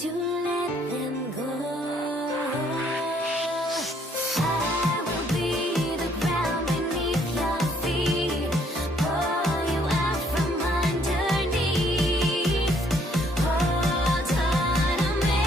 to let them go. I will be the ground beneath your feet, pull you out from underneath. Hold on to me.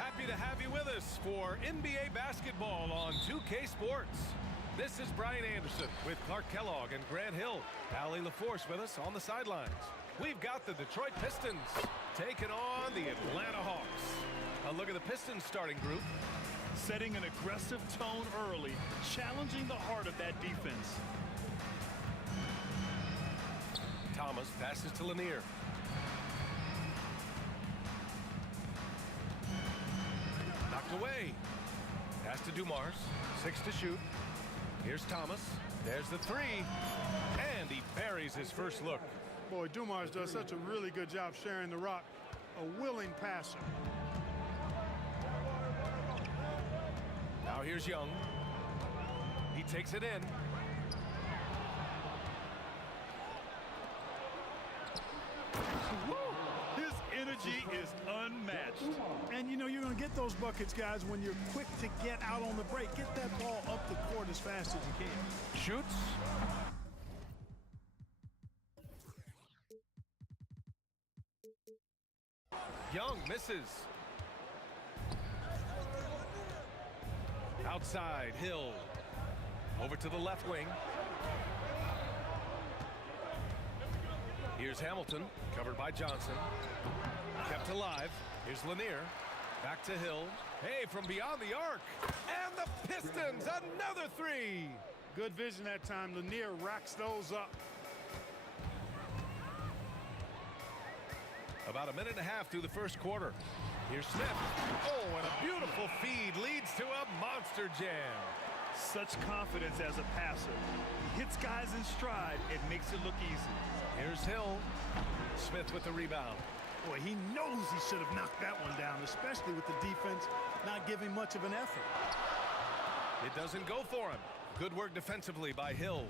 Happy to have you with us for NBA basketball on 2K Sports. This is Brian Anderson with Clark Kellogg and Grant Hill. Allie LaForce with us on the sidelines. We've got the Detroit Pistons taking on the Atlanta Hawks. A look at the Pistons starting group. Setting an aggressive tone early, challenging the heart of that defense. Thomas passes to Lanier. Knocked away. Pass to Dumars. 6 to shoot. Here's Thomas. There's the 3. And he buries his first look. Boy, Dumars does such a really good job sharing the rock. A willing passer. Now here's Young. He takes it in. His energy is unmatched. And you know you're going to get those buckets, guys, when you're quick to get out on the break. Get that ball up the court as fast as you can. Shoots. Young misses. Outside, Hill. Over to the left wing. Here's Hamilton, covered by Johnson. Kept alive. Here's Lanier. Back to Hill. Hey, from beyond the arc. And the Pistons, another 3. Good vision that time. Lanier racks those up. About a minute and a half through the first quarter. Here's Smith. Oh, and a beautiful feed leads to a monster jam. Such confidence as a passer. He hits guys in stride and makes it look easy. Here's Hill. Smith with the rebound. Boy, he knows he should have knocked that one down, especially with the defense not giving much of an effort. It doesn't go for him. Good work defensively by Hill.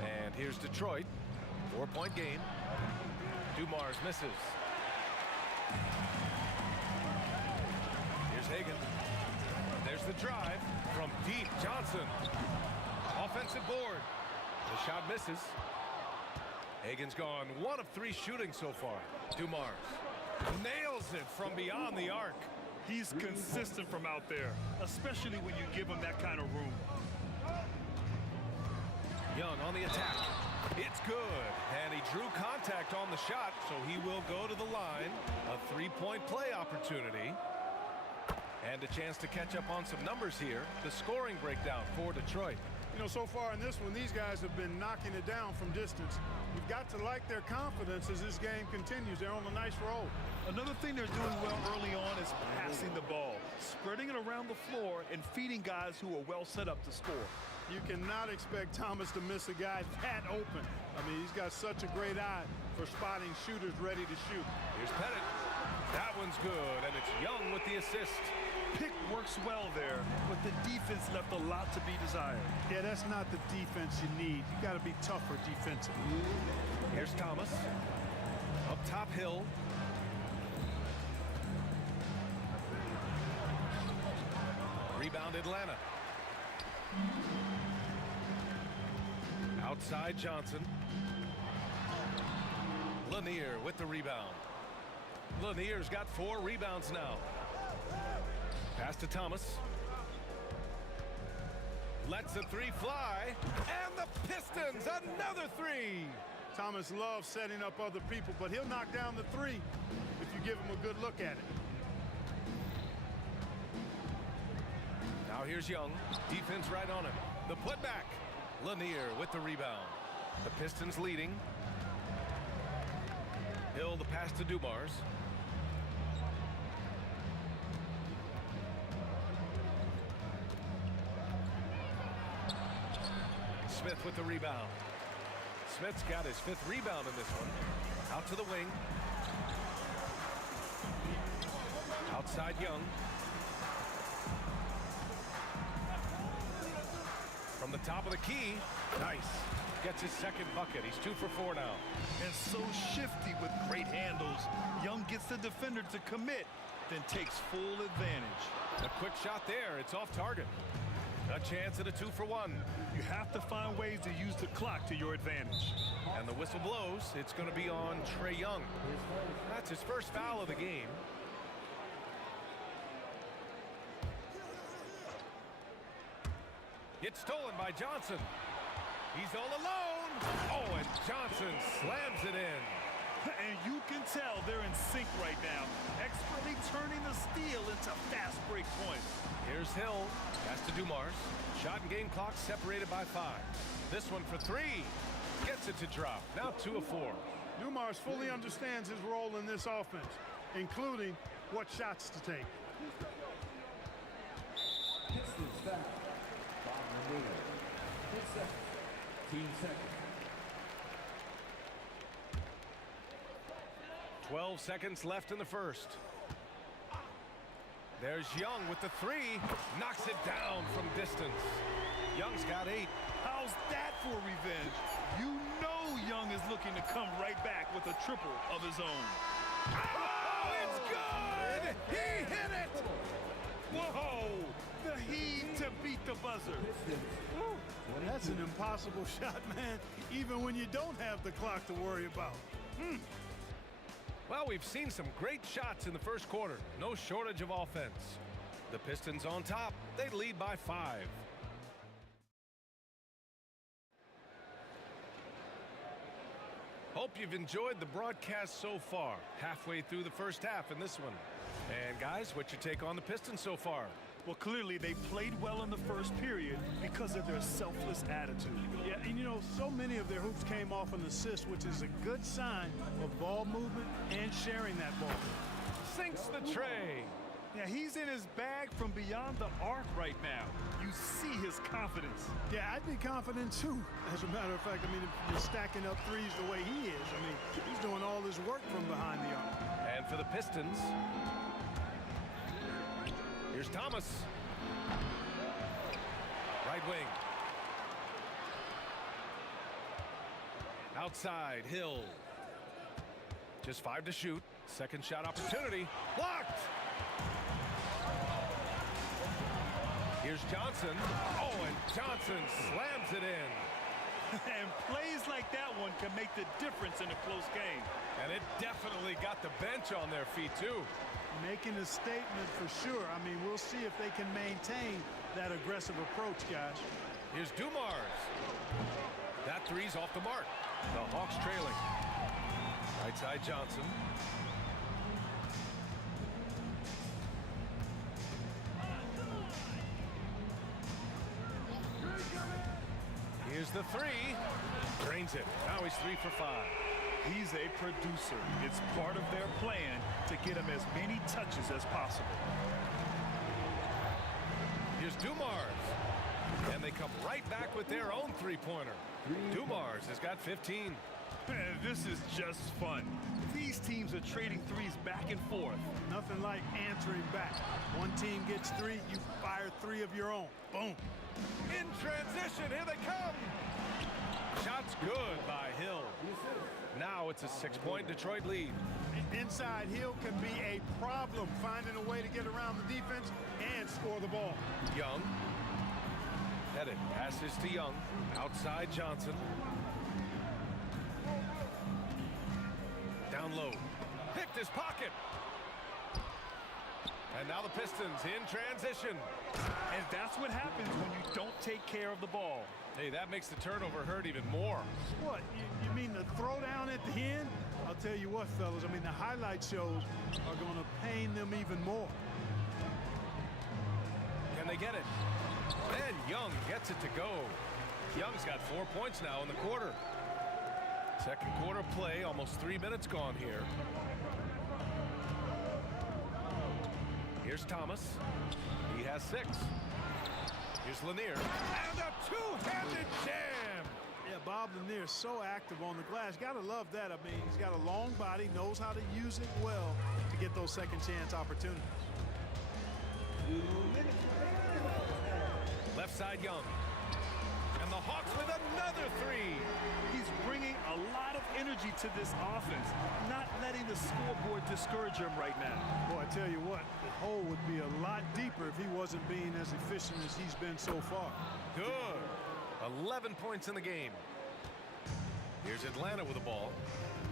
And here's Detroit. 4-point game. Dumars misses. Here's Hagan. There's the drive from deep. Johnson. Offensive board. The shot misses. Hagan's gone 1 of 3 shooting so far. Dumars nails it from beyond the arc. He's consistent from out there, especially when you give him that kind of room. Young on the attack. It's good. And he drew contact on the shot, so he will go to the line. A 3-point play opportunity. And a chance to catch up on some numbers here. The scoring breakdown for Detroit. You know, so far in this one, these guys have been knocking it down from distance. You've got to like their confidence as this game continues. They're on a nice roll. Another thing they're doing well early on is passing the ball, spreading it around the floor and feeding guys who are well set up to score. You cannot expect Thomas to miss a guy that open. I mean, he's got such a great eye for spotting shooters ready to shoot. Here's Pettit. That one's good, and it's Young with the assist. Pick works well there, but the defense left a lot to be desired. Yeah, that's not the defense you need. You got to be tougher defensively. Here's Thomas. Up top, Hill. Rebound Atlanta. Outside Johnson. Lanier with the rebound. Lanier's got 4 rebounds now. Pass to Thomas. Lets the 3 fly. And the Pistons, another 3. Thomas loves setting up other people, but he'll knock down the 3 if you give him a good look at it. Now here's Young. Defense right on him. The putback. Lanier with the rebound. The Pistons leading. Hill the pass to Dumars. Smith with the rebound. Smith's got his 5th rebound in this one. Out to the wing. Outside Young. From the top of the key. Nice. Gets his 2nd bucket. He's 2 for 4 now. And so shifty with great handles. Young gets the defender to commit, then takes full advantage. A quick shot there. It's off target. A chance at a 2 for 1. You have to find ways to use the clock to your advantage. And the whistle blows. It's going to be on Trae Young. That's his first foul of the game. It's stolen by Johnson. He's all alone. Oh, and Johnson slams it in. And you can tell they're in sync right now, expertly turning the steal into fast break points. Here's Hill. Pass to Dumars. Shot and game clock separated by 5. This one for 3. Gets it to drop. Now 2 of 4. Dumars fully understands his role in this offense, including what shots to take. Pistons foul. Bob Lanier. 10 seconds. Team second. 12 seconds left in the first. There's Young with the 3. Knocks it down from distance. Young's got 8. How's that for revenge? You know Young is looking to come right back with a triple of his own. Oh, it's good! He hit it! Whoa! The heave to beat the buzzer. Woo. That's an impossible shot, man, even when you don't have the clock to worry about. Well, we've seen some great shots in the first quarter. No shortage of offense. The Pistons on top. They lead by 5. Hope you've enjoyed the broadcast so far. Halfway through the first half in this one. And guys, what's your take on the Pistons so far? Well, clearly they played well in the first period because of their selfless attitude. Yeah, and you know, so many of their hoops came off an assist, which is a good sign of ball movement and sharing that ball. Sinks the tray. Yeah, he's in his bag from beyond the arc right now. You see his confidence. Yeah, I'd be confident too. As a matter of fact, I mean, if you're stacking up threes the way he is, I mean, he's doing all his work from behind the arc. And for the Pistons, here's Thomas. Right wing. Outside, Hill. Just 5 to shoot. Second shot opportunity. Blocked! Here's Johnson. Oh, and Johnson slams it in. And plays like that one can make the difference in a close game. And it definitely got the bench on their feet, too. Making a statement for sure. I mean, we'll see if they can maintain that aggressive approach, guys. Here's Dumars. That 3's off the mark. The Hawks trailing. Right side Johnson. Here's the 3. Drains it. Now he's 3 for 5. He's a producer. It's part of their plan to get him as many touches as possible. Here's Dumars. And they come right back with their own 3-pointer. Dumars has got 15. This is just fun. These teams are trading threes back and forth. Nothing like answering back. One team gets 3, you fire 3 of your own. Boom. In transition, here they come. Shot's good by Hill. Now it's a 6-point Detroit lead. Inside, Hill can be a problem finding a way to get around the defense and score the ball. Young. Headed. Passes to Young. Outside Johnson. Down low. Picked his pocket. And now the Pistons in transition. And that's what happens when you don't take care of the ball. Hey, that makes the turnover hurt even more. What, you mean the throwdown at the end? I'll tell you what, fellas, I mean, the highlight shows are going to pain them even more. Can they get it? And Young gets it to go. Young's got 4 points now in the quarter. Second quarter play, almost 3 minutes gone here. Here's Thomas. He has 6. Here's Lanier. And a two-handed jam! Yeah, Bob Lanier so active on the glass. Got to love that. I mean, he's got a long body, knows how to use it well to get those second chance opportunities. Left side Young. And the Hawks with another 3. He's bringing a lot of energy to this offense, not letting the scoreboard discourage him right now. Boy, I tell you what, the hole would be a lot deeper if he wasn't being as efficient as he's been so far. Good. 11 points in the game. Here's Atlanta with the ball.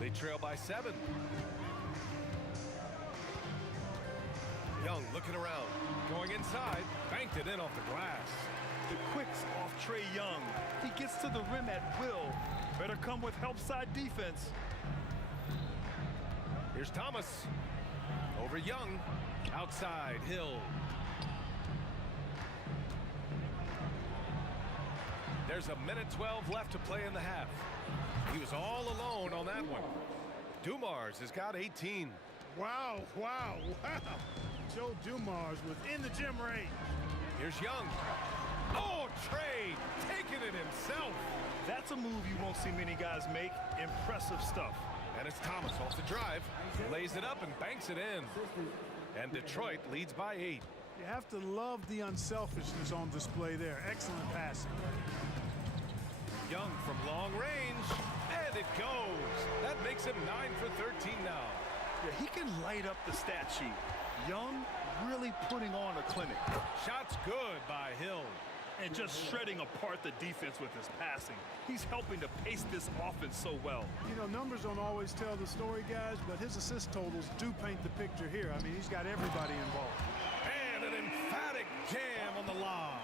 They trail by 7. Young looking around. Going inside. Banked it in off the glass. The quicks off Trae Young. He gets to the rim at will. Better come with help side defense. Here's Thomas. Over Young. Outside, Hill. There's a minute 12 left to play in the half. He was all alone on that one. Dumars has got 18. Wow, wow, wow. Joe Dumars within the gym range. Here's Young. Oh, Trae taking it himself. That's a move you won't see many guys make. Impressive stuff. And it's Thomas off the drive. Lays it up and banks it in. And Detroit leads by 8. You have to love the unselfishness on display there. Excellent passing. Young from long range. And it goes. That makes him 9 for 13 now. Yeah, he can light up the stat sheet. Young really putting on a clinic. Shots good by Hill. And just shredding apart the defense with his passing. He's helping to pace this offense so well. You know, numbers don't always tell the story, guys, but his assist totals do paint the picture here. I mean, he's got everybody involved. And an emphatic jam on the lob.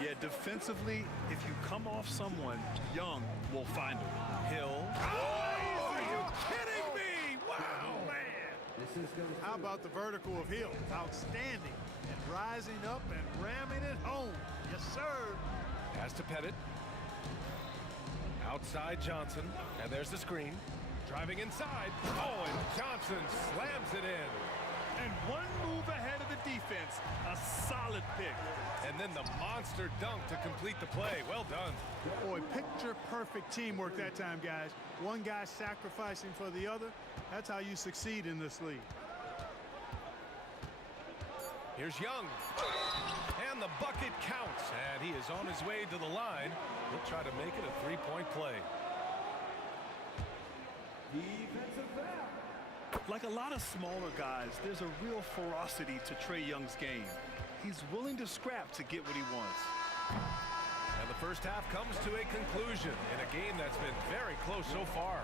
Yeah, defensively, if you come off someone, Young will find him. Hill. Oh, are you kidding me? Wow, man. How about the vertical of Hill? Outstanding. And rising up and ramming it home. Yes, sir. Pass to Pettit. Outside Johnson. And there's the screen. Driving inside. Oh, and Johnson slams it in. And one move ahead of the defense. A solid pick. And then the monster dunk to complete the play. Well done. Boy, picture-perfect teamwork that time, guys. One guy sacrificing for the other. That's how you succeed in this league. Here's Young. And the bucket counts. And he is on his way to the line. He'll try to make it a three-point play. Defensive foul. Like a lot of smaller guys, there's a real ferocity to Trae Young's game. He's willing to scrap to get what he wants. And the first half comes to a conclusion in a game that's been very close so far.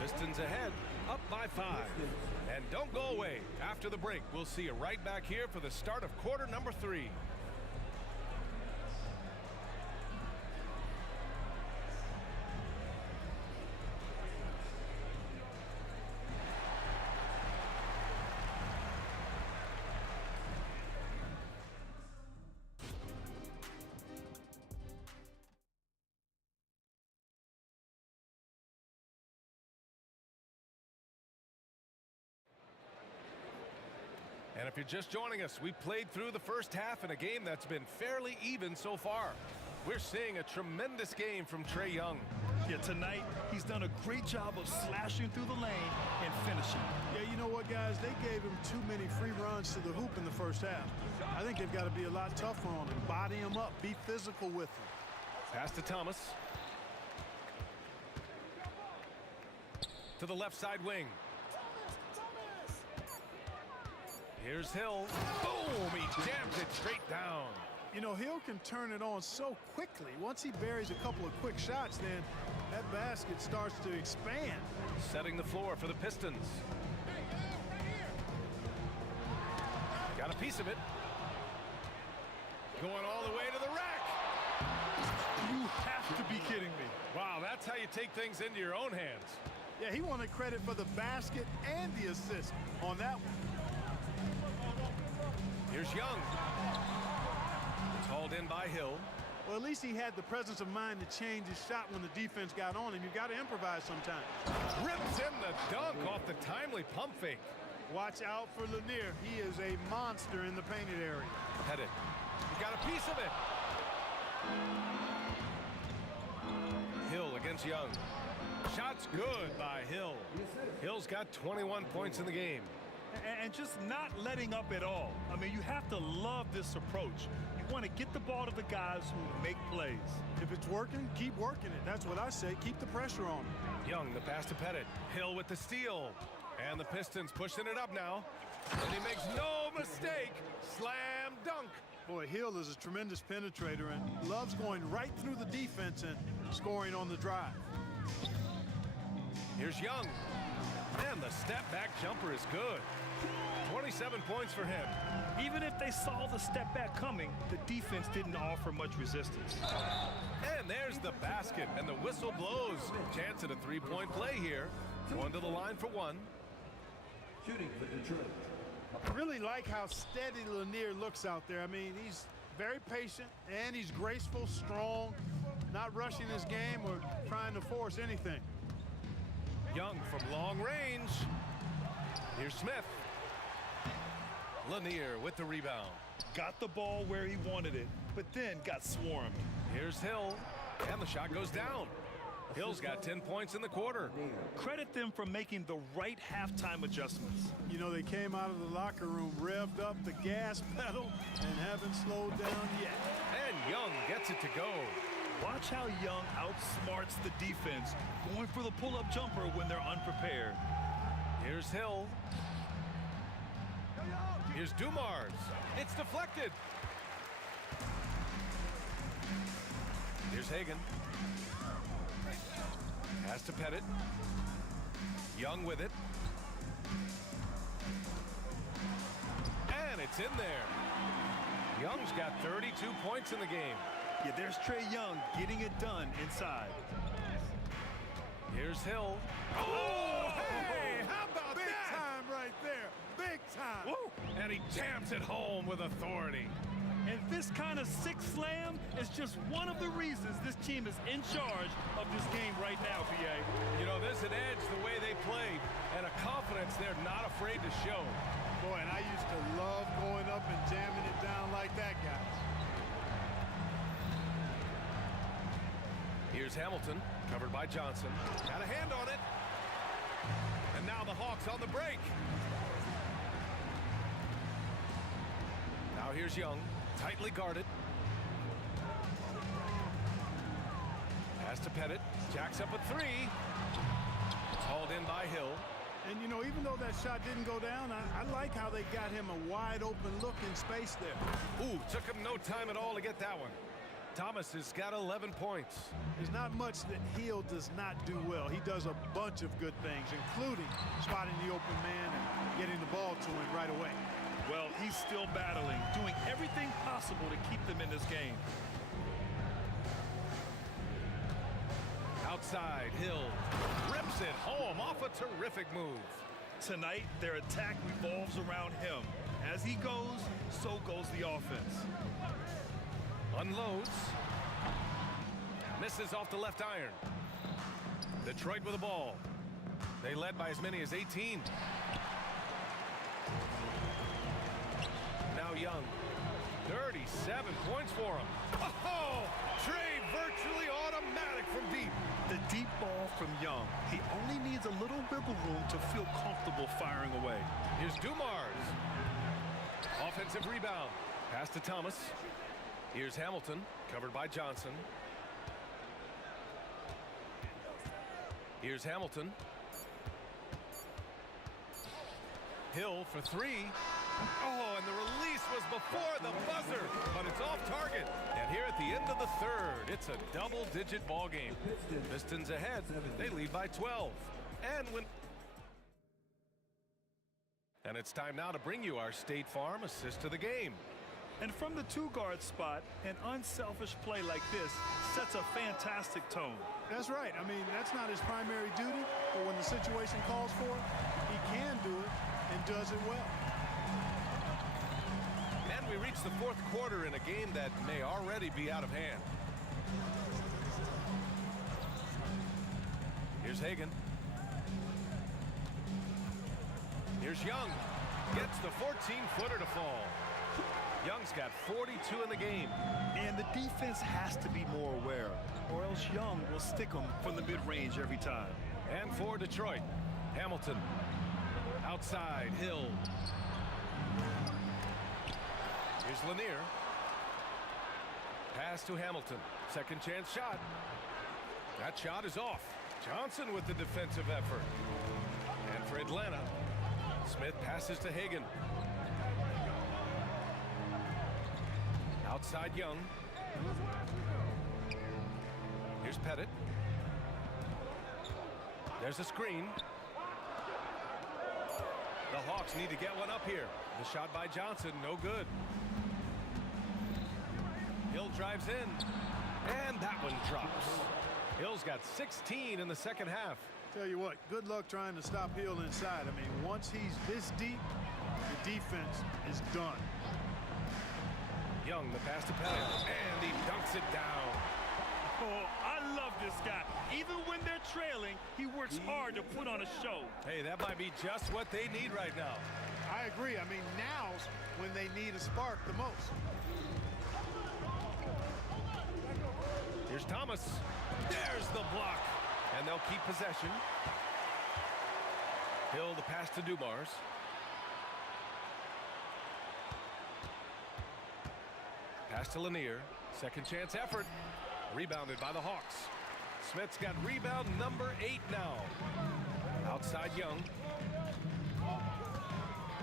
Pistons ahead, up by 5. And don't go away. After the break, we'll see you right back here for the start of quarter number 3. And if you're just joining us, we played through the first half in a game that's been fairly even so far. We're seeing a tremendous game from Trae Young. Yeah, tonight, he's done a great job of slashing through the lane and finishing. Yeah, you know what, guys? They gave him too many free runs to the hoop in the first half. I think they've got to be a lot tougher on him. Body him up. Be physical with him. Pass to Thomas. To the left side wing. Here's Hill. Boom! He jams it straight down. You know, Hill can turn it on so quickly. Once he buries a couple of quick shots, then that basket starts to expand. Setting the floor for the Pistons. Got a piece of it. Going all the way to the rack. You have to be kidding me. Wow, that's how you take things into your own hands. Yeah, he wanted credit for the basket and the assist on that one. Here's Young. It's hauled in by Hill. Well, at least he had the presence of mind to change his shot when the defense got on him. You've got to improvise sometimes. Rips in the dunk off the timely pump fake. Watch out for Lanier. He is a monster in the painted area. Pettit. He got a piece of it. Hill against Young. Shots good by Hill. Hill's got 21 points in the game. And just not letting up at all. I mean, you have to love this approach. You want to get the ball to the guys who make plays. If it's working, keep working it. That's what I say. Keep the pressure on him. Young, the pass to Pettit. Hill with the steal. And the Pistons pushing it up now. And he makes no mistake. Slam dunk. Boy, Hill is a tremendous penetrator and loves going right through the defense and scoring on the drive. Here's Young. And the step-back jumper is good. 27 points for him. Even if they saw the step back coming, the defense didn't offer much resistance. And there's the basket, and the whistle blows. Chance at a three-point play here. Going to the line for one. Shooting for Detroit. I really like how steady Lanier looks out there. I mean, he's very patient, and he's graceful, strong, not rushing his game or trying to force anything. Young from long range. Here's Smith. Lanier with the rebound. Got the ball where he wanted it, but then got swarmed. Here's Hill, and the shot goes down. Hill's got 10 points in the quarter. Credit them for making the right halftime adjustments. You know, they came out of the locker room, revved up the gas pedal, and haven't slowed down yet. And Young gets it to go. Watch how Young outsmarts the defense, going for the pull-up jumper when they're unprepared. Here's Hill. Here's Dumars. It's deflected. Here's Hagan. Pass to Pettit. Young with it. And it's in there. Young's got 32 points in the game. Yeah, there's Trae Young getting it done inside. Here's Hill. Oh, hey, how about Big that? time right there. Big time. Woo! And he jams it home with authority. And this kind of six slam is just one of the reasons this team is in charge of this game right now, BA. You know, there's an edge the way they played and a confidence they're not afraid to show. Boy, and I used to love going up and jamming it down like that, guys. Here's Hamilton, covered by Johnson. Got a hand on it. And now the Hawks on the break. Now here's Young, tightly guarded. Pass to Pettit, jacks up a three. Hauled in by Hill. And, you know, even though that shot didn't go down, I like how they got him a wide-open look in space there. Ooh, took him no time at all to get that one. Thomas has got 11 points. There's not much that Hill does not do well. He does a bunch of good things, including spotting the open man and getting the ball to him right away. Well, he's still battling, doing everything possible to keep them in this game. Outside, Hill rips it home off a terrific move. Tonight, their attack revolves around him. As he goes, so goes the offense. Unloads. Misses off the left iron. Detroit with the ball. They led by as many as 18. Now Young. 37 points for him. Oh, trade virtually automatic from deep. The deep ball from Young. He only needs a little wiggle room to feel comfortable firing away. Here's Dumars. Offensive rebound. Pass to Thomas. Here's Hamilton, covered by Johnson. Here's Hamilton. Hill for three. Oh, and the release was before the buzzer, but it's off target. And here at the end of the third, it's a double-digit ball game. Pistons ahead. They lead by 12. And it's time now to bring you our State Farm assist to the game. And from the two-guard spot, an unselfish play like this sets a fantastic tone. That's right. I mean, that's not his primary duty, but when the situation calls for it, he can do it and does it well. And we reach the fourth quarter in a game that may already be out of hand. Here's Hagan. Here's Young. Gets the 14-footer to fall. Young's got 42 in the game. And the defense has to be more aware, or else Young will stick them from the mid-range every time. And for Detroit, Hamilton. Outside, Hill. Here's Lanier. Pass to Hamilton. Second chance shot. That shot is off. Johnson with the defensive effort. And for Atlanta, Smith passes to Hagan. Outside Young. Here's Pettit. There's a screen. Hawks need to get one up here. The shot by Johnson, no good. Hill drives in, and that one drops. Hill's got 16 in the second half. Tell you what, good luck trying to stop Hill inside. I mean, once he's this deep, the defense is done. Young, the pass to Pettit, and he dunks it down. Oh, I love this guy. Even when they're trailing, he works hard to put on a show. Hey, that might be just what they need right now. I agree. I mean, now's when they need a spark the most. Here's Thomas. There's the block. And they'll keep possession. Hill, the pass to Dumars. Pass to Lanier. Second chance effort. Rebounded by the Hawks. Smith's got rebound number 8 now. Outside Young.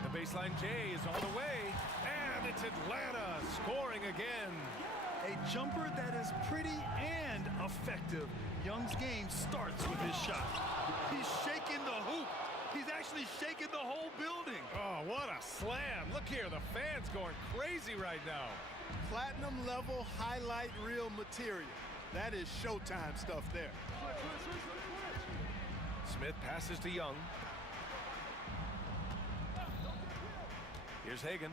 The baseline J is on the way. And it's Atlanta scoring again. A jumper that is pretty and effective. Young's game starts with his shot. He's shaking the hoop. He's actually shaking the whole building. Oh, what a slam. Look here, the fans going crazy right now. Platinum level highlight reel material. That is Showtime stuff there. Smith passes to Young. Here's Hagan.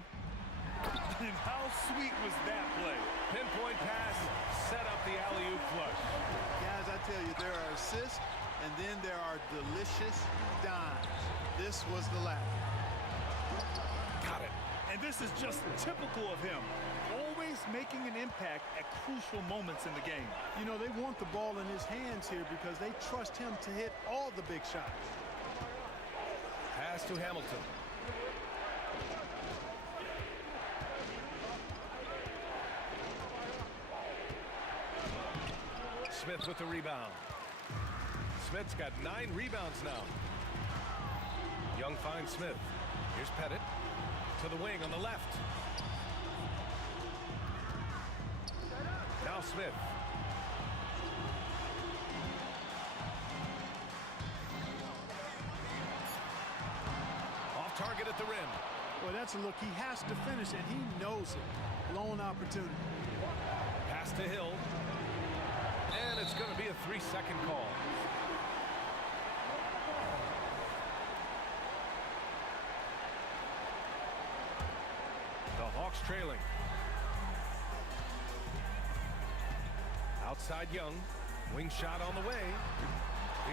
And how sweet was that play? Pinpoint pass, set up the alley-oop flush. Guys, I tell you, there are assists, and then there are delicious dimes. This was the latter. Got it. And this is just typical of him. Always making an impact at crucial moments in the game. You know, they want the ball in his hands here because they trust him to hit all the big shots. Pass to Hamilton. Smith with the rebound. Smith's got 9 rebounds now. Young finds Smith. Here's Pettit to the wing on the left. Now Smith. Off target at the rim. Boy, that's a look. He has to finish, and he knows it. Blown opportunity. Pass to Hill. And it's going to be a 3-second call. The Hawks trailing. Outside Young. Wing shot on the way.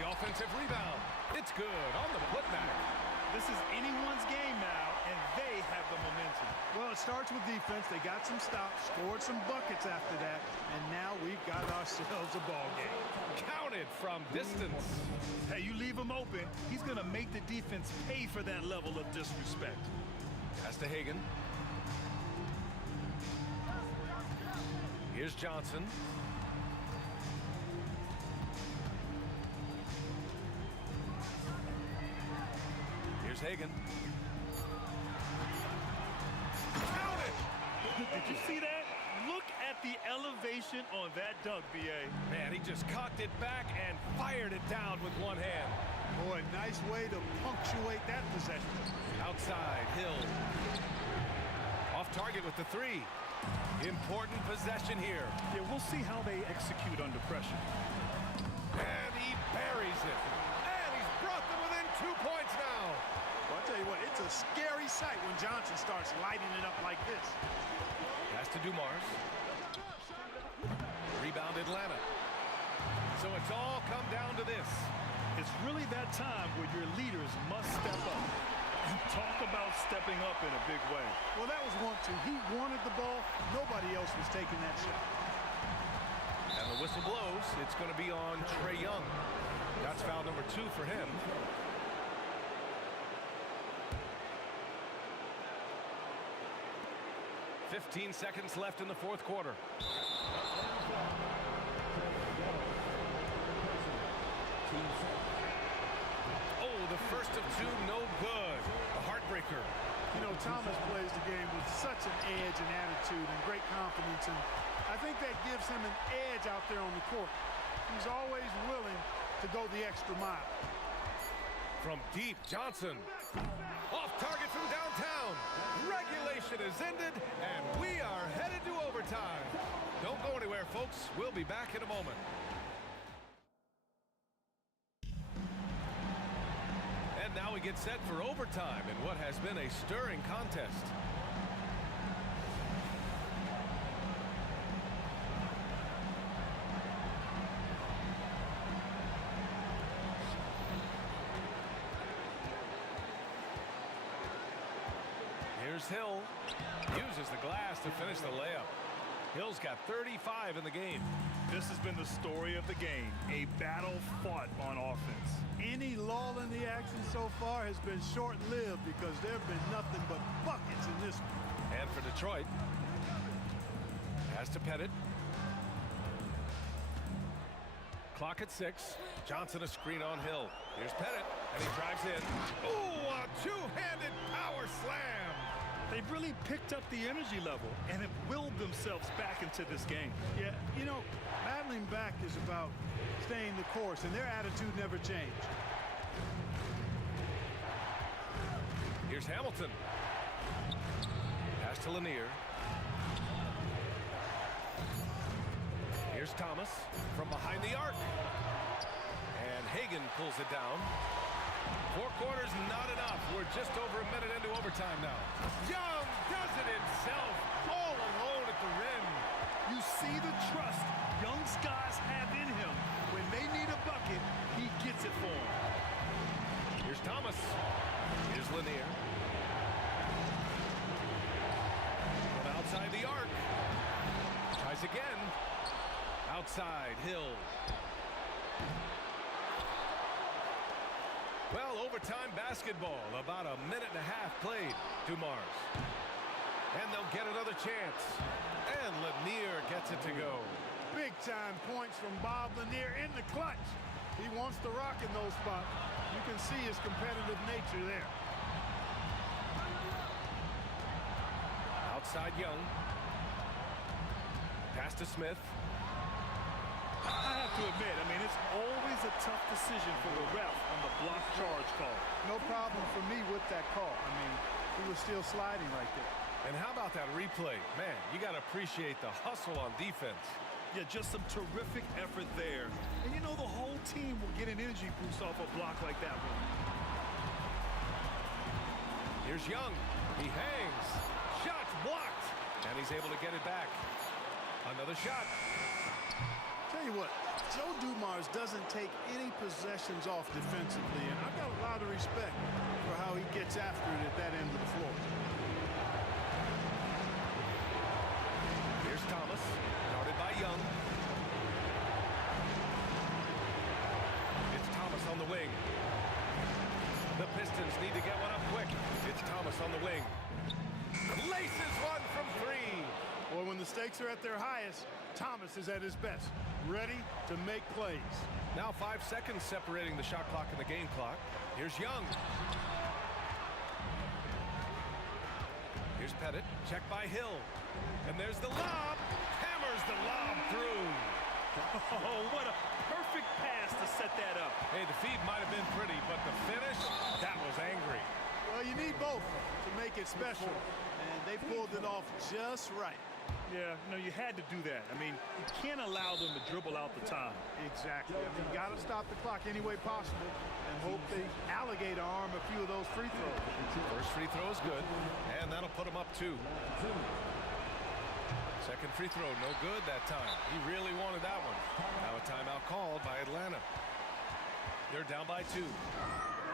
The offensive rebound. It's good on the putback. This is anyone's game now, and they have the momentum. Well, it starts with defense. They got some stops, scored some buckets after that, and now we've got ourselves a ball game. Counted from distance. Hey, you leave him open, he's going to make the defense pay for that level of disrespect. Pass to Hagan. Here's Johnson. Here's Hagan. Count it! Did you see that? Look at the elevation on that dunk, B.A. Man, he just cocked it back and fired it down with one hand. Boy, nice way to punctuate that possession. Outside, Hill. Off target with the 3. Important possession here. Yeah, we'll see how they execute under pressure. And he buries it. And he's brought them within 2 points now. Well, I tell you what, it's a scary sight when Johnson starts lighting it up like this. Pass to Dumars. Rebound Atlanta. So it's all come down to this. It's really that time where your leaders must step up. Talk about stepping up in a big way. Well, that was 1-2. He wanted the ball. Nobody else was taking that shot. And the whistle blows. It's going to be on Trae Young. That's foul number 2 for him. "15 seconds left in the fourth quarter. Oh, the first of 2, no good. A heartbreaker. You know, Thomas plays the game with such an edge and attitude and great confidence, and I think that gives him an edge out there on the court. He's always willing to go the extra mile. From deep, Johnson. Off target from downtown. Regulation is ended, and we are headed to overtime. Don't go anywhere, folks. We'll be back in a moment. And now we get set for overtime in what has been a stirring contest. Here's Hill. Uses the glass to finish the layup. Hill's got 35 in the game. This has been the story of the game, a battle fought on offense. Any lull in the action so far has been short-lived because there have been nothing but buckets in this one. And for Detroit, pass to Pettit. Clock at 6. Johnson a screen on Hill. Here's Pettit, and he drives in. Ooh, a two-handed power slam. They've really picked up the energy level and have willed themselves back into this game. Yeah, you know, battling back is about staying the course, and their attitude never changed. Here's Hamilton. Pass to Lanier. Here's Thomas from behind the arc. And Hagan pulls it down. 4 quarters, not enough. We're just over a minute into overtime now. Young does it himself, all alone at the rim. You see the trust Young's guys have in him. When they need a bucket, he gets it for them. Here's Thomas. Here's Lanier. From outside the arc. Tries again. Outside, Hill. Well, overtime basketball, about a minute and a half played. Dumars. And they'll get another chance. And Lanier gets it to go. Big-time points from Bob Lanier in the clutch. He wants to rock in those spots. You can see his competitive nature there. Outside Young. Pass to Smith. I have to admit, I mean, it's always a tough decision for the ref on the block charge call. No problem for me with that call. I mean, he was still sliding right there. And how about that replay? Man, you got to appreciate the hustle on defense. Yeah, just some terrific effort there. And you know, the whole team will get an energy boost off a block like that one. Here's Young. He hangs. Shot's blocked. And he's able to get it back. Another shot. Tell you what, Joe Dumars doesn't take any possessions off defensively, and I've got a lot of respect for how he gets after it at that end of the floor. Here's Thomas, guarded by Young. It's Thomas on the wing. The Pistons need to get one up quick. It's Thomas on the wing. Laces one from 3. Boy, when the stakes are at their highest, Thomas is at his best, ready to make plays. Now 5 seconds separating the shot clock and the game clock. Here's Young. Here's Pettit, checked by Hill. And there's the lob. Hammers the lob through. Oh, what a perfect pass to set that up. Hey, the feed might have been pretty, but the finish, that was angry. Well, you need both to make it special, and they pulled it off just right. Yeah, you know, you had to do that. I mean, you can't allow them to dribble out the time. Exactly. I mean, you got to stop the clock any way possible and hope they alligator arm a few of those free throws. First free throw is good, and that'll put him up 2. Second free throw, no good that time. He really wanted that one. Now a timeout called by Atlanta. They're down by 2.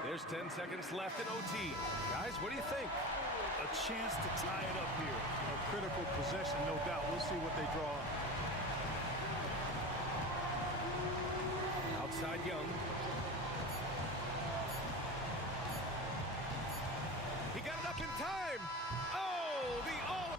There's 10 seconds left in OT. Guys, what do you think? A chance to tie it up here. A critical possession, no doubt. We'll see what they draw up. Outside Young. He got it up in time. Oh, the all.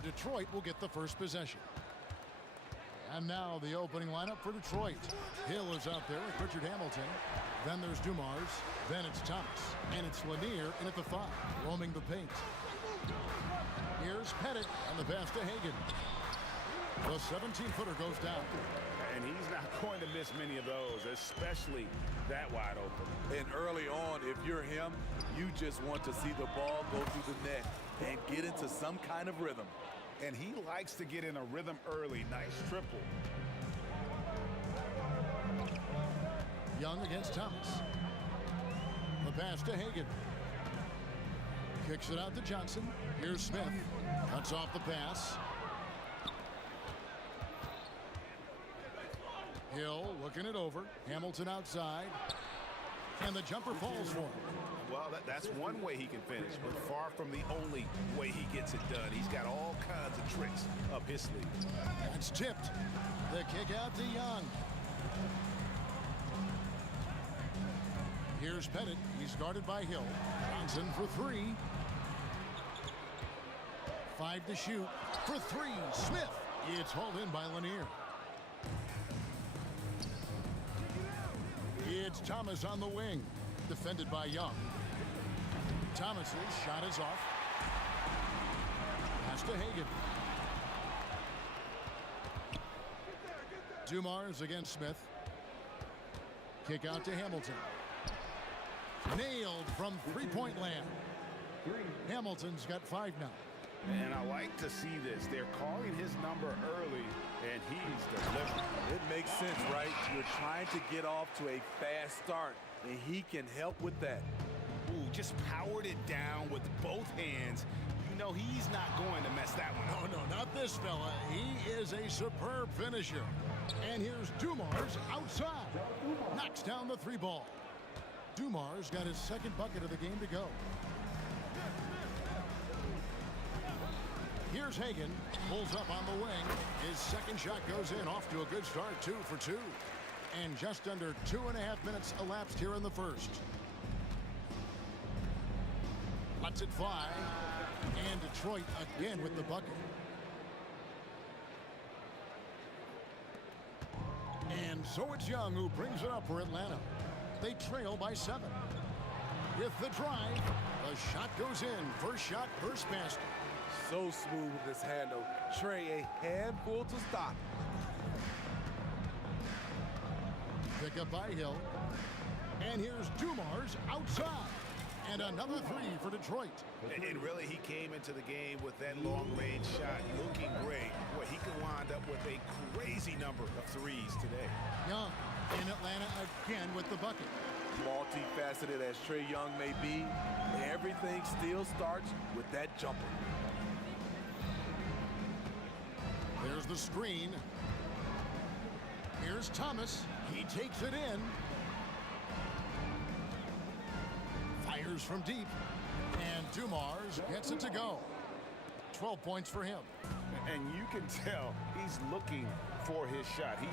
So Detroit will get the first possession. And now the opening lineup for Detroit. Hill is out there with Richard Hamilton. Then there's Dumars. Then it's Thomas. And it's Lanier in at the 5, roaming the paint. Here's Pettit and the pass to Hagan. The 17-footer goes down. And he's not going to miss many of those, especially that wide open. And early on, if you're him, you just want to see the ball go through the net and get into some kind of rhythm. And he likes to get in a rhythm early. Nice triple. Young against Thomas. The pass to Hagan. Kicks it out to Johnson. Here's Smith. Cuts off the pass. Hill looking it over. Hamilton outside. And the jumper falls for him. Well, that's one way he can finish, but far from the only way he gets it done. He's got all kinds of tricks up his sleeve. It's tipped. The kick out to Young. Here's Pettit. He's guarded by Hill. Johnson for 3. 5 to shoot. For 3. Smith. It's hauled in by Lanier. It's Thomas on the wing. Defended by Young. Thomas's shot is off. Pass to Hagan. Dumars against Smith. Kick out to Hamilton. Nailed from three-point land. Hamilton's got 5 now. And I like to see this. They're calling his number early, and he's delivering. It makes sense, right? You're trying to get off to a fast start, and he can help with that. Ooh, just powered it down with both hands. You know he's not going to mess that one up. No, not this fella. He is a superb finisher. And here's Dumars outside. Knocks down the 3 ball. Dumars got his 2nd bucket of the game to go. Here's Hagan. Pulls up on the wing. His 2nd shot goes in. Off to a good start. 2 for 2. And just under 2.5 minutes elapsed here in the first. Lets it fly. And Detroit again with the bucket. And so it's Young who brings it up for Atlanta. They trail by 7. With the drive, the shot goes in. First shot, first basket. So smooth with his handle. Trey, a handful to stop. Pick up by Hill. And here's Dumars outside. And another 3 for Detroit. And really, he came into the game with that long-range shot looking great. Boy, he could wind up with a crazy number of 3s today. Young in Atlanta again with the bucket. Multifaceted as Trae Young may be, everything still starts with that jumper. There's the screen. Here's Thomas. He takes it in. Fires from deep. And Dumars gets it to go. 12 points for him. And you can tell he's looking for his shot. He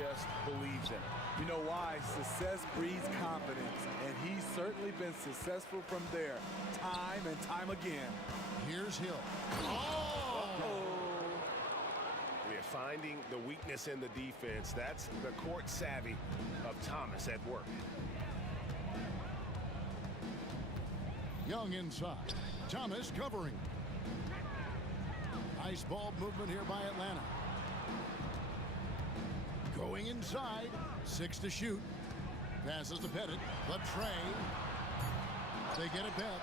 just believes in it. You know why? Success breeds confidence, and he's certainly been successful from there, time and time again. Here's Hill. Oh! We're finding the weakness in the defense. That's the court savvy of Thomas at work. Young inside. Thomas covering. Nice ball movement here by Atlanta. Going inside. 6 to shoot. Passes to Pettit. The tray. They get it back.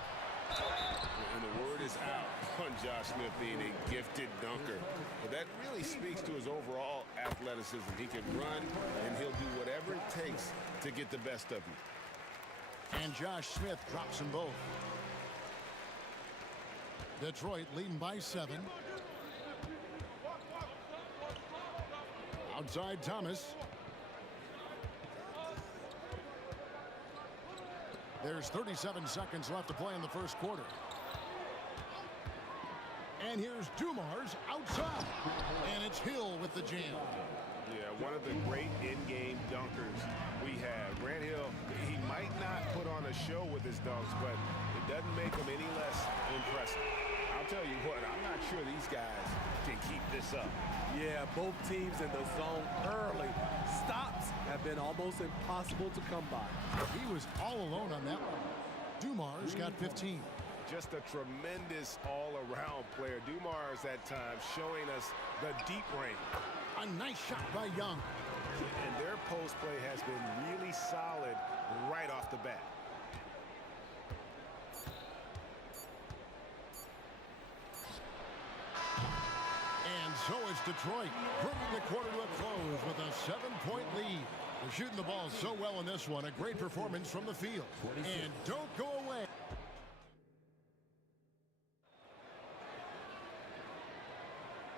And the word is out on Josh Smith being a gifted dunker. But that really speaks to his overall athleticism. He can run, and he'll do whatever it takes to get the best of you. And Josh Smith drops them both. Detroit leading by 7. Outside Thomas. There's 37 seconds left to play in the first quarter. And here's Dumars outside. And it's Hill with the jam. Yeah, one of the great in-game dunkers we have. Grant Hill, he might not put on a show with his dunks, but it doesn't make him any less impressive. tell you what, I'm not sure these guys can keep this up. Yeah, both teams in the zone early. Stops have been almost impossible to come by. He was all alone on that one. Dumars got 15. Just a tremendous all-around player. Dumars at times showing us the deep range. A nice shot by Young. And their post play has been really solid right off the bat. And so it's Detroit, bringing the quarter to a close with a 7-point lead. They're shooting the ball so well in this one. A great performance from the field. And don't go away.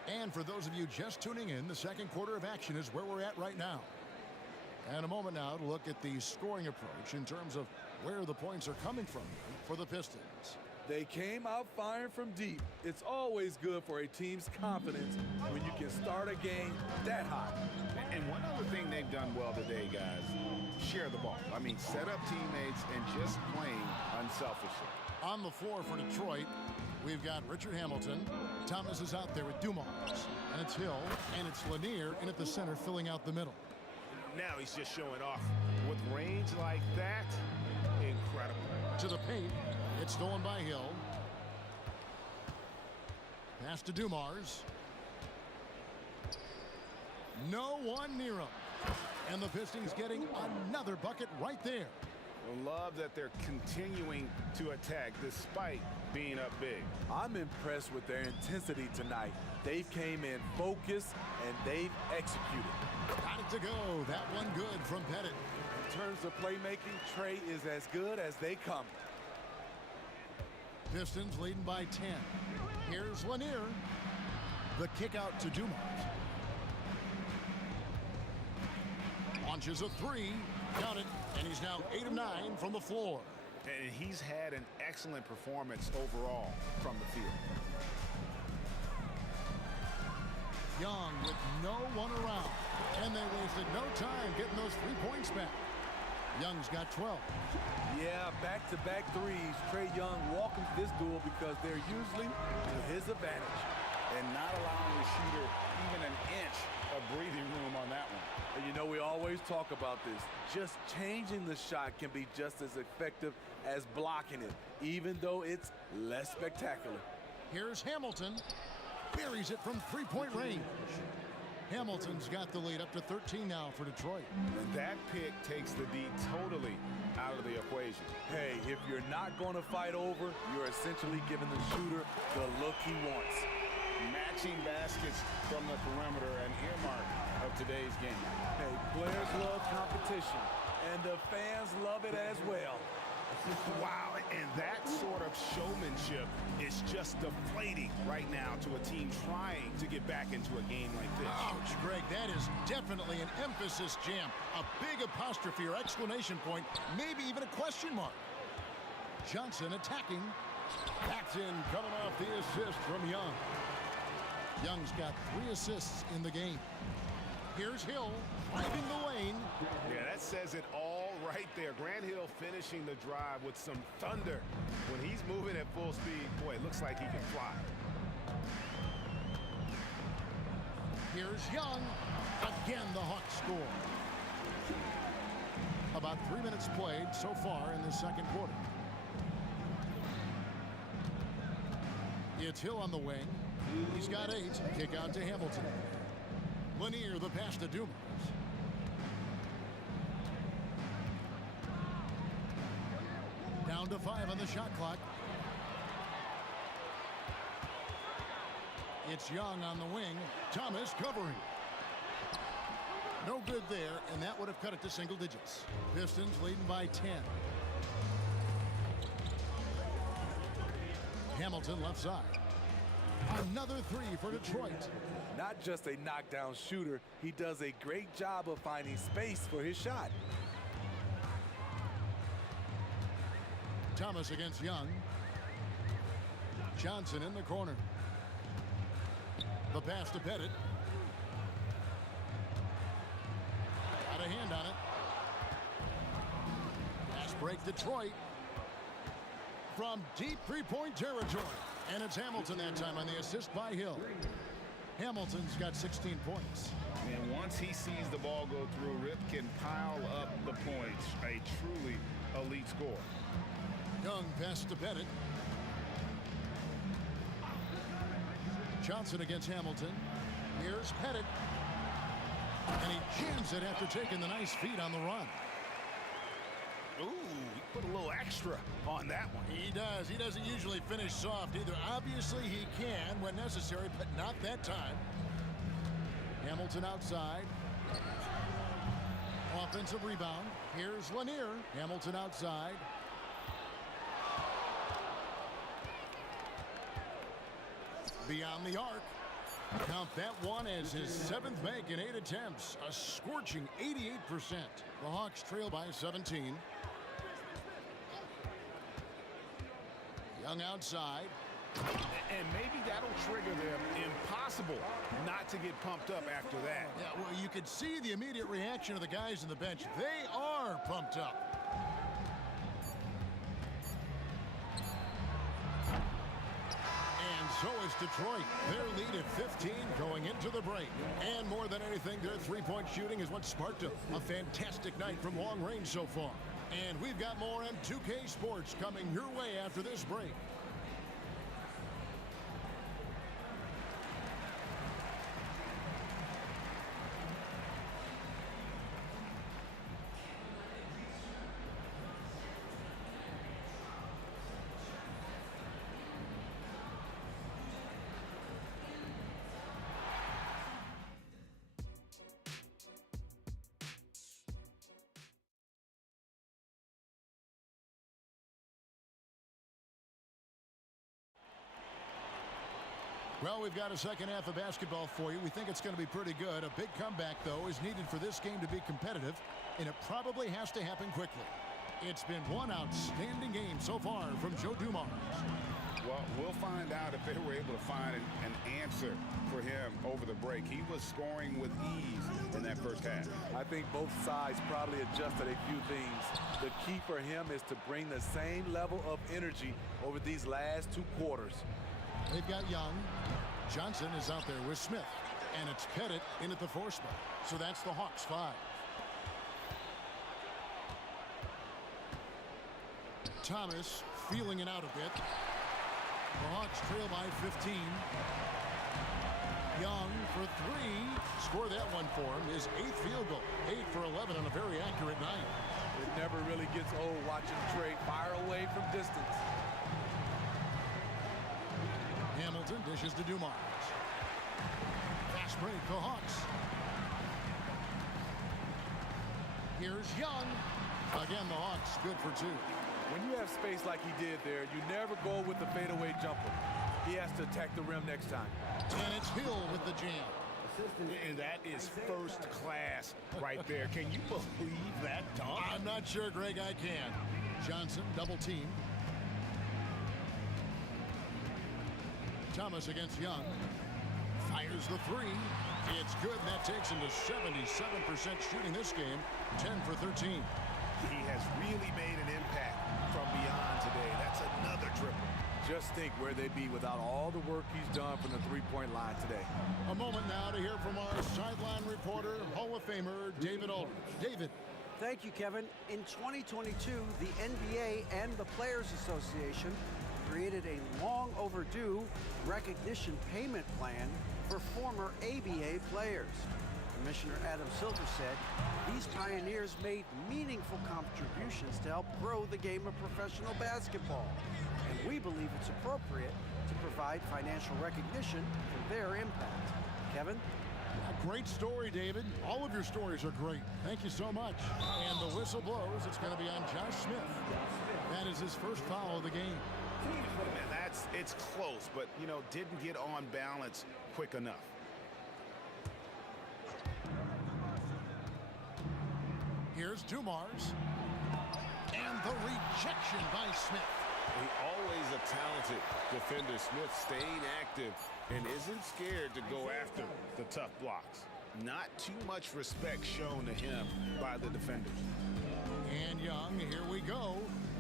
And for those of you just tuning in, the second quarter of action is where we're at right now. And a moment now to look at the scoring approach in terms of where the points are coming from for the Pistons. They came out firing from deep. It's always good for a team's confidence when you can start a game that hot. And one other thing they've done well today, guys, share the ball. I mean, set up teammates and just playing unselfishly. On the floor for Detroit, we've got Richard Hamilton. Thomas is out there with Dumars. And it's Hill, and it's Lanier in at the center filling out the middle. Now he's just showing off. With range like that, incredible. To the paint, it's stolen by Hill. Pass to Dumars. No one near him. And the Pistons getting another bucket right there. I love that they're continuing to attack despite being up big. I'm impressed with their intensity tonight. They came in focused and they've executed. Got it to go. That one good from Pettit. In terms of playmaking, Trey is as good as they come. Pistons leading by 10. Here's Lanier. The kick out to Dumars. Launches a three. Got it. And he's now 8 of 9 from the floor. And he's had an excellent performance overall from the field. Young with no one around. And they wasted no time getting those 3 points back. Young's got 12. Yeah, back-to-back threes. Trae Young walking this duel because they're usually to his advantage. And not allowing the shooter even an inch of breathing room on that one. And you know, we always talk about this. Just changing the shot can be just as effective as blocking it, even though it's less spectacular. Here's Hamilton. Buries it from 3-point range. Hamilton's got the lead up to 13 now for Detroit. And that pick takes the D totally out of the equation. Hey, if you're not going to fight over, you're essentially giving the shooter the look he wants. Matching baskets from the perimeter, an earmark of today's game. Hey, players love competition, and the fans love it as well. Wow, and that sort of showmanship is just deflating right now to a team trying to get back into a game like this. Ouch, Greg, that is definitely an emphasis jam. A big apostrophe or exclamation point, maybe even a question mark. Johnson attacking. Paxton coming off the assist from Young. Young's got 3 assists in the game. Here's Hill driving the lane. Yeah, that says it all right there. Grant Hill finishing the drive with some thunder. When he's moving at full speed, boy, it looks like he can fly. Here's Young. Again, the Hawks score. About 3 minutes played so far in the second quarter. It's Hill on the wing. He's got 8. Kick out to Hamilton. Lanier, the pass to Dumars. Down to 5 on the shot clock. It's Young on the wing. Thomas covering. No good there, and that would have cut it to single digits. Pistons leading by 10. Hamilton left side. Another 3 for Detroit. Not just a knockdown shooter, he does a great job of finding space for his shot. Thomas against Young. Johnson in the corner. The pass to Pettit. Got a hand on it. Pass break Detroit. From deep 3-point territory. And it's Hamilton that time on the assist by Hill. Hamilton's got 16 points. And once he sees the ball go through, Rip can pile up the points. A truly elite score. Young pass to Bennett. Johnson against Hamilton. Here's Pettit. And he jams it after taking the nice feed on the run. Ooh, he put a little extra on that one. He does. He doesn't usually finish soft either. Obviously, he can when necessary, but not that time. Hamilton outside. Offensive rebound. Here's Lanier. Hamilton outside. Beyond the arc. Count that one as his 7th make in 8 attempts. A scorching 88%. The Hawks trail by 17. Young outside. And maybe that'll trigger them. Impossible not to get pumped up after that. Yeah, well, you could see the immediate reaction of the guys on the bench. They are pumped up. And so is Detroit. Their lead at 15 going into the break. And more than anything, their three-point shooting is what sparked a fantastic night from long range so far. And we've got more M2K Sports coming your way after this break. Well, we've got a second half of basketball for you. We think it's going to be pretty good. A big comeback, though, is needed for this game to be competitive, and it probably has to happen quickly. It's been one outstanding game so far from Joe Dumars. Well, we'll find out if they were able to find an answer for him over the break. He was scoring with ease in that first half. I think both sides probably adjusted a few things. The key for him is to bring the same level of energy over these last 2 quarters. They've got Young. Johnson is out there with Smith. And it's Pettit in at the 4 spot. So that's the Hawks 5. Thomas feeling it out a bit. The Hawks trail by 15. Young for 3. Score that one for him. His 8th field goal. 8 for 11 on a very accurate night. It never really gets old watching Trey fire away from distance. Hamilton dishes to Dumars. Fast break, the Hawks. Here's Young. Again, the Hawks good for 2. When you have space like he did there, you never go with the fadeaway jumper. He has to attack the rim next time. And it's Hill with the jam. And that is first class right there. Can you believe that dunk? I'm not sure, Greg, I can. Johnson double team. Thomas against Young. Fires the 3. It's good. That takes him to 77% shooting this game. 10 for 13. He has really made an impact from beyond today. That's another triple. Just think where they'd be without all the work he's done from the three-point line today. A moment now to hear from our sideline reporter, Hall of Famer David Aldridge. David. Thank you, Kevin. In 2022, the NBA and the Players Association created a long overdue recognition payment plan for former ABA players. Commissioner Adam Silver said these pioneers made meaningful contributions to help grow the game of professional basketball. And we believe it's appropriate to provide financial recognition for their impact. Kevin? A great story, David. All of your stories are great. Thank you so much. And the whistle blows. It's going to be on Josh Smith. That is his first foul of the game. And it's close, but, didn't get on balance quick enough. Here's Dumars. And the rejection by Smith. Always a talented defender. Smith staying active and isn't scared to go after The tough blocks. Not too much respect shown to him by the defenders. And Young, here we go.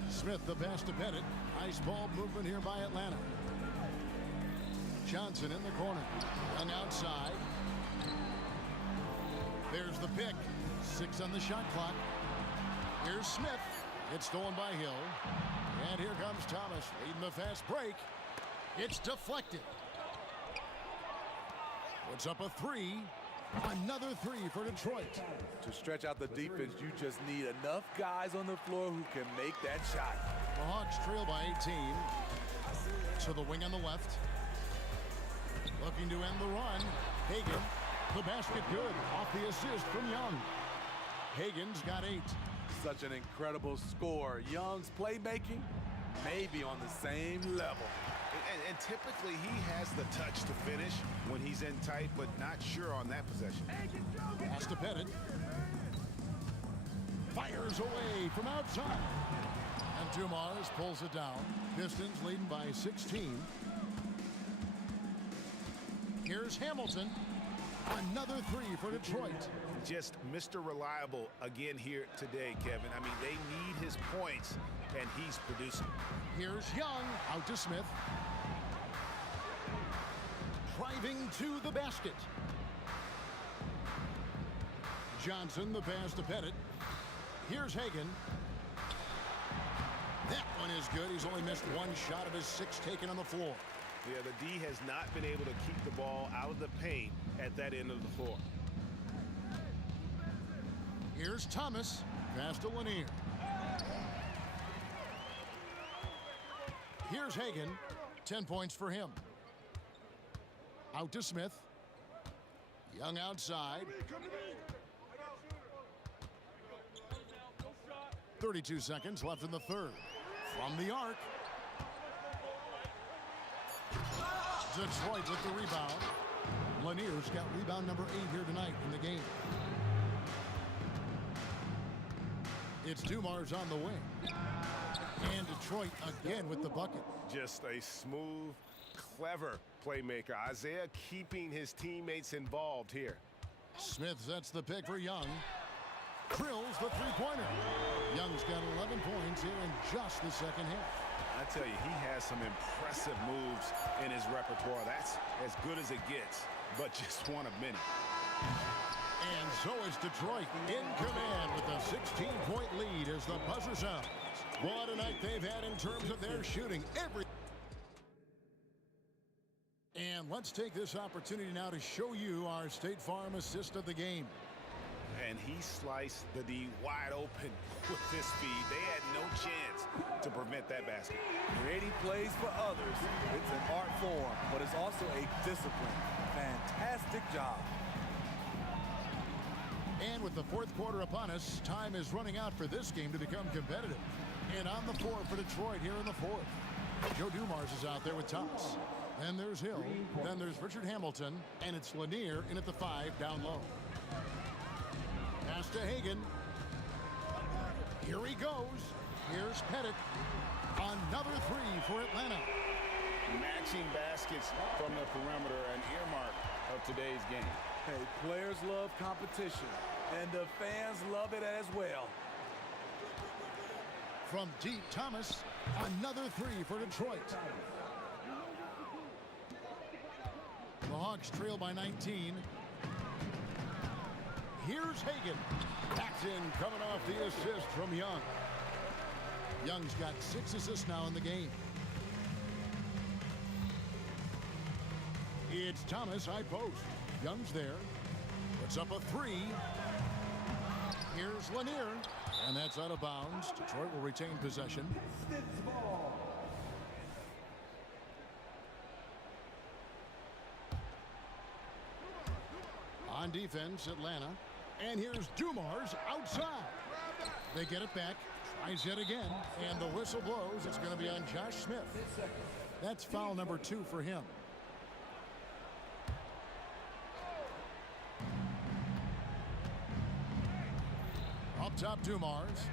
Smith the pass to Bennett. Nice ball movement here by Atlanta. Johnson in the corner. Young outside. There's the pick. 6 on the shot clock. Here's Smith. It's stolen by Hill. And here comes Thomas leading the fast break. It's deflected. Puts up a 3. Another 3 for Detroit. To stretch out the defense, you just need enough guys on the floor who can make that shot. The Hawks trail by 18. To the wing on the left. Looking to end the run. Hagan. The basket good. Off the assist from Young. Hagan's got 8. Such an incredible score. Young's playmaking may be on the same level. And typically he has the touch to finish when he's in tight, but not sure on that possession. Pass to Pettit. Fires away from outside. And Dumars pulls it down. Pistons leading by 16. Here's Hamilton. Another 3 for Detroit. Just Mr. Reliable again here today, Kevin. I mean, they need his points, and he's producing. Here's Young out to Smith. Driving to the basket. Johnson, the pass to Pettit. Here's Hagan. That one is good. He's only missed 1 shot of his 6 taken on the floor. Yeah, the D has not been able to keep the ball out of the paint at that end of the floor. Here's Thomas. Pass to Lanier. Here's Hagan. 10 points for him. Out to Smith. Young outside. 32 seconds left in the third. From the arc. Detroit with the rebound. Lanier's got rebound number 8 here tonight in the game. It's Dumars on the wing. And Detroit again with the bucket. Just a smooth, clever playmaker. Isaiah keeping his teammates involved here. Smith sets the pick for Young. Drills the three-pointer. Young's got 11 points here in just the second half. I tell you, he has some impressive moves in his repertoire. That's as good as it gets, but just one of many. And so is Detroit in command with a 16-point lead as the buzzer sounds. What a night they've had in terms of their shooting. And let's take this opportunity now to show you our State Farm assist of the game. And he sliced the D wide open with his speed. They had no chance to prevent that basket. Creating plays for others. It's an art form, but it's also a discipline. Fantastic job. And with the fourth quarter upon us, time is running out for this game to become competitive. And on the floor for Detroit here in the fourth. Joe Dumars is out there with Thomas. Then there's Hill. Then there's Richard Hamilton. And it's Lanier in at the 5 down low. Pass to Hagan. Here he goes. Here's Pettit. Another 3 for Atlanta. Matching baskets from the perimeter, an earmark of today's game. Hey, players love competition, and the fans love it as well. From deep, Thomas. Another 3 for Detroit. The Hawks trail by 19. Here's Hagan. Paxton coming off the assist from Young. Young's got 6 assists now in the game. It's Thomas, high post. Young's there. Puts up a 3. Here's Lanier. And that's out of bounds. Detroit will retain possession. On defense, Atlanta. And here's Dumars outside. They get it back. Tries yet again. And the whistle blows. It's going to be on Josh Smith. That's foul number 2 for him. Up top, Dumars.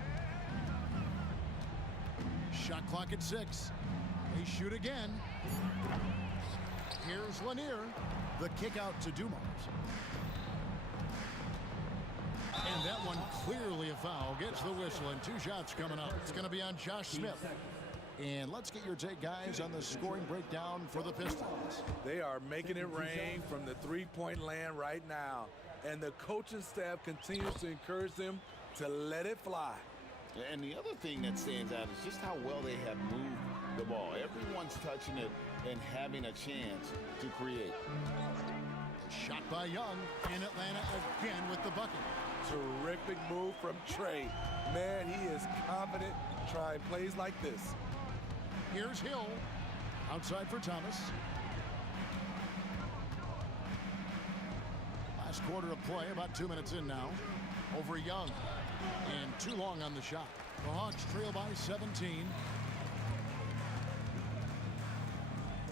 Shot clock at 6. They shoot again. Here's Lanier. The kick out to Dumars. And that one clearly a foul. Gets the whistle and 2 shots coming up. It's going to be on Josh Smith. And let's get your take, guys, on the scoring breakdown for the Pistons. They are making it rain from the three-point land right now. And the coaching staff continues to encourage them to let it fly. And the other thing that stands out is just how well they have moved the ball. Everyone's touching it and having a chance to create. Shot by Young in Atlanta again with the bucket. Terrific move from Trey. Man, he is confident trying plays like this. Here's Hill. Outside for Thomas. Last quarter of play, about 2 minutes in now. Over Young. And too long on the shot. The Hawks trail by 17.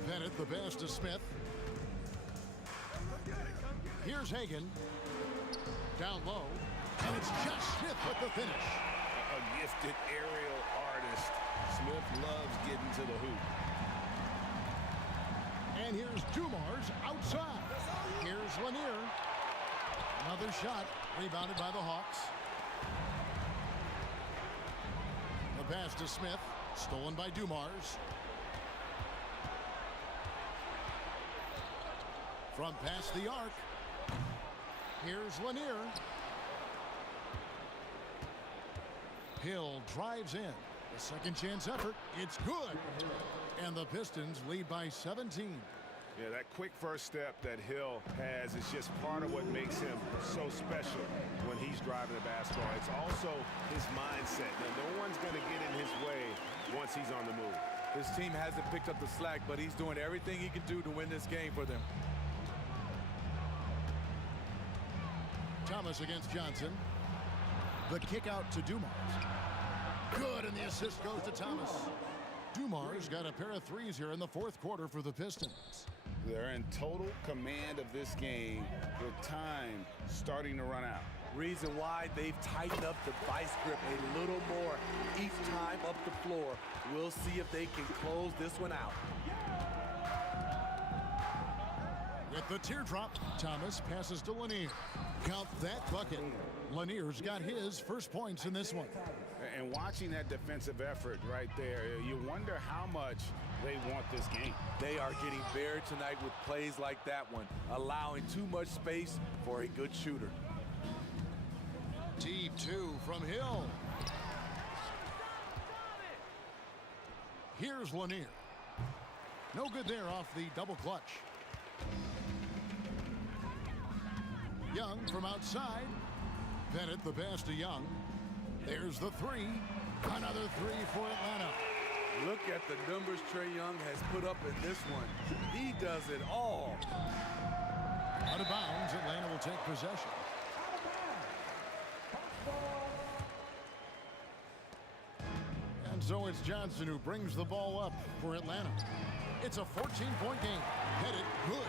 Bennett, the pass to Smith. Here's Hagan. Down low. And it's just Smith with the finish. A gifted aerial artist. Smith loves getting to the hoop. And here's Dumars outside. Here's Lanier. Another shot rebounded by the Hawks. The pass to Smith. Stolen by Dumars. From past the arc. Here's Lanier. Hill drives in. A second chance effort. It's good. And the Pistons lead by 17. Yeah, that quick first step that Hill has is just part of what makes him so special when he's driving the basketball. It's also his mindset. Now, no one's going to get in his way once he's on the move. His team hasn't picked up the slack, but he's doing everything he can do to win this game for them. Thomas against Johnson. The kick out to Dumars. Good, and the assist goes to Thomas. Dumars got a pair of threes here in the fourth quarter for the Pistons. They're in total command of this game with time starting to run out. Reason why they've tightened up the vice grip a little more each time up the floor. We'll see if they can close this one out. With the teardrop, Thomas passes to Lanier. Count that bucket. Lanier's got his first points in this one. And watching that defensive effort right there, you wonder how much they want this game. They are getting buried tonight with plays like that one, allowing too much space for a good shooter. Deep two from Hill. Here's Lanier. No good there off the double clutch. Young from outside. Bennett the pass to Young. There's the three. Another three for Atlanta. Look at the numbers Trae Young has put up in this one. He does it all. Out of bounds, Atlanta will take possession. And so it's Johnson who brings the ball up for Atlanta. It's a 14-point game. Headed good.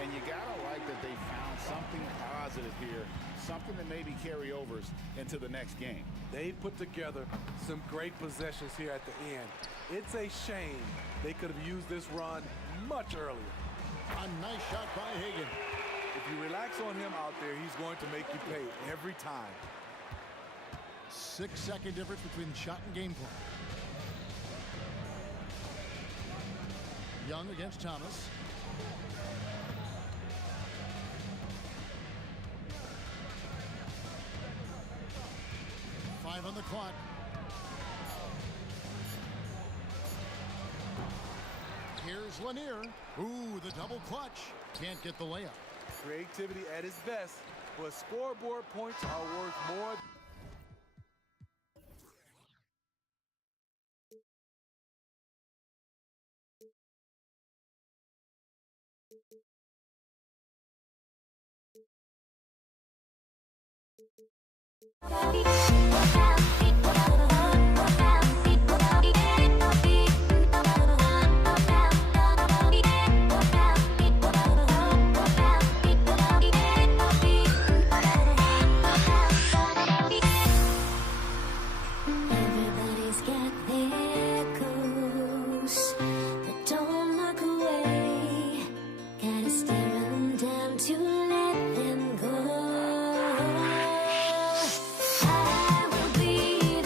And you gotta like that they found something positive here, something that maybe carry overs into the next game. They put together some great possessions here at the end. It's a shame they could have used this run much earlier. A nice shot by Hagan. If you relax on him out there, he's going to make you pay every time. 6-second difference between shot and game plan. Young against Thomas. On the clock. Here's Lanier. Ooh, the double clutch. Can't get the layup. Creativity at its best, but scoreboard points are worth more. Everybody's got their goals, but don't look away. Gotta stare 'em down to let them go. I will be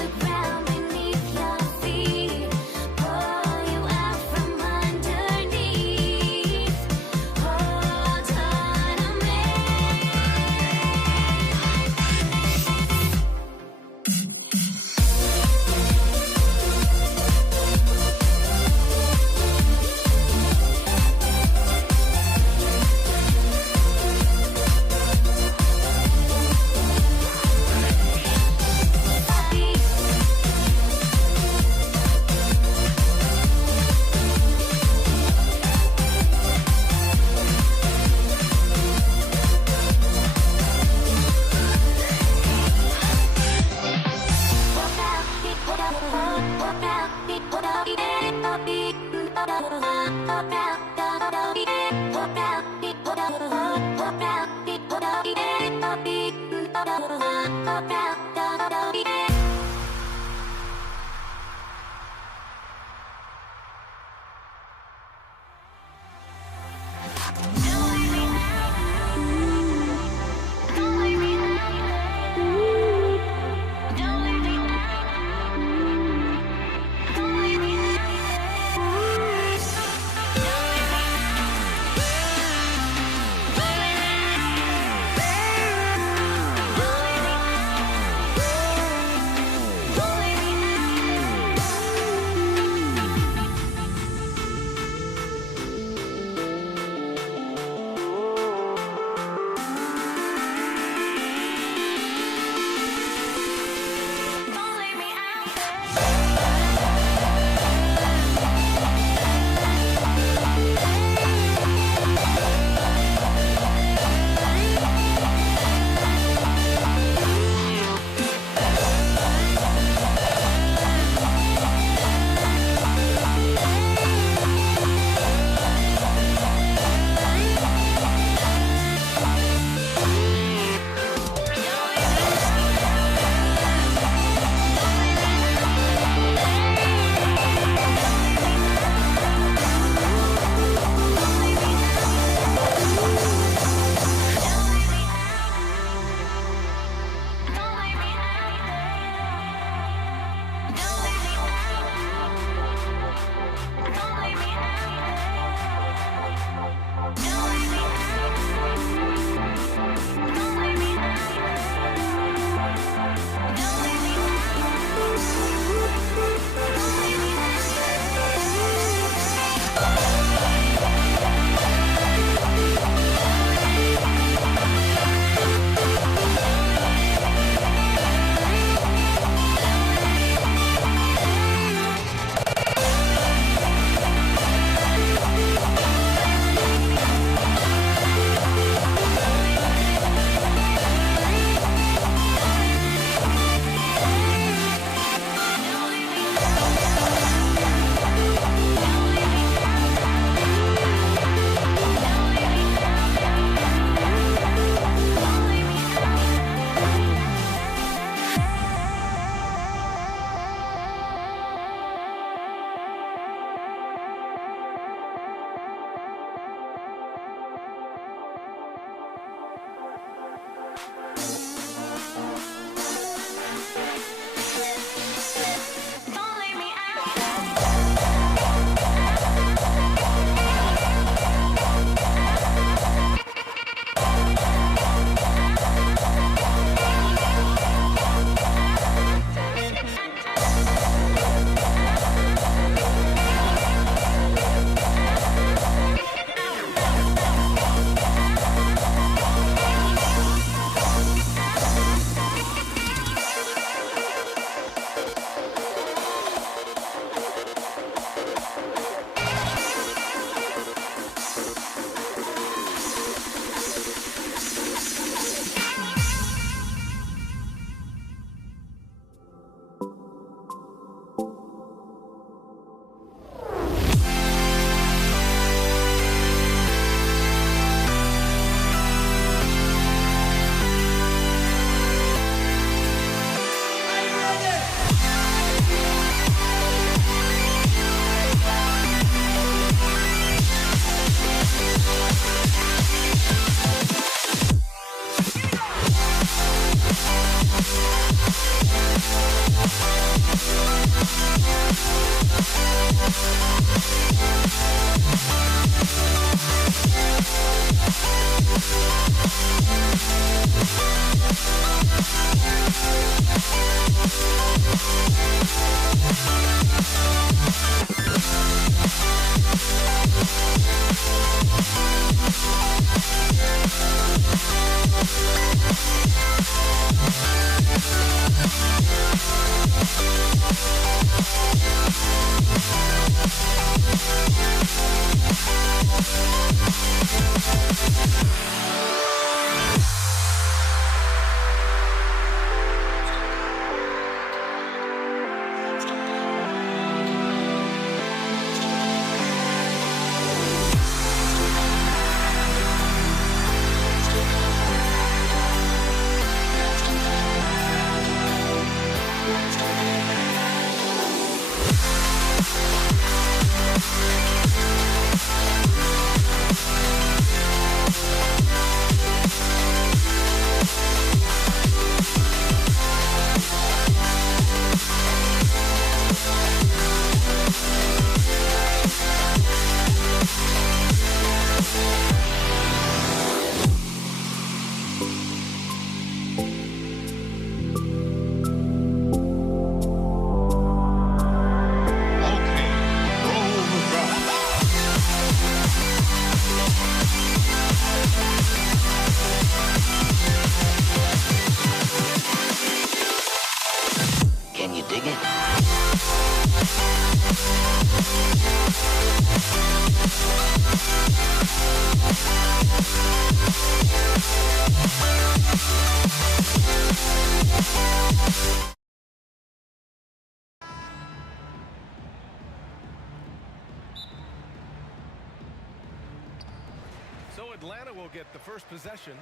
Atlanta will get the first possession.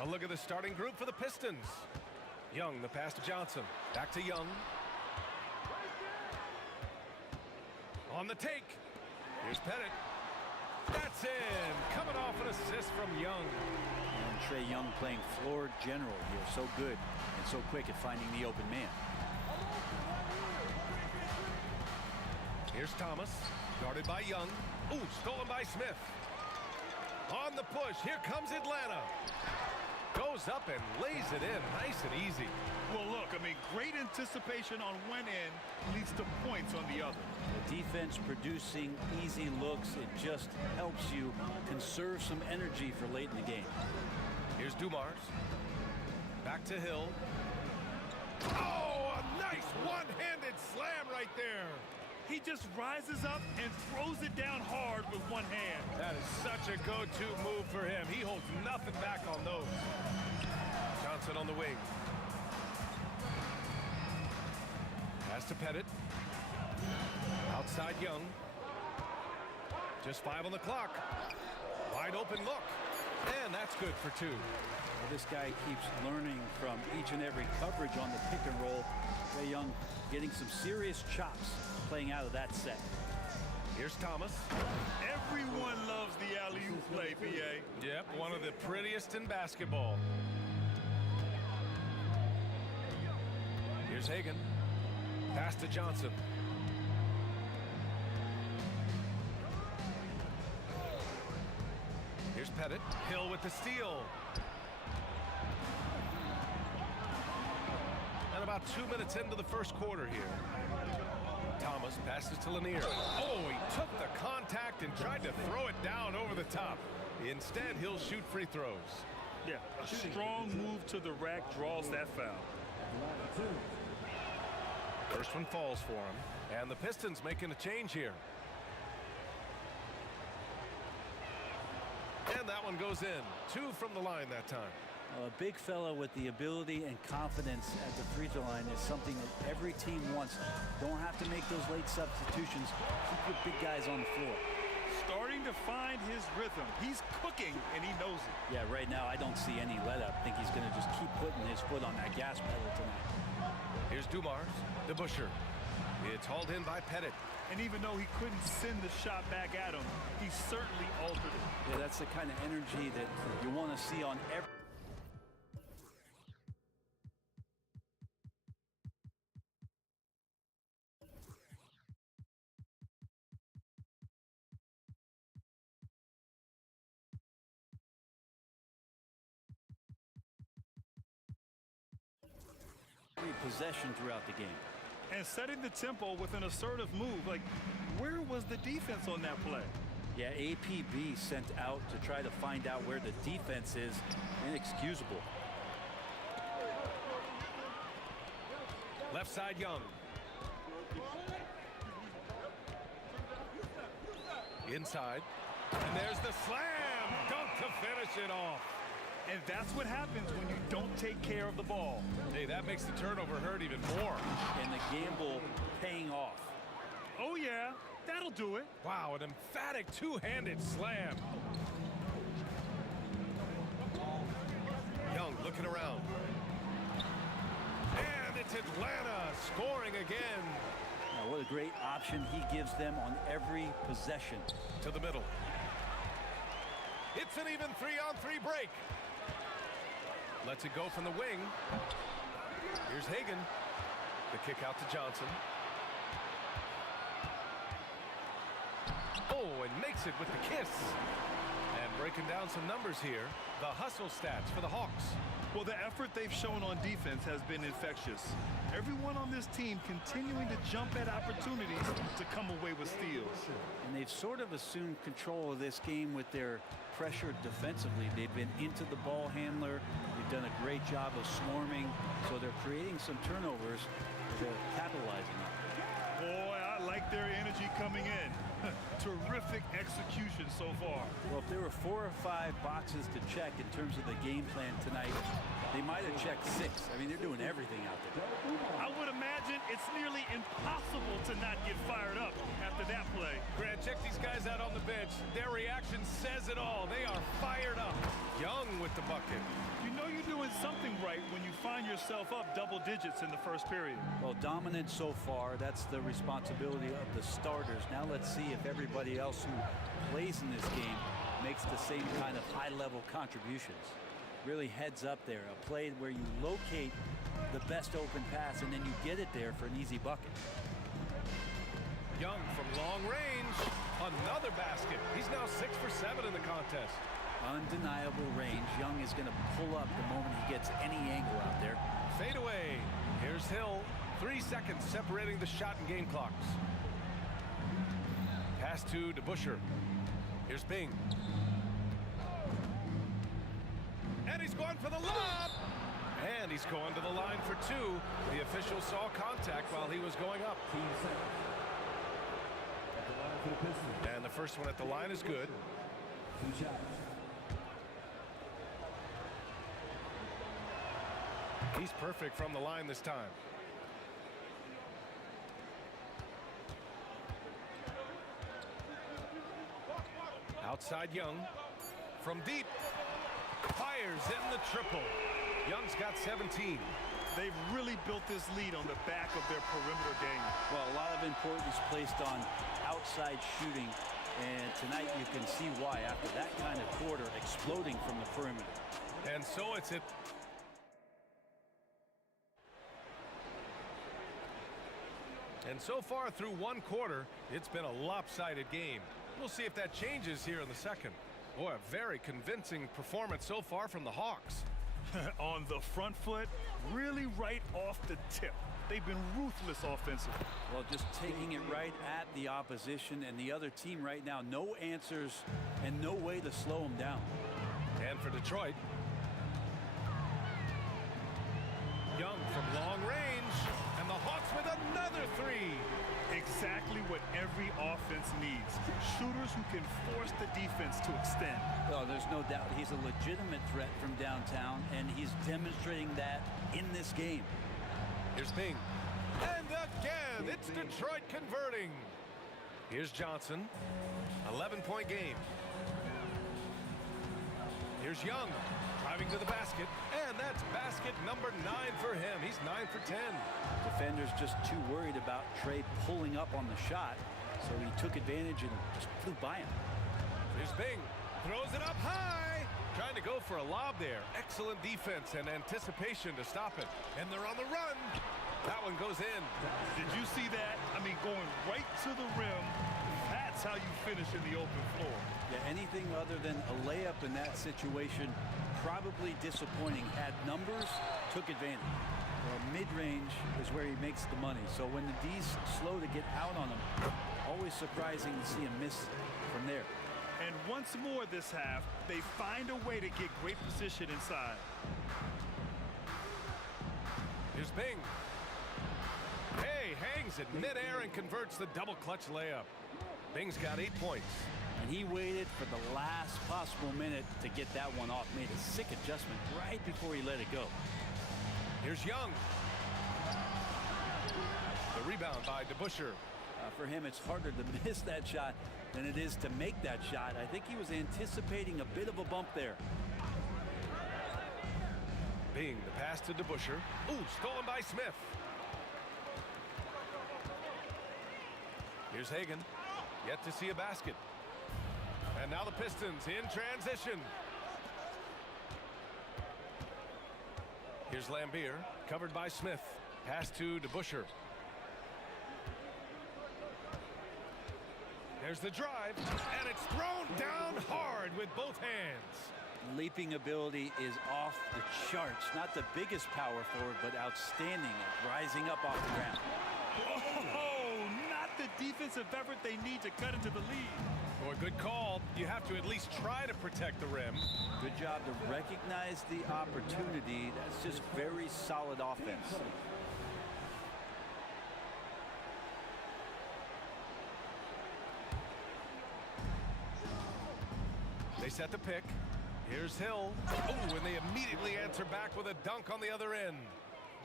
A look at the starting group for the Pistons. Young, the pass to Johnson. Back to Young. On the take. Here's Pettit. That's in. Coming off an assist from Young. And Trae Young playing floor general here. So good and so quick at finding the open man. Here's Thomas. Guarded by Young. Ooh, stolen by Smith. On the push. Here comes Atlanta. Goes up and lays it in. Nice and easy. Well, look, I mean, great anticipation on one end leads to points on the other. The defense producing easy looks. It just helps you conserve some energy for late in the game. Here's Dumars. Back to Hill. Oh, a nice one-handed slam right there. He just rises up and throws it down hard with one hand. That is such a go-to move for him. He holds nothing back on those. Johnson on the wing. Pass to Pettit. Outside Young. Just 5 on the clock. Wide open look. And that's good for 2. Well, this guy keeps learning from each and every coverage on the pick and roll. Trae Young getting some serious chops playing out of that set. Here's Thomas. Everyone loves the alley-oop play, B.A. Yep, one of the prettiest in basketball. Here's Hagan. Pass to Johnson. Here's Pettit. Hill with the steal. And about 2 minutes into the first quarter here. Thomas passes to Lanier. Oh, he took the contact and tried to throw it down over the top. Instead, he'll shoot free throws. Yeah, a strong move to the rack draws that foul. First one falls for him. And the Pistons making a change here. And that one goes in. 2 from the line that time. A big fella with the ability and confidence at the free throw line is something that every team wants. Don't have to make those late substitutions. Keep your big guys on the floor. Starting to find his rhythm. He's cooking, and he knows it. Yeah, right now I don't see any let up. I think he's going to just keep putting his foot on that gas pedal tonight. Here's Dumars, the Busher. It's hauled in by Pettit. And even though he couldn't send the shot back at him, he certainly altered it. Yeah, that's the kind of energy that you want to see on every... possession throughout the game. And setting the tempo with an assertive move. Like, where was the defense on that play? Yeah, APB sent out to try to find out where the defense is. Inexcusable. Left side Young. Inside. And there's the slam. Dunk to finish it off. And that's what happens when you don't take care of the ball. Hey, that makes the turnover hurt even more. And the gamble paying off. Oh, yeah. That'll do it. Wow, an emphatic two-handed slam. Young looking around. And it's Atlanta scoring again. Now, what a great option he gives them on every possession. To the middle. It's an even 3-on-3 break. Lets it go from the wing. Here's Hagan. The kick out to Johnson. Oh, and makes it with the kiss. And breaking down some numbers here. The hustle stats for the Hawks. Well, the effort they've shown on defense has been infectious. Everyone on this team continuing to jump at opportunities to come away with steals. And they've sort of assumed control of this game with their pressure defensively. They've been into the ball handler. They've done a great job of swarming. So they're creating some turnovers that they're capitalizing on. Boy, I like their energy coming in. Terrific execution so far. Well, if there were 4 or 5 boxes to check in terms of the game plan tonight, they might have checked 6. I mean, they're doing everything out there. I would imagine it's nearly impossible to not get fired up after that play. Grant, check these guys out on the bench. Their reaction says it all. They are fired up. Young with the bucket. You know you're doing something right when you find yourself up double digits in the first period. Well, dominant so far. That's the responsibility of the starters. Now let's see if everybody else who plays in this game makes the same kind of high-level contributions. Really heads up there. A play where you locate the best open pass and then you get it there for an easy bucket. Young from long range. Another basket. He's now 6 for 7 in the contest. Undeniable range. Young is going to pull up the moment he gets any angle out there. Fade away. Here's Hill. 3 seconds separating the shot and game clocks. Pass to DeBusschere. Here's Bing. And he's going for the lob. And he's going to the line for 2. The official saw contact while he was going up. And the first one at the line is good. He's perfect from the line this time. Outside Young. From deep. Fires in the triple. Young's got 17. They've really built this lead on the back of their perimeter game. Well, a lot of importance placed on outside shooting. And tonight you can see why after that kind of quarter exploding from the perimeter. And so it's it. And so far through one quarter, it's been a lopsided game. We'll see if that changes here in the second. Boy, a very convincing performance so far from the Hawks. On the front foot, really right off the tip. They've been ruthless offensively. Well, just taking it right at the opposition and the other team right now. No answers and no way to slow them down. And for Detroit, Young from long range, and the Hawks with another 3. Exactly what every offense needs. Shooters who can force the defense to extend. Oh, there's no doubt he's a legitimate threat from downtown, and he's demonstrating that in this game. Here's Bing. And again, it's Detroit converting. Here's Johnson. 11-point game. Here's Young. Driving to the basket. And that's basket number 9 for him. He's 9 for 10. Defenders just too worried about Trey pulling up on the shot, so he took advantage and just flew by him. Here's Bing. Throws it up high. Trying to go for a lob there. Excellent defense and anticipation to stop it. And they're on the run. That one goes in. Did you see that? I mean, going right to the rim. That's how you finish in the open floor. Yeah, anything other than a layup in that situation, probably disappointing. Had numbers, took advantage. Well, mid-range is where he makes the money. So when the D's slow to get out on him, always surprising to see him miss from there. And once more this half, they find a way to get great position inside. Here's Bing. Hey, hangs it midair and converts the double clutch layup. Bing's got 8 points. And he waited for the last possible minute to get that one off. Made a sick adjustment right before he let it go. Here's Young. The rebound by DeBusschere. For him, it's harder to miss that shot than it is to make that shot. I think he was anticipating a bit of a bump there. Bing, the pass to DeBusschere. Ooh, stolen by Smith. Here's Hagan. Yet to see a basket. And now the Pistons in transition. Here's Lambier, covered by Smith. Pass to DeBusschere. There's the drive, and it's thrown down hard with both hands. Leaping ability is off the charts. Not the biggest power forward, but outstanding at rising up off the ground. Oh, not the defensive effort they need to cut into the lead. Boy, good call. You have to at least try to protect the rim. Good job to recognize the opportunity. That's just very solid offense. They set the pick. Here's Hill. Oh, and they immediately answer back with a dunk on the other end.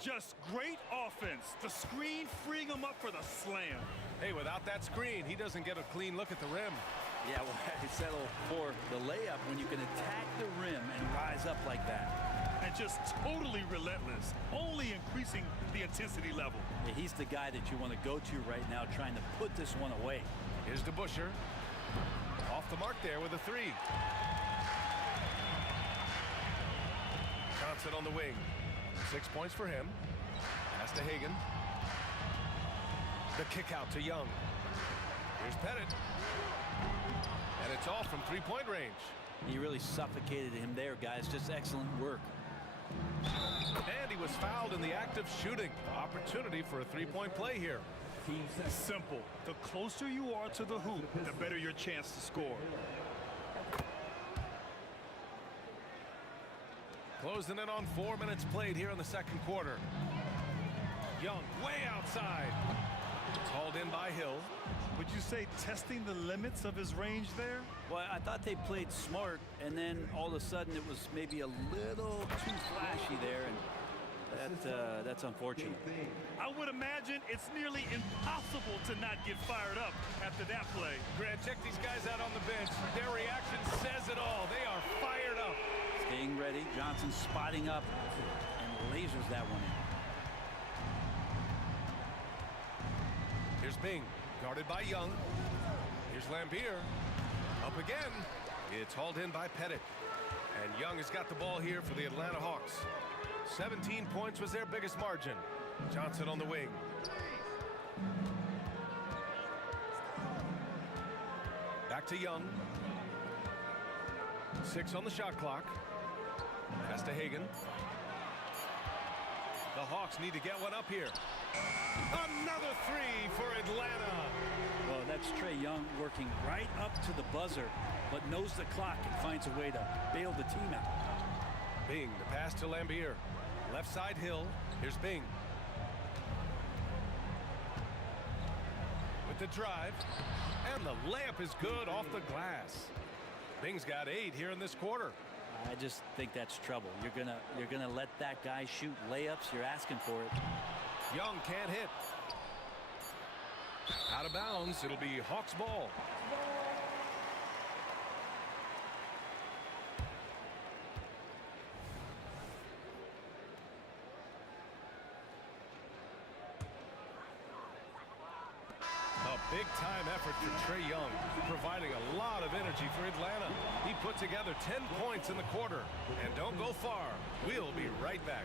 Just great offense. The screen freeing him up for the slam. Hey, without that screen, he doesn't get a clean look at the rim. Yeah, well, I settle for the layup when you can attack the rim and rise up like that. And just totally relentless, only increasing the intensity level. Yeah, he's the guy that you want to go to right now, trying to put this one away. Here's DeBuscher. Off the mark there with a three. Johnson on the wing. 6 points for him. Pass to Hagan. The kick out to Young. Here's Pettit. And it's off from three-point range. He really suffocated him there, guys. Just excellent work. And he was fouled in the act of shooting. Opportunity for a three-point play here. Simple. The closer you are to the hoop, the better your chance to score. Closing in on 4 minutes played here in the second quarter. Young way outside. It's hauled in by Hill. Would you say testing the limits of his range there? Well, I thought they played smart, and then all of a sudden it was maybe a little too flashy there, and that's unfortunate. I would imagine it's nearly impossible to not get fired up after that play. Grant, check these guys out on the bench. Their reaction says it all. They are fired up. Staying ready. Johnson spotting up and lasers that one in. Here's Bing, guarded by Young. Here's Lambier. Up again. It's hauled in by Pettit. And Young has got the ball here for the Atlanta Hawks. 17 points was their biggest margin. Johnson on the wing. Back to Young. 6 on the shot clock. Pass to Hagan. The Hawks need to get one up here. Another three for Atlanta. Well, that's Trae Young working right up to the buzzer, but knows the clock and finds a way to bail the team out. Bing, the pass to Lambier. Left side Hill. Here's Bing. With the drive. And the layup is good off the glass. Bing's got 8 here in this quarter. I just think that's trouble. You're gonna let that guy shoot layups. You're asking for it. Young can't hit. Out of bounds. It'll be Hawks ball. A big-time effort for Trae Young, providing a lot of energy for Atlanta. He put together 10 points in the quarter. And don't go far. We'll be right back.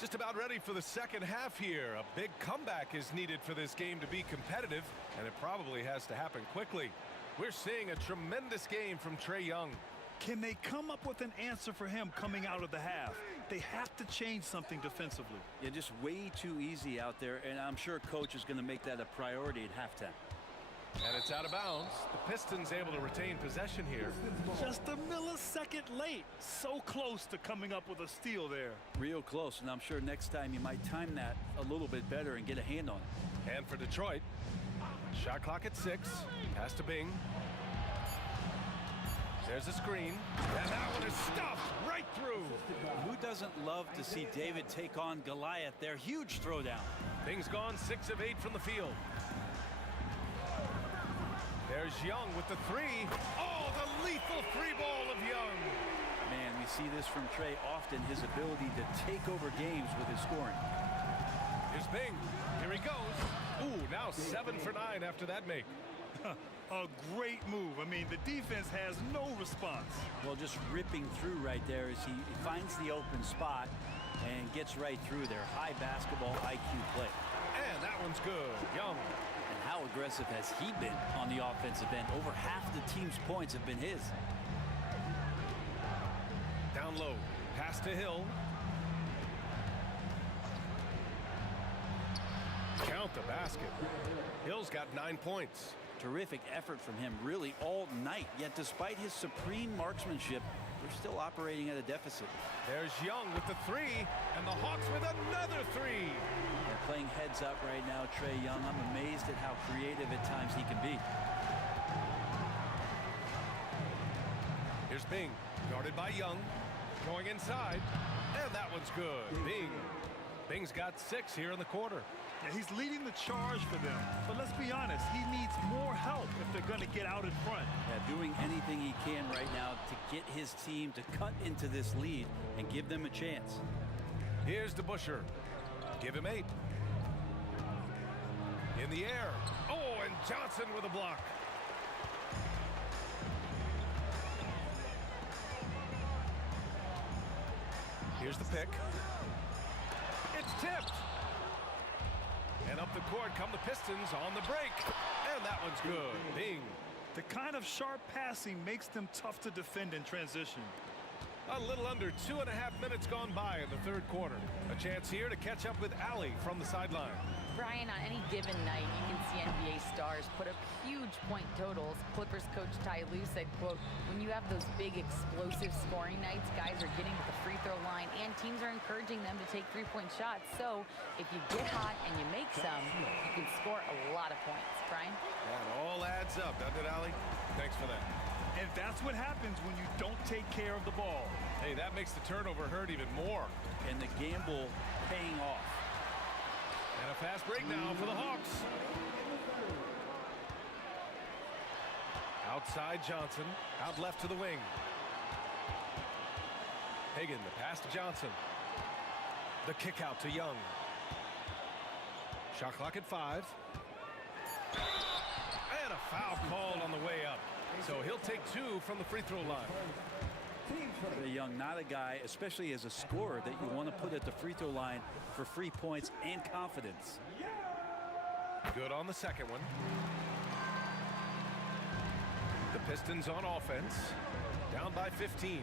Just about ready for the second half here. A big comeback is needed for this game to be competitive, and it probably has to happen quickly. We're seeing a tremendous game from Trae Young. Can they come up with an answer for him coming out of the half? They have to change something defensively. Yeah, just way too easy out there, and I'm sure coach is going to make that a priority at halftime. And it's out of bounds. The Pistons able to retain possession here. Just a millisecond late. So close to coming up with a steal there. Real close, and I'm sure next time you might time that a little bit better and get a hand on it. And for Detroit, shot clock at 6. Pass to Bing. There's a screen. And that one is stuffed right through. Who doesn't love to see David take on Goliath there? Huge throwdown. Bing's gone 6 of 8 from the field. There's Young with the 3. Oh, the lethal 3-ball of Young. Man, we see this from Trae often, his ability to take over games with his scoring. Here's Bing. Here he goes. Ooh, now 7 for 9 after that make. A great move. I mean, the defense has no response. Well, just ripping through right there as he finds the open spot and gets right through there. High basketball IQ play. And that one's good. Young. And how aggressive has he been on the offensive end? Over half the team's points have been his. Down low. Pass to Hill. Count the basket. Hill's got 9 points. Terrific effort from him really all night. Yet despite his supreme marksmanship, they're still operating at a deficit. There's Young with the three, and the Hawks with another three. They're playing heads up right now, Trae Young. I'm amazed at how creative at times he can be. Here's Bing, guarded by Young, going inside, and that one's good. Bing's got 6 here in the quarter. Yeah, he's leading the charge for them. But let's be honest, he needs more help if they're going to get out in front. Yeah, doing anything he can right now to get his team to cut into this lead and give them a chance. Here's DeBusschere. Give him 8. In the air. Oh, and Johnson with a block. Here's the pick. It's tipped. And up the court come the Pistons on the break. And that one's good. Bing. The kind of sharp passing makes them tough to defend in transition. A little under 2.5 minutes gone by in the third quarter. A chance here to catch up with Allie from the sideline. Brian, on any given night, you can see NBA stars put up huge point totals. Clippers coach Ty Lue said, quote, when you have those big explosive scoring nights, guys are getting to the free throw line and teams are encouraging them to take 3-point shots. So if you get hot and you make some, you can score a lot of points. Brian? That all adds up, doesn't it, Allie? Thanks for that. And that's what happens when you don't take care of the ball. Hey, that makes the turnover hurt even more. And the gamble paying off. And a fast break now for the Hawks. Outside Johnson, out left to the wing. Hagan, the pass to Johnson. The kick out to Young. Shot clock at 5. And a foul called on the way up. So he'll take 2 from the free throw line. Trae Young, not a guy, especially as a scorer, that you want to put at the free throw line for free points and confidence. Good on the second one. The Pistons on offense, down by 15.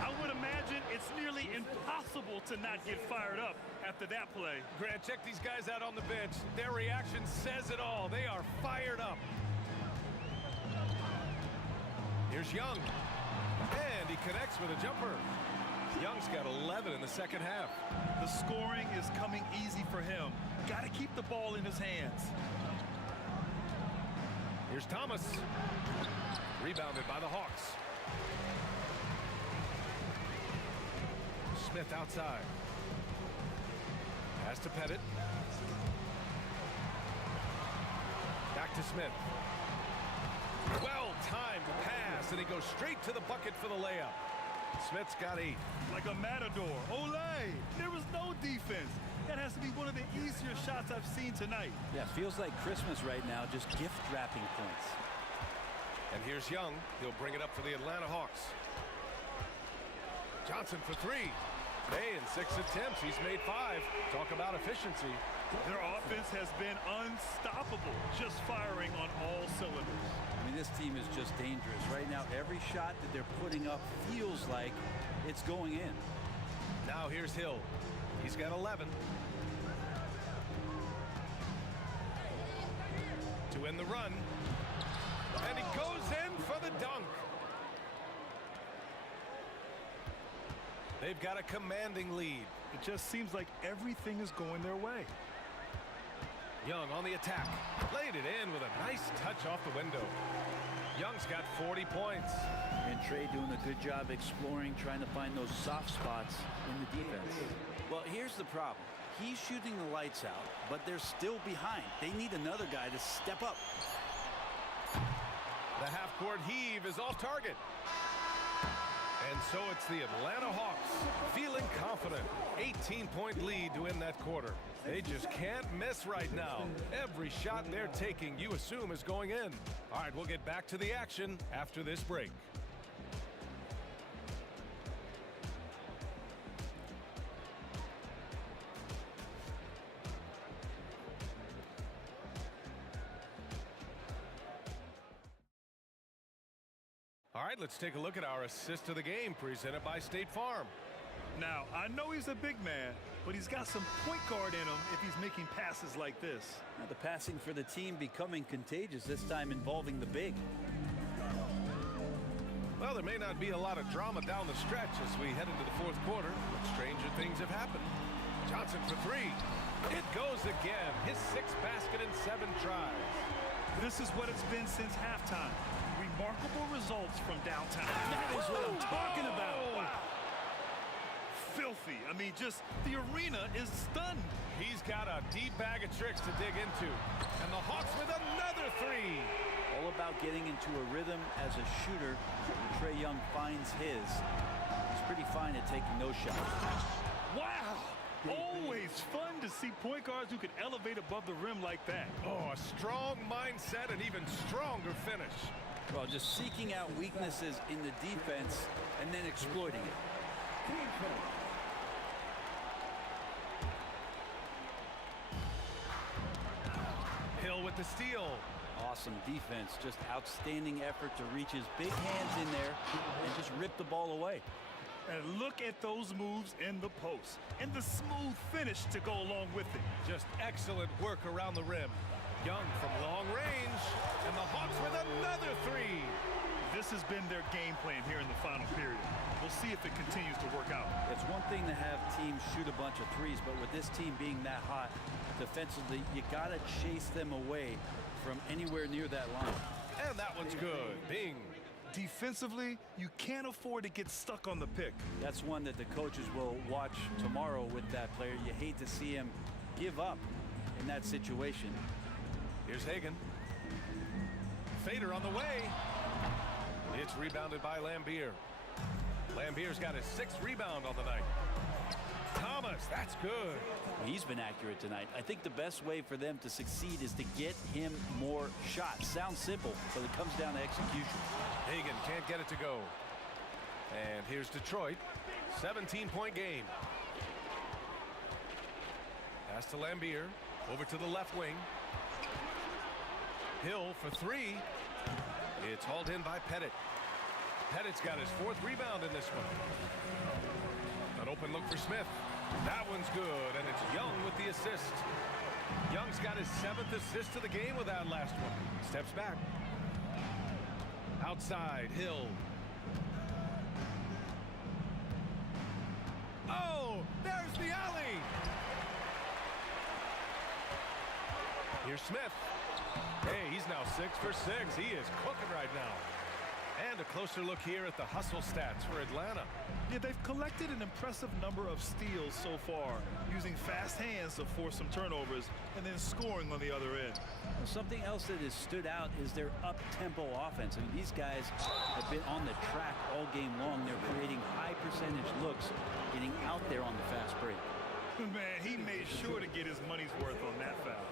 I would imagine it's nearly impossible to not get fired up after that play. Grant, check these guys out on the bench. Their reaction says it all. They are fired up. Here's Young. And he connects with a jumper. Young's got 11 in the second half. The scoring is coming easy for him. Got to keep the ball in his hands. Here's Thomas. Rebounded by the Hawks. Smith outside. Pass to Pettit. Back to Smith. Well-timed pass, and he goes straight to the bucket for the layup. Smith's got 8. Like a matador. Olay! There was no defense. That has to be one of the easier shots I've seen tonight. Yeah, feels like Christmas right now, just gift wrapping points. And here's Young. He'll bring it up for the Atlanta Hawks. Johnson for 3. Hey, in 6 attempts, he's made 5. Talk about efficiency. Their offense has been unstoppable, just firing on all cylinders. I mean, this team is just dangerous. Right now, every shot that they're putting up feels like it's going in. Now here's Hill. He's got 11. To end the run. And he goes in for the dunk. They've got a commanding lead. It just seems like everything is going their way. Young on the attack. Laid it in with a nice touch off the window. Young's got 40 points. And Trae doing a good job exploring, trying to find those soft spots in the defense. Well, here's the problem. He's shooting the lights out, but they're still behind. They need another guy to step up. The half-court heave is off target. And so it's the Atlanta Hawks feeling confident. 18-point lead to end that quarter. They just can't miss right now. Every shot they're taking, you assume, is going in. All right, we'll get back to the action after this break. All right, let's take a look at our assist of the game presented by State Farm. Now, I know he's a big man, but he's got some point guard in him if he's making passes like this. Now, the passing for the team becoming contagious, this time involving the big. Well, there may not be a lot of drama down the stretch as we head into the fourth quarter, but stranger things have happened. Johnson for three. It goes again. His sixth basket in 7 tries. This is what it's been since halftime. Remarkable results from downtown. That is what I'm talking about. Wow. Filthy. I mean, just the arena is stunned. He's got a deep bag of tricks to dig into. And the Hawks with another three. All about getting into a rhythm as a shooter. Trae Young finds his. He's pretty fine at taking those shots. Wow. Always fun to see point guards who can elevate above the rim like that. Oh, a strong mindset and even stronger finish. Well, just seeking out weaknesses in the defense and then exploiting it. Hill with the steal. Awesome defense. Just outstanding effort to reach his big hands in there and just rip the ball away. And look at those moves in the post and the smooth finish to go along with it. Just excellent work around the rim. Young from long range, and the Hawks with another three. This has been their game plan here in the final period. We'll see if it continues to work out. It's one thing to have teams shoot a bunch of threes, but with this team being that hot defensively, you got to chase them away from anywhere near that line. And that one's good. Bing. Defensively, you can't afford to get stuck on the pick. That's one that the coaches will watch tomorrow with that player. You hate to see him give up in that situation. Here's Hagan. Fader on the way. It's rebounded by Lambier. Lambier's got his 6th rebound on the night. Thomas, that's good. He's been accurate tonight. I think the best way for them to succeed is to get him more shots. Sounds simple, but it comes down to execution. Hagan can't get it to go. And here's Detroit. 17-point game. Pass to Lambier. Over to the left wing. Hill for three. It's hauled in by Pettit. Pettit's got his 4th rebound in this one. An open look for Smith. That one's good, and it's Young with the assist. Young's got his 7th assist of the game with that last one. Steps back. Outside, Hill. Oh, there's the alley. Here's Smith. Hey, he's now 6 for 6. He is cooking right now. And a closer look here at the hustle stats for Atlanta. Yeah, they've collected an impressive number of steals so far, using fast hands to force some turnovers and then scoring on the other end. Well, something else that has stood out is their up-tempo offense. I mean, these guys have been on the track all game long. They're creating high-percentage looks, getting out there on the fast break. Man, he made sure to get his money's worth on that foul.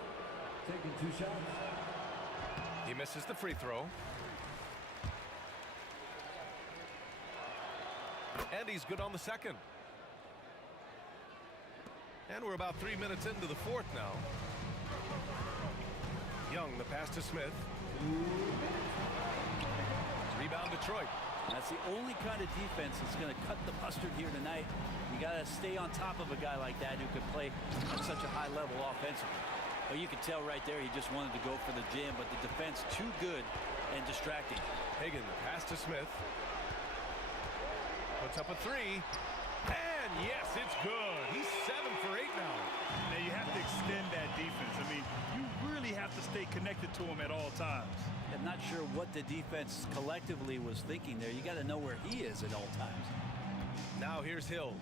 Taking 2 shots. He misses the free throw. And he's good on the second. And we're about 3 minutes into the fourth now. Young, the pass to Smith. Rebound Detroit. That's the only kind of defense that's going to cut the mustard here tonight. You got to stay on top of a guy like that who can play at such a high level offensively. Well, you could tell right there he just wanted to go for the jam, but the defense too good and distracting. Hagan, the pass to Smith. Puts up a three. And yes, it's good. He's 7 for 8 now. Now you have to extend that defense. I mean, you really have to stay connected to him at all times. I'm not sure what the defense collectively was thinking there. You got to know where he is at all times. Now here's Hill.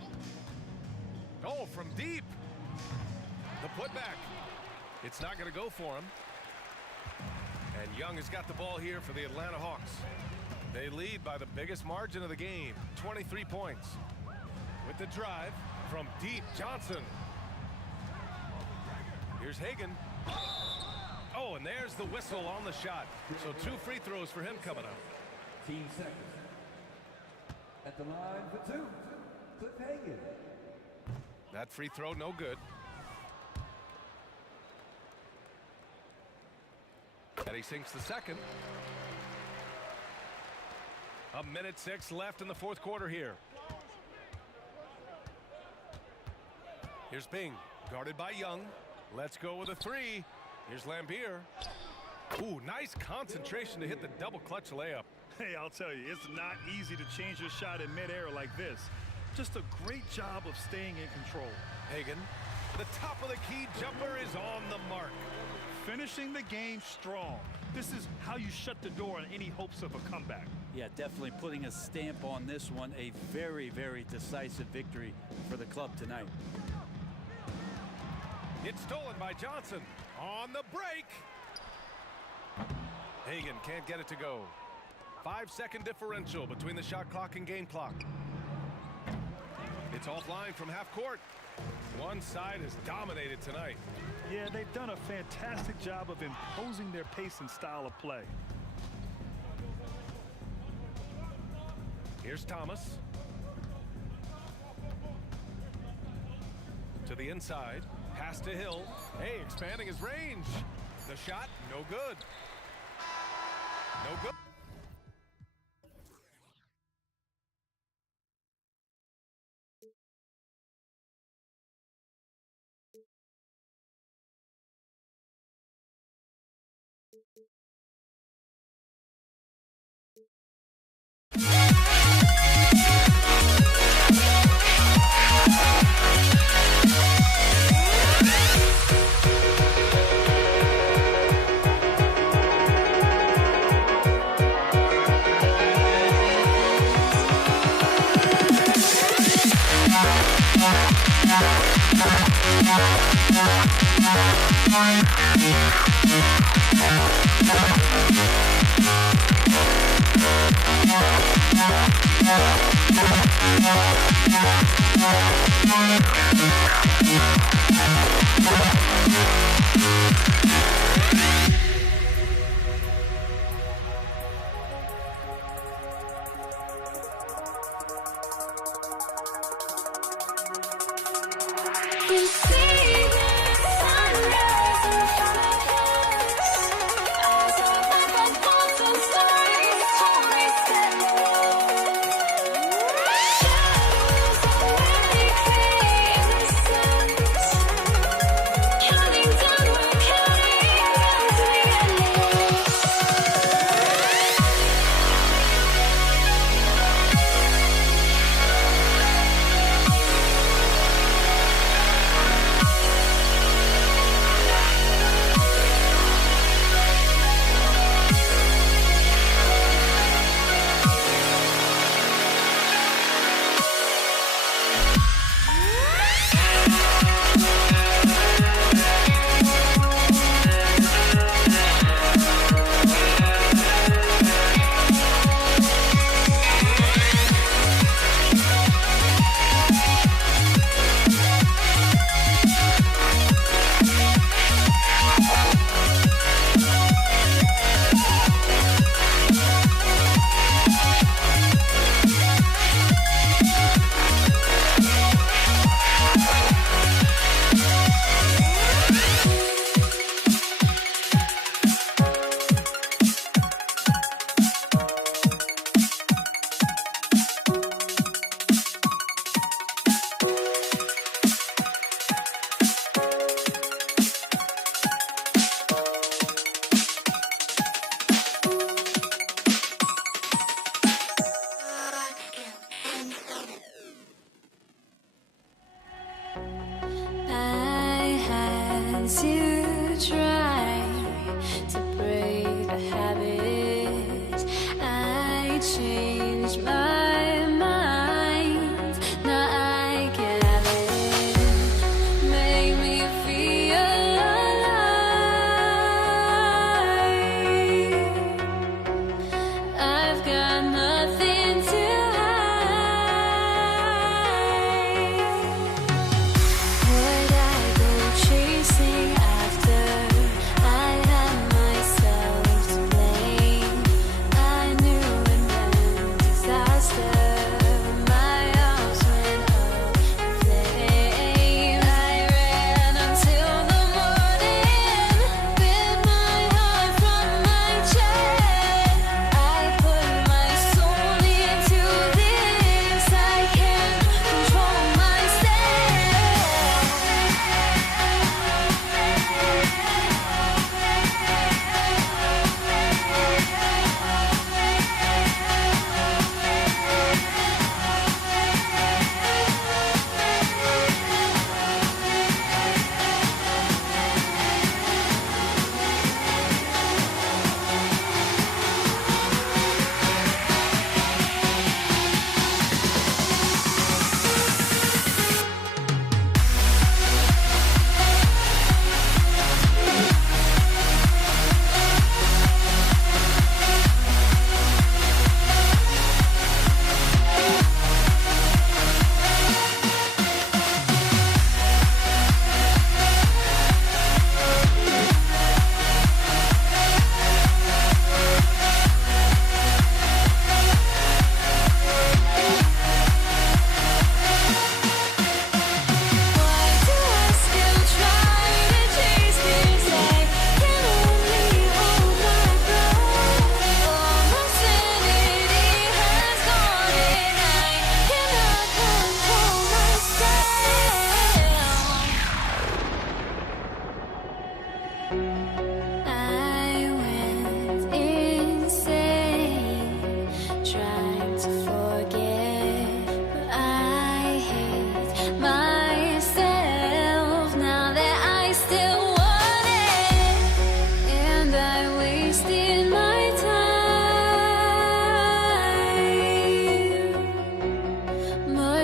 Oh, from deep. The putback. It's not going to go for him. And Young has got the ball here for the Atlanta Hawks. They lead by the biggest margin of the game, 23 points. With the drive from deep, Johnson. Here's Hagan. Oh, and there's the whistle on the shot. So 2 free throws for him coming up. 15 seconds. At the line for 2, Cliff Hagan. That free throw, no good. And he sinks the second. 1:06 left in the fourth quarter here. Here's Bing, guarded by Young. Let's go with a three. Here's Lambier. Ooh, nice concentration to hit the double clutch layup. Hey, I'll tell you, it's not easy to change your shot in midair like this. Just a great job of staying in control. Hagan, the top of the key jumper is on the mark. Finishing the game strong. This is how you shut the door on any hopes of a comeback. Yeah, definitely putting a stamp on this one. A very, very decisive victory for the club tonight. It's stolen by Johnson. On the break. Hagan can't get it to go. 5-second differential between the shot clock and game clock. It's offline from half court. One side is dominated tonight. Yeah, they've done a fantastic job of imposing their pace and style of play. Here's Thomas. To the inside. Pass to Hill. Hey, expanding his range. The shot, no good. No good.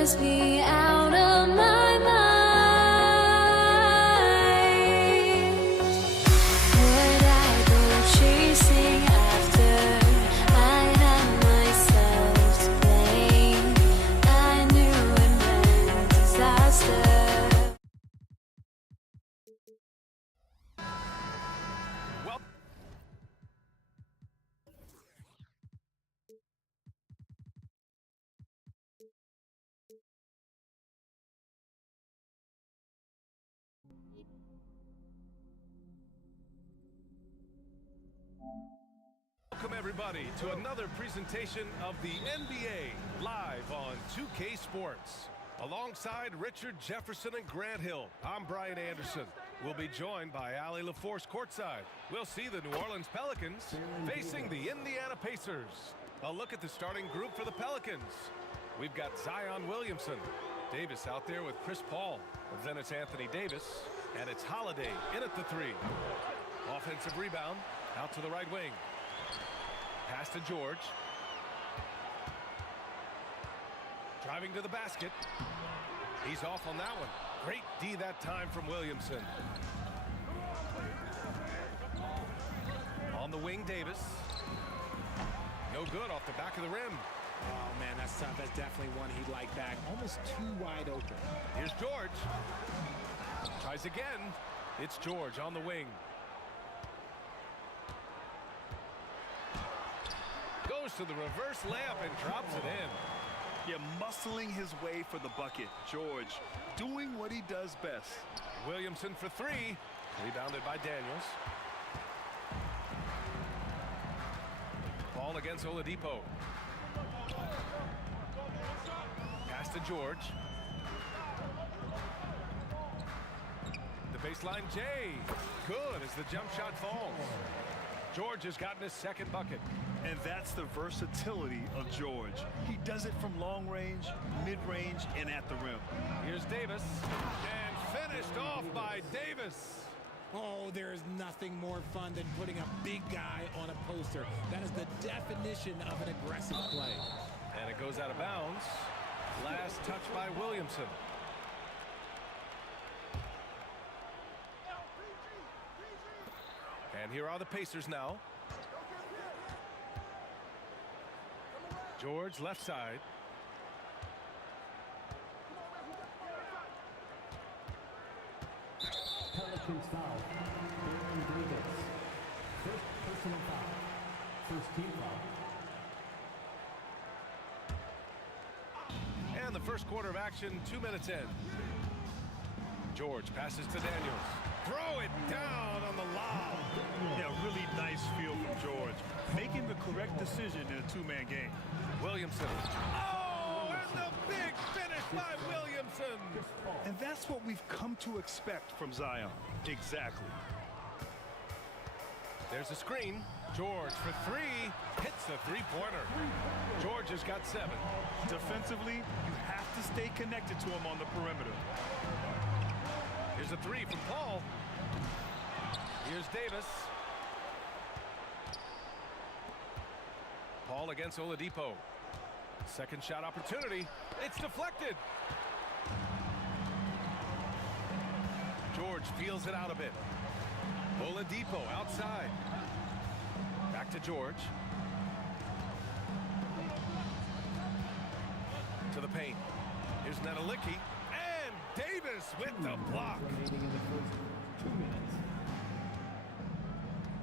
drives me out of my mind. Would I go chasing after I had myself to blame? I knew it meant disaster. Well, welcome everybody to another presentation of the NBA live on 2K Sports. Alongside Richard Jefferson and Grant Hill, I'm Brian Anderson. We'll be joined by Allie LaForce courtside. We'll see the New Orleans Pelicans facing the Indiana Pacers. A look at the starting group for the Pelicans. We've got Zion Williamson. Davis out there with Chris Paul. Then it's Anthony Davis. And it's Holiday in at the three. Offensive rebound out to the right wing. Pass to George. Driving to the basket. He's off on that one. Great D that time from Williamson. On the wing, Davis. No good off the back of the rim. Oh, man, that's tough. That's definitely one he'd like back. Almost too wide open. Here's George. Tries again. It's George on the wing. Goes to the reverse layup and drops it in. Yeah, muscling his way for the bucket. George doing what he does best. Williamson for three. Rebounded by Daniels. Ball against Oladipo. Pass to George. The baseline Jay. Good as the jump shot falls. George has gotten his second bucket. And that's the versatility of George. He does it from long range, mid-range, and at the rim. Here's Davis. And finished off by Davis. Oh, there is nothing more fun than putting a big guy on a poster. That is the definition of an aggressive play. And it goes out of bounds. Last touch by Williamson. And here are the Pacers now. George left side. Pelicans foul. Aaron Davis. First personal foul. First team foul. And the first quarter of action, 2 minutes in. George passes to Daniels. Throw it down on the lob. Yeah, really nice feel from George. Making the correct decision in a two-man game. Williamson. Oh, and the big finish by Williamson. And that's what we've come to expect from Zion. Exactly. There's a screen. George for three. Hits the three-pointer. George has got 7. Defensively, you have to stay connected to him on the perimeter. Here's a three from Paul. Here's Davis. Paul against Oladipo. Second shot opportunity. It's deflected. George feels it out a bit. Oladipo outside. Back to George. To the paint. Here's Nedelicki. And Davis with the block. Remaining in the first 2 minutes.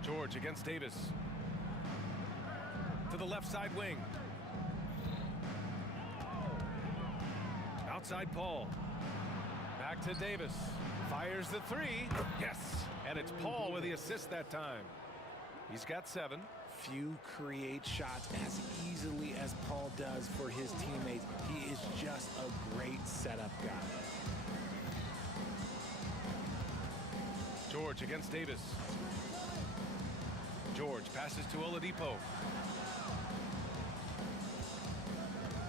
George against Davis. To the left side wing. Outside Paul. Back to Davis. Fires the three. Yes. And it's Paul with the assist that time. He's got 7. Few create shots as easily as Paul does for his teammates. He is just a great setup guy. George against Davis. George passes to Oladipo.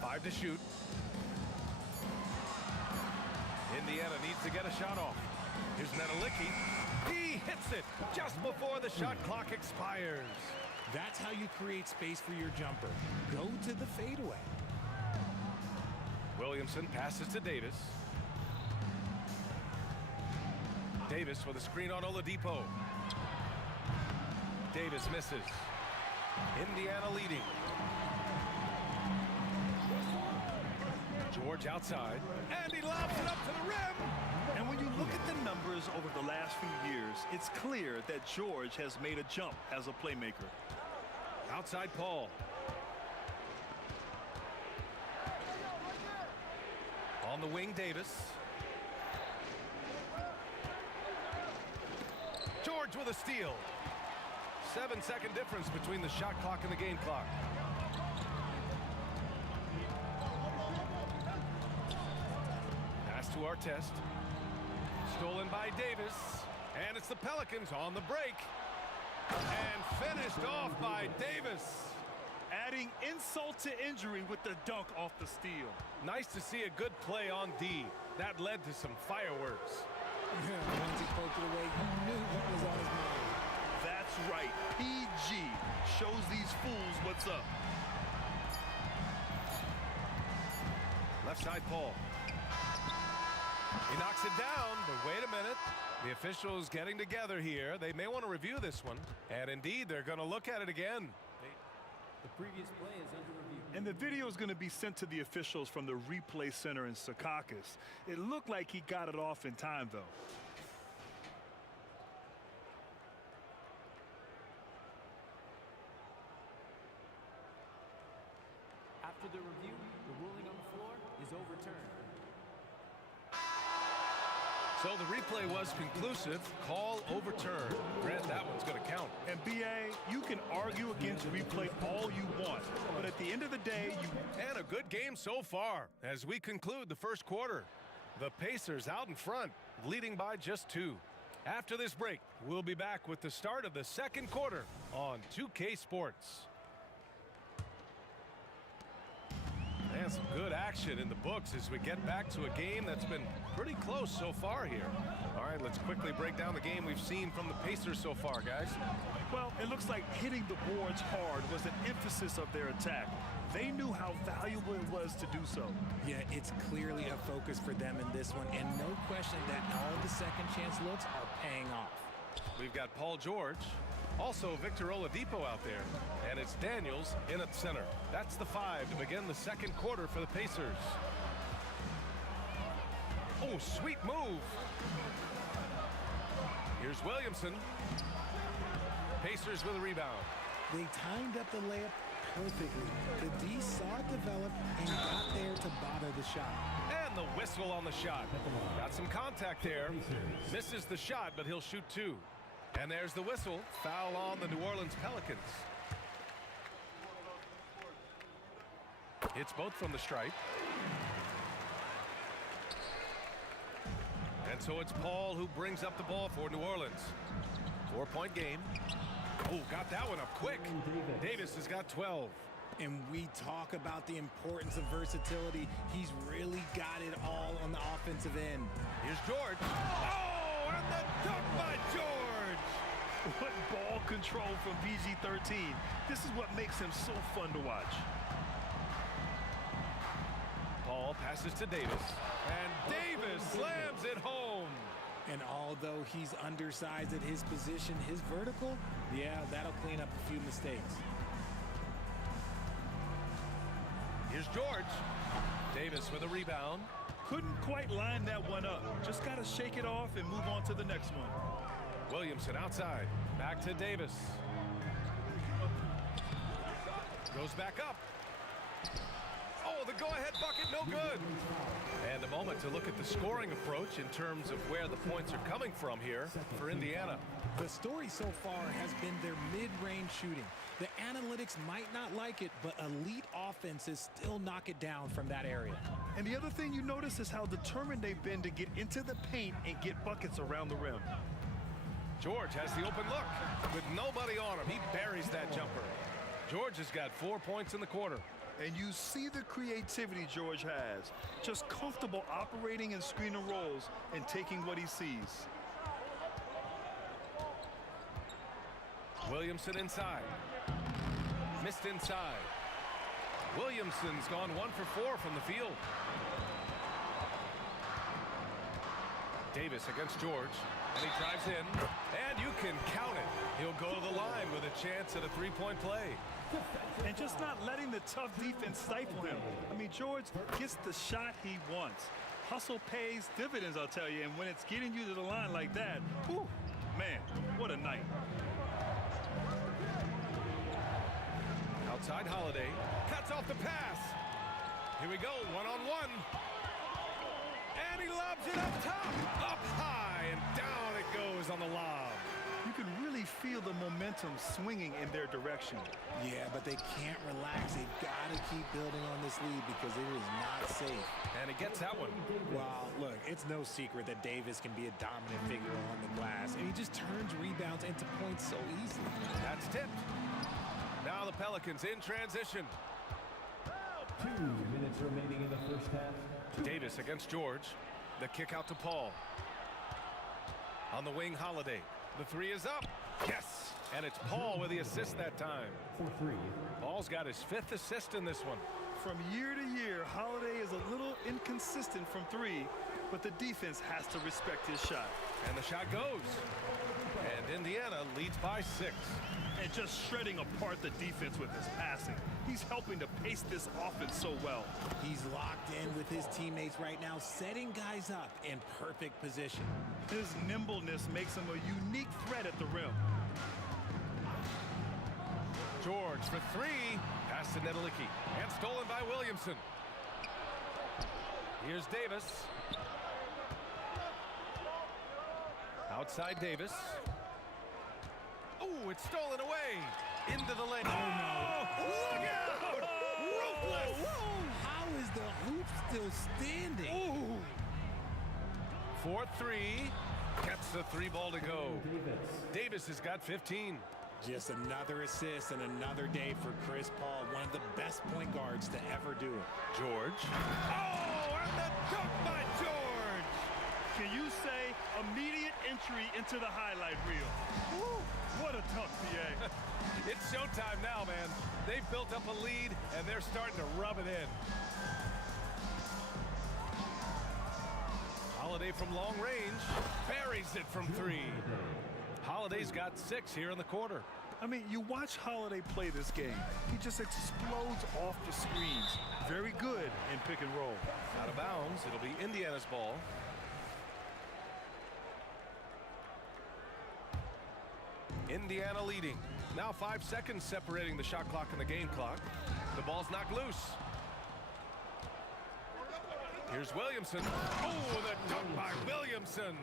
5 to shoot. Indiana needs to get a shot off. Here's Nedelicki. He hits it just before the shot clock expires. That's how you create space for your jumper. Go to the fadeaway. Williamson passes to Davis. Davis with a screen on Oladipo. Davis misses. Indiana leading. George outside, and he lobs it up to the rim. And when you look at the numbers over the last few years, it's clear that George has made a jump as a playmaker. Outside Paul. On the wing, Davis. George with a steal. 7-second difference between the shot clock and the game clock. Pass to Artest. Stolen by Davis. And it's the Pelicans on the break. And finished off by Davis. Adding insult to injury with the dunk off the steal. Nice to see a good play on D. That led to some fireworks. Once he poked it away, he knew what was on his mind. That's right. PG shows these fools what's up. Left side, Paul. He knocks it down, but wait a minute. The officials getting together here. They may want to review this one. And indeed, they're going to look at it again. The previous play is under review. And the video is going to be sent to the officials from the replay center in Secaucus. It looked like he got it off in time, though. After the review, the ruling on the floor is overturned. So the replay was conclusive. Call overturned. Grant, that one's going to count. And BA, you can argue against replay all you want, but at the end of the day, And a good game so far as we conclude the first quarter. The Pacers out in front, leading by just 2. After this break, we'll be back with the start of the second quarter on 2K Sports. And some good action in the books as we get back to a game that's been pretty close so far here. All right, let's quickly break down the game we've seen from the Pacers so far, guys. well, it looks like hitting the boards hard was an emphasis of their attack. They knew how valuable it was to do so. Yeah, it's clearly a focus for them in this one, and no question that all the second chance looks are paying off. We've got Paul George, also Victor Oladipo out there, and it's Daniels in at center. That's the 5 to begin the second quarter for the Pacers. Oh, sweet move. Here's Williamson. Pacers with a rebound. They timed up the layup perfectly. The D saw it develop and got there to bother the shot. And the whistle on the shot. Got some contact there. Misses the shot, but he'll shoot 2. And there's the whistle. Foul on the New Orleans Pelicans. Hits both from the stripe. And so it's Paul who brings up the ball for New Orleans. 4-point game. Oh, got that one up quick. Davis has got 12. And we talk about the importance of versatility. He's really got it all on the offensive end. Here's George. Oh, and the dunk by George. What ball control from PG-13. This is what makes him so fun to watch. Paul passes to Davis. And Davis slams it home. And although he's undersized at his position, his vertical, yeah, that'll clean up a few mistakes. Here's George. Davis with a rebound. Couldn't quite line that one up. Just got to shake it off and move on to the next one. Williamson outside. Back to Davis. Goes back up. Oh, the go-ahead bucket, no good. And a moment to look at the scoring approach in terms of where the points are coming from here for Indiana. The story so far has been their mid-range shooting. The analytics might not like it, but elite offenses still knock it down from that area. And the other thing you notice is how determined they've been to get into the paint and get buckets around the rim. George has the open look. With nobody on him, he buries that jumper. George has got 4 points in the quarter. And you see the creativity George has. Just comfortable operating in screen and rolls and taking what he sees. Williamson inside. Missed inside. Williamson's gone 1 for 4 from the field. Davis against George, and he drives in, and you can count it. He'll go to the line with a chance at a three-point play. And just not letting the tough defense stifle him. I mean, George gets the shot he wants. Hustle pays dividends, I'll tell you, and when it's getting you to the line like that, whew, man, what a night. Outside Holiday, cuts off the pass. Here we go, one-on-one. And he lobs it up top, up high, and down it goes on the lob. You can really feel the momentum swinging in their direction. Yeah, but they can't relax. They've got to keep building on this lead because it is not safe. And he gets that one. Well, look, it's no secret that Davis can be a dominant figure on the glass, and he just turns rebounds into points so easily. That's tipped. Now the Pelicans in transition. 2 minutes remaining in the first half. Davis against George. The kick out to Paul. On the wing, Holiday. The three is up. Yes! And it's Paul with the assist that time. For 3. Paul's got his 5th assist in this one. From year to year, Holiday is a little inconsistent from 3, but the defense has to respect his shot. And the shot goes. And Indiana leads by 6. And just shredding apart the defense with his passing. He's helping to pace this offense so well. He's locked in with his teammates right now, setting guys up in perfect position. His nimbleness makes him a unique threat at the rim. George for 3. Pass to Nedelicki. And stolen by Williamson. Here's Davis. Outside Davis. Oh, it's stolen away. Into the lane. Oh, no. Look out! Ruthless! How is the hoop still standing? Ooh. 4-3. Gets the 3 ball to go. Davis has got 15. Just another assist and another day for Chris Paul, one of the best point guards to ever do it. George. Oh, and the dunk by George! Can you say immediate entry into the highlight reel? Woo, what a dunk, PA. It's showtime now, man. They've built up a lead, and they're starting to rub it in. Holiday from long range. Buries it from 3. Holiday's got 6 here in the quarter. I mean, you watch Holiday play this game. He just explodes off the screens. Very good in pick and roll. Out of bounds. It'll be Indiana's ball. Indiana leading. Now 5 seconds separating the shot clock and the game clock. The ball's knocked loose. Here's Williamson. Oh, the dunk by Williamson.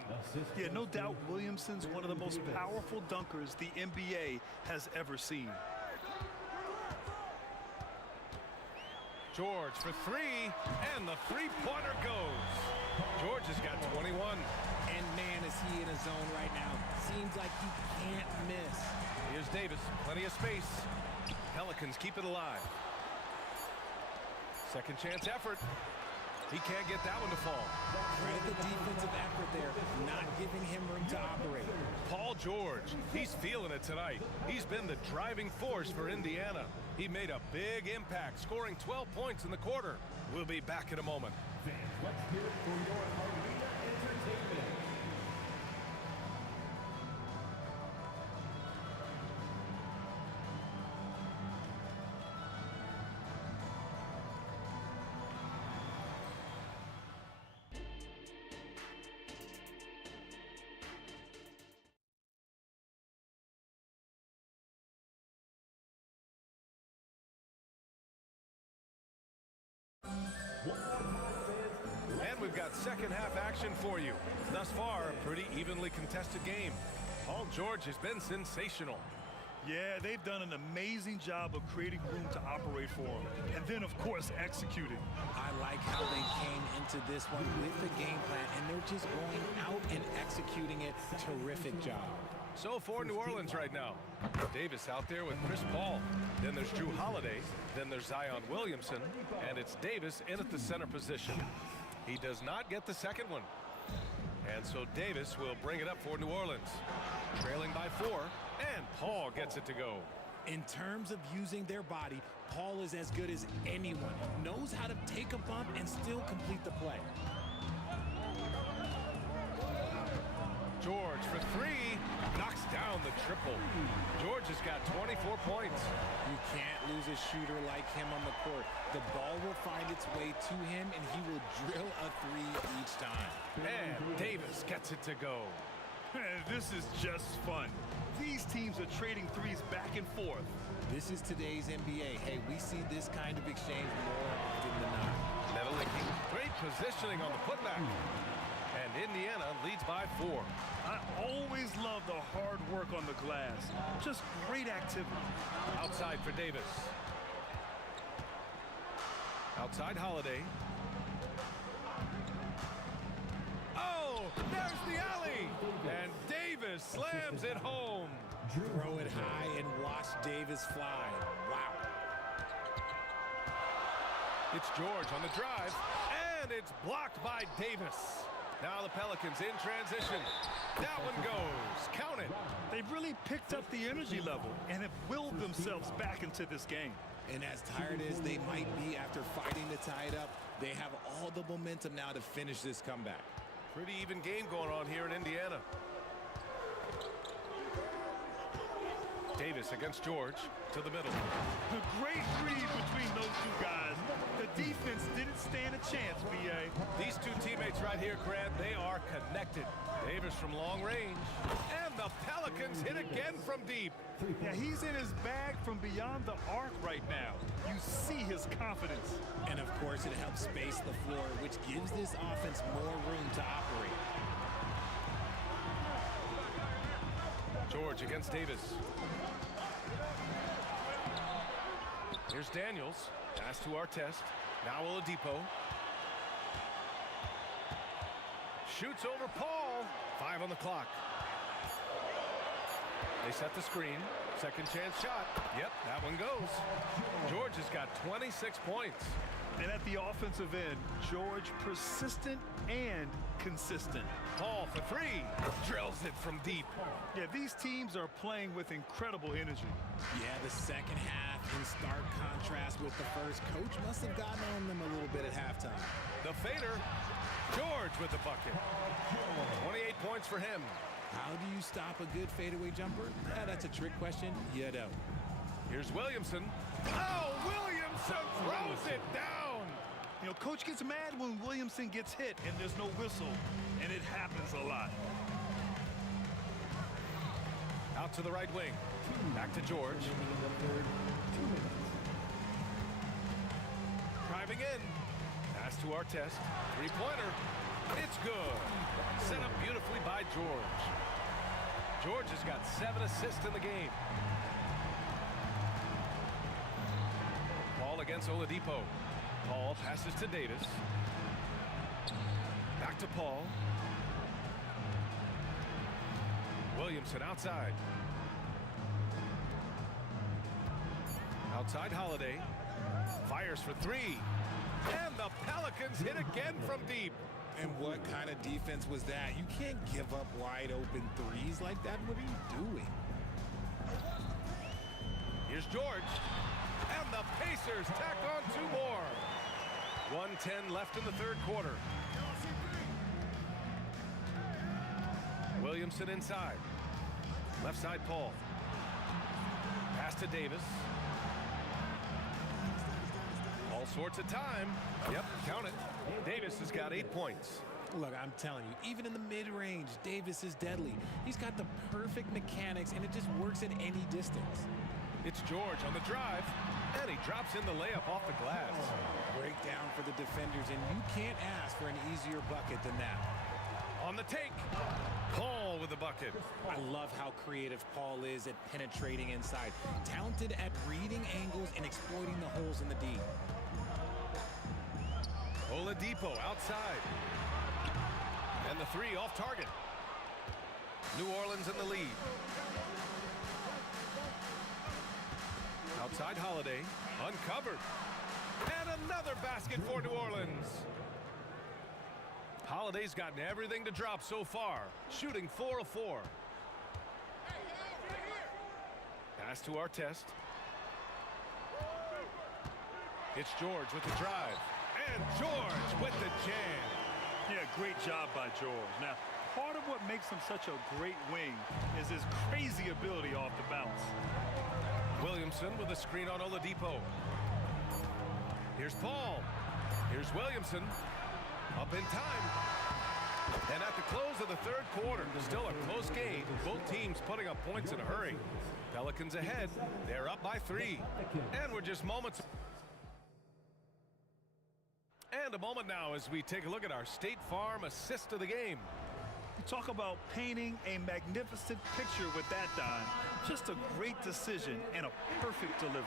Yeah, no doubt Williamson's one of the most powerful dunkers the NBA has ever seen. George for 3, and the three-pointer goes. George has got 21. And man, is he in a zone right now. Seems like he can't miss. Here's Davis, plenty of space. Pelicans keep it alive. Second chance effort. He can't get that one to fall. Credit the defensive effort there, not giving him room to operate. Paul George, he's feeling it tonight. He's been the driving force for Indiana. He made a big impact, scoring 12 points in the quarter. We'll be back in a moment. Fans, let's hear it for your Arena Entertainment. And we've got second half action for you. Thus far, a pretty evenly contested game. Paul George has been sensational. Yeah, they've done an amazing job of creating room to operate for him. And then, of course, executing. I like how they came into this one with the game plan, and they're just going out and executing it. Terrific job. So for New Orleans right now, Davis out there with Chris Paul. Then there's Drew Holiday. Then there's Zion Williamson. And it's Davis in at the center position. He does not get the second one. And so Davis will bring it up for New Orleans. Trailing by 4. And Paul gets it to go. In terms of using their body, Paul is as good as anyone. Knows how to take a bump and still complete the play. George for three, knocks down the triple. George has got 24 points. You can't lose a shooter like him on the court. The ball will find its way to him, and he will drill a three each time. And Davis gets it to go. This is just fun. These teams are trading threes back and forth. This is today's NBA. Hey, we see this kind of exchange more often than not. Nedelicki, great positioning on the putback. And Indiana leads by 4. I always love the hard work on the glass. Just great activity. Outside for Davis. Outside Holiday. Oh, there's the alley. And Davis slams it home. Throw it high and watch Davis fly. Wow. It's George on the drive. And it's blocked by Davis. Now the Pelicans in transition. That one goes. Count it. They've really picked up the energy level and have willed themselves back into this game. And as tired as they might be after fighting to tie it up, they have all the momentum now to finish this comeback. Pretty even game going on here in Indiana. Davis against George to the middle. A great read between those two guys. The defense didn't stand a chance, B.A. These two teammates right here, Grant, they are connected. Davis from long range. And the Pelicans hit again from deep. Yeah, he's in his bag from beyond the arc right now. You see his confidence. And of course, it helps space the floor, which gives this offense more room to operate. George against Davis. Here's Daniels. Pass to Artest. Now Oladipo. Shoots over Paul. 5 on the clock. They set the screen. Second chance shot. Yep, that one goes. George has got 26 points. And at the offensive end, George persistent and consistent. Paul for 3. Drills it from deep. Yeah, these teams are playing with incredible energy. Yeah, the second half in stark contrast with the first. Coach must have gotten on them a little bit at halftime. The fader. George with the bucket. 28 points for him. How do you stop a good fadeaway jumper? That's a trick question. You don't. Here's Williamson. Oh, Williamson throws it down. You know, Coach gets mad when Williamson gets hit and there's no whistle, and it happens a lot. Out to the right wing. Back to George. Driving in. Pass to Artest. Three-pointer. It's good. Set up beautifully by George. George has got 7 assists in the game. Paul against Oladipo. Paul passes to Davis. Back to Paul. Williamson outside. Outside Holiday. Fires for 3. And the Pelicans hit again from deep. And what kind of defense was that? You can't give up wide open threes like that. What are you doing? Here's George. And the Pacers tack on 2 more. 1:10 left in the third quarter. Williamson inside. Left side Paul. Pass to Davis. All sorts of time. Yep, count it. Davis has got 8 points. Look, I'm telling you, even in the mid-range, Davis is deadly. He's got the perfect mechanics, and it just works at any distance. It's George on the drive, and he drops in the layup off the glass. Breakdown for the defenders, and you can't ask for an easier bucket than that. On the take, Paul with the bucket. I love how creative Paul is at penetrating inside. Talented at reading angles and exploiting the holes in the D. Oladipo outside. And the 3 off target. New Orleans in the lead. Outside Holiday, uncovered. And another basket for New Orleans. Holiday's gotten everything to drop so far, shooting 4 of 4. Pass to Artest. It's George with the drive. And George with the jam. Yeah, great job by George. Now, part of what makes him such a great wing is his crazy ability off the bounce. Williamson with a screen on Oladipo. Here's Paul. Here's Williamson. Up in time. And at the close of the third quarter, still a close game. Both teams putting up points in a hurry. Pelicans ahead. They're up by 3. And we're just moments. And a moment now as we take a look at our State Farm assist of the game. You talk about painting a magnificent picture with that, Don. Just a great decision and a perfect delivery.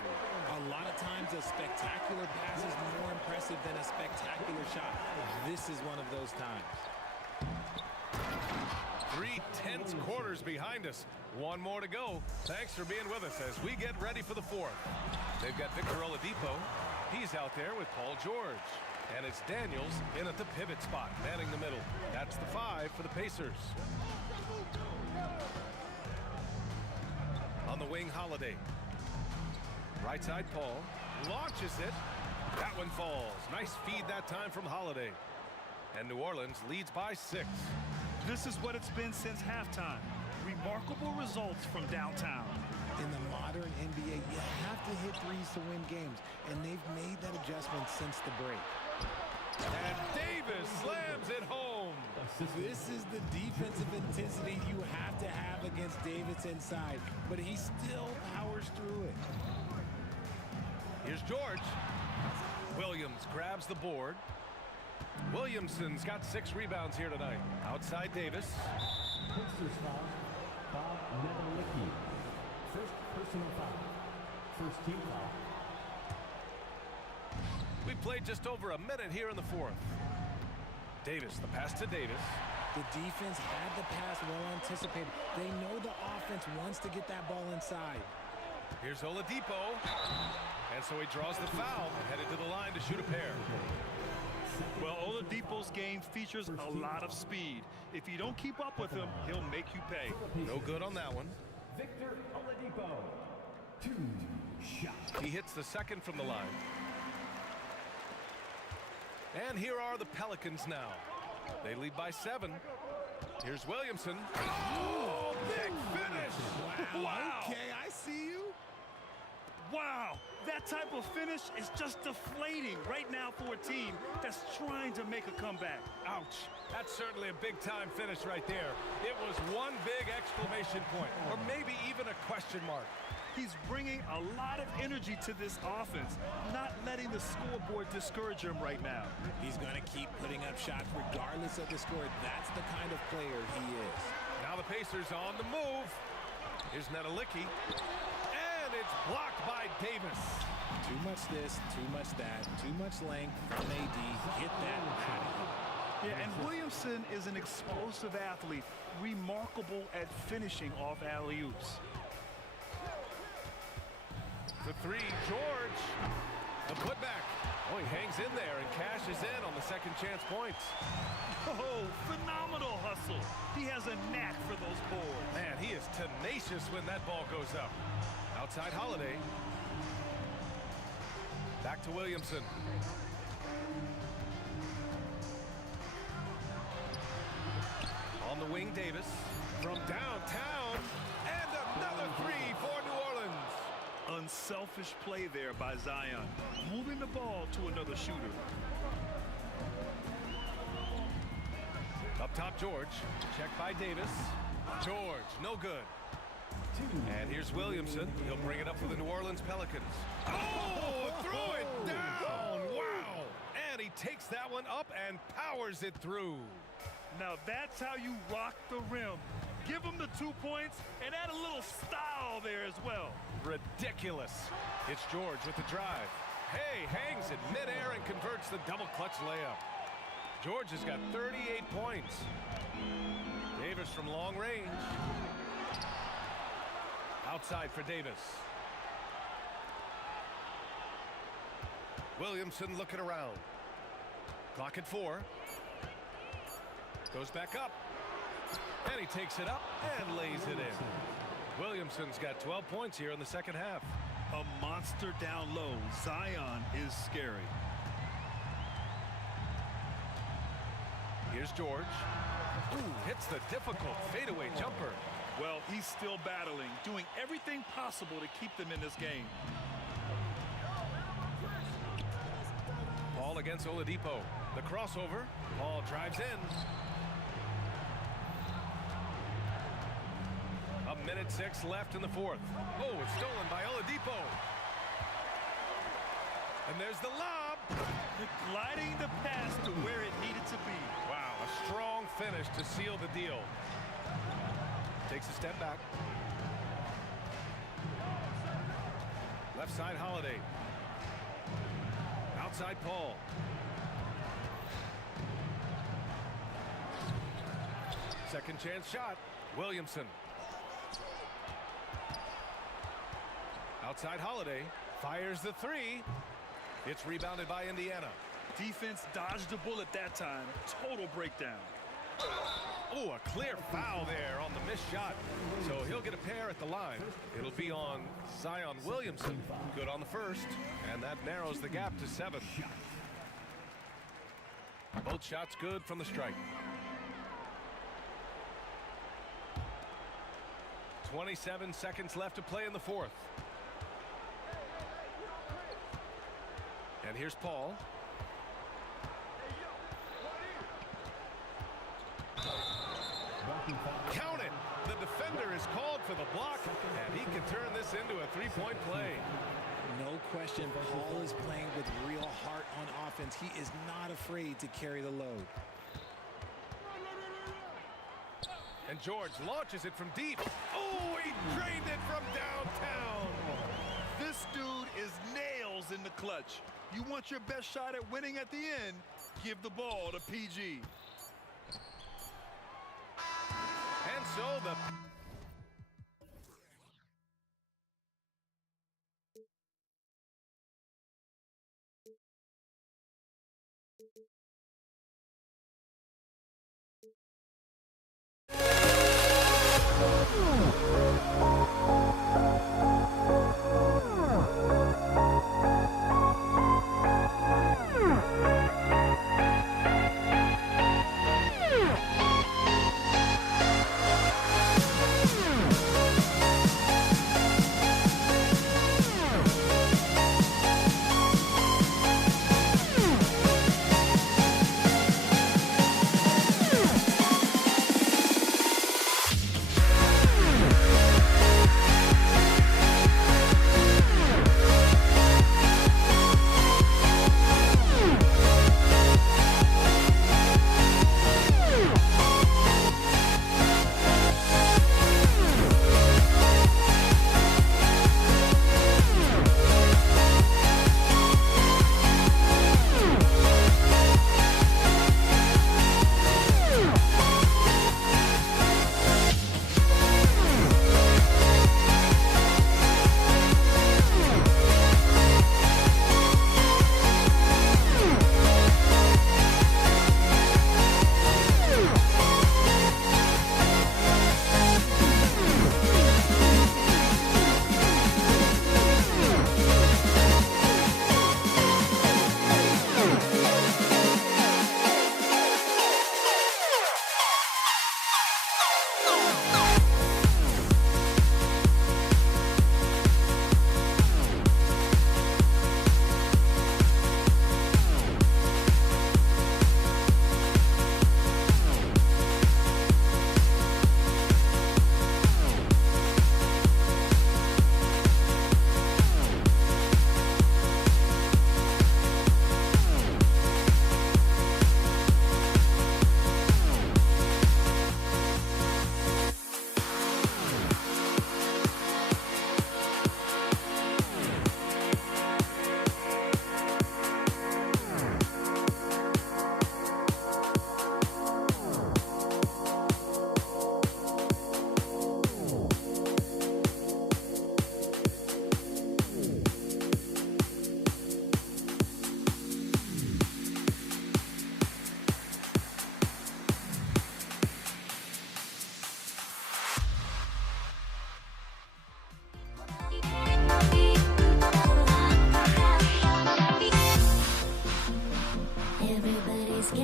A lot of times a spectacular pass is more impressive than a spectacular shot. This is one of those times. 3 tense quarters behind us. One more to go. Thanks for being with us as we get ready for the 4th. They've got Victor Oladipo. He's out there with Paul George. And it's Daniels in at the pivot spot, manning the middle. That's the 5 for the Pacers. On the wing, Holiday. Right side, Paul. Launches it. That one falls. Nice feed that time from Holiday. And New Orleans leads by 6. This is what it's been since halftime. Remarkable results from downtown. In the modern NBA, you have to hit threes to win games, and they've made that adjustment since the break. And Davis slams it home. This is the defensive intensity you have to have against Davis inside, but he still powers through it. Here's George. Williams grabs the board. Williamson's got 6 rebounds here tonight. Outside Davis. Pacers foul. Bob Nevelicki. First personal foul. First team foul. We played just over a minute here in the 4th. Davis, the pass to Davis. The defense had the pass well anticipated. They know the offense wants to get that ball inside. Here's Oladipo. And so he draws the foul and headed to the line to shoot a pair. Well, Oladipo's game features a lot of speed. If you don't keep up with him, he'll make you pay. No good on that one. Victor Oladipo. 2 shots. He hits the second from the line. And here are the Pelicans now. They lead by 7. Here's Williamson. Oh, big finish! Wow. Okay, I see you. Wow, that type of finish is just deflating right now for a team that's trying to make a comeback. Ouch. That's certainly a big-time finish right there. It was one big exclamation point, or maybe even a question mark. He's bringing a lot of energy to this offense, not letting the scoreboard discourage him right now. He's going to keep putting up shots regardless of the score. That's the kind of player he is. Now the Pacers on the move. Here's Nevelicki. And it's blocked by Davis. Too much this, too much that, too much length from AD. Get that out of here. Yeah, and Williamson is an explosive athlete, remarkable at finishing off alley-oops. The 3, George. The putback. Oh, he hangs in there and cashes in on the second chance points. Oh, phenomenal hustle. He has a knack for those boards. Man, he is tenacious when that ball goes up. Outside Holiday. Back to Williamson. On the wing, Davis. From downtown. And another 3 for New Orleans. Unselfish play there by Zion, moving the ball to another shooter. Up top, George. Checked by Davis. George, no good. And here's Williamson. He'll bring it up for the New Orleans Pelicans. Oh, throw it down. Wow. And he takes that one up and powers it through. Now that's how you rock the rim. Give him the 2 points and add a little style there as well. Ridiculous. It's George with the drive. Hey, hangs it midair and converts the double clutch layup. George has got 38 points. Davis from long range. Outside for Davis. Williamson looking around. Clock at 4. Goes back up. And he takes it up and lays it in. Williamson's got 12 points here in the second half. A monster down low. Zion is scary. Here's George. Ooh, hits the difficult fadeaway jumper. Well, he's still battling, doing everything possible to keep them in this game. Paul against Oladipo. The crossover. Paul drives in. A minute 6 left in the fourth. Oh, it's stolen by Oladipo. And there's the lob. Gliding the pass to where it needed to be. Wow, a strong finish to seal the deal. Takes a step back. Left side Holiday. Outside Paul. Second chance shot. Williamson. Outside Holiday. Fires the three. It's rebounded by Indiana. Defense dodged the bullet that time. Total breakdown. Oh, a clear foul there on the missed shot. So he'll get a pair at the line. It'll be on Zion Williamson. Good on the first. And that narrows the gap to 7. Both shots good from the stripe. 27 seconds left to play in the fourth. And here's Paul. Count it. The defender is called for the block, and he can turn this into a three-point play. No question, Paul is playing with real heart on offense. He is not afraid to carry the load. And George launches it from deep. Oh, he drained it from downtown. This dude is nails in the clutch. You want your best shot at winning at the end, give the ball to PG. And so the...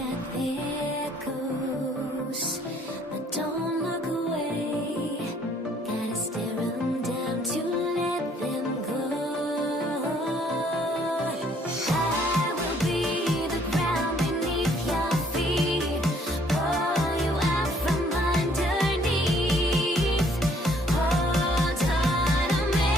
got their goals, but don't look away. Gotta stare them down to let them go. I will be the ground beneath your feet, pull you out from underneath. Hold on to me.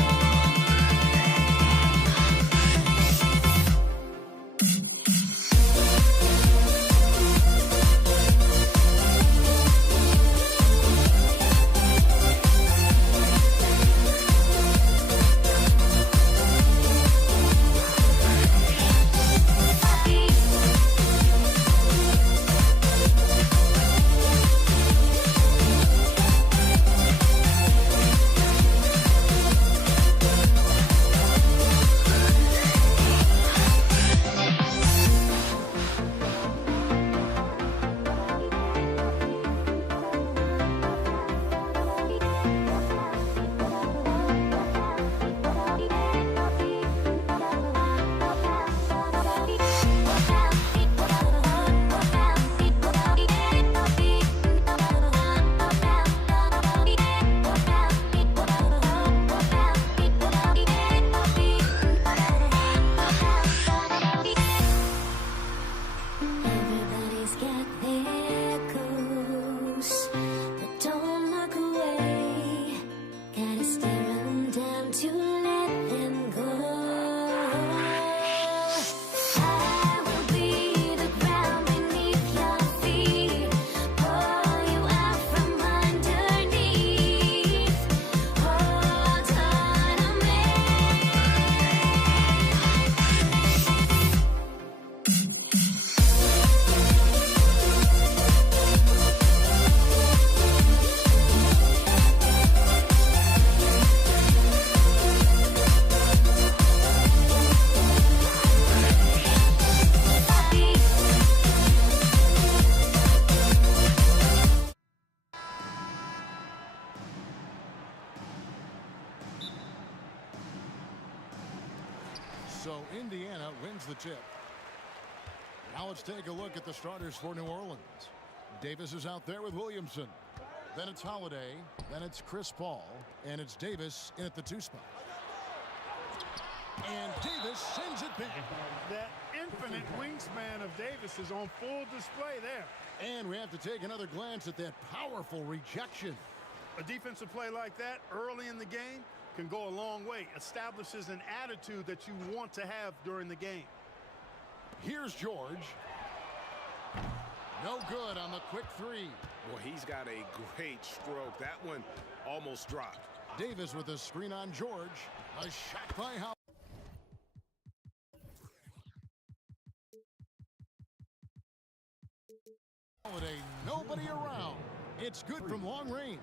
Everybody's got their goals, but don't look away. Gotta stare them down to let them go. I will be the ground beneath your feet, pull you out from underneath. Hold on to me. So Indiana wins the tip. Now let's take a look at the starters for New Orleans. Davis is out there with Williamson. Then it's Holiday. Then it's Chris Paul. And it's Davis in at the 2 spot. And Davis sends it back. That infinite wingspan of Davis is on full display there. And we have to take another glance at that powerful rejection. A defensive play like that early in the game can go a long way. Establishes an attitude that you want to have during the game. Here's George. No good on the quick 3. Well, he's got a great stroke. That one almost dropped. Davis with a screen on George. A shot by Howard. Holiday, nobody around. It's good from long range.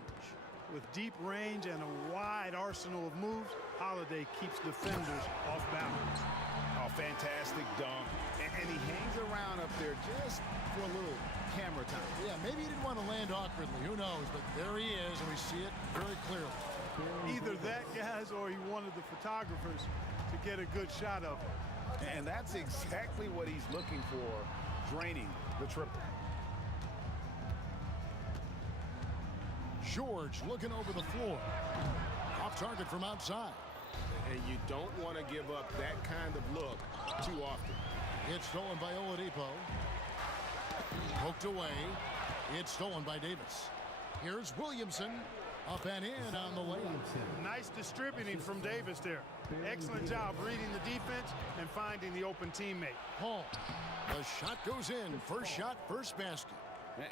With deep range and a wide arsenal of moves, Holiday keeps defenders off balance. Oh, fantastic dunk. And he hangs around up there just for a little camera time. Yeah, maybe he didn't want to land awkwardly. Who knows? But there he is, and we see it very clearly. Either that, guys, or he wanted the photographers to get a good shot of him. And that's exactly what he's looking for, draining the triple. George looking over the floor. Off target from outside. And you don't want to give up that kind of look too often. It's stolen by Oladipo. Poked away. It's stolen by Davis. Here's Williamson. Up and in on the lane. Nice distributing from Davis there. Excellent job reading the defense and finding the open teammate. Hall. The shot goes in. First shot, first basket.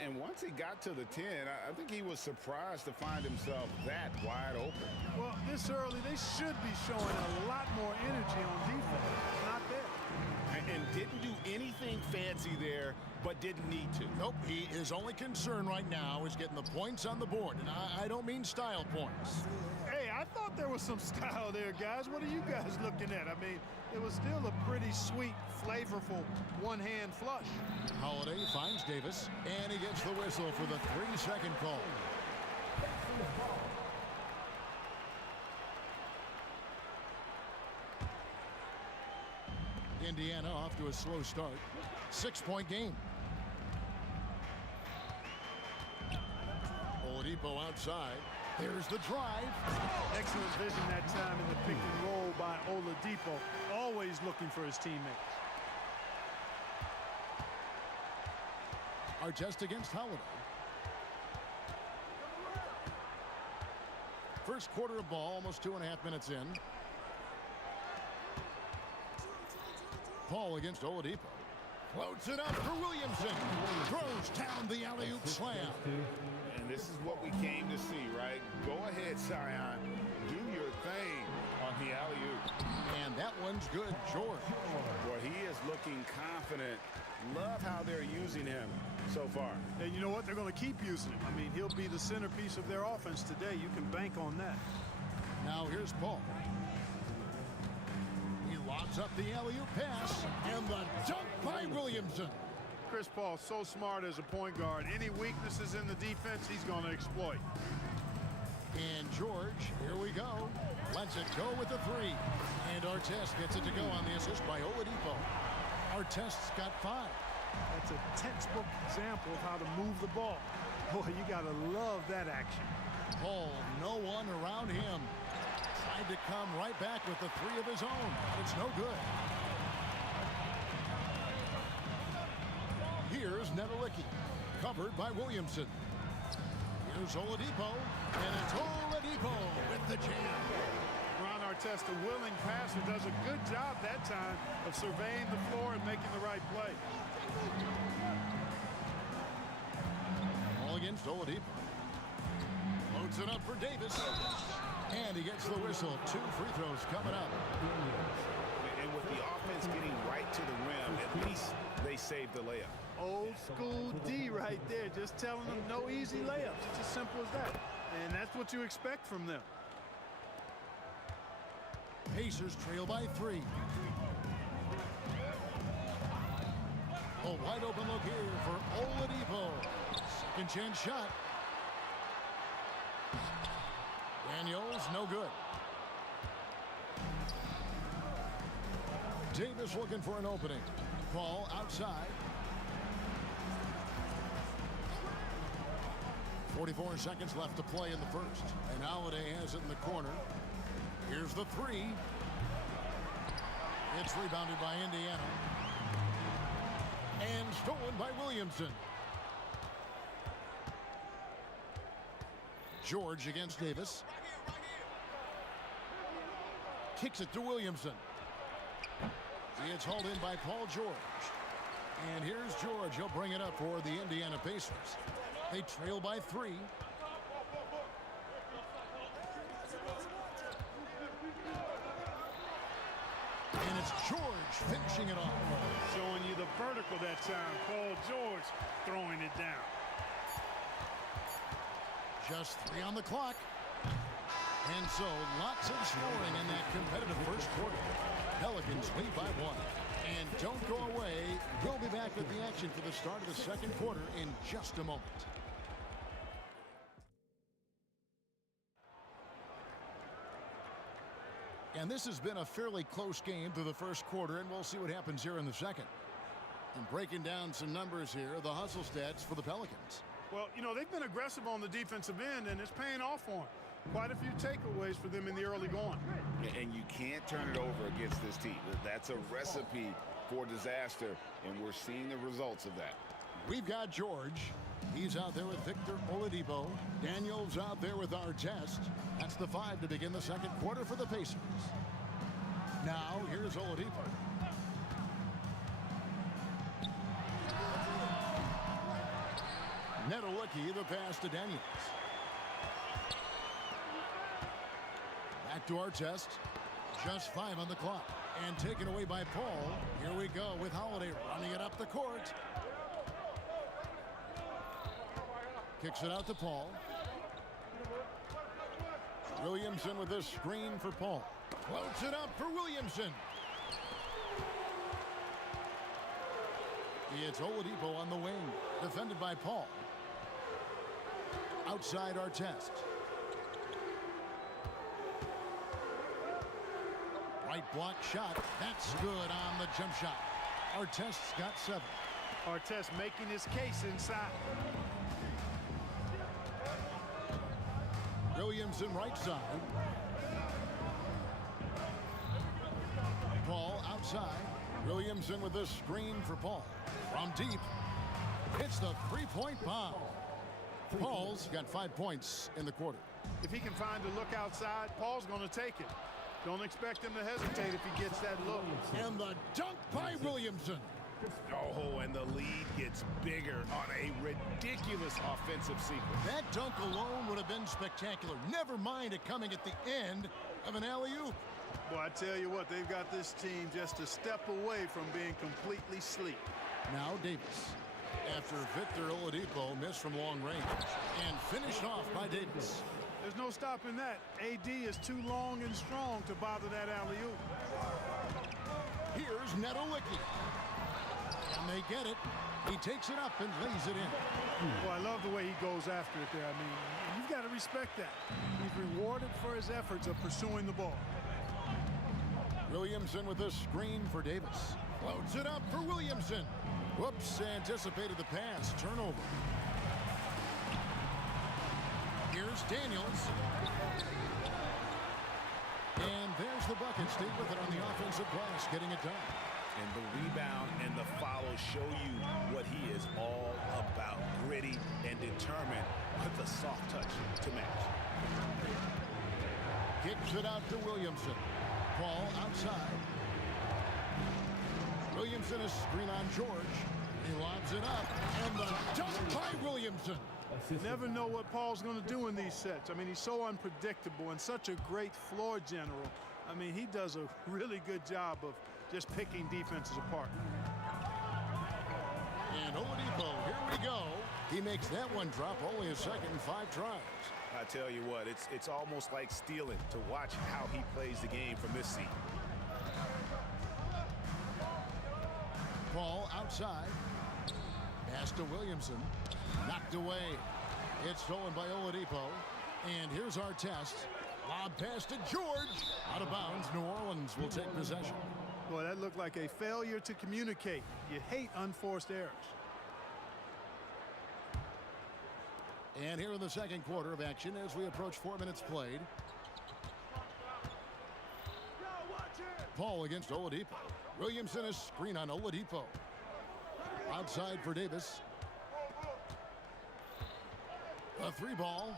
And once he got to the 10, I think he was surprised to find himself that wide open. Well, this early, they should be showing a lot more energy on defense. It's not there. And didn't do anything fancy there, but didn't need to. Nope, he is only concerned right now is getting the points on the board. And I don't mean style points. Hey, I thought there was some style there, guys. What are you guys looking at? I mean, it was still a pretty sweet, flavorful one-hand flush. Holiday finds Davis, and he gets the whistle for the 3-second call. Indiana off to a slow start. 6-point game. Oladipo outside. There's the drive. Excellent vision that time in the pick and roll by Oladipo. Always looking for his teammates. Artest against Holiday. First quarter of ball, almost 2.5 minutes in. Paul against Oladipo. Floats it up for Williamson. Throws down the alley-oop slam. And this is what we came to see, right? Go ahead, Zion. Do your thing on the alley-oop. And that one's good, George. Well, he is looking confident. Love how they're using him so far. And you know what? They're going to keep using him. I mean, he'll be the centerpiece of their offense today. You can bank on that. Now here's Paul. He lobs up the alley-oop pass, and the dunk by Williamson. Chris Paul, so smart as a point guard. Any weaknesses in the defense, he's going to exploit. And George, here we go. Lets it go with the three. And Artest gets it to go on the assist by Oladipo. Artest's got 5. That's a textbook example of how to move the ball. Boy, you got to love that action. Paul, no one around him. Tried to come right back with the 3 of his own. It's no good. Here's Nedelicki, covered by Williamson. Here's Oladipo, and it's Oladipo with the jam. Ron Artest, a willing passer, does a good job that time of surveying the floor and making the right play. All against Oladipo. Loads it up for Davis. And he gets the whistle. 2 free throws coming up. And with the offense getting right to the rim, at least they saved the layup. Old school D right there, just telling them no easy layups. It's as simple as that. And that's what you expect from them. Pacers trail by 3. A wide open look here for Oladipo. Second chance shot. Daniels, no good. Davis looking for an opening. Paul outside. 44 seconds left to play in the first. And Holiday has it in the corner. Here's the 3. It's rebounded by Indiana. And stolen by Williamson. George against Davis. Kicks it to Williamson. It's hauled in by Paul George. And here's George. He'll bring it up for the Indiana Pacers. They trail by 3. And it's George finishing it off. Showing you the vertical that time. Paul George throwing it down. Just 3 on the clock. And so lots of scoring in that competitive first quarter. Pelicans lead by 1. And don't go away. We'll be back with the action for the start of the second quarter in just a moment. And this has been a fairly close game through the first quarter, and we'll see what happens here in the second. And breaking down some numbers here, the hustle stats for the Pelicans. Well, you know, they've been aggressive on the defensive end, and it's paying off for them. Quite a few takeaways for them in the early going. And you can't turn it over against this team. That's a recipe for disaster, and we're seeing the results of that. We've got George. He's out there with Victor Oladipo. Daniels out there with Artest. That's the 5 to begin the second quarter for the Pacers. Now, here's Oladipo. Nedelicki, the pass to Daniels. Back to Artest. Just 5 on the clock. And taken away by Paul. Here we go with Holiday running it up the court. Kicks it out to Paul. Williamson with this screen for Paul. Floats it up for Williamson. It's Oladipo on the wing. Defended by Paul. Outside Artest. Right block shot. That's good on the jump shot. Artest's got 7. Artest making his case inside. Williamson right side. Paul outside. Williamson with the screen for Paul. From deep. Hits the three-point bomb. Paul's got 5 points in the quarter. If he can find a look outside, Paul's going to take it. Don't expect him to hesitate if he gets that look. And the dunk by Williamson. Oh, and the lead gets bigger on a ridiculous offensive sequence. That dunk alone would have been spectacular. Never mind it coming at the end of an alley-oop. Boy, I tell you what, they've got this team just a step away from being completely asleep. Now Davis. After Victor Oladipo missed from long range. And finished off by Davis. There's no stopping that. AD is too long and strong to bother that alley-oop. Here's Nedolicki. And they get it. He takes it up and lays it in. Well, I love the way he goes after it there. I mean, you've got to respect that. He's rewarded for his efforts of pursuing the ball. Williamson with a screen for Davis. Floats it up for Williamson. Whoops, anticipated the pass. Turnover. Here's Daniels. And there's the bucket. Steve with it on the offensive glass, getting it done. And the rebound and the follow show you what he is all about. Gritty and determined with a soft touch to match. Kicks it out to Williamson. Paul outside. Williamson is screen on George. He lobs it up. And the dunk by Williamson. You never know what Paul's going to do in these sets. I mean, he's so unpredictable and such a great floor general. I mean, he does a really good job of just picking defenses apart. And Oladipo, here we go. He makes that one drop only a second in 5 tries. I tell you what, it's almost like stealing to watch how he plays the game from this seat. Paul outside. Pass to Williamson. Knocked away. It's stolen by Oladipo. And here's our test. Lob pass to George. Out of bounds. New Orleans will take possession. Boy, that looked like a failure to communicate. You hate unforced errors. And here in the second quarter of action as we approach 4 minutes played. Paul against Oladipo. Williamson is screen on Oladipo. Outside for Davis. A 3-ball.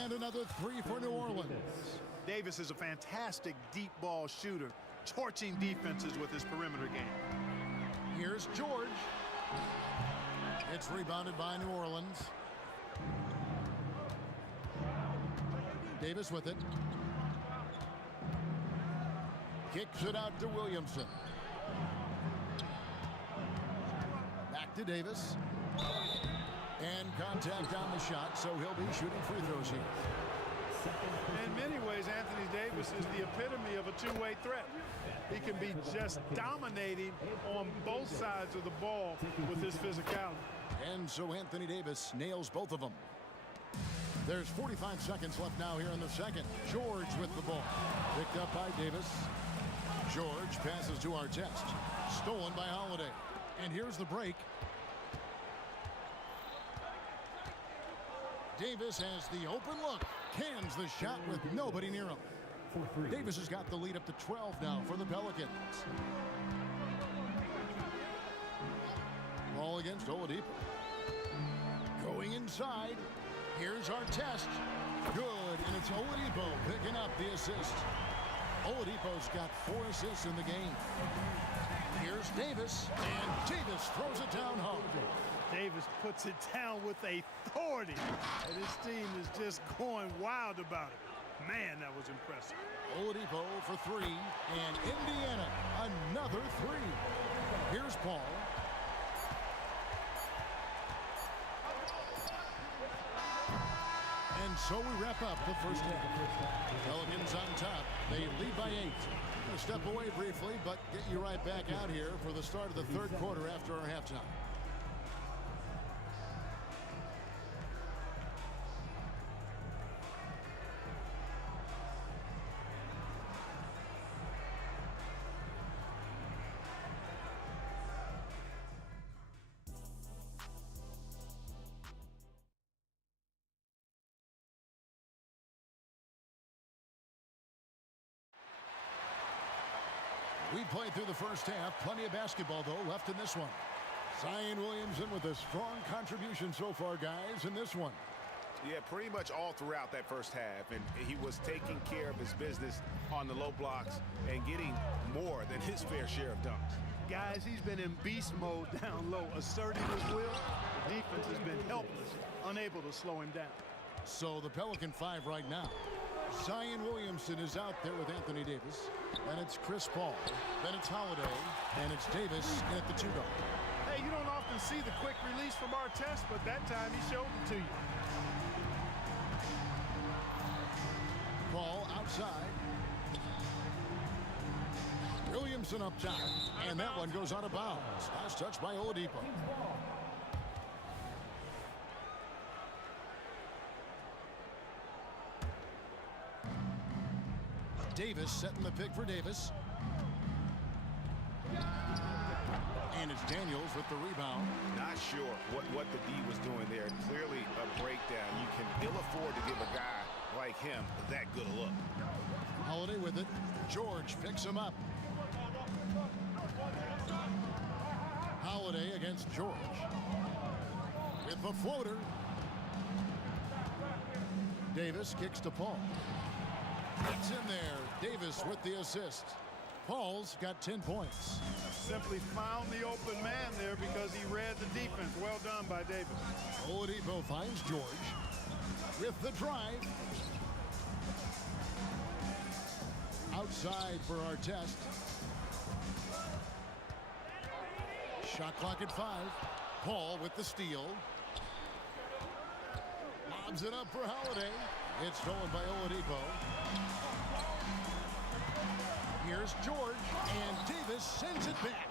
And another 3 for New Orleans. Davis is a fantastic deep ball shooter, torching defenses with his perimeter game. Here's George. It's rebounded by New Orleans. Davis with it. Kicks it out to Williamson. Back to Davis. And contact on the shot, so he'll be shooting free throws here. In many ways, Anthony Davis is the epitome of a two-way threat. He can be just dominating on both sides of the ball with his physicality. And so Anthony Davis nails both of them. There's 45 seconds left now here in the second. George with the ball. Picked up by Davis. George passes to Artest. Stolen by Holiday. And here's the break. Davis has the open look. Cans the shot with nobody near him. Davis has got the lead up to 12 now for the Pelicans. Ball against Oladipo. Going inside. Here's Artest. Good, and it's Oladipo picking up the assist. Oladipo's got 4 assists in the game. Here's Davis, and Davis throws it down home. Davis puts it down with authority, and his team is just going wild about it. Man, that was impressive. Oladipo for 3, and Indiana another 3. Here's Paul. And so we wrap up the first half. Pelicans on top. They lead by 8. Gonna step away briefly, but get you right back out here for the start of the third quarter after our halftime. We played through the first half. Plenty of basketball, though, left in this one. Zion Williamson with a strong contribution so far, guys, in this one. Yeah, pretty much all throughout that first half. And he was taking care of his business on the low blocks and getting more than his fair share of dunks. Guys, he's been in beast mode down low, asserting his will. The defense has been helpless, unable to slow him down. So the Pelican 5 right now. Zion Williamson is out there with Anthony Davis. Then it's Chris Paul. Then it's Holiday. And it's Davis in at the 2 guard. Hey, you don't often see the quick release from Artest, but that time he showed it to you. Paul outside. Williamson up top. And that one goes out of bounds. Last touch by Oladipo. Davis setting the pick for Davis. And it's Daniels with the rebound. Not sure what the D was doing there. Clearly a breakdown. You can ill afford to give a guy like him that good a look. Holiday with it. George picks him up. Holiday against George. With the floater. Davis kicks to Paul. It's in there. Davis with the assist. Paul's got 10 points. Simply found the open man there because he read the defense. Well done by Davis. Oladipo finds George with the drive. Outside for Artest. Shot clock at 5. Paul with the steal. Lobs it up for Holiday. It's stolen by Oladipo. Here's George, and Davis sends it back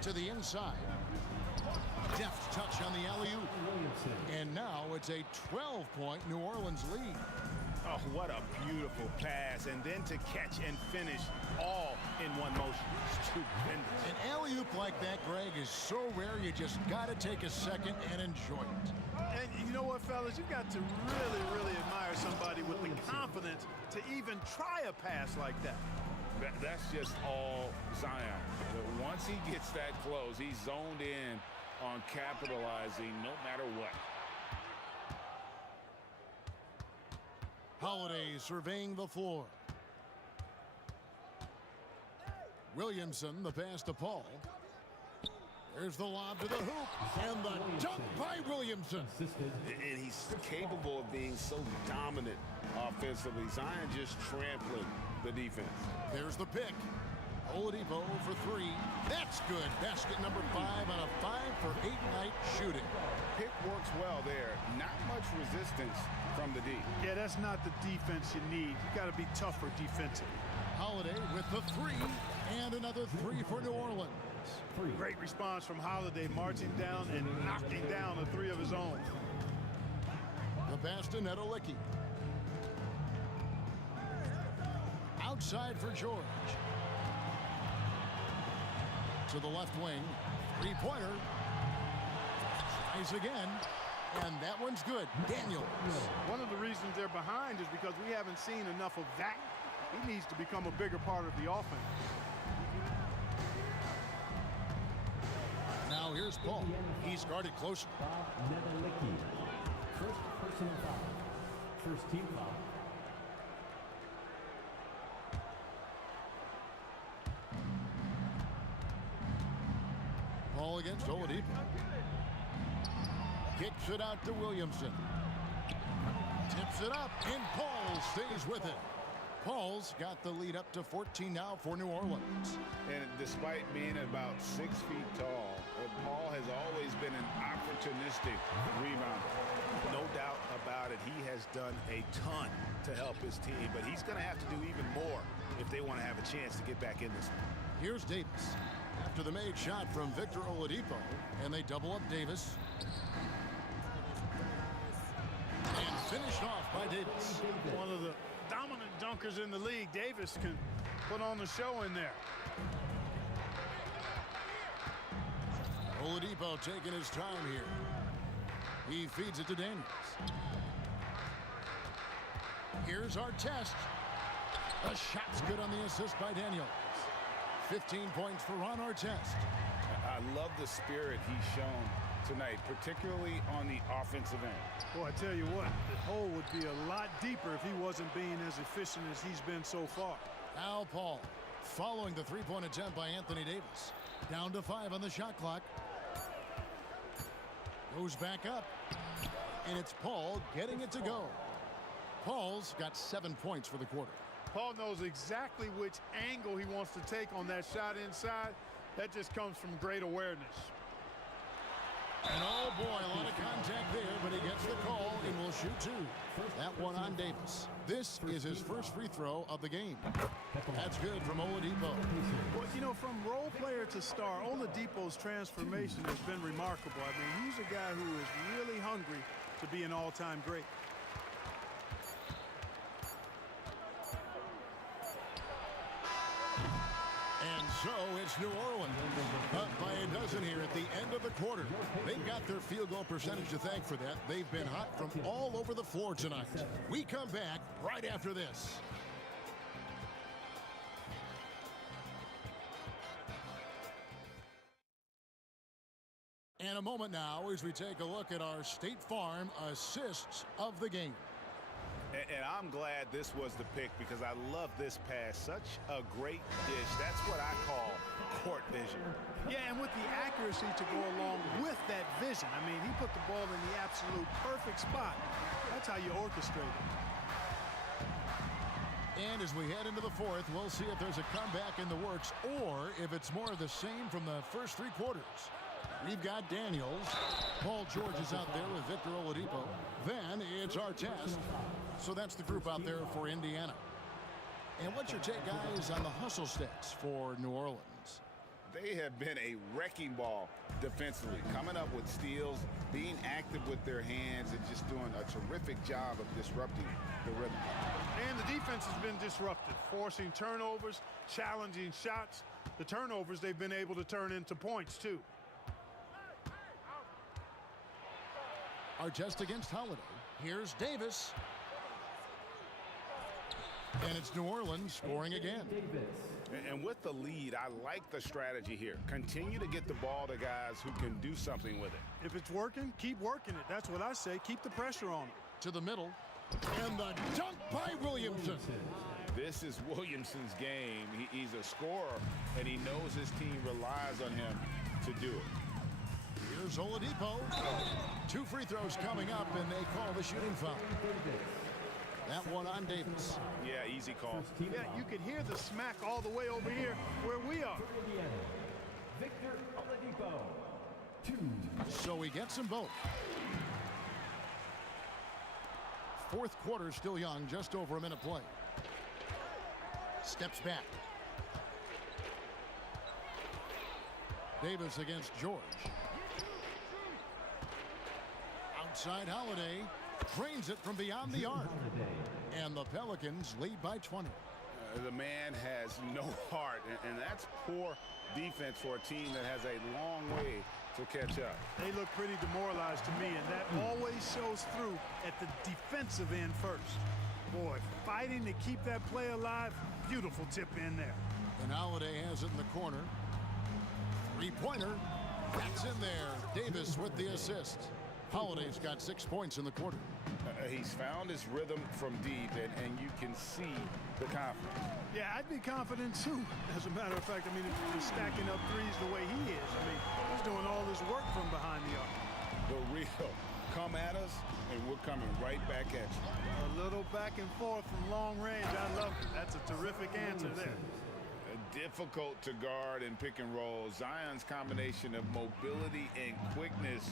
to the inside. Deft touch on the alley-oop. And now it's a 12-point New Orleans lead. Oh, what a beautiful pass. And then to catch and finish all in one motion. Stupendous. An alley-oop like that, Greg, is so rare you just got to take a second and enjoy it. And you know what, fellas? You've got to really, really admire somebody with the confidence to even try a pass like that. That's just all Zion. Once he gets that close, he's zoned in on capitalizing no matter what. Holiday surveying the floor. Williamson, the pass to Paul. There's the lob to the hoop. And the dunk by Williamson. And he's capable of being so dominant offensively. Zion just trampling the defense. There's the pick. Oladipo for 3. That's good. Basket number 5 on a 5-for-8 night shooting. Pick works well there. Not much resistance from the D. Yeah, that's not the defense you need. You got to be tougher defensively. Holiday with the 3. And another 3 for New Orleans. Great response from Holiday, marching down and knocking down a 3 of his own. The pass to Nedolicki. Outside for George. To the left wing. 3-pointer. Tries again. And that one's good. Daniels. One of the reasons they're behind is because we haven't seen enough of that. He needs to become a bigger part of the offense. Now here's Paul. He's guarded close. Nedolicki. First personal foul. First team foul. Paul against Oladipo. Kicks it out to Williamson. Tips it up, and Paul stays with it. Paul's got the lead up to 14 now for New Orleans. And despite being about 6 feet tall, Paul has always been an opportunistic rebounder. No doubt about it. He has done a ton to help his team, but he's going to have to do even more if they want to have a chance to get back in this one. Here's Davis. After the made shot from Victor Oladipo, and they double up Davis. And finished off by Davis. One of the dominant dunkers in the league. Davis can put on the show in there. Oladipo taking his time here. He feeds it to Daniels. Here's Artest. The shot's good on the assist by Daniels. 15 points for Ron Artest. I love the spirit he's shown tonight, particularly on the offensive end. Boy, I tell you what, the hole would be a lot deeper if he wasn't being as efficient as he's been so far. Al Paul following the three-point attempt by Anthony Davis. Down to 5 on the shot clock. Goes back up. And it's Paul getting it to go. Paul's got 7 points for the quarter. Paul knows exactly which angle he wants to take on that shot inside. That just comes from great awareness. And oh boy, a lot of contact there, but he gets the call and will shoot 2. That one on Davis. This is his first free throw of the game. That's good from Oladipo. Well, you know, from role player to star, Oladipo's transformation has been remarkable. I mean, he's a guy who is really hungry to be an all-time great. And so it's New Orleans up by a dozen here at the end of the quarter. They've got their field goal percentage to thank for that. They've been hot from all over the floor tonight. We come back right after this. And a moment now as we take a look at our State Farm assists of the game. And I'm glad this was the pick because I love this pass. Such a great dish. That's what I call court vision. Yeah, and with the accuracy to go along with that vision. I mean, he put the ball in the absolute perfect spot. That's how you orchestrate it. And as we head into the fourth, we'll see if there's a comeback in the works or if it's more of the same from the first 3 quarters. We've got Daniels. Paul George is out there with Victor Oladipo. Then it's Artest. So that's the group out there for Indiana. And what's your take, guys, on the hustle stats for New Orleans? They have been a wrecking ball defensively, coming up with steals, being active with their hands, and just doing a terrific job of disrupting the rhythm. And the defense has been disruptive, forcing turnovers, challenging shots. The turnovers they've been able to turn into points, too. Artest against Holiday. Here's Davis. And it's New Orleans scoring again. And with the lead, I like the strategy here. Continue to get the ball to guys who can do something with it. If it's working, keep working it. That's what I say. Keep the pressure on it. To the middle. And the dunk by Williamson. This is Williamson's game. He's a scorer, and he knows his team relies on him to do it. Here's Oladipo. 2 free throws coming up, and they call the shooting foul. That one on Davis. Yeah, easy call. Yeah, you could hear the smack all the way over here where we are. Victor Oladipo, 2. So he gets them both. Fourth quarter still young, just over a minute play. Steps back. Davis against George. Outside Holiday. Drains it from beyond the arc. And the Pelicans lead by 20. The man has no heart, and that's poor defense for a team that has a long way to catch up. They look pretty demoralized to me, and that always shows through at the defensive end first. Boy, fighting to keep that play alive, beautiful tip in there. And Holiday has it in the corner. 3-pointer. That's in there. Davis with the assist. Holiday's got 6 points in the quarter. He's found his rhythm from deep, and you can see the confidence. Yeah, I'd be confident too. As a matter of fact, I mean, if he's stacking up threes the way he is, I mean, he's doing all this work from behind the arc. The real come at us, and we're coming right back at you. A little back and forth from long range. I love it. That's a terrific answer there. Difficult to guard and pick and roll. Zion's combination of mobility and quickness,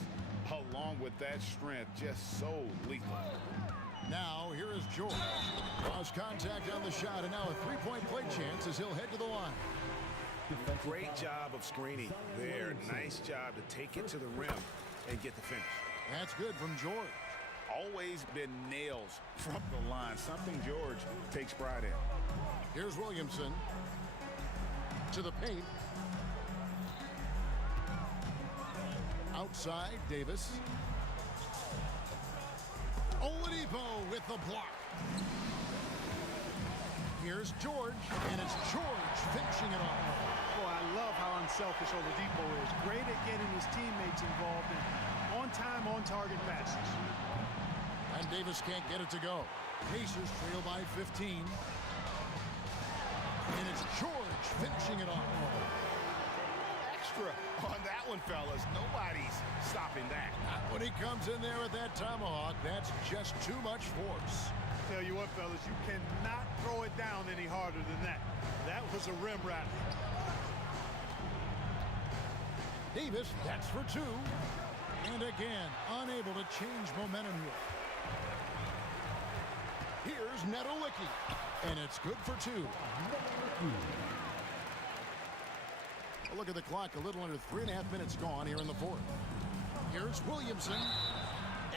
along with that strength, just so lethal. Now, here is George. Lost contact on the shot, and now a 3-point play chance as he'll head to the line. Great job of screening there. Nice job to take it to the rim and get the finish. That's good from George. Always been nails from the line, something George takes pride in. Here's Williamson. To the paint. Outside, Davis. Oladipo with the block. Here's George, and it's George finishing it off. Boy, I love how unselfish Oladipo is. Great at getting his teammates involved in on-time, on-target passes. And Davis can't get it to go. Pacers trail by 15. And it's George finishing it off. Extra on that one, fellas. Nobody's stopping that. Not when he comes in there with that tomahawk. That's just too much force. Tell you what, fellas, you cannot throw it down any harder than that. That was a rim rattler. Davis, that's for two. And again, unable to change momentum here. Here's Nedolicki. And it's good for two. A look at the clock. A little under 3.5 minutes gone here in the fourth. Here's Williamson.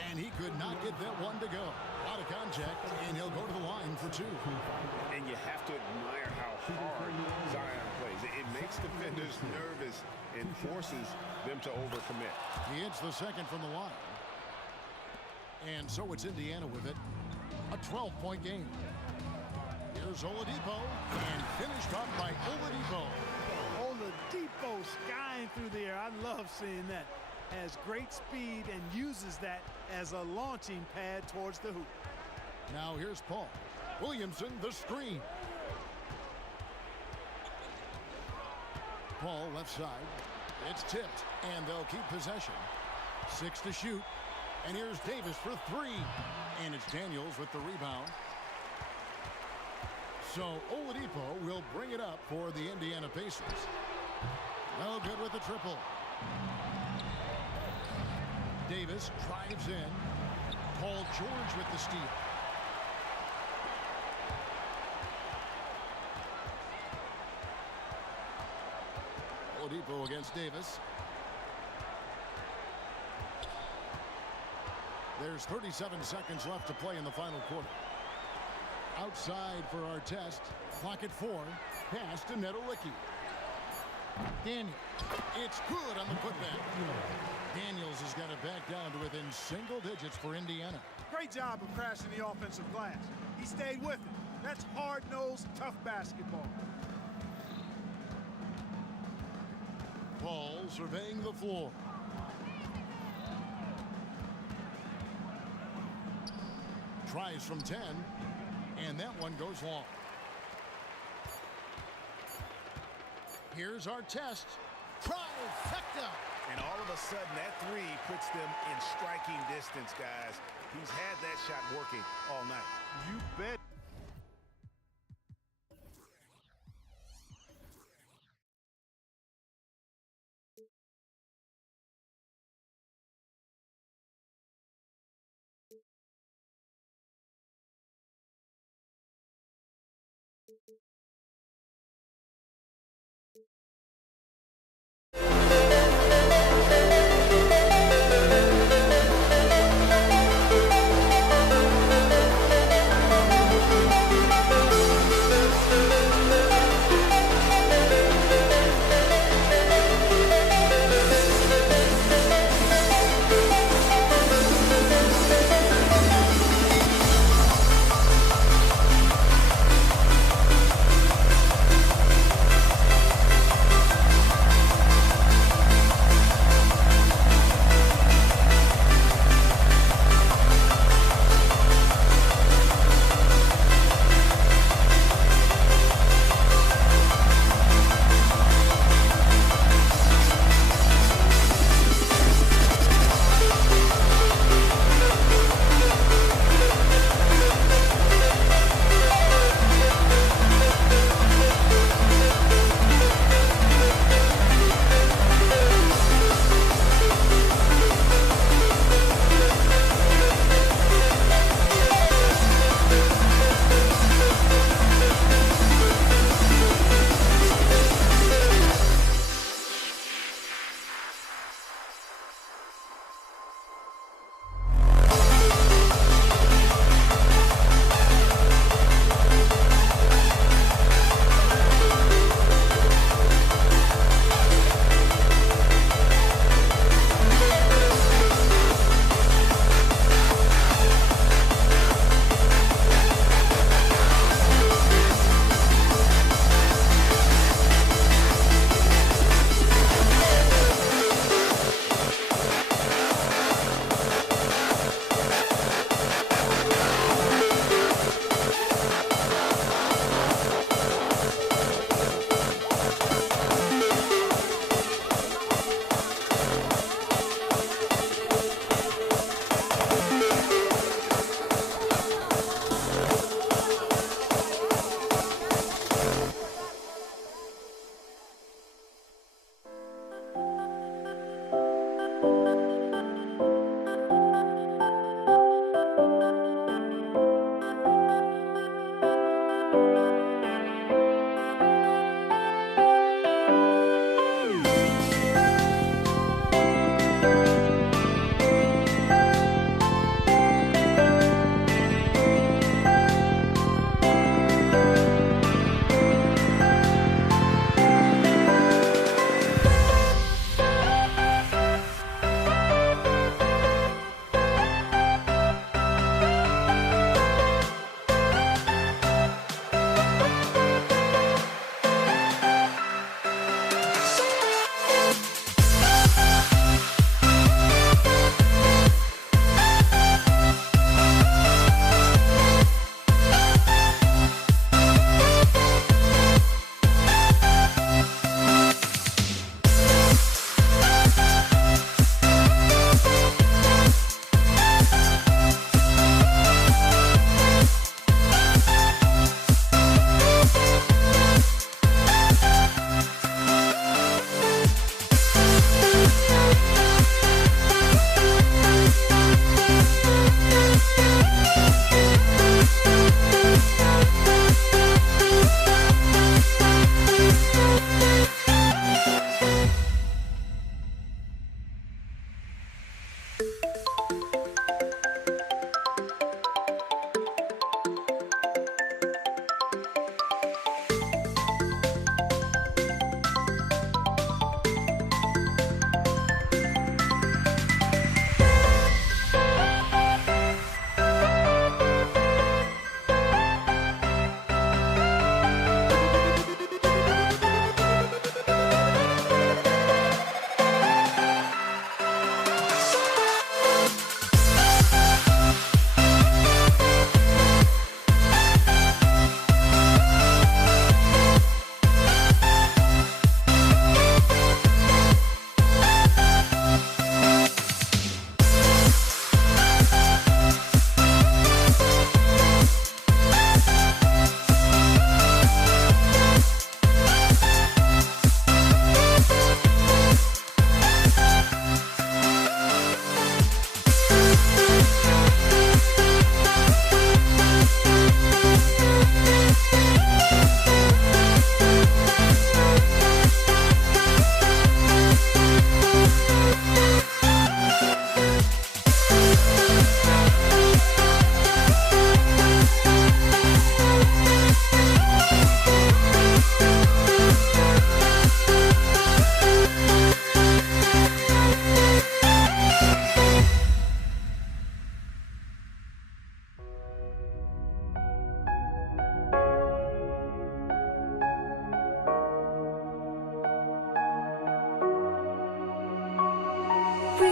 And he could not get that one to go. Out of contact, and he'll go to the line for two. And you have to admire how hard Zion plays. It makes defenders nervous and forces them to overcommit. He hits the second from the line. And so it's Indiana with it. A 12-point game. Here's Oladipo, and finished off by Oladipo. Oladipo skying through the air. I love seeing that. Has great speed and uses that as a launching pad towards the hoop. Now here's Paul. Williamson, the screen. Paul left side. It's tipped, and they'll keep possession. 6 to shoot. And here's Davis for three. And it's Daniels with the rebound. So Oladipo will bring it up for the Indiana Pacers. No good with the triple. Davis drives in. Paul George with the steal. Oladipo against Davis. There's 37 seconds left to play in the final quarter. Outside for our test. Clock at 4. Pass to Nedolicki. Daniels. It's good on the putback. Daniels has got it back down to within single digits for Indiana. Great job of crashing the offensive glass. He stayed with it. That's hard-nosed, tough basketball. Paul surveying the floor. Tries from 10, and that one goes long. Here's our test. Trifecta. And all of a sudden, that three puts them in striking distance, guys. He's had that shot working all night. You bet. We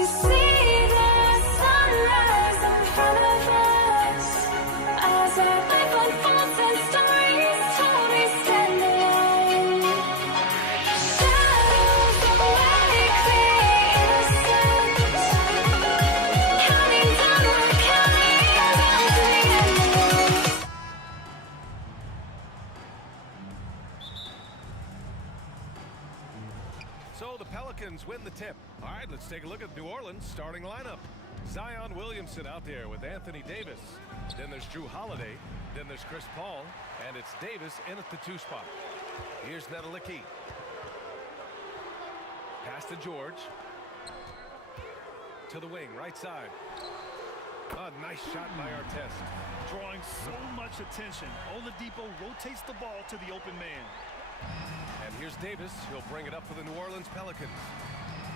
see the sunrise in front of us as our life unfolds and stories told. We stand alone. Shadows awake the innocent, counting down or counting down to the end. So the Pelicans win the tip. All right, let's take a look at New Orleans' starting lineup. Zion Williamson out there with Anthony Davis. Then there's Drew Holiday. Then there's Chris Paul. And it's Davis in at the 2 spot. Here's Nedelicki. Pass to George. To the wing, right side. A nice shot by Artest. Drawing so much attention. Oladipo rotates the ball to the open man. And here's Davis. He'll bring it up for the New Orleans Pelicans.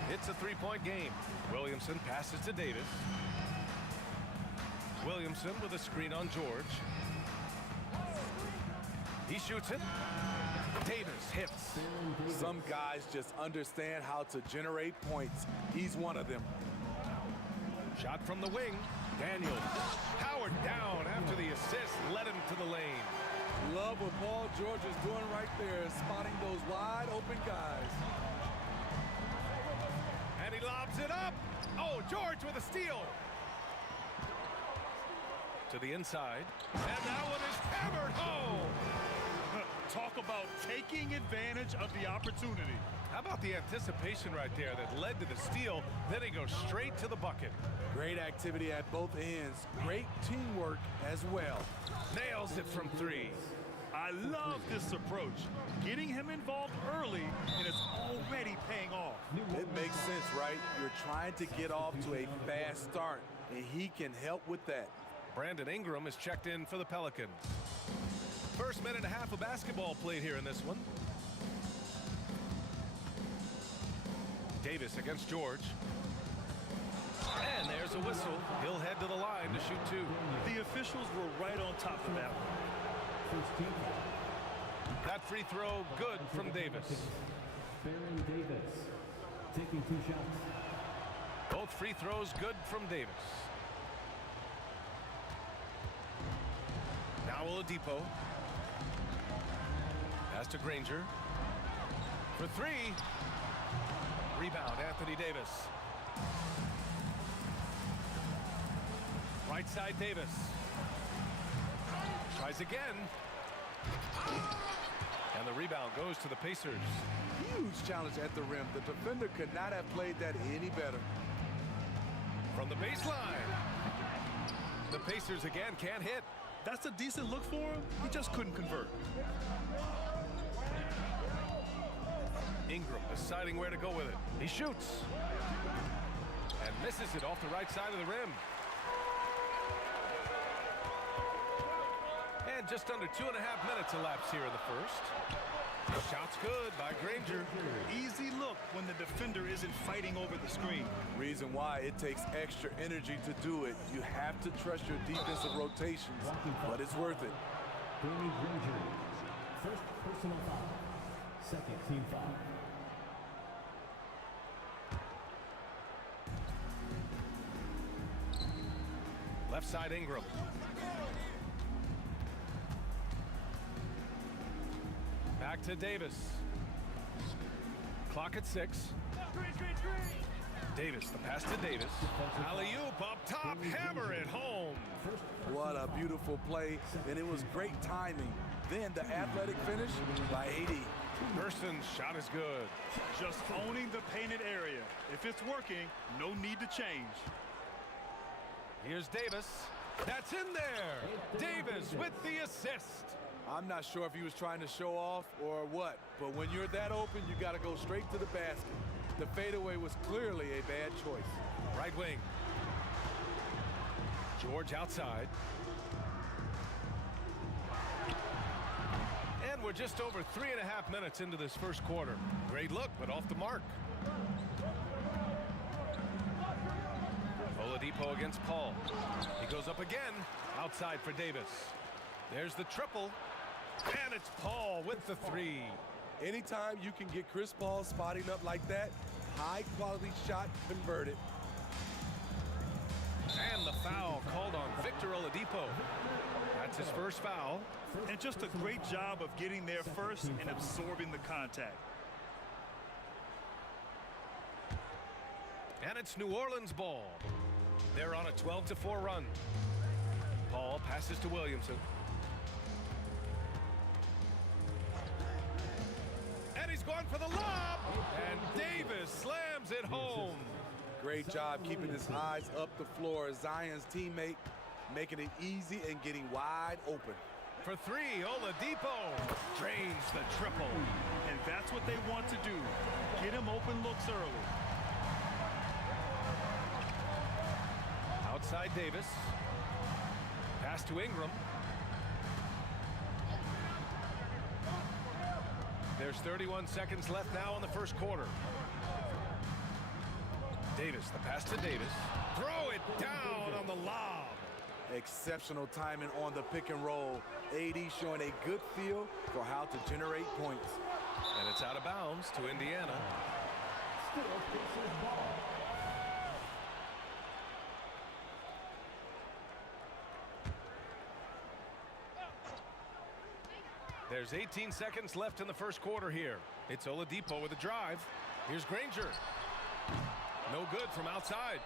It's a 3-point game. Williamson passes to Davis. Williamson with a screen on George. He shoots it. Davis hits. Some guys just understand how to generate points. He's one of them. Shot from the wing. Daniels. Powered down after the assist led him to the lane. Love what Paul George is doing right there, spotting those wide open guys. And he lobs it up. Oh, George with a steal. To the inside. And that one is hammered home. Talk about taking advantage of the opportunity. How about the anticipation right there that led to the steal? Then he goes straight to the bucket. Great activity at both ends. Great teamwork as well. Nails it from 3. I love this approach. Getting him involved early, and it's already paying off. It makes sense, right? You're trying to get off to a fast start, and he can help with that. Brandon Ingram is checked in for the Pelicans. First minute and a half of basketball played here in this one. Davis against George. And there's a whistle. He'll head to the line to shoot 2. The officials were right on top of that one. That free throw good from Davis. Baron Davis taking 2 shots. Both free throws good from Davis. Now Oladipo. Pass to Granger. For 3. Rebound, Anthony Davis. Right side, Davis. Tries again. And the rebound goes to the Pacers. Huge challenge at the rim. The defender could not have played that any better. From the baseline. The Pacers again can't hit. That's a decent look for him. He just couldn't convert. Ingram deciding where to go with it. He shoots. And Misses it off the right side of the rim. And just under 2.5 minutes elapsed here in the first. Shot's good by Granger. Easy look when the defender isn't fighting over the screen. Reason why it takes extra energy to do it. You have to trust your defensive rotations, but it's worth it. Granger, first personal foul, second team foul. Left side Ingram. Back to Davis. Clock at 6. Davis, the pass to Davis. Alley-oop up top, hammer it home. What a beautiful play, and it was great timing. Then the athletic finish by AD. Person's shot is good. Just owning the painted area. If it's working, no need to change. Here's Davis. That's in there. Davis with the assist. I'm not sure if he was trying to show off or what, but when you're that open, you got to go straight to the basket. The fadeaway was clearly a bad choice. Right wing. George outside. And we're just over 3.5 minutes into this first quarter. Great look, but off the mark. Oladipo against Paul. He goes up again. Outside for Davis. There's the triple. And it's Paul with the 3. Anytime you can get Chris Paul spotting up like that, high-quality shot converted. And the foul called on Victor Oladipo. That's his first foul. And just a great job of getting there first and absorbing the contact. And it's New Orleans ball. They're on a 12-4 run. Paul passes to Williamson. And he's going for the lob. And Davis slams it home. Great job keeping his eyes up the floor. Zion's teammate making it easy and getting wide open. For 3, Oladipo drains the triple. And that's what they want to do. Get him open looks early. Outside Davis. Pass to Ingram. There's 31 seconds left now in the first quarter. Davis, the pass to Davis. Throw it down on the lob. Exceptional timing on the pick and roll. AD showing a good feel for how to generate points. And it's out of bounds to Indiana. Still Pacers ball. There's 18 seconds left in the first quarter here. It's Oladipo with a drive. Here's Granger. No good from outside.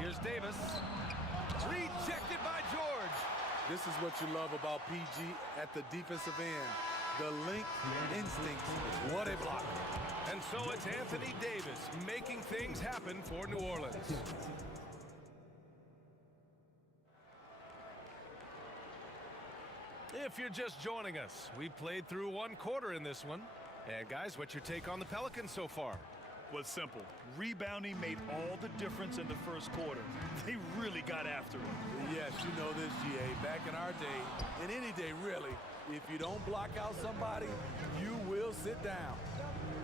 Here's Davis. Rejected by George. This is what you love about PG at the defensive end. The length instinct. What a block. And so it's Anthony Davis making things happen for New Orleans. If you're just joining us, we played through one quarter in this one. And guys, what's your take on the Pelicans so far? Was simple. Rebounding made all the difference in the first quarter. They really got after it. Yes, you know this, GA. Back in our day, and any day really, if you don't block out somebody, you will sit down.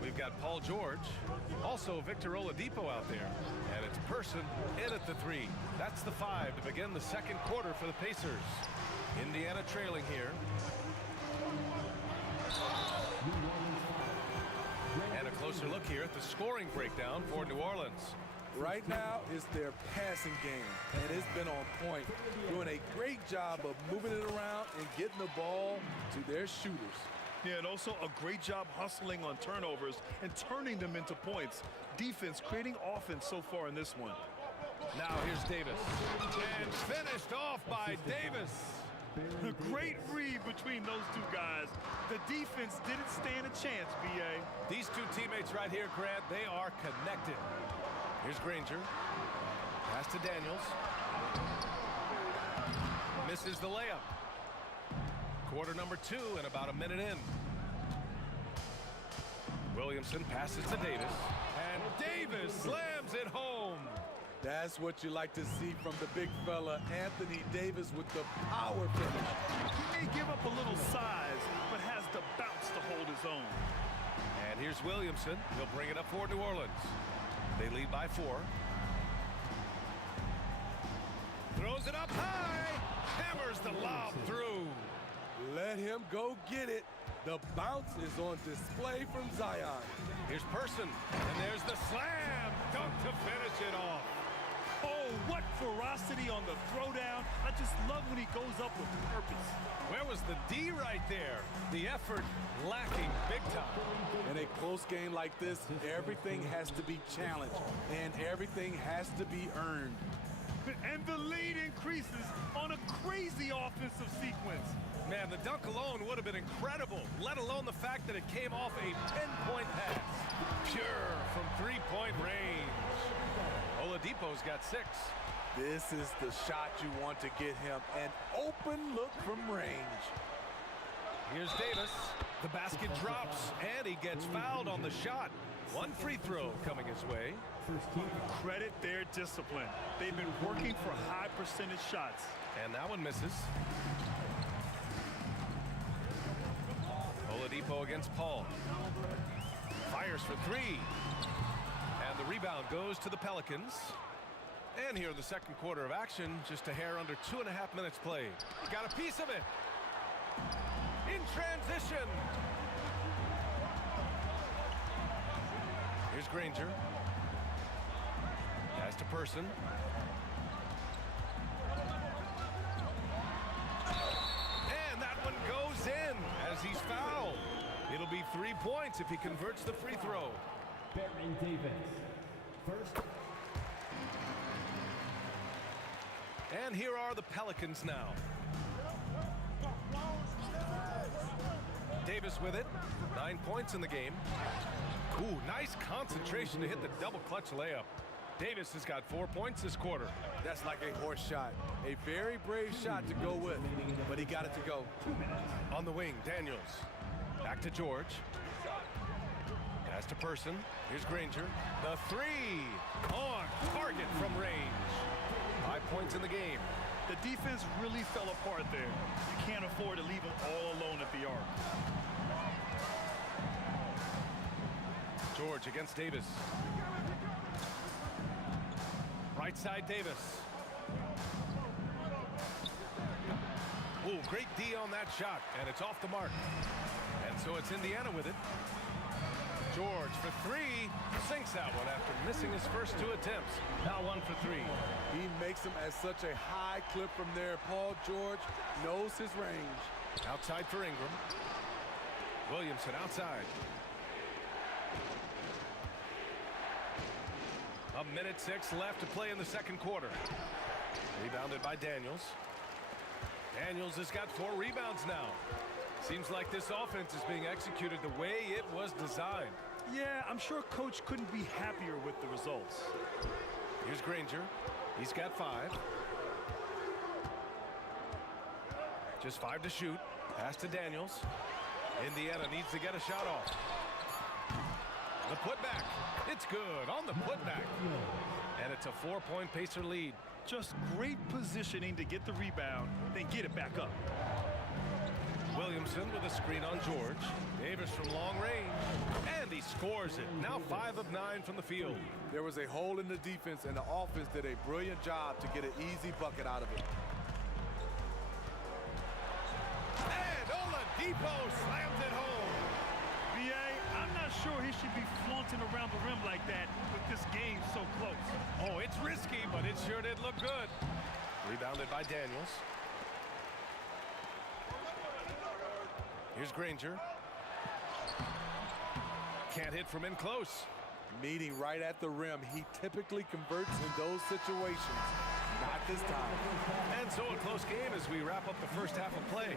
We've got Paul George, also Victor Oladipo out there. And it's Person in at the 3. That's the 5 to begin the second quarter for the Pacers. Indiana trailing here. And a closer look here at the scoring breakdown for New Orleans. Right now, it's their passing game, and it's been on point. Doing a great job of moving it around and getting the ball to their shooters. Yeah, and also a great job hustling on turnovers and turning them into points. Defense creating offense so far in this one. Now here's Davis. And finished off by Davis. A great read between those two guys. The defense didn't stand a chance, B.A. These two teammates right here, Grant, they are connected. Here's Granger. Pass to Daniels. Misses the layup. Quarter number 2 and about a minute in. Williamson passes to Davis, and Davis slams it home. That's what you like to see from the big fella, Anthony Davis, with the power finish. He may give up a little size, but has the bounce to hold his own. And here's Williamson. He'll bring it up for New Orleans. They lead by 4. Throws it up high. Hammers the lob through. Let him go get it. The bounce is on display from Zion. Here's Person, and there's the slam. Dunk to finish it off. Oh, what ferocity on the throwdown. I just love when he goes up with purpose. Where was the D right there? The effort lacking big time. In a close game like this, everything has to be challenged, and everything has to be earned. And the lead increases on a crazy offensive sequence. Man, the dunk alone would have been incredible, let alone the fact that it came off a 10-point pass. Pure from 3-point range. Oladipo's got 6. This is the shot you want to get him, an open look from range. Here's Davis. The basket drops, and he gets fouled on the shot. 1 free throw coming his way. Credit their discipline. They've been working for high percentage shots. And that one misses. Oladipo against Paul. Fires for 3. And the rebound goes to the Pelicans. And here in the second quarter of action, just a hair under 2.5 minutes played. Got a piece of it. In transition. Here's Granger. Pass to Person. And that one goes in as he's fouled. It'll be 3 points if he converts the free throw. Baron Davis. First. And here are the Pelicans now. Davis with it. 9 points in the game. Ooh, nice concentration to hit the double clutch layup. Davis has got 4 points this quarter. That's like a horse shot. A very brave shot to go with, but he got it to go. On the wing, Daniels. Back to George. Pass to Person. Here's Granger. The 3 on target from range. 5 points in the game. The defense really fell apart there. You can't afford to leave them all alone at the arc. George against Davis. Right side, Davis. Ooh, great D on that shot, and it's off the mark. And so it's Indiana with it. George for 3, sinks that one after missing his first 2 attempts. Now 1 for 3. He makes them at such a high clip from there. Paul George knows his range. Outside for Ingram. Williamson outside. 1:06 left to play in the second quarter. Rebounded by Daniels. Daniels has got 4 rebounds now. Seems like this offense is being executed the way it was designed. Yeah, I'm sure Coach couldn't be happier with the results. Here's Granger. He's got 5. Just 5 to shoot. Pass to Daniels. Indiana needs to get a shot off. The putback. It's good on the putback. And it's a 4-point Pacer lead. Just great positioning to get the rebound, then get it back up. Williamson with a screen on George. Davis from long range. And he scores it. Now 5 of 9 from the field. There was a hole in the defense, and the offense did a brilliant job to get an easy bucket out of it. And Oladipo slams it home. B.A., I'm not sure he should be flaunting around the rim like that with this game so close. Oh, it's risky, but it sure did look good. Rebounded by Daniels. Here's Granger. Can't hit from in close. Meeting right at the rim. He typically converts in those situations. Not this time. And so a close game as we wrap up the first half of play.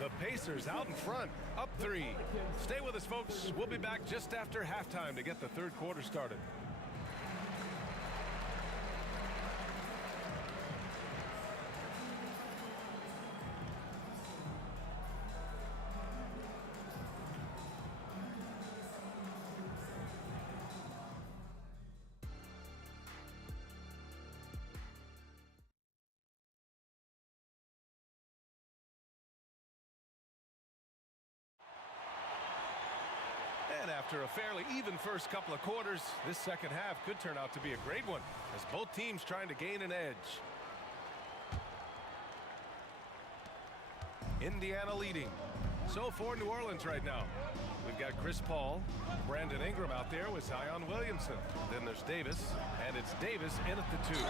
The Pacers out in front, up 3. Stay with us, folks. We'll be back just after halftime to get the third quarter started. After a fairly even first couple of quarters, this second half could turn out to be a great one as both teams trying to gain an edge. Indiana leading. So for New Orleans right now, we've got Chris Paul, Brandon Ingram out there with Zion Williamson. Then there's Davis, and it's Davis in at the 2.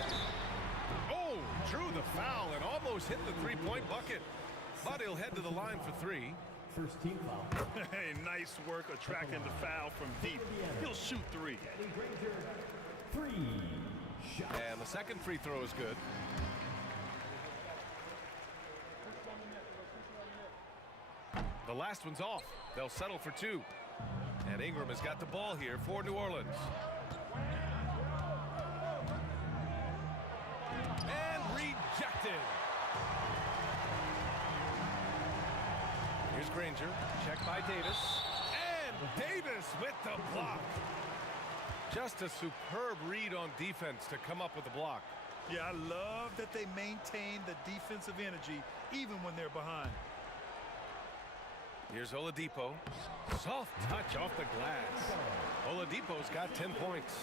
Oh, drew the foul and almost hit the three-point bucket. But he'll head to the line for 3. First team foul. Hey, nice work attracting the foul from deep. He'll shoot 3. 3 shots. And the second free throw is good. The last one's off. They'll settle for 2. And Ingram has got the ball here for New Orleans. And rejected. Here's Granger. Check by Davis. And Davis with the block. Just a superb read on defense to come up with the block. Yeah, I love that they maintain the defensive energy even when they're behind. Here's Oladipo. Soft touch off the glass. Oladipo's got 10 points.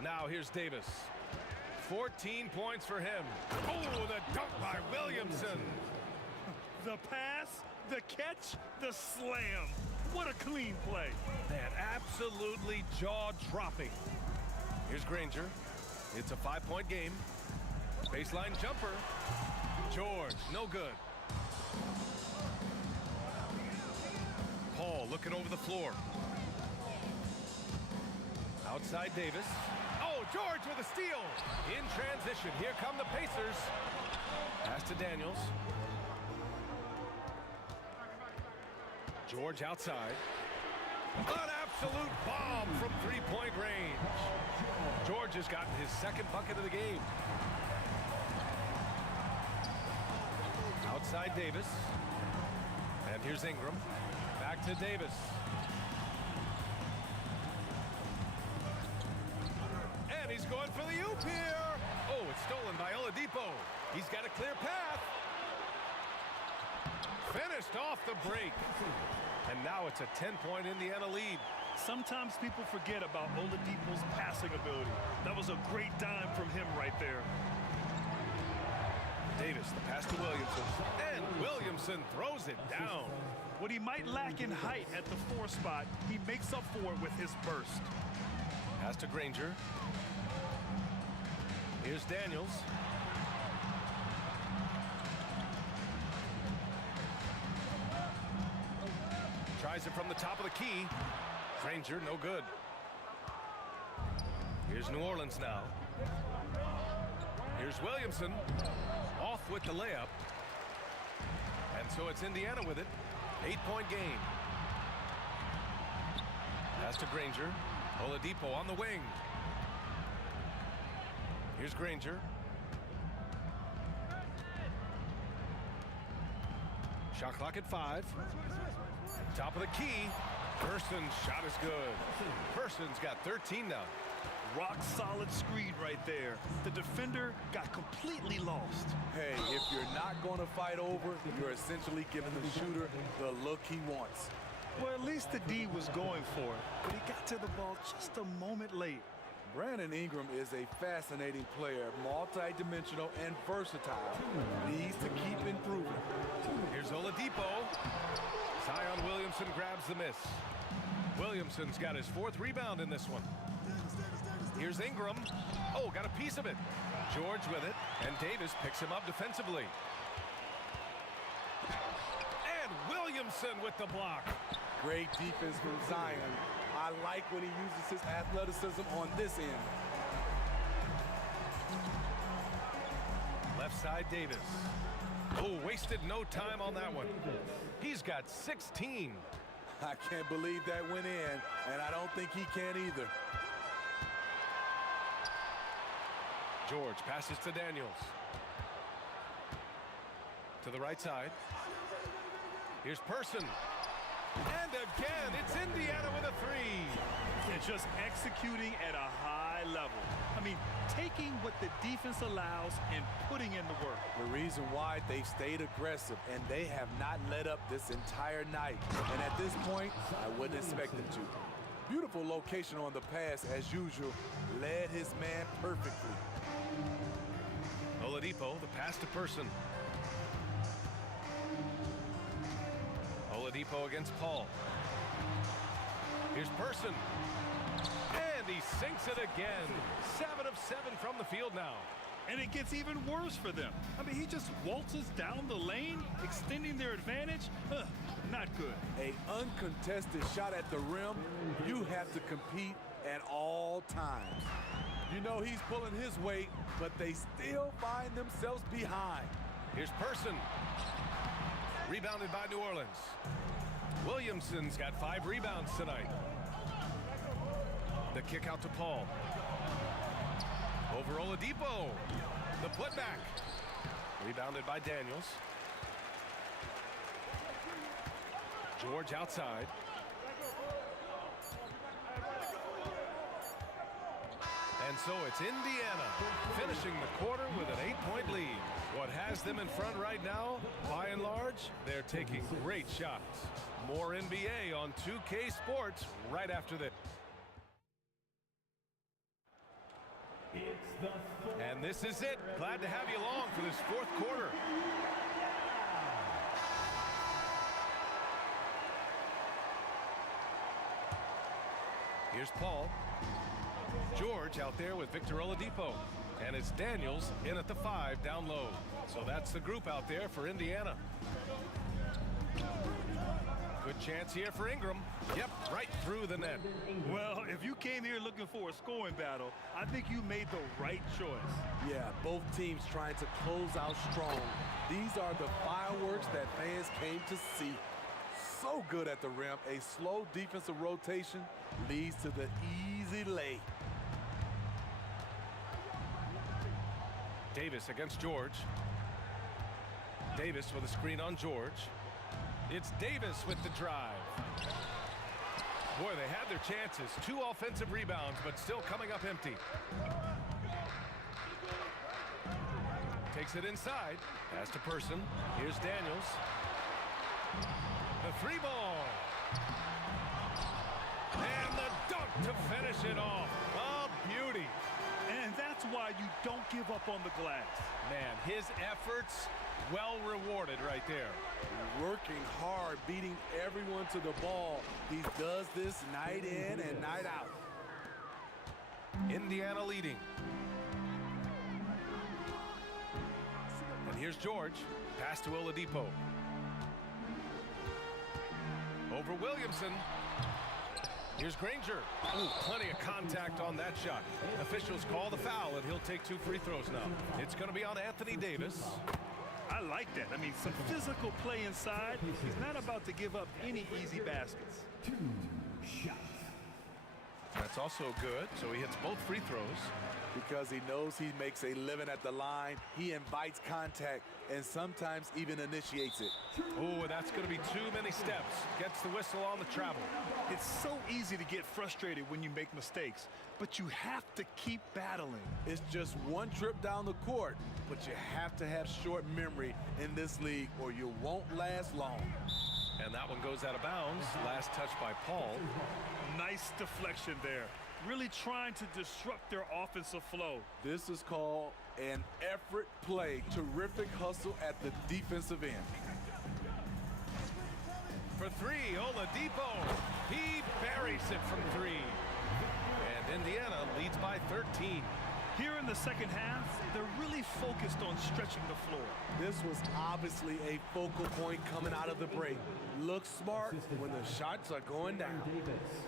Now here's Davis. 14 points for him. Oh, the dunk by Williamson. The pass, the catch, the slam. What a clean play. Man, absolutely jaw-dropping. Here's Granger. It's a 5-point game. Baseline jumper. George, no good. Paul looking over the floor. Outside Davis. Oh, George with a steal. In transition, here come the Pacers. Pass to Daniels. George outside. An absolute bomb from three-point range. George has gotten his second bucket of the game. Outside Davis. And here's Ingram. Back to Davis. And he's going for the oop here. Oh, it's stolen by Oladipo. He's got a clear path. Finished off the break. And now it's a 10-point Indiana lead. Sometimes people forget about Oladipo's passing ability. That was a great dime from him right there. Davis, the pass to Williamson. And Williamson throws it down. What he might lack in height at the 4 spot, he makes up for it with his burst. Pass to Granger. Here's Daniels. Tries it from the top of the key. Granger, no good. Here's New Orleans now. Here's Williamson. Off with the layup. And so it's Indiana with it. 8-point game. Pass to Granger. Oladipo on the wing. Here's Granger. Shot clock at 5. Top of the key. Person's shot is good. Person's got 13 now. Rock solid screen right there. The defender got completely lost. Hey, if you're not going to fight over, you're essentially giving the shooter the look he wants. Well, at least the D was going for it, but he got to the ball just a moment late. Brandon Ingram is a fascinating player, multi-dimensional and versatile. Needs to keep improving. Here's Oladipo. Zion Williamson grabs the miss. Williamson's got his 4th rebound in this one. Here's Ingram. Oh, got a piece of it. George with it, and Davis picks him up defensively. And Williamson with the block. Great defense from Zion. I like when he uses his athleticism on this end. Left side, Davis. Oh, wasted no time on that one. He's got 16. I can't believe that went in, and I don't think he can either. George passes to Daniels. To the right side. Here's Person. And again, it's Indiana with a 3. And just executing at a high level. I mean, taking what the defense allows and putting in the work. The reason why they've stayed aggressive and they have not let up this entire night. And at this point, I wouldn't expect them to. Beautiful location on the pass as usual. Led his man perfectly. Oladipo, the pass to Person. Oladipo against Paul. Here's Person. And he sinks it again. 7 of 7 from the field now. And it gets even worse for them. I mean, he just waltzes down the lane, extending their advantage. Not good. An uncontested shot at the rim. You have to compete at all times. You know he's pulling his weight, but they still find themselves behind. Here's Person. Rebounded by New Orleans. Williamson's got 5 rebounds tonight. The kick out to Paul. Over Oladipo. The putback. Rebounded by Daniels. George outside. And so it's Indiana finishing the quarter with an 8-point lead. What has them in front right now, by and large, they're taking great shots. More NBA on 2K Sports right after this. And this is it. Glad to have you along for this 4th quarter. Here's Paul. George out there with Victor Oladipo. And it's Daniels in at the 5 down low. So that's the group out there for Indiana. Good chance here for Ingram. Yep, right through the net. Well, if you came here looking for a scoring battle, I think you made the right choice. Yeah, both teams trying to close out strong. These are the fireworks that fans came to see. So good at the rim. A slow defensive rotation leads to the easy lay. Davis against George. Davis with a screen on George. It's Davis with the drive. Boy, they had their chances. 2 offensive rebounds, but still coming up empty. Takes it inside. Pass to Person. Here's Daniels. The 3-ball. And the dunk to finish it off. A beauty. And that's why you don't give up on the glass. Man, his efforts well rewarded right there. Working hard, beating everyone to the ball. He does this night in and night out. Indiana leading. And here's George. Pass to Oladipo. Over Williamson. Here's Granger. Ooh, plenty of contact on that shot. Officials call the foul, and he'll take 2 free throws now. It's going to be on Anthony Davis. I like that. I mean, some physical play inside. He's not about to give up any easy baskets. 2 shots. That's also good, so he hits both free throws. Because he knows he makes a living at the line, he invites contact and sometimes even initiates it. Oh, that's going to be too many steps. Gets the whistle on the travel. It's so easy to get frustrated when you make mistakes, but you have to keep battling. It's just one trip down the court, but you have to have short memory in this league or you won't last long. And that one goes out of bounds. Last touch by Paul. Nice deflection there. Really trying to disrupt their offensive flow. This is called an effort play. Terrific hustle at the defensive end. For 3, Oladipo. He buries it from 3. And Indiana leads by 13. Here in the second half, they're really focused on stretching the floor. This was obviously a focal point coming out of the break. Look smart when the shots are going down.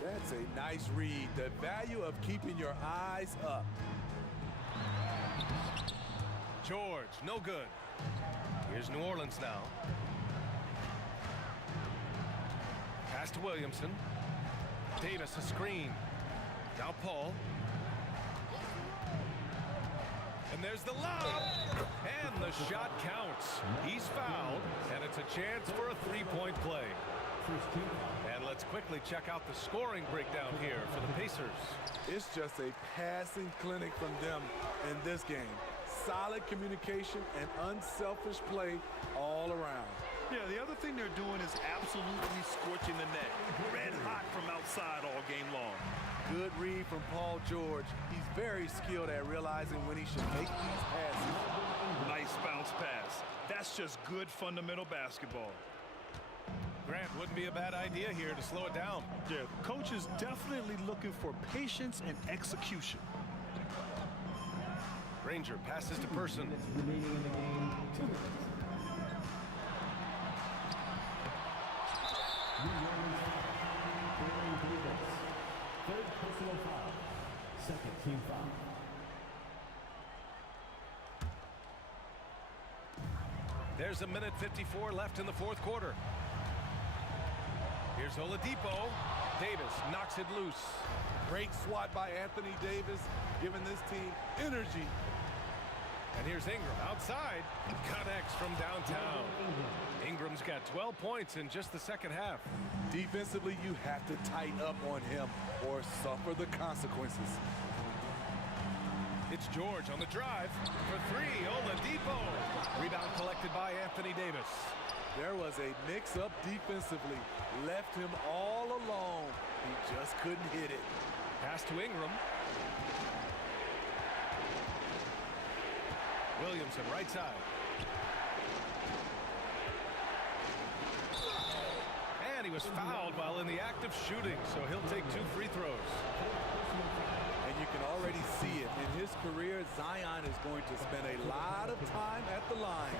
That's a nice read. The value of keeping your eyes up. George, no good. Here's New Orleans now. Pass to Williamson. Davis a screen. Now Paul. And there's the lob. And the shot counts. He's fouled, and it's a chance for a 3-point play. And let's Let's quickly check out the scoring breakdown here for the Pacers. It's just a passing clinic from them in this game. Solid communication and unselfish play all around. Yeah, the other thing they're doing is absolutely scorching the net. Red hot from outside all game long. Good read from Paul George. He's very skilled at realizing when he should make these passes. Nice bounce pass. That's just good fundamental basketball. Grant, wouldn't be a bad idea here to slow it down. Yeah, coach is definitely looking for patience and execution. Granger passes to Person. Remaining in the game, 2 minutes. New Orleans Baron Davis. Third personal foul. Second team foul. There's a minute 54 left in the fourth quarter. Here's Oladipo. Davis knocks it loose. Great swat by Anthony Davis, giving this team energy. And here's Ingram outside. Connects from downtown. Ingram's got 12 points in just the second half. Defensively, you have to tighten up on him or suffer the consequences. It's George on the drive for three. Oladipo. Rebound collected by Anthony Davis. There was a mix-up defensively. Left him all alone. He just couldn't hit it. Pass to Ingram. Williamson right side. And he was fouled while in the act of shooting, so he'll take 2 free throws. And you can already see it. In his career, Zion is going to spend a lot of time at the line.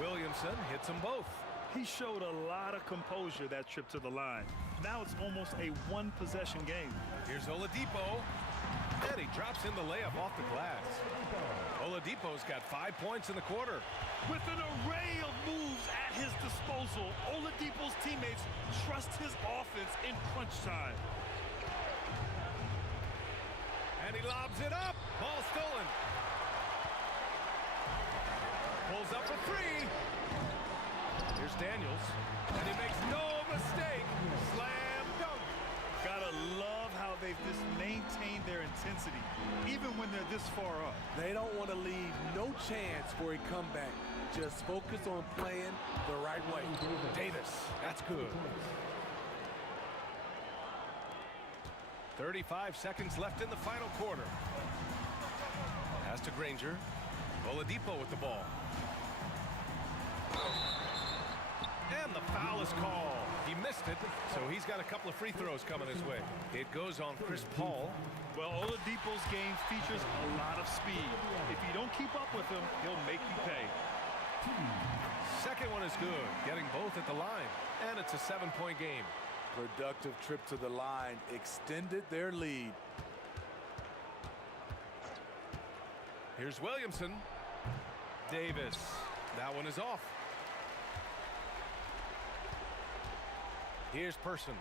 Williamson hits them both. He showed a lot of composure that trip to the line. Now it's almost a one-possession game. Here's Oladipo. And he drops in the layup off the glass. Oladipo's got 5 points in the quarter. With an array of moves at his disposal, Oladipo's teammates trust his offense in crunch time. And he lobs it up. Ball stolen. Pulls up a three. Here's Daniels. And he makes no mistake. Slam dunk. Gotta love how they've just maintained their intensity, even when they're this far up. They don't want to leave no chance for a comeback. Just focus on playing the right way. Davis, that's good. 35 seconds left in the final quarter. Pass to Granger. Oladipo with the ball. And the foul is called. He missed it, so he's got a couple of free throws coming his way. It goes on Chris Paul. Well, Oladipo's game features a lot of speed. If you don't keep up with him, he'll make you pay. Second one is good, getting both at the line. And it's a 7-point game. Productive trip to the line extended their lead. Here's Williamson. Davis. That one is off. Here's Person.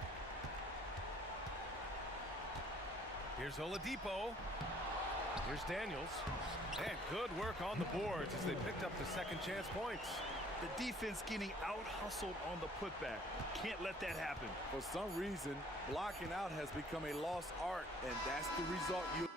Here's Oladipo. Here's Daniels. And good work on the boards as they picked up the second chance points. The defense getting out-hustled on the putback. Can't let that happen. For some reason, blocking out has become a lost art, and that's the result you...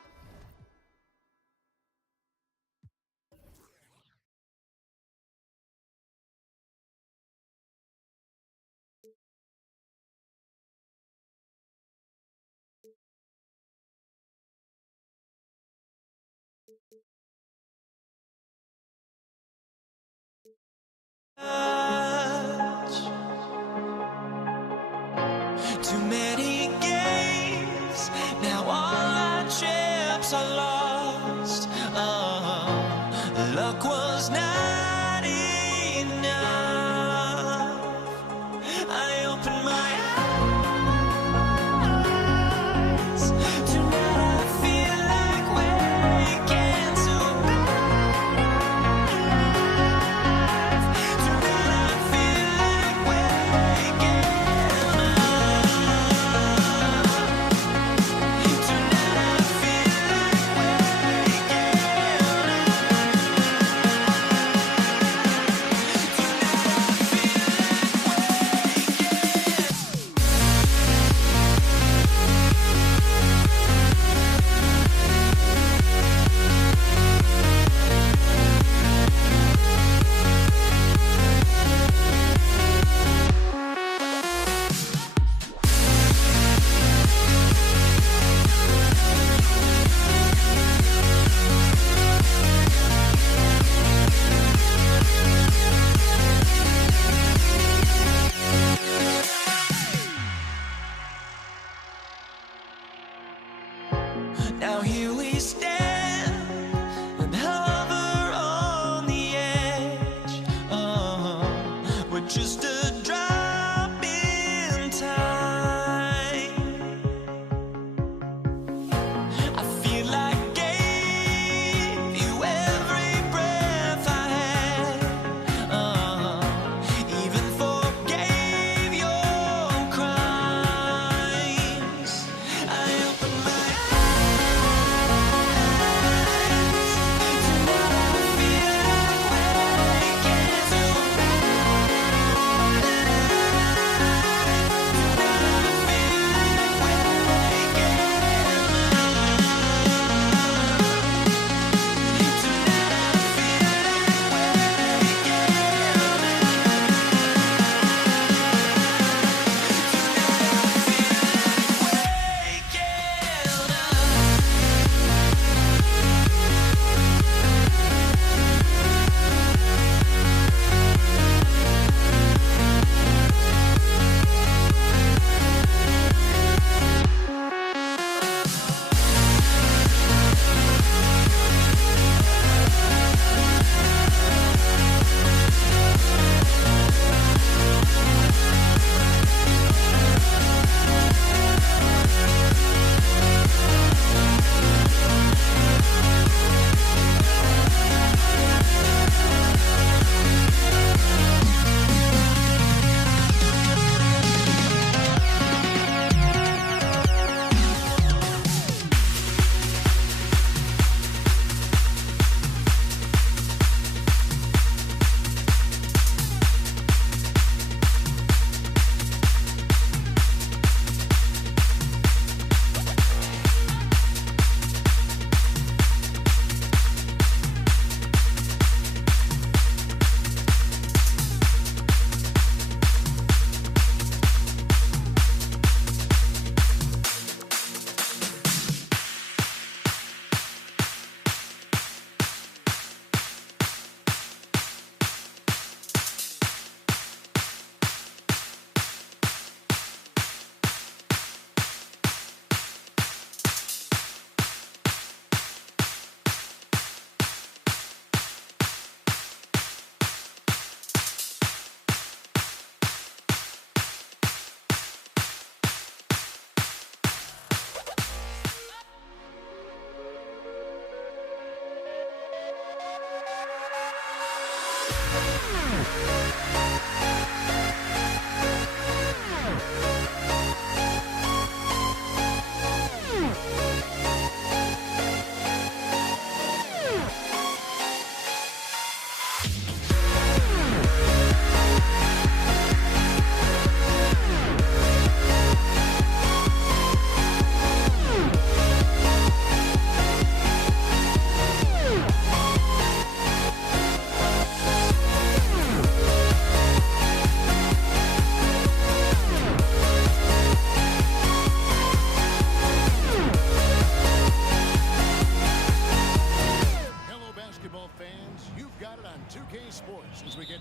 Too many games, now all our chips are lost. Luck was not enough. I opened my eyes. Tonight I feel like waking to life. Tonight I feel like waking up. Tonight I feel like waking up. Now here we stand and hover on the edge. We're just a drop in time. I feel like I gave you every breath I had. Even forgave your crimes. I open my eyes. Tonight I feel like waking to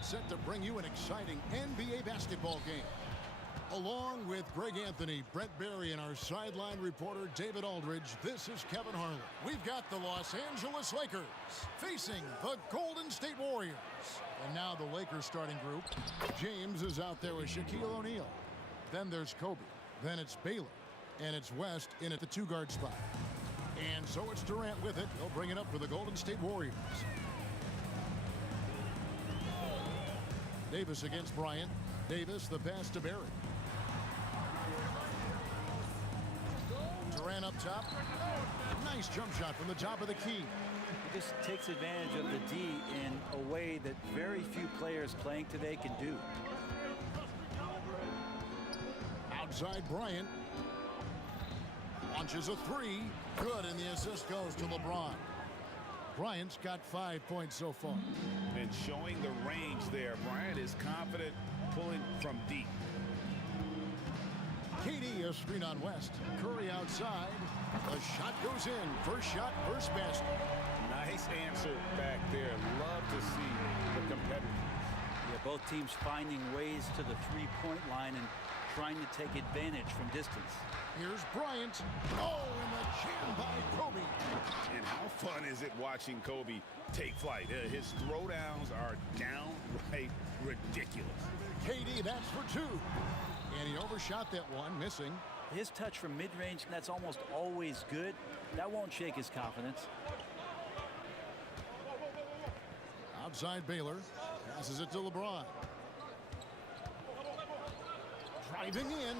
set to bring you an exciting NBA basketball game. Along with Greg Anthony, Brett Berry, and our sideline reporter David Aldridge, this is Kevin Harlan. We've got the Los Angeles Lakers facing the Golden State Warriors. And now the Lakers starting group. James is out there with Shaquille O'Neal. Then there's Kobe. Then it's Baylor. And it's West in at the two-guard spot. And so it's Durant with it. He'll bring it up for the Golden State Warriors. Davis against Bryant. Davis, the pass to Berry. Durant up top. Nice jump shot from the top of the key. He just takes advantage of the D in a way that very few players playing today can do. Outside Bryant. Launches a three. Good, and the assist goes to LeBron. Bryant's got 5 points so far. And showing the range there. Bryant is confident pulling from deep. KD a screen on West. Curry outside. The shot goes in. First shot, first basket. Nice answer back there. Love to see the competitors. Yeah, both teams finding ways to the three-point line and trying to take advantage from distance. Here's Bryant. Oh, and the jammed by Kobe. And how fun is it watching Kobe take flight? His throwdowns are downright ridiculous. KD, that's for two. And he overshot that one, missing. His touch from mid-range, that's almost always good. That won't shake his confidence. Outside Baylor. Passes it to LeBron. Driving in.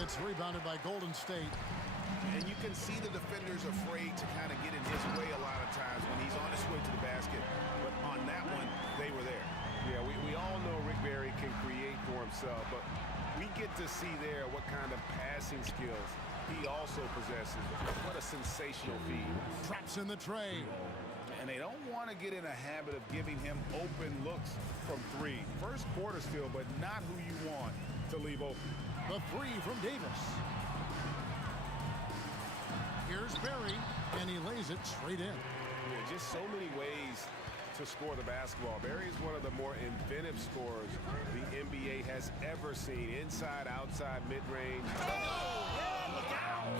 It's rebounded by Golden State. And you can see the defenders afraid to kind of get in his way a lot of times when he's on his way to the basket. But on that one, they were there. Yeah, we all know Rick Barry can create for himself, but we get to see there what kind of passing skills he also possesses. What a sensational feed. Traps in the tray. And they don't want to get in a habit of giving him open looks from three. First quarter still, but not who you want to leave open. The three from Davis. Here's Barry, and he lays it straight in. Yeah, just so many ways to score the basketball. Barry is one of the more inventive scorers the NBA has ever seen. Inside, outside, mid-range. Look out!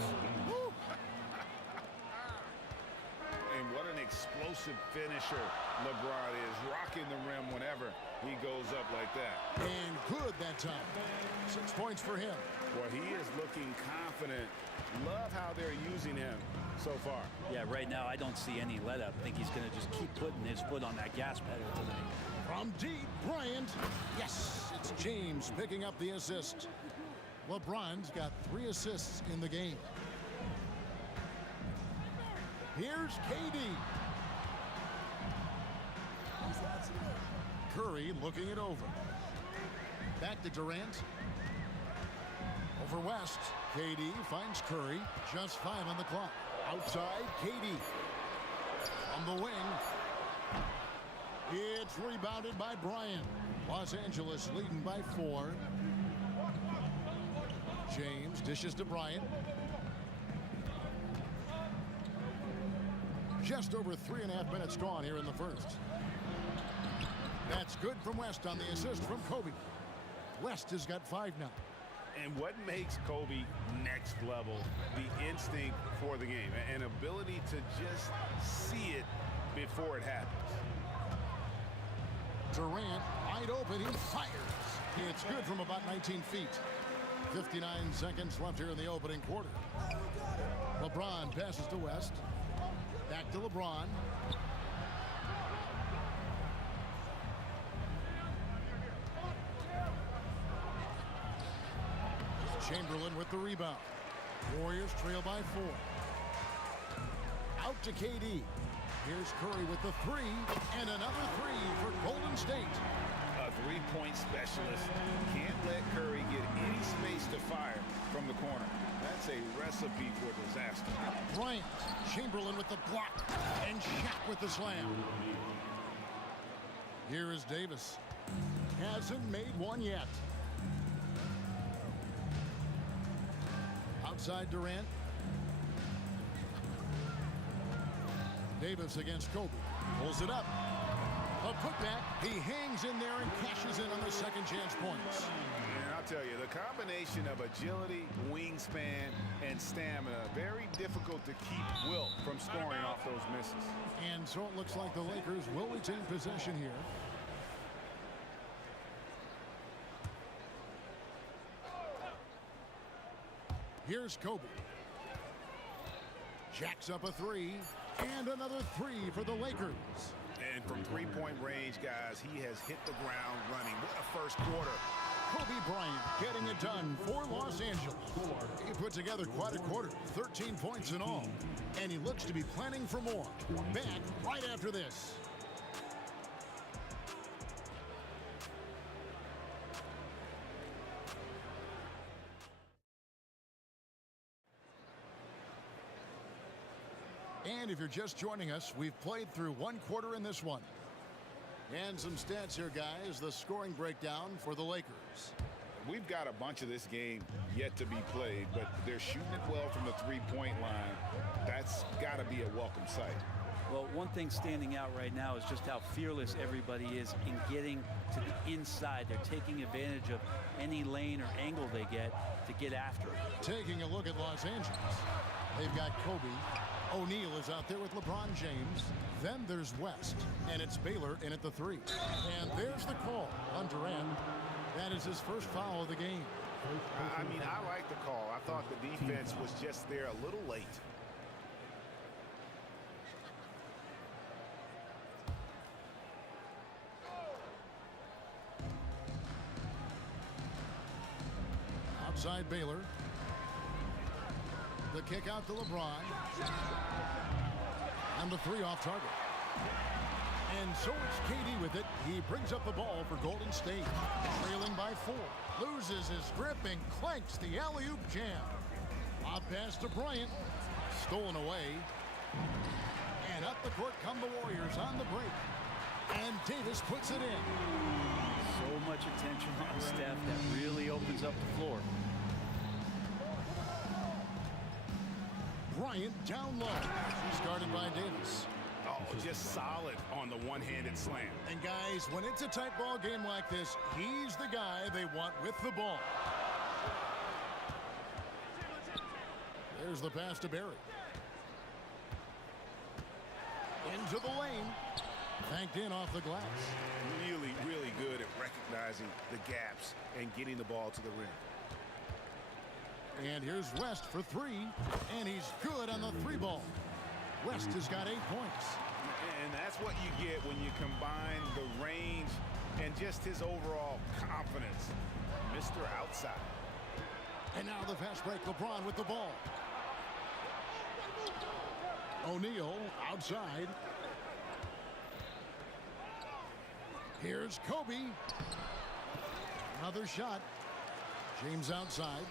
And what an explosive finisher LeBron is, rocking the rim whenever he goes up like that. And good that time. 6 points for him. Well, he is looking confident. Love how they're using him so far. Yeah, right now I don't see any let up. I think he's going to just keep putting his foot on that gas pedal tonight. From deep, Bryant. Yes, it's James picking up the assist. LeBron's got 3 assists in the game. Here's KD. Curry looking it over. Back to Durant. Over West. KD finds Curry. Just 5 on the clock. Outside, KD. On the wing. It's rebounded by Bryant. Los Angeles leading by 4. James dishes to Bryant. Just over 3.5 minutes gone here in the first. That's good from West on the assist from Kobe. West has got 5 now. And what makes Kobe next level? The instinct for the game. An ability to just see it before it happens. Durant, wide open, he fires. It's good from about 19 feet. 59 seconds left here in the opening quarter. LeBron passes to West. Back to LeBron. Chamberlain with the rebound. Warriors trail by 4. Out to KD. Here's Curry with the 3, and another 3 for Golden State. A three-point specialist. Can't let Curry get any space to fire from the corner. That's a recipe for disaster. Bryant, Chamberlain with the block, and Shaq with the slam. Here is Davis. Hasn't made one yet. Outside Durant. Davis against Kobe. Pulls it up. A putback. He hangs in there and cashes in on the second chance points. And I'll tell you, the combination of agility, wingspan, and stamina, very difficult to keep Wilt from scoring off those misses. And so it looks like the Lakers will retain possession here. Here's Kobe. Jacks up a 3, and another 3 for the Lakers. And from three-point range, guys, he has hit the ground running. What a first quarter. Kobe Bryant getting it done for Los Angeles. He put together quite a quarter, 13 points in all. And he looks to be planning for more. Back right after this. And if you're just joining us, we've played through 1 quarter in this one. And some stats here, guys. The scoring breakdown for the Lakers. We've got a bunch of this game yet to be played, but they're shooting it well from the three-point line. That's got to be a welcome sight. Well, one thing standing out right now is just how fearless everybody is in getting to the inside. They're taking advantage of any lane or angle they get to get after it. Taking a look at Los Angeles. They've got Kobe. O'Neal is out there with LeBron James. Then there's West, and it's Baylor in at the 3. And there's the call on Durant. That is his first foul of the game. I mean, I like the call. I thought the defense was just there a little late. Outside Baylor. The kick out to LeBron. And the 3 off target. And so it's KD with it. He brings up the ball for Golden State. Trailing by 4. Loses his grip and clanks the alley-oop jam. Off pass to Bryant. Stolen away. And up the court come the Warriors on the break. And Davis puts it in. So much attention on Steph that really opens up the floor. Bryant down low. He's guarded by Davis. Oh, just solid on the one-handed slam. And guys, when it's a tight ball game like this, he's the guy they want with the ball. There's the pass to Barry. Into the lane. Banked in off the glass. Really, really good at recognizing the gaps and getting the ball to the rim. And here's West for 3. And he's good on the 3 ball. West has got 8 points. And that's what you get when you combine the range and just his overall confidence. Mr. Outside. And now the fast break. LeBron with the ball. O'Neal outside. Here's Kobe. Another shot. James outside.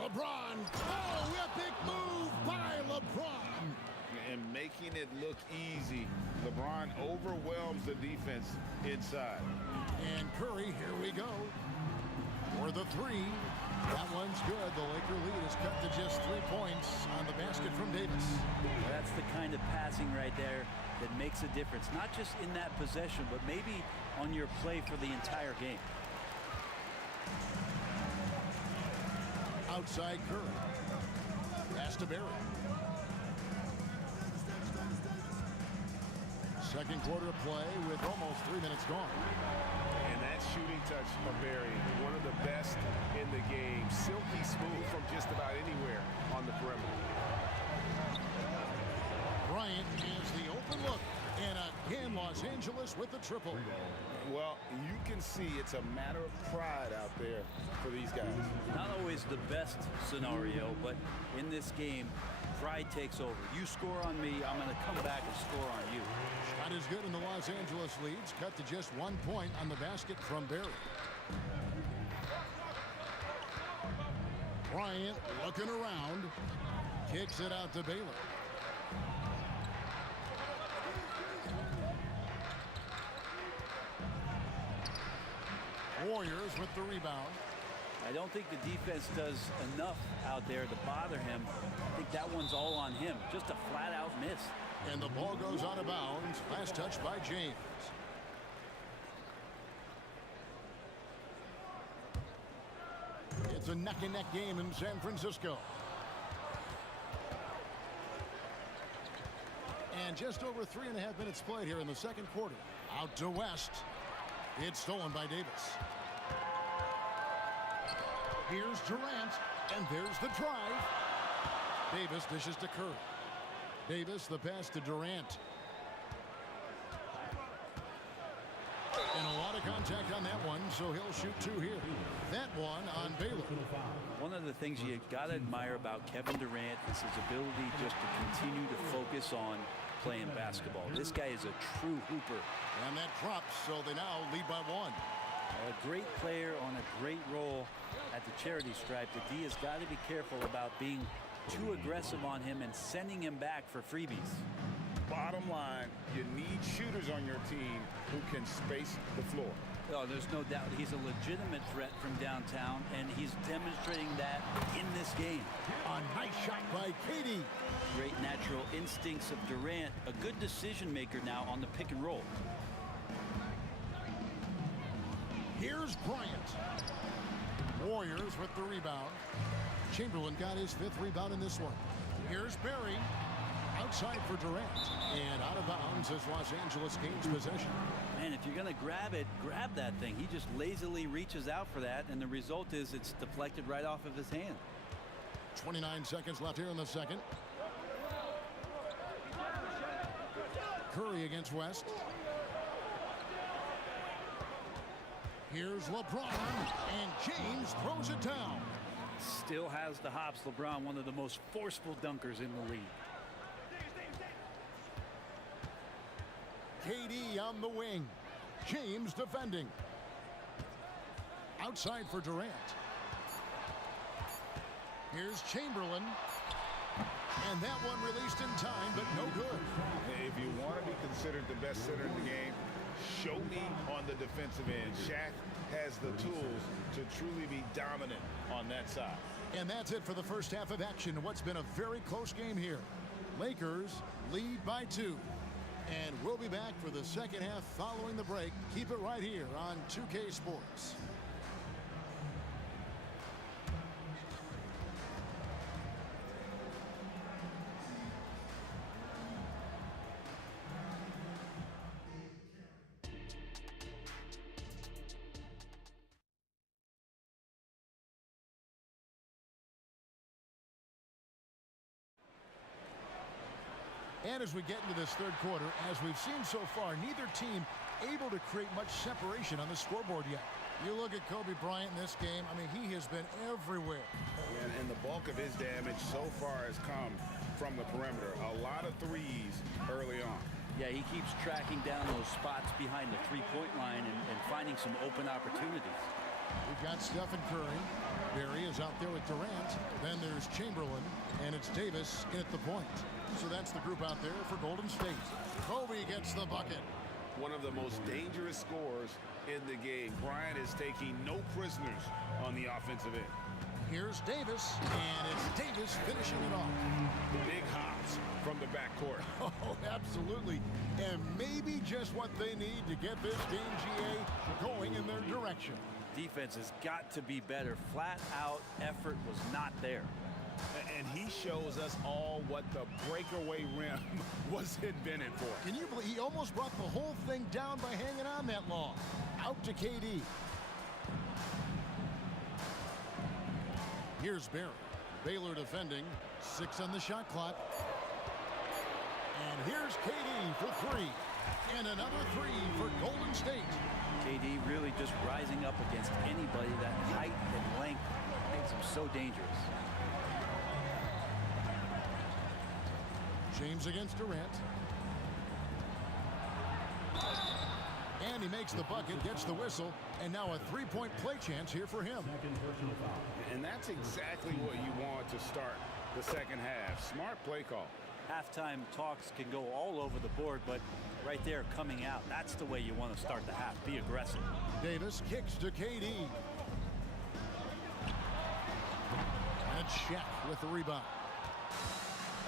LeBron. Oh, epic move by LeBron. And making it look easy. LeBron overwhelms the defense inside. And Curry, here we go. For the 3. That one's good. The Laker lead is cut to just 3 points on the basket from Davis. That's the kind of passing right there that makes a difference. Not just in that possession, but maybe on your play for the entire game. Outside Curry. Pass to Barry. Second quarter of play with almost 3 minutes gone. And that shooting touch of Barry, one of the best in the game. Silky smooth from just about anywhere on the perimeter. Bryant has the open look. And again, Los Angeles with the triple. Well, you can see it's a matter of pride out there for these guys. Not always the best scenario, but in this game, pride takes over. You score on me, I'm going to come back and score on you. Shot is good, and the Los Angeles leads cut to just 1 point on the basket from Barry. Bryant looking around. Kicks it out to Baylor. Warriors with the rebound. I don't think the defense does enough out there to bother him. I think that one's all on him. Just a flat-out miss. And the ball goes out of bounds. Last touch by James. It's a neck-and-neck game in San Francisco. And just over 3.5 minutes played here in the second quarter. Out to West. It's stolen by Davis. Here's Durant, and there's the drive. Davis dishes to Curry. Davis, the pass to Durant. And a lot of contact on that one, so he'll shoot 2 here. That one on Baylor. One of the things you got to admire about Kevin Durant is his ability just to continue to focus on playing basketball. This guy is a true hooper. And that drops, so they now lead by 1. A great player on a great role at the charity stripe. The D has got to be careful about being too aggressive on him and sending him back for freebies. Bottom line, you need shooters on your team who can space the floor. Oh, there's no doubt he's a legitimate threat from downtown, and he's demonstrating that in this game. A nice shot by KD. Great natural instincts of Durant. A good decision maker now on the pick and roll. Here's Bryant. Warriors with the rebound. Chamberlain got his 5th rebound in this one. Here's Barry. Outside for Durant. And out of bounds as Los Angeles gains possession. Man, if you're going to grab it, grab that thing. He just lazily reaches out for that, and the result is it's deflected right off of his hand. 29 seconds left here in the second. Curry against West. Here's LeBron, and James throws it down. Still has the hops. LeBron, one of the most forceful dunkers in the league. KD on the wing. James defending. Outside for Durant. Here's Chamberlain. And that one released in time, but no good. If you want to be considered the best center in the game, show me on the defensive end. Shaq has the tools to truly be dominant on that side. And that's it for the first half of action. What's been a very close game here. Lakers lead by 2. And we'll be back for the second half following the break. Keep it right here on 2K Sports. And as we get into this third quarter, as we've seen so far, neither team able to create much separation on the scoreboard yet. You look at Kobe Bryant in this game, I mean, he has been everywhere. And the bulk of his damage so far has come from the perimeter. A lot of threes early on. Yeah, he keeps tracking down those spots behind the three-point line and finding some open opportunities. We've got Stephen Curry. Barry is out there with Durant. Then there's Chamberlain, and it's Davis in at the point. So that's the group out there for Golden State. Kobe gets the bucket. One of the most dangerous scorers in the game. Bryant is taking no prisoners on the offensive end. Here's Davis, and it's Davis finishing it off. Big hops from the backcourt. Oh, absolutely. And maybe just what they need to get this game, GA, going in their direction. Defense has got to be better. Flat out effort was not there. And he shows us all what the breakaway rim was invented for. Can you believe he almost brought the whole thing down by hanging on that long? Out to KD. Here's Barry. Baylor defending. 6 on the shot clock. And here's KD for 3. And another 3 for Golden State. KD really just rising up against anybody. That height and length makes him so dangerous. James against Durant. And he makes the bucket, gets the whistle, and now a three-point play chance here for him. And that's exactly what you want to start the second half. Smart play call. Halftime talks can go all over the board, but right there coming out, that's the way you want to start the half. Be aggressive. Davis kicks to KD. And Shaq with the rebound.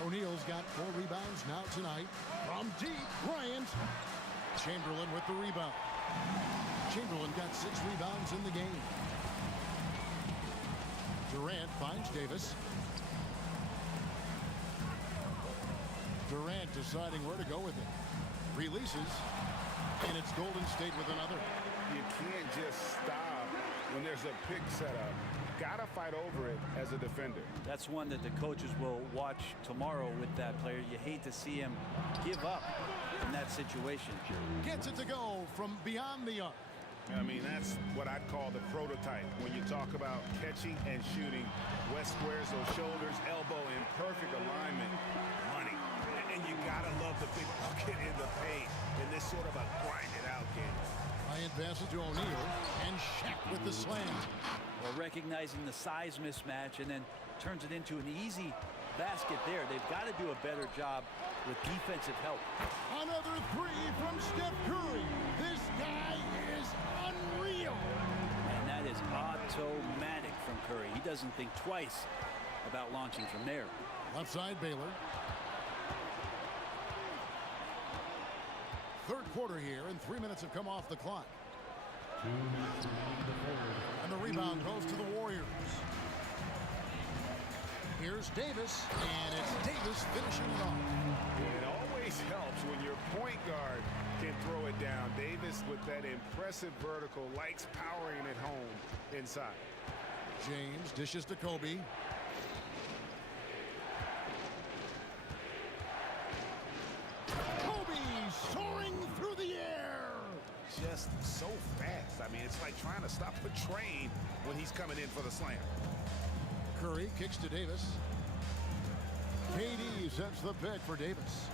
O'Neal's got 4 rebounds now tonight. From deep, Bryant. Chamberlain with the rebound. Chamberlain got 6 rebounds in the game. Durant finds Davis. Durant deciding where to go with it. Releases. And it's Golden State with another. You can't just stop when there's a pick set up. Gotta fight over it as a defender. That's one that the coaches will watch tomorrow with that player. You hate to see him give up in that situation. Gets it to go from beyond the arc. I mean, that's what I'd call the prototype. When you talk about catching and shooting, West squares those shoulders, elbow in perfect alignment. Money. And you gotta love the big bucket in the paint in this sort of a grind-it-out game. Bryant passes to O'Neal, and Shaq with the slam. Well, recognizing the size mismatch and then turns it into an easy basket there. They've got to do a better job with defensive help. Another 3 from Steph Curry. This guy is unreal. And that is automatic from Curry. He doesn't think twice about launching from there. Left side, Baylor. Third quarter here, and 3 minutes have come off the clock. 2 minutes remaining in the third. And the rebound goes to the Warriors. Here's Davis, and it's Davis finishing it off. It always helps when your point guard can throw it down. Davis, with that impressive vertical, likes powering it home inside. James dishes to Kobe. Kobe soaring through the air. Just so fast. I mean, it's like trying to stop a train when he's coming in for the slam. Curry kicks to Davis. KD sets the pick for Davis.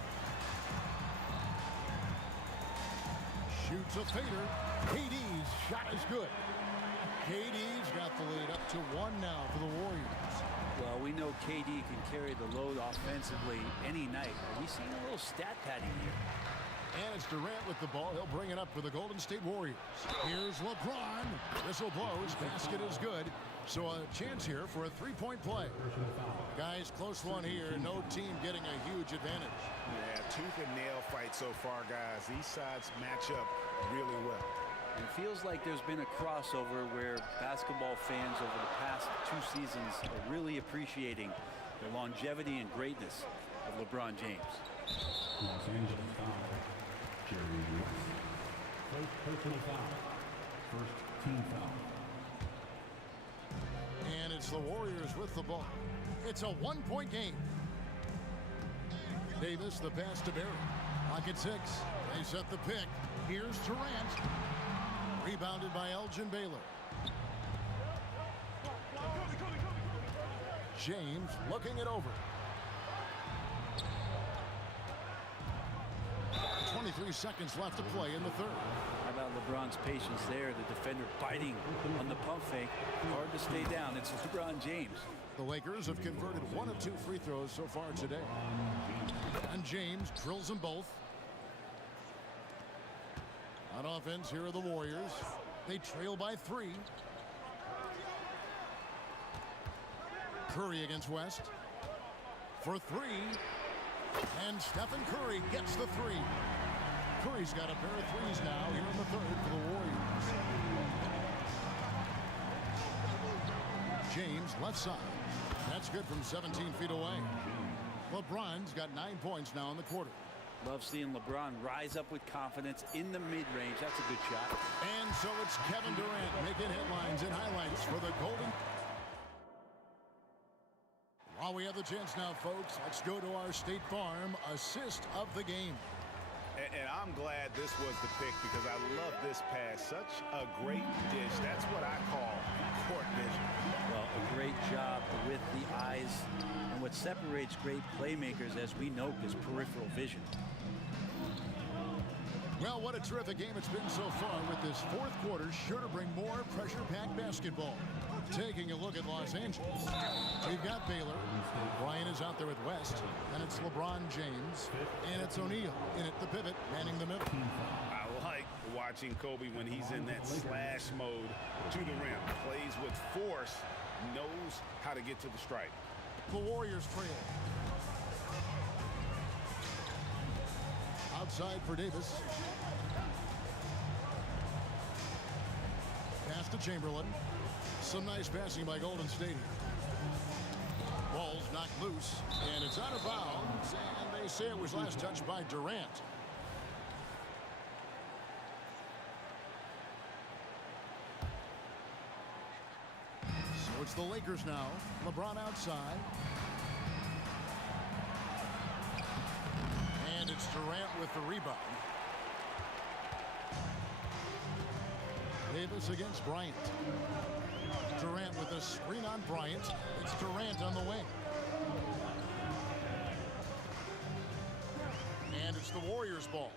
Shoots a fader. KD's shot is good. KD's got the lead up to 1 now for the Warriors. Well, we know KD can carry the load offensively any night. Are we seeing a little stat padding here? And it's Durant with the ball. He'll bring it up for the Golden State Warriors. Here's LeBron. Whistle blows. Basket is good. So a chance here for a three-point play. Guys, close one here. No team getting a huge advantage. Yeah, tooth and nail fight so far, guys. These sides match up really well. It feels like there's been a crossover where basketball fans over the past 2 seasons are really appreciating the longevity and greatness of LeBron James. Los Angeles foul. Jerry West. First personal foul. First team foul. And it's the Warriors with the ball. It's a 1-point game. Davis, the pass to Barry. Clock at 6. They set the pick. Here's Durant. Rebounded by Elgin Baylor. James looking it over. 23 seconds left to play in the third. How about LeBron's patience there? The defender biting on the pump fake. Hard to stay down. It's LeBron James. The Lakers have converted 1 of 2 free throws so far today. And James drills them both. On offense, here are the Warriors. They trail by 3. Curry against West. For 3. And Stephen Curry gets the 3. Curry's got a pair of threes now here in the third for the Warriors. James left side. That's good from 17 feet away. LeBron's got 9 points now in the quarter. Love seeing LeBron rise up with confidence in the mid-range. That's a good shot. And so it's Kevin Durant making headlines and highlights for the Golden. While we have the chance now, folks, let's go to our State Farm assist of the game. And I'm glad this was the pick because I love this pass. Such a great dish. That's what I call court vision. Well, a great job with the eyes. And what separates great playmakers, as we know, is peripheral vision. Well, what a terrific game it's been so far with this fourth quarter. Sure to bring more pressure-packed basketball. Taking a look at Los Angeles. We've got Baylor. Brian is out there with West. And it's LeBron James. And it's O'Neal in at the pivot, manning the middle. I like watching Kobe when he's in that slash mode to the rim. Plays with force. Knows how to get to the stripe. The Warriors trail. Outside for Davis. Pass to Chamberlain. Some nice passing by Golden State. Ball's knocked loose, and it's out of bounds, and they say it was last touched by Durant. So it's the Lakers now. LeBron outside. And it's Durant with the rebound. Davis against Bryant. Durant with a screen on Bryant. It's Durant on the wing. And it's the Warriors' ball.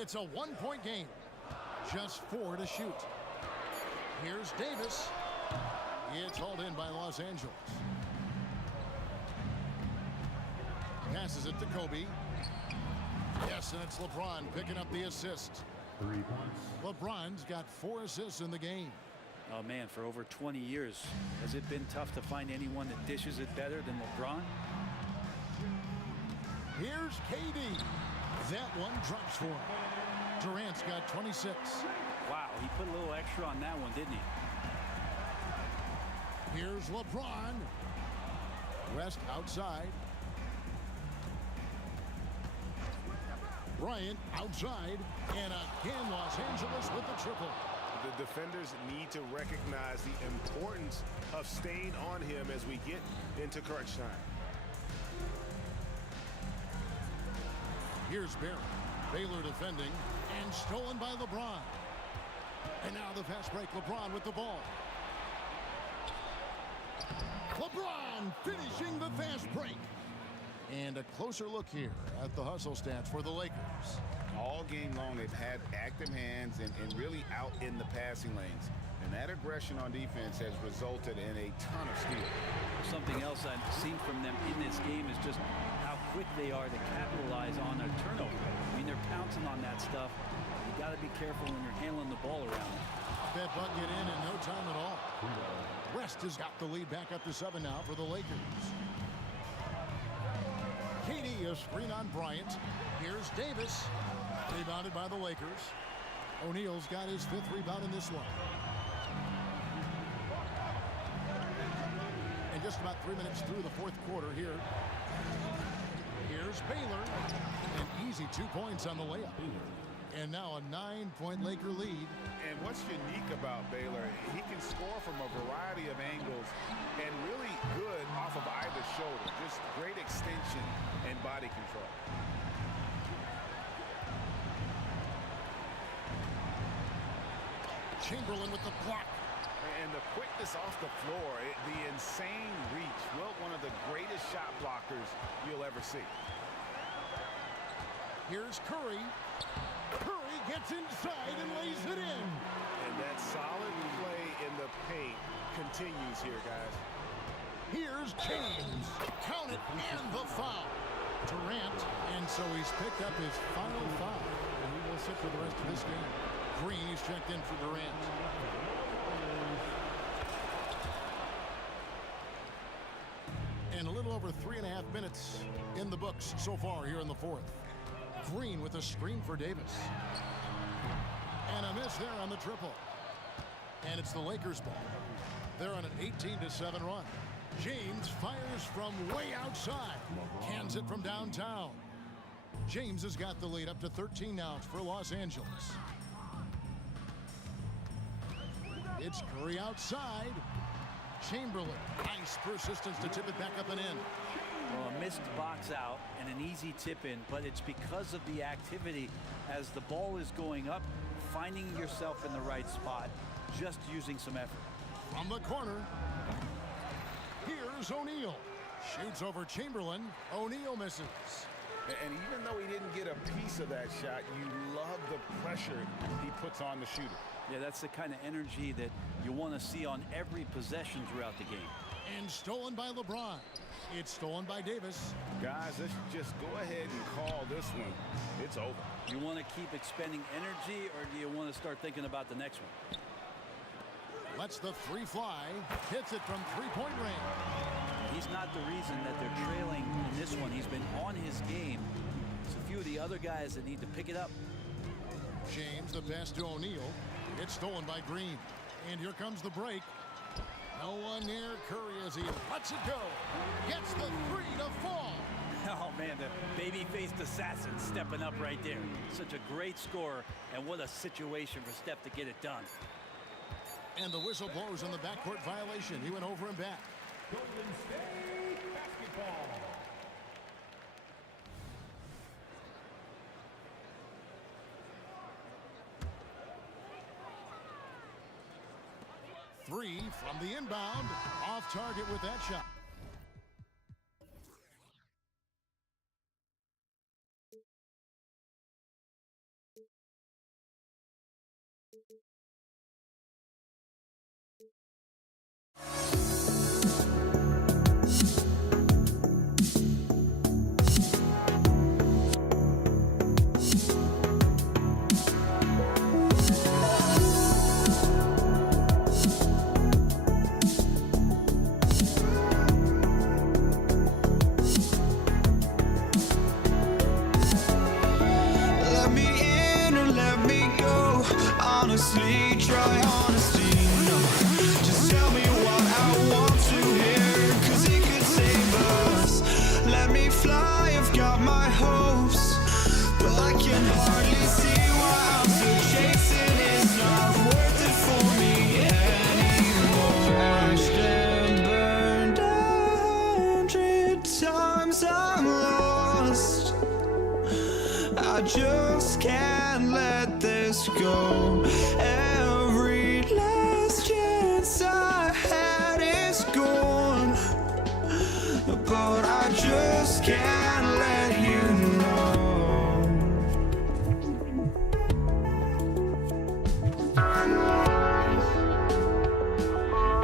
It's a 1-point game. Just 4 to shoot. Here's Davis. It's hauled in by Los Angeles. Passes it to Kobe. Yes, and it's LeBron picking up the assist. 3 points. LeBron's got 4 assists in the game. Oh, man, for over 20 years, has it been tough to find anyone that dishes it better than LeBron? Here's KD. That one drops for him. Durant's got 26. Wow, he put a little extra on that one, didn't he? Here's LeBron. West outside. Bryant outside. And again, Los Angeles with the triple. The defenders need to recognize the importance of staying on him as we get into crunch time. Here's Barry. Baylor defending and stolen by LeBron. And now the fast break. LeBron with the ball. LeBron finishing the fast break. And a closer look here at the hustle stats for the Lakers. All game long, they've had active hands and really out in the passing lanes. And that aggression on defense has resulted in a ton of steals. Something else I've seen from them in this game is just how quick they are to capitalize on a turnover. I mean, they're pouncing on that stuff. You got to be careful when you're handling the ball around. That bucket in no time at all. West has got the lead back up to 7 now for the Lakers. KD, a screen on Bryant. Here's Davis. Rebounded by the Lakers. O'Neal's got his 5th rebound in this one. And just about 3 minutes through the 4th quarter here. Here's Baylor. An easy 2 points on the layup. And now a 9-point Laker lead. And what's unique about Baylor, he can score from a variety of angles and really good off of either shoulder. Just great extension and body control. Chamberlain with the block. And the quickness off the floor, the insane reach. Well, one of the greatest shot blockers you'll ever see. Here's Curry. Curry gets inside and lays it in. And that solid play in the paint continues here, guys. Here's James. Count it, and the foul. Durant, and so he's picked up his final foul. And he will sit for the rest of this game. Green is checked in for Durant. And a little over 3.5 minutes in the books so far here in the 4th. Green with a screen for Davis. And a miss there on the triple. And it's the Lakers ball. They're on an 18-7 run. James fires from way outside. Cans it from downtown. James has got the lead up to 13 now for Los Angeles. It's Curry outside. Chamberlain. Nice persistence to tip it back up and in. Well, a missed box out and an easy tip in, but it's because of the activity as the ball is going up, finding yourself in the right spot, just using some effort. From the corner, here's O'Neal. Shoots over Chamberlain. O'Neal misses. And even though he didn't get a piece of that shot, you love the pressure he puts on the shooter. Yeah, that's the kind of energy that you want to see on every possession throughout the game. And stolen by LeBron. It's stolen by Davis. Guys, let's just go ahead and call this one. It's over. You want to keep expending energy, or do you want to start thinking about the next one? Lets the 3 fly. Hits it from 3-point range. He's not the reason that they're trailing in this one. He's been on his game. It's a few of the other guys that need to pick it up. James, the pass to O'Neal. It's stolen by Green. And here comes the break. No one near Curry as he lets it go. Gets the 3 to fall. Oh, man, the baby-faced assassin stepping up right there. Such a great score, and what a situation for Steph to get it done. And the whistle blows on the backcourt violation. He went over and back. Golden State basketball. Three from the inbound. Off target with that shot. Let me in and let me go. Honestly, got my hopes, but I can hardly see why I'm still chasing. It's not worth it for me anymore. Crashed and burned 100 times, I'm lost. I just can't let this go. Every last chance I had is gone, but I just can't let you know.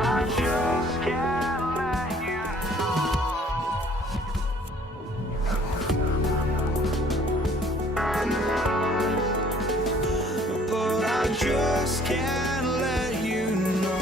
I just can't let you know. But I just can't let you know.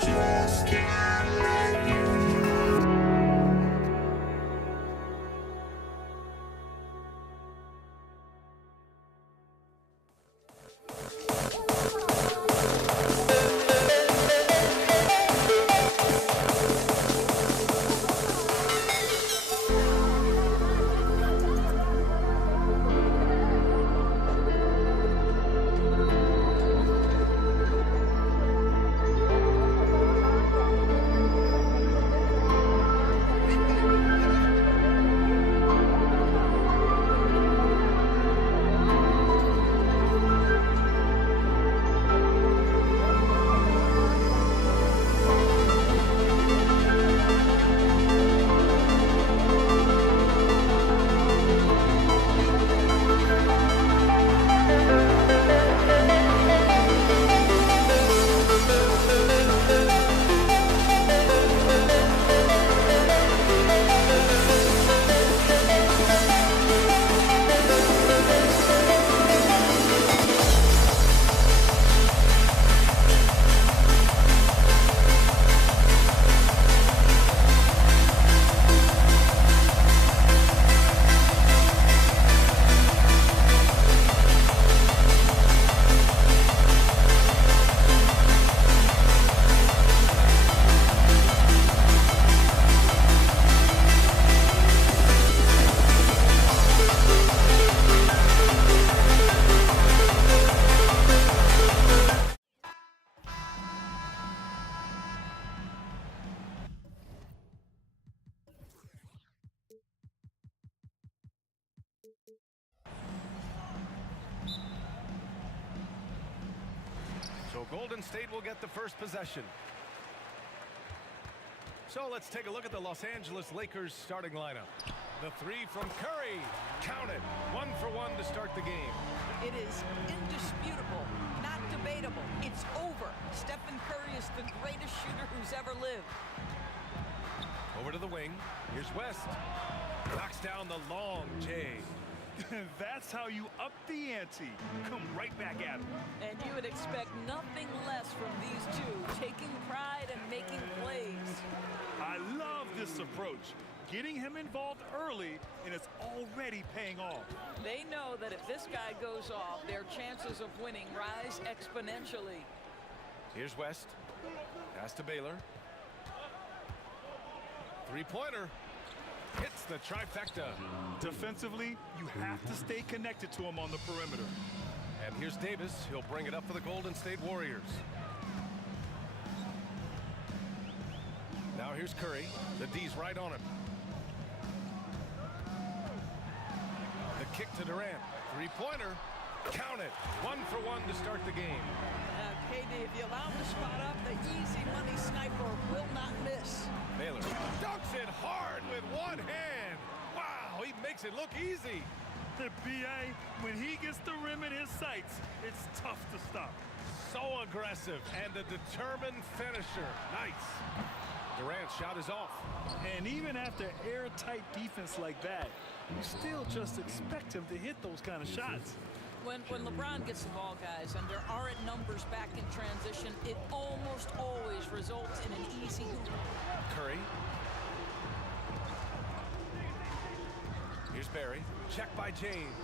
just can't let you Golden State will get the first possession. So let's take a look at the Los Angeles Lakers starting lineup. The three from Curry. Count it. 1 for 1 to start the game. It is indisputable, not debatable. It's over. Stephen Curry is the greatest shooter who's ever lived. Over to the wing. Here's West. Knocks down the long J. That's how you up the ante. Come right back at him. And you would expect nothing less from these two, taking pride and making plays. I love this approach. Getting him involved early, and it's already paying off. They know that if this guy goes off, their chances of winning rise exponentially. Here's West. Pass to Baylor. Three-pointer. Hits the trifecta. Defensively, you have to stay connected to him on the perimeter. And here's Davis. He'll bring it up for the Golden State Warriors. Now here's Curry. The D's right on him. The kick to Durant. Three-pointer. Count it. 1 for 1 to start the game. KD, if you allow him to spot up, the easy money sniper will not miss. Baylor dunks it hard with one hand. Wow, he makes it look easy. The BA, when he gets the rim in his sights, it's tough to stop. So aggressive and a determined finisher. Nice. Durant's shot is off. And even after airtight defense like that, you still just expect him to hit those kind of shots. When LeBron gets the ball, guys, and there aren't numbers back in transition, it almost always results in an easy hoop. Curry. Here's Barry. Check by James.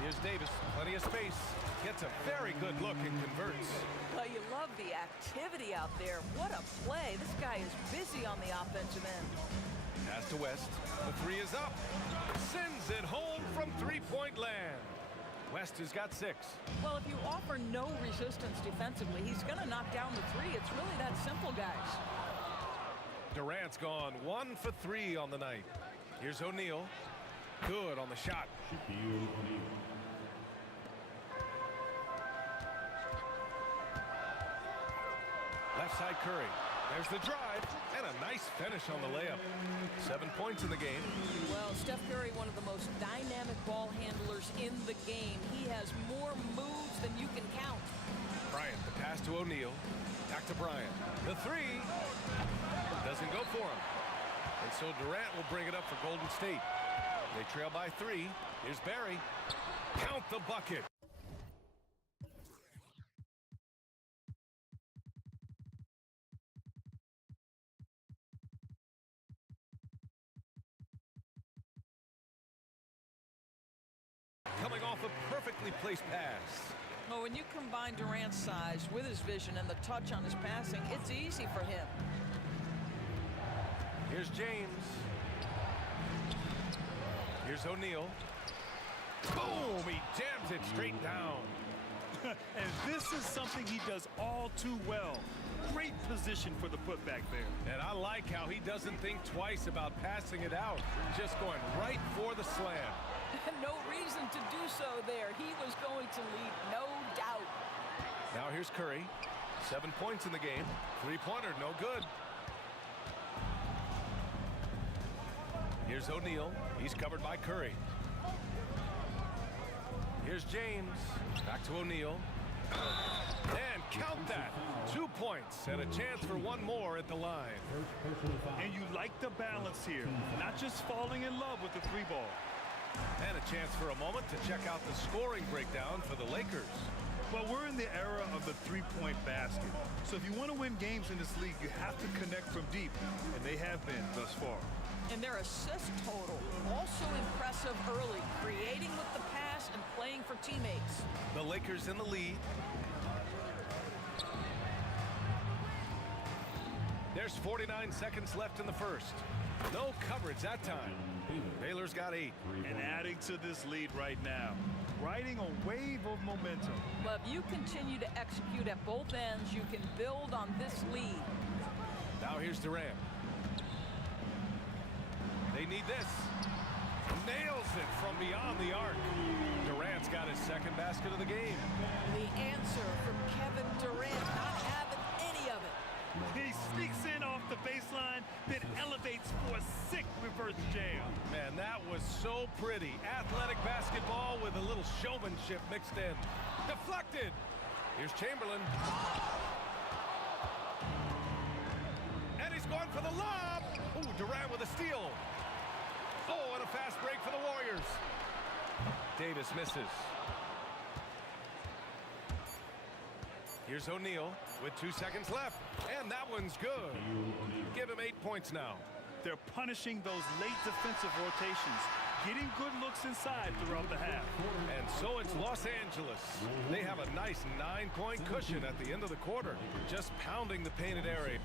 Here's Davis. Plenty of space. Gets a very good look and converts. Well, you love the activity out there. What a play. This guy is busy on the offensive end. Pass to West. The three is up. Sends it home from three-point land. West has got 6. Well, if you offer no resistance defensively, he's going to knock down the three. It's really that simple, guys. Durant's gone 1 for 3 on the night. Here's O'Neal. Good on the shot. Left side Curry. There's the drive and a nice finish on the layup. 7 points in the game. Well, Steph Curry, one of the most dynamic ball handlers in the game. He has more moves than you can count. Bryant, the pass to O'Neal. Back to Bryant. The three doesn't go for him. And so Durant will bring it up for Golden State. They trail by 3. Here's Barry. Count the bucket. Coming off a perfectly placed pass. Well, when you combine Durant's size with his vision and the touch on his passing, it's easy for him. Here's James. Here's O'Neal. Boom! He jams it straight down. And this is something he does all too well. Great position for the putback there. And I like how he doesn't think twice about passing it out. Just going right for the slam. No reason to do so there. He was going to lead, no doubt. Now here's Curry. 7 points in the game. Three-pointer, no good. Here's O'Neal. He's covered by Curry. Here's James. Back to O'Neal. And count that. 2 points and a chance for one more at the line. And you like the balance here. Not just falling in love with the three ball. And a chance for a moment to check out the scoring breakdown for the Lakers. Well, we're in the era of the three-point basket. So if you want to win games in this league, you have to connect from deep. And they have been thus far. And their assist total, also impressive early, creating with the pass and playing for teammates. The Lakers in the lead. There's 49 seconds left in the first. No coverage that time. Baylor's got 8. And adding to this lead right now, riding a wave of momentum. Well, if you continue to execute at both ends, you can build on this lead. Now here's Durant. They need this. Nails it from beyond the arc. Durant's got his second basket of the game. The answer from Kevin Durant, not first jam. Man, that was so pretty. Athletic basketball with a little showmanship mixed in. Deflected. Here's Chamberlain. And he's going for the lob. Ooh, Durant with a steal. Oh, and a fast break for the Warriors. Davis misses. Here's O'Neal with 2 seconds left. And that one's good. Give him 8 points now. They're punishing those late defensive rotations, getting good looks inside throughout the half. And so it's Los Angeles. They have a nice 9-point cushion at the end of the quarter, just pounding the painted area.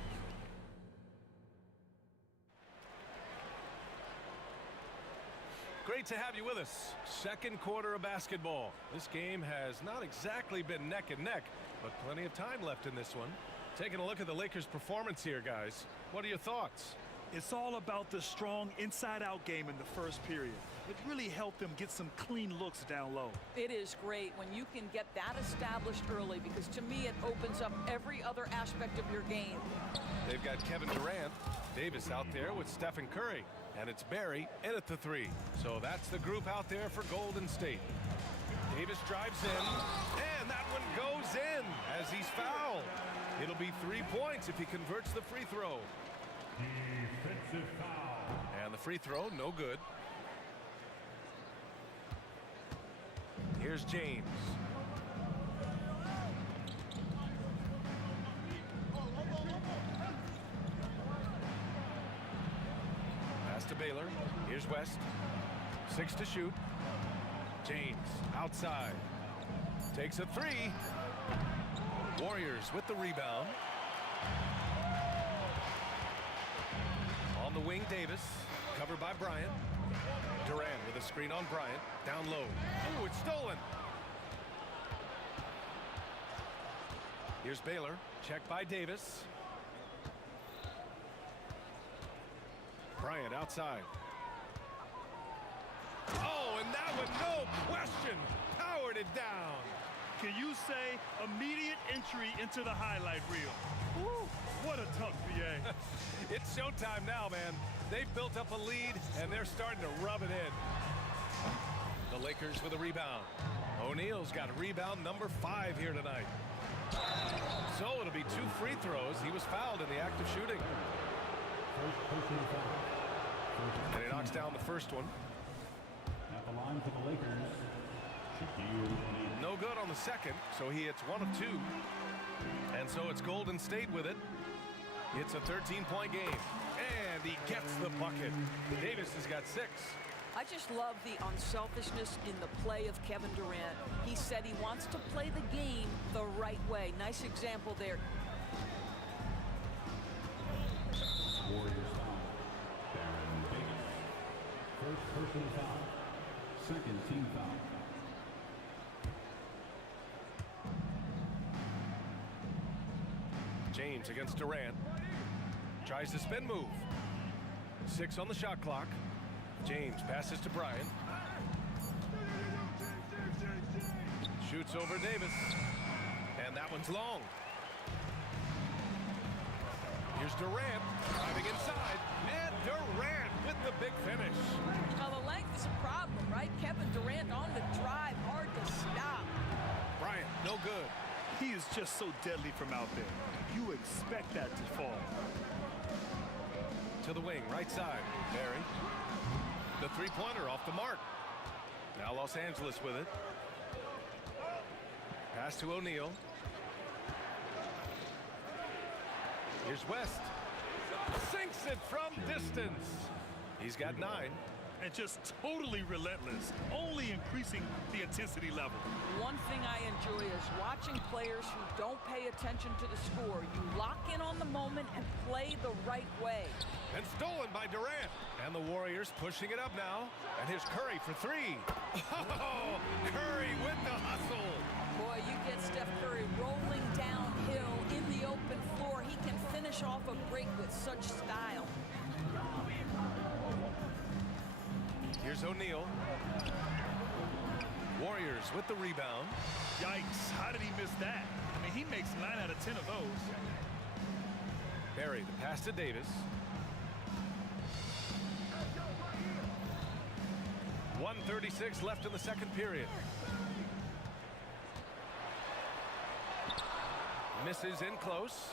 Great to have you with us. Second quarter of basketball. This game has not exactly been neck and neck, but plenty of time left in this one. Taking a look at the Lakers' performance here, guys. What are your thoughts? It's all about the strong inside-out game in the first period. It really helped them get some clean looks down low. It is great when you can get that established early, because to me it opens up every other aspect of your game. They've got Kevin Durant, Davis out there with Stephen Curry, and it's Barry in at the 3. So that's the group out there for Golden State. Davis drives in, and that one goes in as he's fouled. It'll be 3 points if he converts the free throw. Defensive foul. And the free throw, no good. Here's James. Pass to Baylor. Here's West. 6 to shoot. James outside. Takes a 3. Warriors with the rebound. On the wing, Davis. Covered by Bryant. Durant with a screen on Bryant. Down low. Ooh, it's stolen. Here's Baylor. Checked by Davis. Bryant outside. Oh, and that one, no question, powered it down. Can you say immediate entry into the highlight reel? Woo, what a tough BA. It's showtime now, man. They've built up a lead, and they're starting to rub it in. The Lakers with a rebound. O'Neal's got rebound number 5 here tonight. So it'll be 2 free throws. He was fouled in the act of shooting. And he knocks down the first one. At the line for the Lakers, Shaquille O'Neal. No good on the second, so he hits 1 of 2. And so it's Golden State with it. It's a 13-point game. And he gets the bucket. Davis has got 6. I just love the unselfishness in the play of Kevin Durant. He said he wants to play the game the right way. Nice example there. Warriors foul. Baron Davis. First personal foul. Second team foul. James against Durant. Tries to spin move. 6 on the shot clock. James passes to Bryant. Shoots over Davis. And that one's long. Here's Durant driving inside. And Durant with the big finish. Now the length is a problem, right? Kevin Durant on the drive, hard to stop. Bryant, no good. He is just so deadly from out there. You expect that to fall. To the wing, right side. Barry. The three-pointer off the mark. Now Los Angeles with it. Pass to O'Neal. Here's West. Sinks it from distance. He's got 9. And just totally relentless, only increasing the intensity level. One thing I enjoy is watching players who don't pay attention to the score. You lock in on the moment and play the right way. And stolen by Durant. And the Warriors pushing it up now. And here's Curry for 3. Oh, Curry with the hustle. Boy, you get Steph Curry rolling downhill in the open floor. He can finish off a break with such style. Here's O'Neal. Warriors with the rebound. Yikes, how did he miss that? I mean, he makes 9 out of 10 of those. Barry, the pass to Davis. 1:36 left in the second period. Misses in close.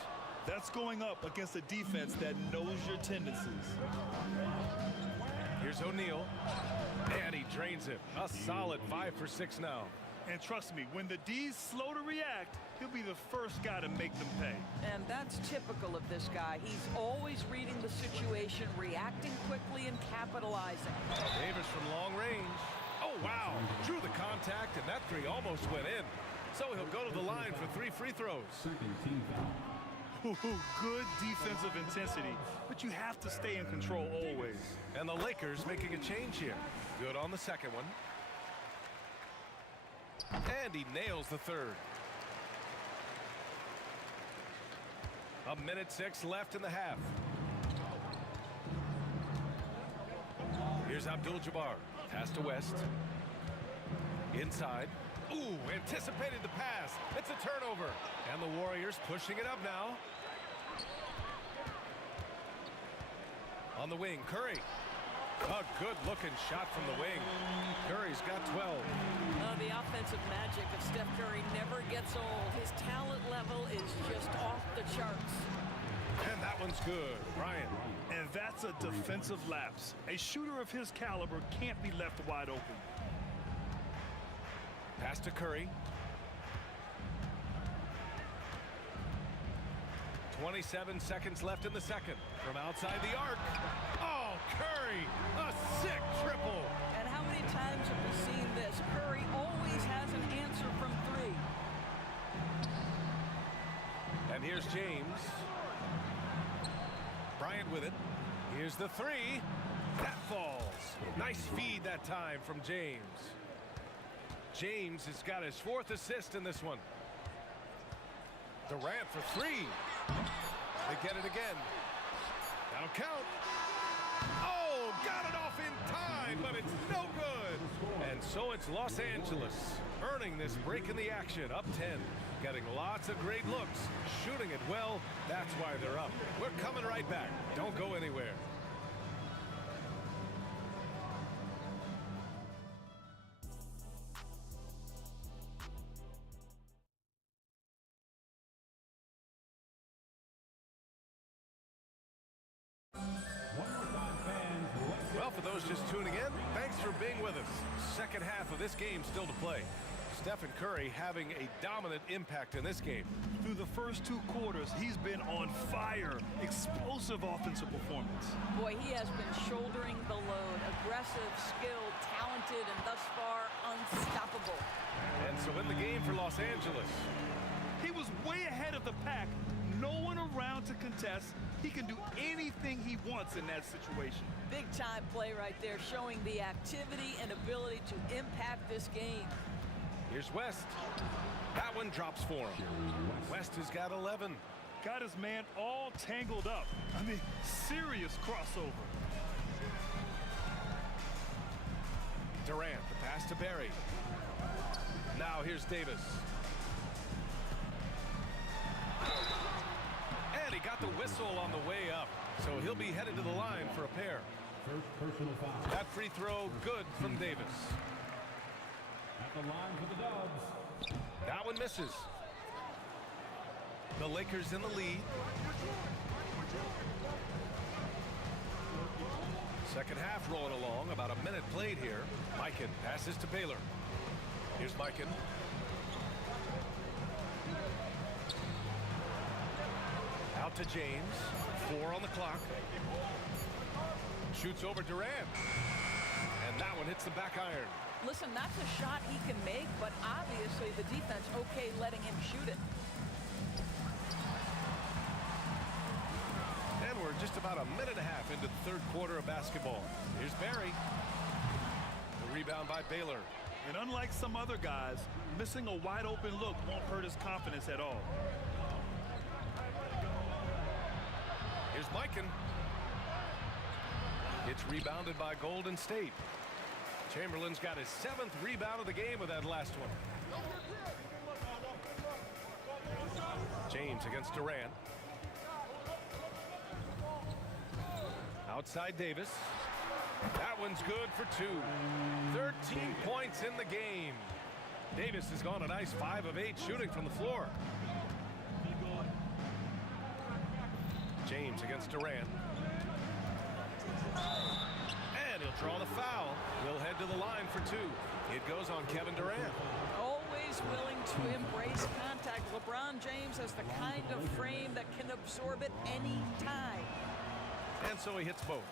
That's going up against a defense that knows your tendencies. Here's O'Neal. And he drains it. A solid 5 for 6 now. And trust me, when the D's slow to react, he'll be the first guy to make them pay. And that's typical of this guy. He's always reading the situation, reacting quickly, and capitalizing. Davis from long range. Oh, wow. Drew the contact, and that three almost went in. So he'll go to the line for 3 free throws. Good defensive intensity, but you have to stay in control always. And the Lakers making a change here. Good on the second one. And he nails the third. 1:06 left in the half. Here's Abdul-Jabbar. Pass to West. Inside. Ooh, anticipated the pass. It's a turnover. And the Warriors pushing it up now. On the wing, Curry. A good-looking shot from the wing. Curry's got 12. The offensive magic of Steph Curry never gets old. His talent level is just off the charts. And that one's good. Bryant. And that's a defensive lapse. A shooter of his caliber can't be left wide open. Pass to Curry. 27 seconds left in the second. From outside the arc. Oh, Curry! A sick triple! And how many times have we seen this? Curry always has an answer from 3. And here's James. Bryant with it. Here's the 3. That falls. Nice feed that time from James. James has got his 4th assist in this one. Durant for 3. They get it again. That'll count. Oh, got it off in time, but it's no good. And so it's Los Angeles earning this break in the action, up 10. Getting lots of great looks, shooting it well. That's why they're up. We're coming right back. Don't go anywhere. Well, for those just tuning in, thanks for being with us. Second half of this game still to play. Stephen Curry having a dominant impact in this game. Through the first 2 quarters, he's been on fire. Explosive offensive performance. Boy, he has been shouldering the load. Aggressive, skilled, talented, and thus far unstoppable. And so in the game for Los Angeles. He was way ahead of the pack. No one around to contest. He can do anything he wants in that situation. Big time play right there, showing the activity and ability to impact this game. Here's West. That one drops for him. West has got 11. Got his man all tangled up. I mean, serious crossover. Durant, the pass to Barry. Now here's Davis. And he got the whistle on the way up. So he'll be headed to the line for a pair. First personal foul. That free throw good from Davis. At the line for the Dubs. That one misses. The Lakers in the lead. Second half rolling along. About a minute played here. Mikan passes to Baylor. Here's Mikan. Out to James. 4 on the clock. Shoots over Durant. And that one hits the back iron. Listen, that's a shot he can make, but obviously the defense okay letting him shoot it. And we're just about a minute and a half into the third quarter of basketball. Here's Barry. The rebound by Baylor. And unlike some other guys, missing a wide open look won't hurt his confidence at all. Here's Mikan. It's rebounded by Golden State. Chamberlain's got his 7th rebound of the game with that last one. James against Durant. Outside Davis. That one's good for 2. 13 points in the game. Davis has gone a nice 5 of 8 shooting from the floor. James against Durant. And he'll draw the foul. He'll head to the line for 2. It goes on Kevin Durant. Always willing to embrace contact. LeBron James has the kind of frame that can absorb it any time. And so he hits both.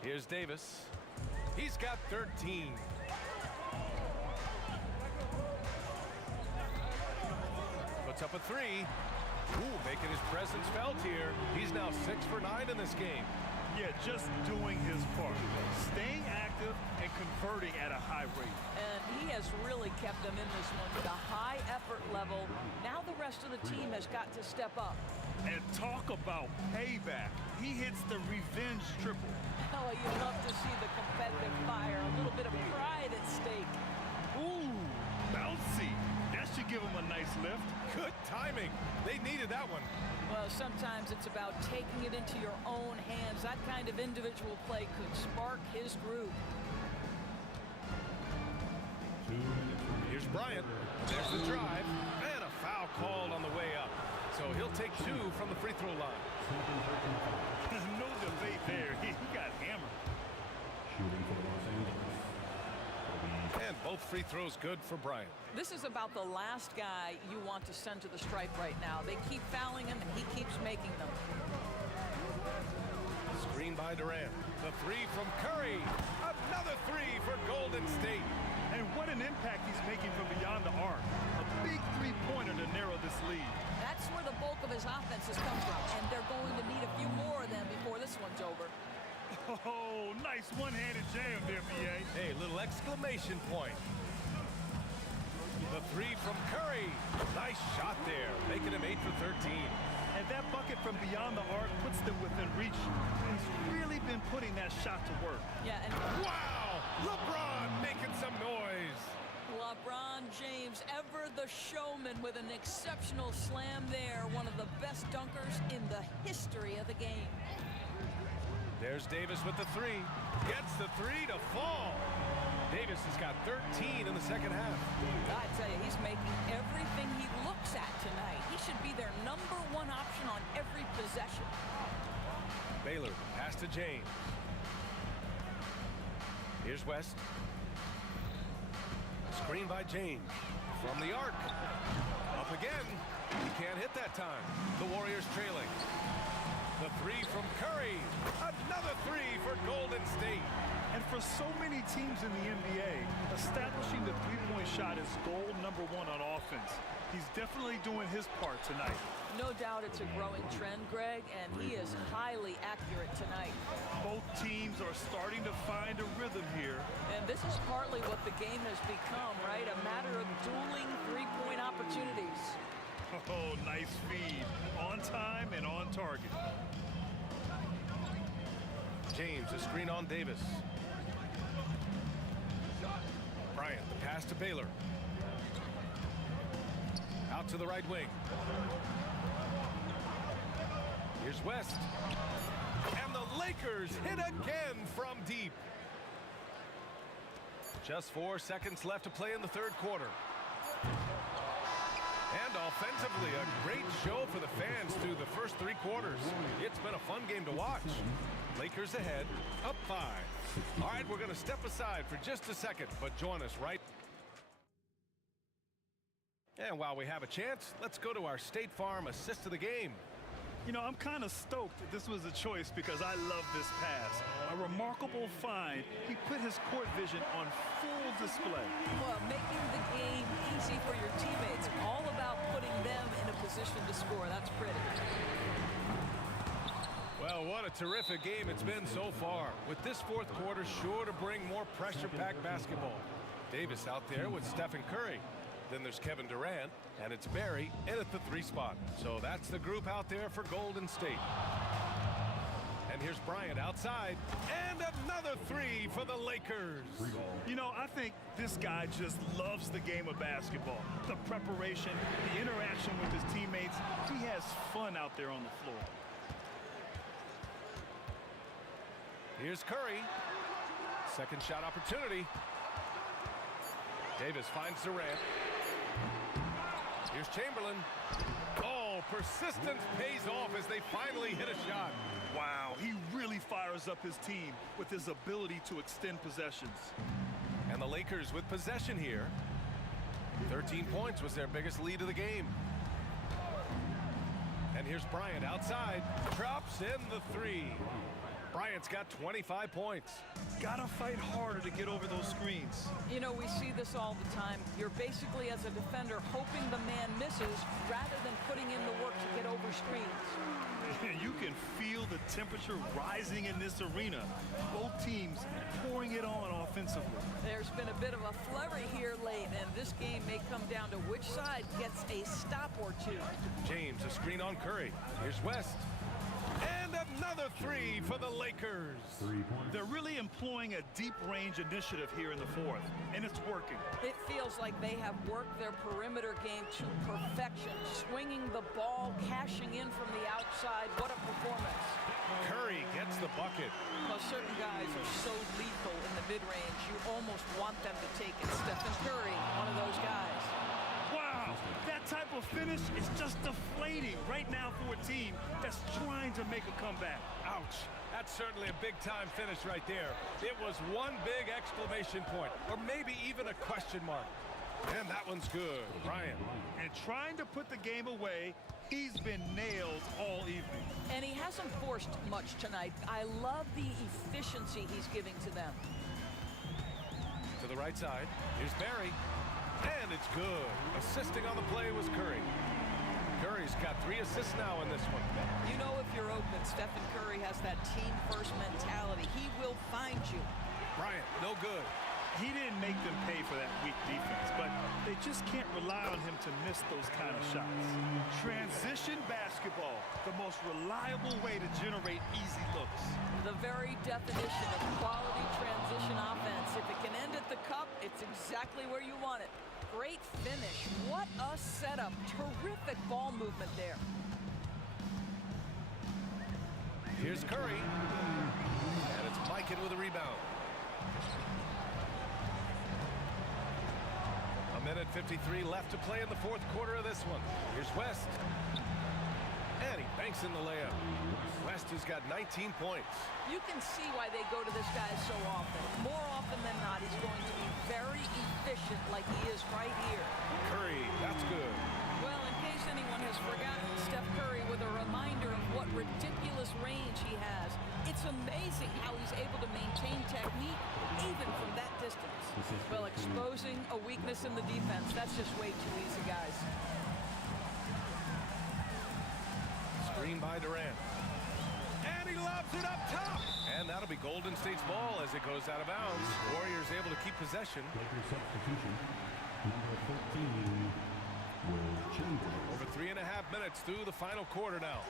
Here's Davis. He's got 13. Puts up a 3. Ooh, making his presence felt here. He's now 6 for 9 in this game. Yeah, just doing his part. Staying active and converting at a high rate. And he has really kept them in this one with a high effort level. Now the rest of the team has got to step up. And talk about payback. He hits the revenge triple. Oh, you love to see the competitive fire. A little bit of pride at stake. Ooh, bouncy. That should give him a nice lift. Good timing. They needed that one. Well, sometimes it's about taking it into your own hands. That kind of individual play could spark his groove. Here's Bryant. There's the drive. And a foul called on the way up. So he'll take 2 from the free throw line. No debate there. He got hammered. Shooting for Los Angeles. And both free throws good for Bryant. This is about the last guy you want to send to the stripe right now. They keep fouling him, and he keeps making them. Screen by Durant. The 3 from Curry. Another 3 for Golden State. And what an impact he's making from beyond the arc. A big three-pointer to narrow this lead. That's where the bulk of his offense has come from, and they're going to need a few more of them before this one's over. Oh, nice one-handed jam there, B.A. Hey, little exclamation point. The 3 from Curry. Nice shot there, making him 8 for 13. And that bucket from beyond the arc puts them within reach. He's really been putting that shot to work. Yeah, and wow! LeBron making some noise. LeBron James, ever the showman, with an exceptional slam there. One of the best dunkers in the history of the game. There's Davis with the 3. Gets the 3 to fall. Davis has got 13 in the second half. I tell you, he's making everything he looks at tonight. He should be their #1 option on every possession. Baylor, pass to James. Here's West. Screen by James. From the arc. Up again. He can't hit that time. The Warriors trailing. The 3 from Curry. Another 3 for Golden State. And for so many teams in the NBA, establishing the three-point shot is goal #1 on offense. He's definitely doing his part tonight. No doubt it's a growing trend, Greg, and he is highly accurate tonight. Both teams are starting to find a rhythm here. And this is partly what the game has become, right? A matter of dueling three-point opportunities. Oh, nice feed. On time and on target. James, a screen on Davis. Bryant, the pass to Baylor. Out to the right wing. Here's West. And the Lakers hit again from deep. Just 4 seconds left to play in the third quarter. And offensively, a great show for the fans through the first 3 quarters. It's been a fun game to watch. Lakers ahead, up 5. All right, we're going to step aside for just a second, but join us right. And while we have a chance, let's go to our State Farm assist of the game. You know, I'm kind of stoked that this was a choice because I love this pass. A remarkable find. He put his court vision on full display. Well, making the game easy for your teammates. All about putting them in a position to score. That's pretty. Well, what a terrific game it's been so far. With this fourth quarter sure to bring more pressure-packed basketball. Davis out there with Stephen Curry. Then there's Kevin Durant, and it's Barry in at the 3 spot. So that's the group out there for Golden State. And here's Bryant outside, and another 3 for the Lakers. You know, I think this guy just loves the game of basketball. The preparation, the interaction with his teammates. He has fun out there on the floor. Here's Curry. Second shot opportunity. Davis finds Durant. Here's Chamberlain. Oh, persistence pays off as they finally hit a shot. Wow, he really fires up his team with his ability to extend possessions. And the Lakers with possession here. 13 points was their biggest lead of the game. And here's Bryant outside. Drops in the three. Bryant's got 25 points. Gotta fight harder to get over those screens. You know, we see this all the time. You're basically, as a defender, hoping the man misses rather than putting in the work to get over screens. You can feel the temperature rising in this arena. Both teams pouring it on offensively. There's been a bit of a flurry here late, and this game may come down to which side gets a stop or two. James, a screen on Curry. Here's West. And another three for the Lakers. They're really employing a deep range initiative here in the fourth, and it's working. It feels like they have worked their perimeter game to perfection, swinging the ball, cashing in from the outside. What a performance. Curry gets the bucket. Well, certain guys are so lethal in the mid-range, you almost want them to take it. Stephen Curry, one of those guys. Wow, that type of finish is just deflating right now for a team that's trying to make a comeback. Ouch. That's certainly a big-time finish right there. It was one big exclamation point, or maybe even a question mark. And that one's good. Bryant. And trying to put the game away, he's been nailed all evening. And he hasn't forced much tonight. I love the efficiency he's giving to them. To the right side. Here's Barry. And it's good. Assisting on the play was Curry. Curry's got 3 assists now in this one. You know, if you're open, Stephen Curry has that team-first mentality. He will find you. Bryant, no good. He didn't make them pay for that weak defense, but they just can't rely on him to miss those kind of shots. Transition basketball, the most reliable way to generate easy looks. The very definition of quality transition offense. If it can end at the cup, it's exactly where you want it. Great finish. What a setup. Terrific ball movement there. Here's Curry. And it's Mikan with a rebound. A minute 53 left to play in the fourth quarter of this one. Here's West. And he banks in the layup. West has got 19 points. You can see why they go to this guy so often. More often than not, he's going to be very efficient like he is right here. Curry, that's good. Well, in case anyone has forgotten, Steph Curry with a reminder of what ridiculous range he has. It's amazing how he's able to maintain technique even from that distance. Well, exposing a weakness in the defense, that's just way too easy, guys. Screen by Durant. And he lobs it up top. And that'll be Golden State's ball as it goes out of bounds. Warriors able to keep possession. Lakers substitution. Number 13 will Chamberlain. Over 3.5 minutes through the final quarter now.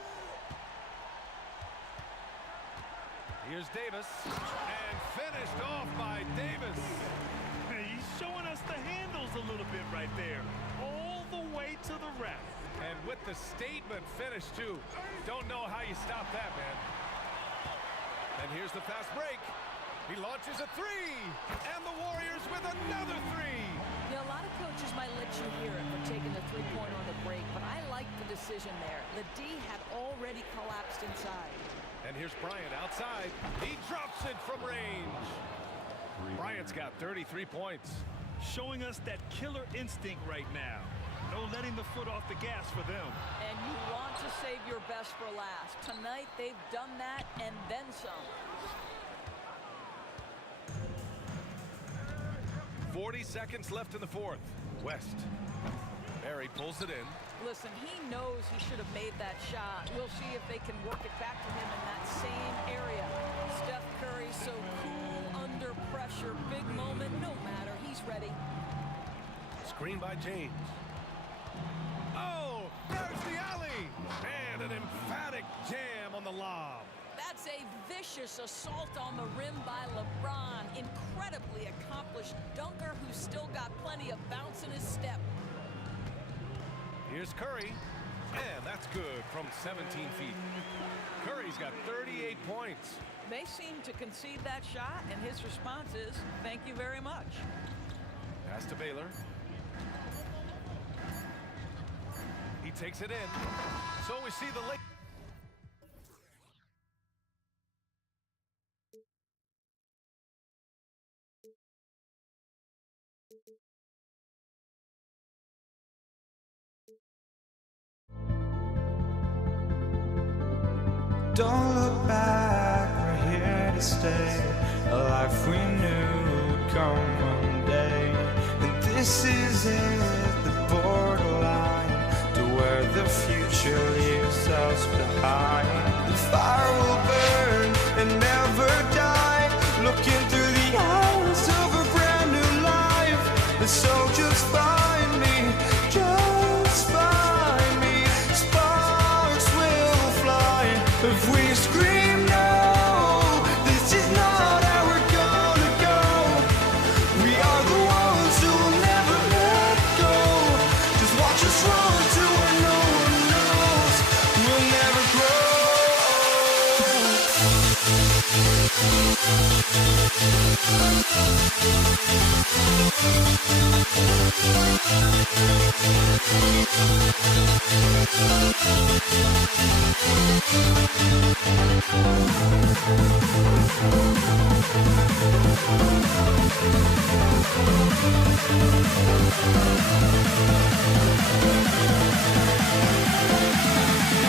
Here's Davis. And finished off by Davis. He's showing us the handles a little bit right there. All the way to the rack. And with the statement finish, too. Don't know how you stop that, man. And here's the fast break. He launches a three. And the Warriors with another three. Yeah, a lot of coaches might let you hear it for taking the three-pointer on the break, but I like the decision there. The D had already collapsed inside. And here's Bryant outside. He drops it from range. Bryant's got 33 points. Showing us that killer instinct right now. No letting the foot off the gas for them. And you want to save your best for last. Tonight, they've done that and then some. 40 seconds left in the fourth. West. Barry pulls it in. Listen, he knows he should have made that shot. We'll see if they can work it back to him in that same area. Steph Curry so cool under pressure. Big moment, no matter. He's ready. Screen by James. Oh, there's the alley. And an emphatic jam on the lob. That's a vicious assault on the rim by LeBron. Incredibly accomplished dunker who's still got plenty of bounce in his step. Here's Curry. And that's good from 17 feet. Curry's got 38 points. They seem to concede that shot, and his response is, thank you very much. Pass to Baylor. He takes it in. So we see the late. Don't look back, we're here to stay. A life we knew would come one day. And this is it, the borderline to where the future leaves us behind. The fire will burn and never die. Looking through the eyes of a brand new life. And so just find me, just find me. Sparks will fly if we scream no. This is not how we're gonna go. We are the ones who will never let go. Just watch us run to where no one knows. We'll never grow.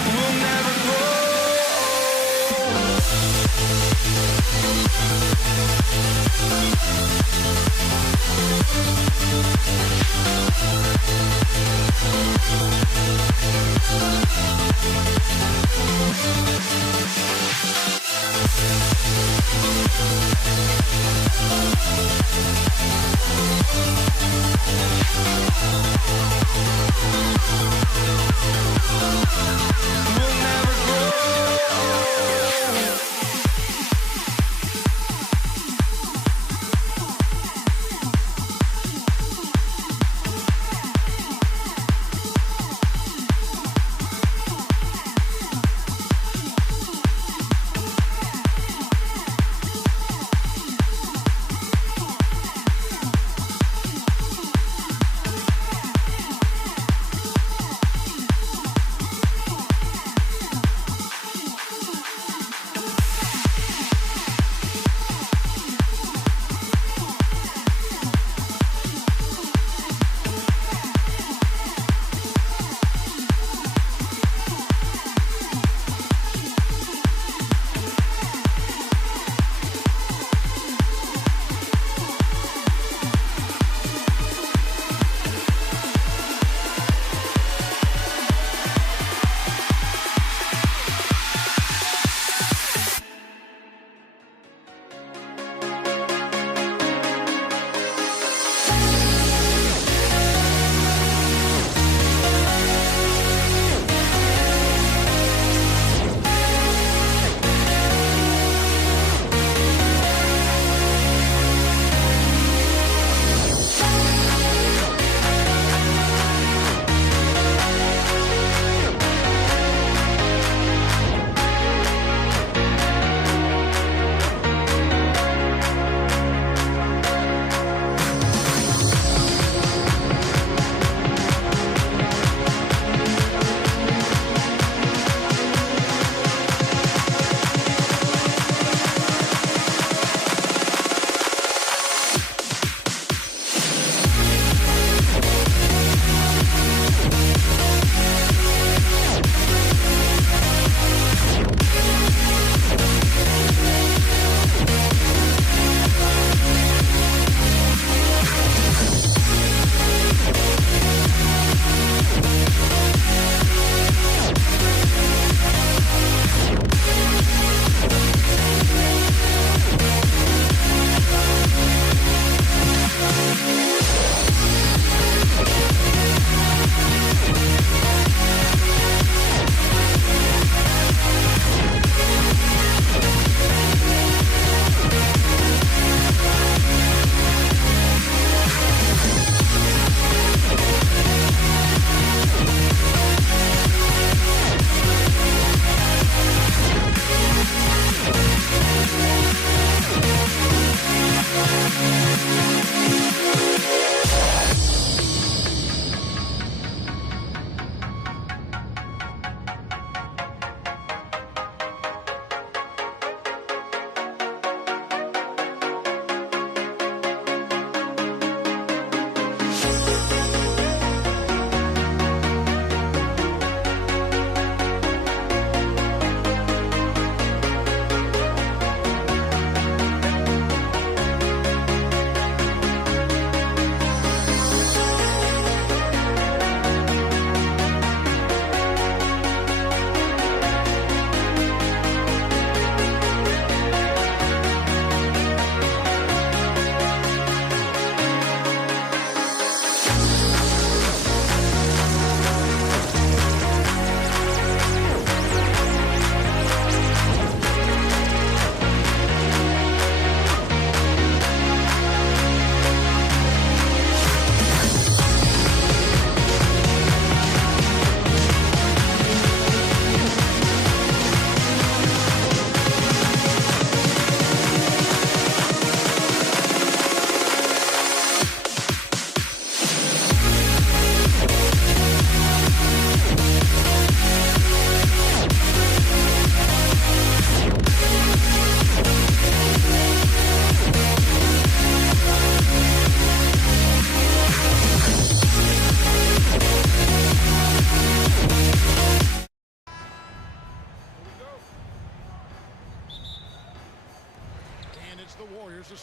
We'll never grow.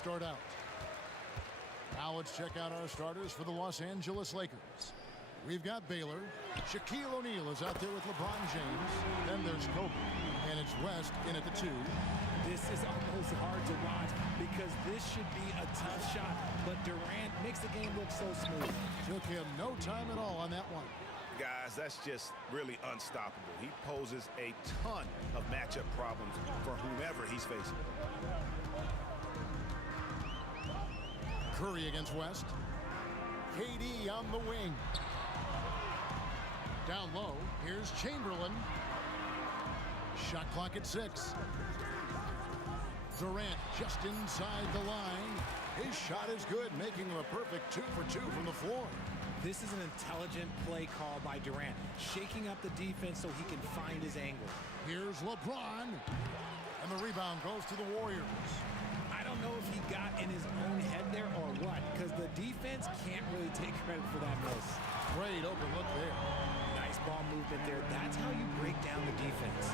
start out. Now let's check out our starters for the Los Angeles Lakers. We've got Baylor. Shaquille O'Neal is out there with LeBron James. Then there's Kobe. And it's West in at the 2. This is almost hard to watch because this should be a tough shot. But Durant makes the game look so smooth. Took him no time at all on that one. Guys, that's just really unstoppable. He poses a ton of matchup problems for whomever he's facing. Curry against West. KD on the wing. Down low, here's Chamberlain. Shot clock at 6. Durant just inside the line. His shot is good, making him a perfect 2 for 2 from the floor. This is an intelligent play call by Durant, shaking up the defense so he can find his angle. Here's LeBron. And the rebound goes to the Warriors. I don't know if he got in his own head there or what, because the defense can't really take credit for that miss. Great open look there. Nice ball movement there. That's how you break down the defense.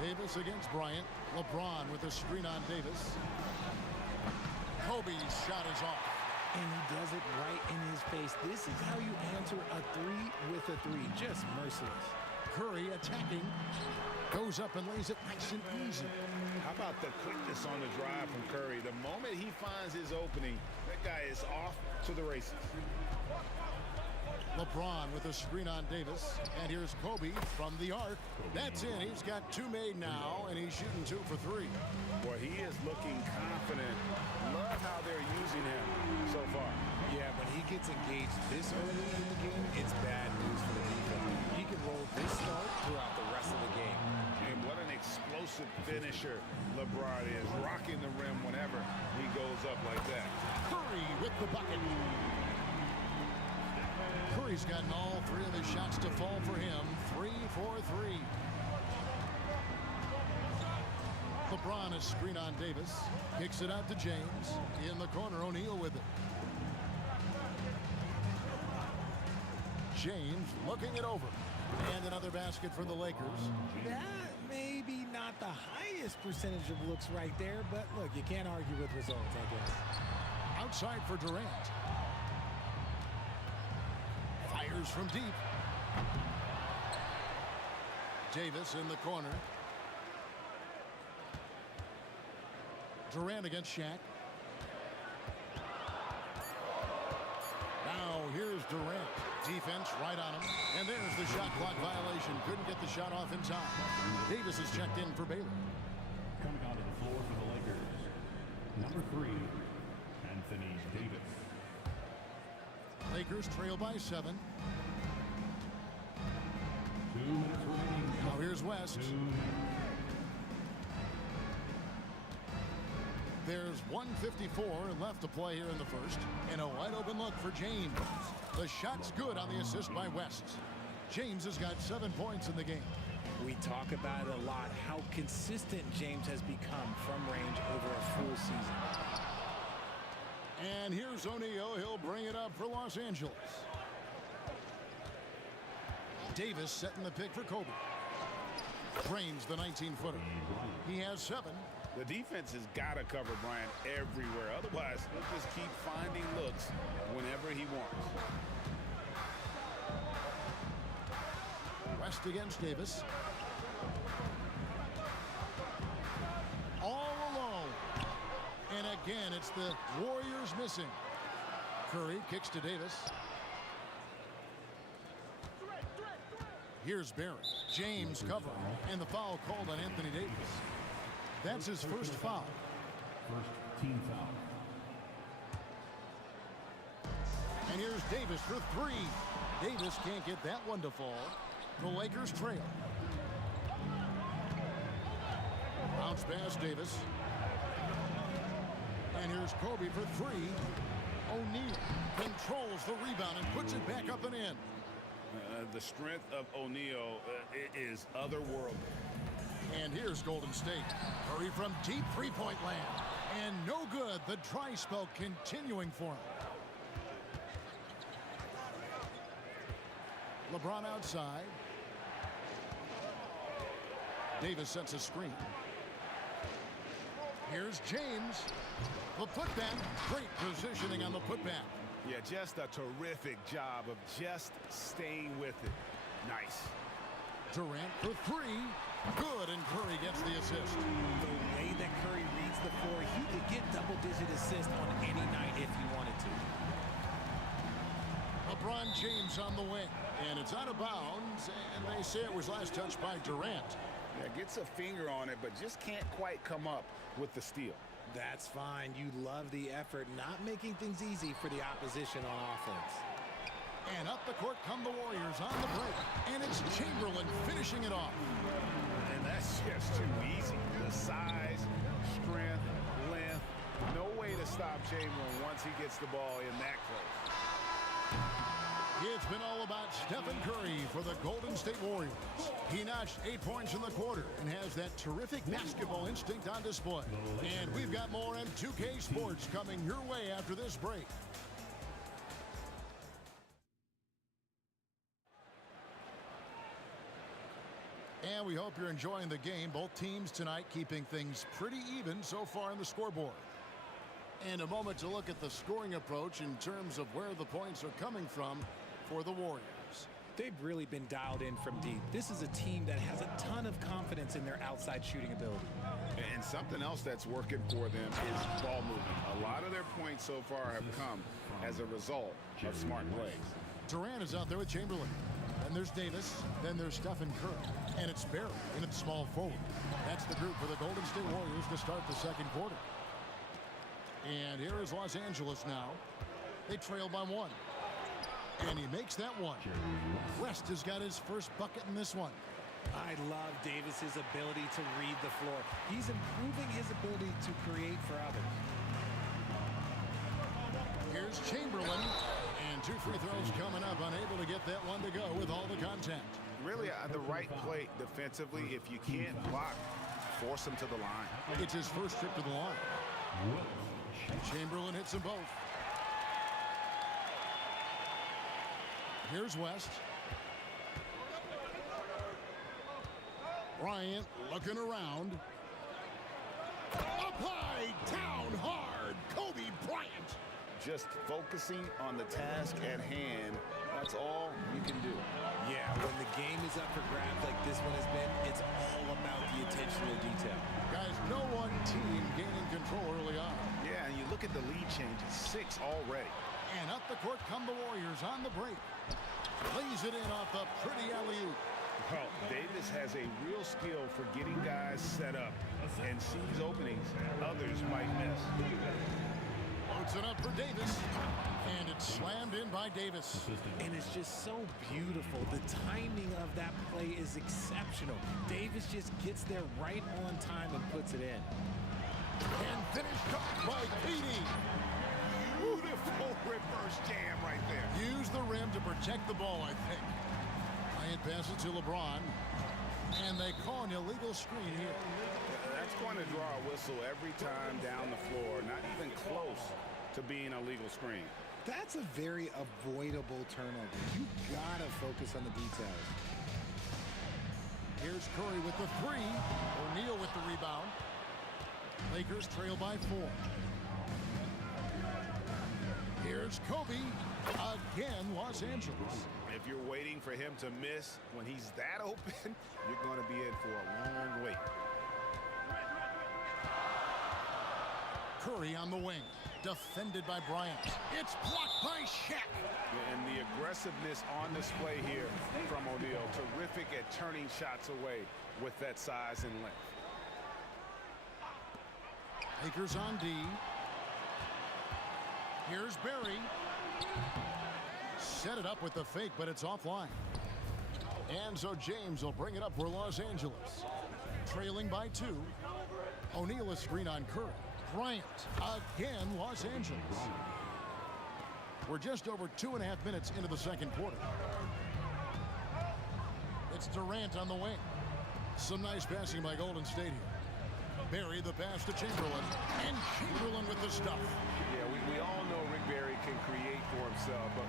Davis against Bryant. LeBron with a screen on Davis. Kobe's shot is off. And he does it right in his face. This is how you answer a 3 with a 3. Just merciless. Curry attacking. Goes up and lays it nice and easy. How about the quickness on the drive from Curry? The moment he finds his opening, that guy is off to the races. LeBron with a screen on Davis. And here's Kobe from the arc. That's in. He's got 2 made now, and he's shooting 2 for 3. Boy, he is looking confident. Love how they're using him so far. Yeah, when he gets engaged this early in the game, it's bad news for the defense. He can roll this start throughout the rest of the game. And what an explosive finisher LeBron is, rocking the rim whenever he goes up like that. Curry with the bucket. Curry's gotten all 3 of his shots to fall for him. 3 for 3. LeBron is screen on Davis. Kicks it out to James. In the corner, O'Neal with it. James looking it over. And another basket for the Lakers. That may be not the highest percentage of looks right there, but look, you can't argue with results, I guess. Outside for Durant. Fires from deep. Davis in the corner. Durant against Shaq. Now here's Durant. Defense right on him. And there's the shot clock violation. Couldn't get the shot off in time. Davis is checked in for Baylor. Coming onto the floor for the Lakers, number 3, Anthony Davis. Lakers trail by 7. 2 minutes remaining. Now here's West. 2 minutes. There's 1:54 left to play here in the first. And a wide open look for James. The shot's good on the assist by West. James has got 7 points in the game. We talk about it a lot, how consistent James has become from range over a full season. And here's O'Neal. He'll bring it up for Los Angeles. Davis setting the pick for Kobe. Drains the 19-footer. He has 7. The defense has got to cover Bryant everywhere. Otherwise, he'll just keep finding looks whenever he wants. West against Davis. All alone. And again, it's the Warriors missing. Curry kicks to Davis. Here's Barrett. James covering. And the foul called on Anthony Davis. That's his first foul. First team foul. And here's Davis for 3. Davis can't get that one to fall. The Lakers trail. Bounce pass Davis. And here's Kobe for 3. O'Neal controls the rebound and puts it back up and in. The strength of O'Neal is otherworldly. And here's Golden State. Curry from deep three-point land. And no good. The dry spell continuing for him. LeBron outside. Davis sets a screen. Here's James. The putback. Great positioning on the putback. Yeah, just a terrific job of just staying with it. Nice. Durant for three. Good, and Curry gets the assist. The way that Curry reads the floor, he could get double-digit assists on any night if he wanted to. LeBron James on the wing, and it's out of bounds, and they say it was last touched by Durant. Yeah, gets a finger on it, but just can't quite come up with the steal. That's fine. You love the effort, not making things easy for the opposition on offense. And up the court come the Warriors on the break, and it's Chamberlain finishing it off. And that's just too easy. The size, strength, length, no way to stop Chamberlain once he gets the ball in that close. It's been all about Stephen Curry for the Golden State Warriors. He notched 8 points in the quarter and has that terrific basketball instinct on display. And we've got more on 2K Sports coming your way after this break. And we hope you're enjoying the game. Both teams tonight keeping things pretty even so far on the scoreboard. And a moment to look at the scoring approach in terms of where the points are coming from for the Warriors. They've really been dialed in from deep. This is a team that has a ton of confidence in their outside shooting ability. And something else that's working for them is ball movement. A lot of their points so far have come as a result of smart plays. Durant is out there with Chamberlain. Then there's Davis. Then there's Stephen Curry. And it's Barry in its small forward. That's the group for the Golden State Warriors to start the second quarter. And here is Los Angeles now. They trail by one. And he makes that one. West has got his first bucket in this one. I love Davis's ability to read the floor. He's improving his ability to create for others. Here's Chamberlain. And 2 free throws coming up. Unable to get that one to go with all the contact. Really the right play defensively. If you can't block, force him to the line. It's his first trip to the line. Chamberlain hits them both. Here's West. Bryant looking around. Up high, down hard, Kobe Bryant. Just focusing on the task at hand. That's all you can do. Yeah, when the game is up for grabs like this one has been, it's all about the attention to detail. Guys, no one team gaining control early on. Yeah, and you look at the lead changes, 6 already. And up the court come the Warriors on the break. Lays it in off the pretty alley-oop. Well, Davis has a real skill for getting guys set up and sees openings others might miss. Puts it up for Davis. And it's slammed in by Davis. And it's just so beautiful. The timing of that play is exceptional. Davis just gets there right on time and puts it in. And finished up by Petey. Beautiful reverse jam right there. Use the rim to protect the ball, I think. Bryant passes to LeBron. And they call an illegal screen here. That's going to draw a whistle every time down the floor. Not even close to being a legal screen. That's a very avoidable turnover. You gotta focus on the details. Here's Curry with the 3. O'Neal with the rebound. Lakers trail by 4. Here's Kobe. Again, Los Angeles. If you're waiting for him to miss when he's that open, you're going to be in for a long wait. Curry on the wing. Defended by Bryant. It's blocked by Shaq. And the aggressiveness on display here from O'Neal. Terrific at turning shots away with that size and length. Lakers on D. Here's Barry. Set it up with the fake, but it's offline. And so James will bring it up for Los Angeles. Trailing by 2. O'Neal a screen on Curry. Bryant, again, Los Angeles. We're just over 2.5 minutes into the second quarter. It's Durant on the wing. Some nice passing by Golden State here. Barry the pass to Chamberlain. And Chamberlain with the stuff. Yeah, we all know Rick Barry can create for himself, but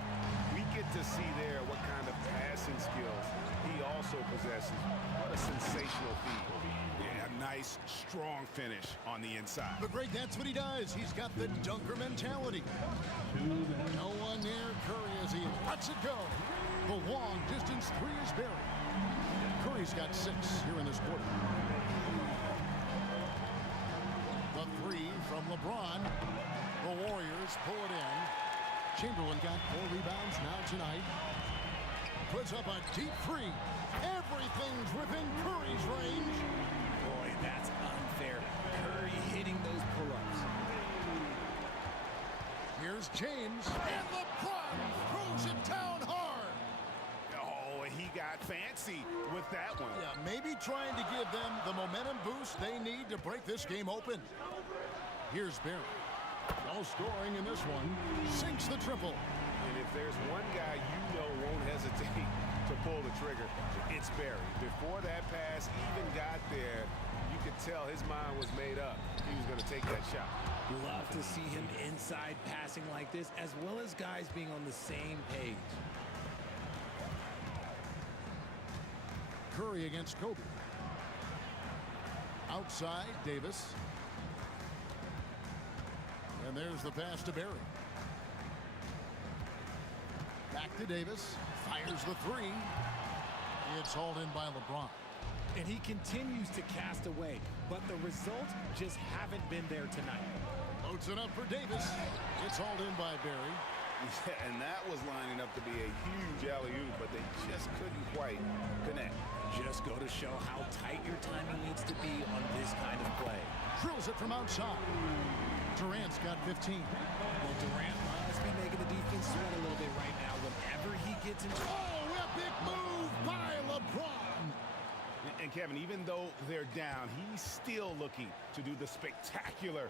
we get to see there what kind of passing skills he also possesses. What a sensational feat. Yeah, Nice, strong finish on the inside. But Greg, that's what he does. He's got the dunker mentality. No one near Curry as he lets it go. The long distance three is buried. Curry's got 6 here in this quarter. The three from LeBron. The Warriors pull it in. Chamberlain got 4 rebounds now tonight. Puts up a deep three. Everything's within Curry's range. Boy, that's unfair. Curry hitting those pull-ups. Here's James. And LeBron throws it down hard. Oh, and he got fancy with that one. Yeah, maybe trying to give them the momentum boost they need to break this game open. Here's Barry. No scoring in this one. Sinks the triple. And if there's one guy you know won't hesitate to pull the trigger, it's Barry. Before that pass even got there, you could tell his mind was made up. He was going to take that shot. Love to see him inside passing like this, as well as guys being on the same page. Curry against Kobe. Outside, Davis. And there's the pass to Barry. Back to Davis. Fires the three. It's hauled in by LeBron. And he continues to cast away, but the results just haven't been there tonight. Loads it up for Davis. It's hauled in by Barry. Yeah, and that was lining up to be a huge alley-oop, but they just couldn't quite connect. Just go to show how tight your timing needs to be on this kind of play. Drills it from outside. Durant's got 15. Well, Durant must be making the defense sweat a little bit right now whenever he gets into... Oh, epic move by LeBron. And Kevin, even though they're down, he's still looking to do the spectacular,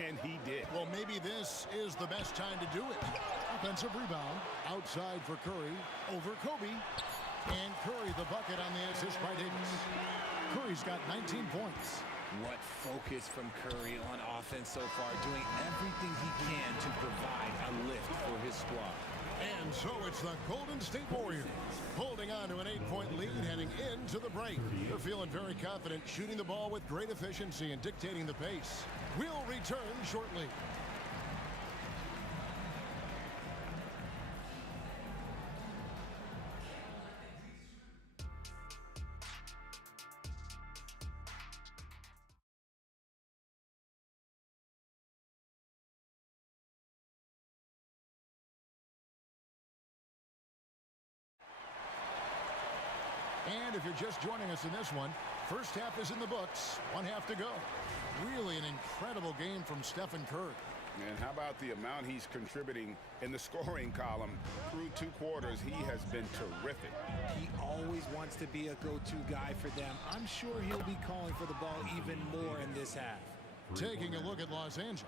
and he did. Well, maybe this is the best time to do it. Offensive rebound outside for Curry over Kobe. And Curry the bucket on the assist by Davis. Curry's got 19 points. What focus from Curry on offense so far, doing everything he can to provide a lift for his squad. And so it's the Golden State Warriors holding on to an 8-point lead heading into the break. They're feeling very confident, shooting the ball with great efficiency and dictating the pace. We'll return shortly. And if you're just joining us in this one, first half is in the books, 1 half to go. Really an incredible game from Stephen Curry. And how about the amount he's contributing in the scoring column? Through 2 quarters, he has been terrific. He always wants to be a go-to guy for them. I'm sure he'll be calling for the ball even more in this half. Taking a look at Los Angeles.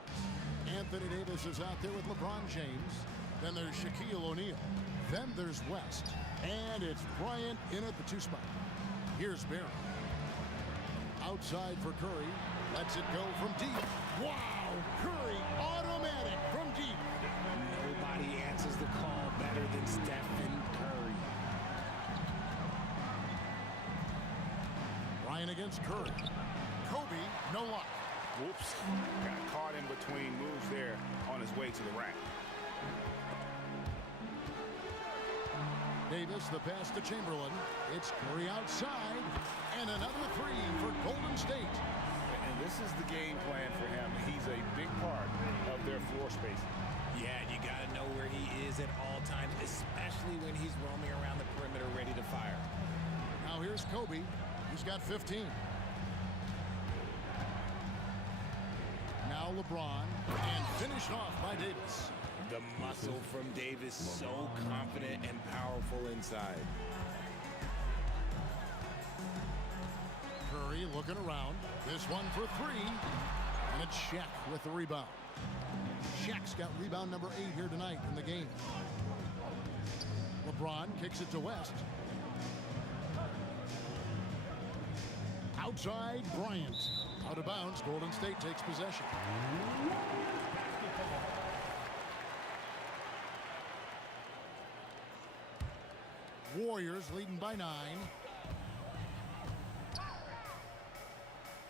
Anthony Davis is out there with LeBron James. Then there's Shaquille O'Neal. Then there's West. And it's Bryant in at the 2 spot. Here's Barry. Outside for Curry. Lets it go from deep. Wow! Curry automatic from deep. Nobody answers the call better than Stephen Curry. Bryant against Curry. Kobe, no luck. Whoops. Got caught in between moves there on his way to the rack. Davis, the pass to Chamberlain. It's Curry outside. And another three for Golden State. And this is the game plan for him. He's a big part of their floor space. Yeah, you got to know where he is at all times, especially when he's roaming around the perimeter ready to fire. Now here's Kobe. He's got 15. Now LeBron. And finished off by Davis. The muscle from Davis, so confident and powerful inside. Curry looking around. This one for 3. And it's Shaq with the rebound. Shaq's got rebound number 8 here tonight in the game. LeBron kicks it to West. Outside, Bryant. Out of bounds, Golden State takes possession. Warriors leading by 9.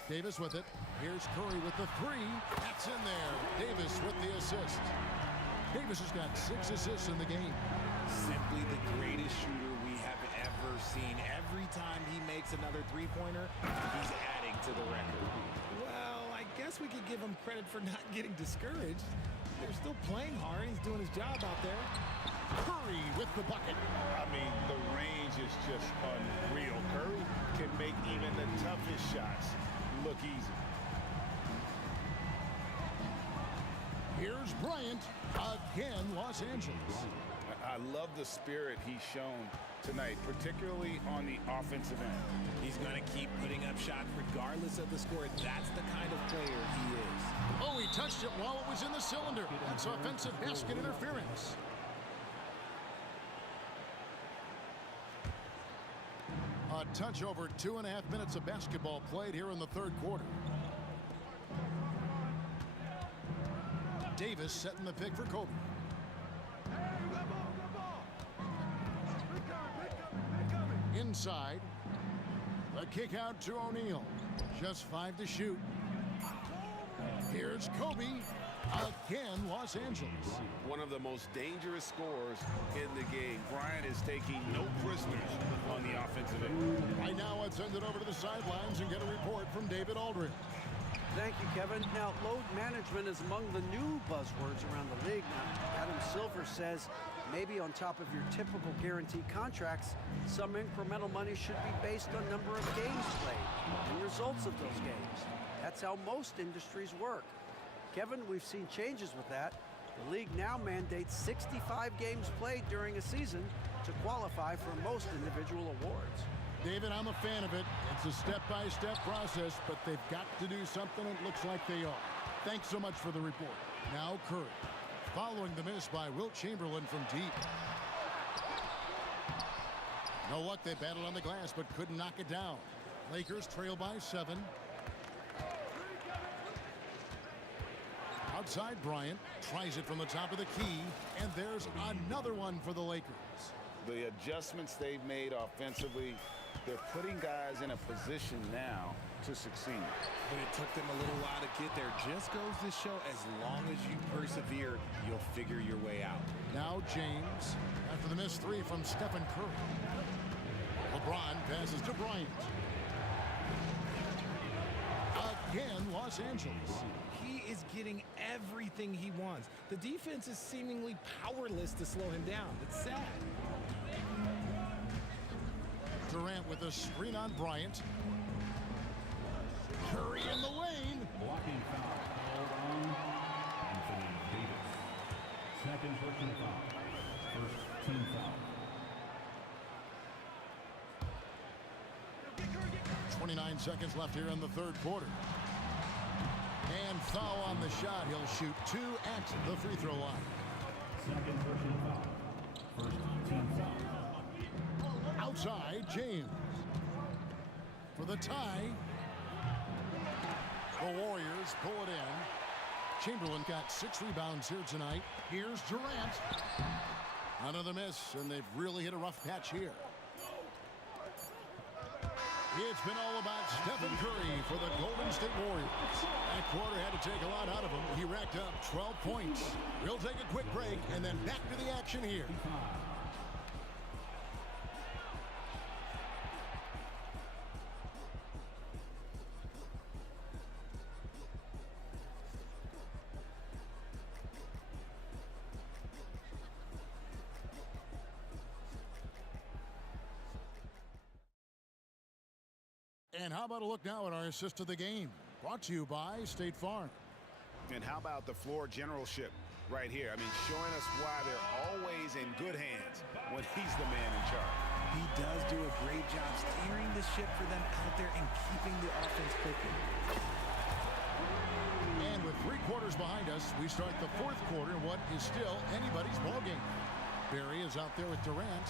Davis with it. Here's Curry with the three. That's in there. Davis with the assist. Davis has got 6 assists in the game. Simply the greatest shooter we have ever seen. Every time he makes another three-pointer, he's adding to the record. Well, I guess we could give him credit for not getting discouraged. They're still playing hard. He's doing his job out there. Curry with the bucket. I mean, the range is just unreal. Curry can make even the toughest shots look easy. Here's Bryant. Again, Los Angeles. I love the spirit he's shown tonight, particularly on the offensive end. He's going to keep putting up shots regardless of the score. That's the kind of player he is. Oh, he touched it while it was in the cylinder. That's offensive basket interference. A touch over 2.5 minutes of basketball played here in the third quarter. Davis setting the pick for Kobe. Inside. The kick out to O'Neal. Just 5 to shoot. Here's Kobe. Again, Los Angeles. One of the most dangerous scorers in the game. Bryant is taking no prisoners on the offensive end. Right now, let's send it over to the sidelines and get a report from David Aldridge. Thank you, Kevin. Now, load management is among the new buzzwords around the league. Now, Adam Silver says maybe on top of your typical guaranteed contracts, some incremental money should be based on number of games played and results of those games. That's how most industries work. Kevin, we've seen changes with that. The league now mandates 65 games played during a season to qualify for most individual awards. David, I'm a fan of it. It's a step-by-step process, but they've got to do something. It looks like they are. Thanks so much for the report. Now Curry. Following the miss by Wilt Chamberlain from deep. No luck, they battled on the glass, but couldn't knock it down. Lakers trail by 7. Outside Bryant. Tries it from the top of the key, and there's another one for the Lakers. The adjustments they've made offensively, they're putting guys in a position now to succeed. But it took them a little while to get there. Just goes to show as long as you persevere, you'll figure your way out. Now James, after the missed 3 from Stephen Curry. LeBron passes to Bryant. Again, Los Angeles. He is getting everything he wants. The defense is seemingly powerless to slow him down. It's sad. Durant with a screen on Bryant. Curry in the lane. Blocking foul called on Anthony Davis. Second personal foul. First team foul. 29 seconds left here in the third quarter. And foul on the shot. He'll shoot 2 at the free throw line. Second personal foul. First team foul. Outside, James. For the tie. The Warriors pull it in. Chamberlain got 6 rebounds here tonight. Here's Durant. Another miss, and they've really hit a rough patch here. It's been all about Stephen Curry for the Golden State Warriors. That quarter had to take a lot out of him. He racked up 12 points. We'll take a quick break and then back to the action here. And how about a look now at our assist of the game? Brought to you by State Farm. And how about the floor generalship right here? I mean, showing us why they're always in good hands when he's the man in charge. He does do a great job steering the ship for them out there and keeping the offense cooking. And with 3 quarters behind us, we start the fourth quarter in what is still anybody's ballgame. Barry is out there with Durant.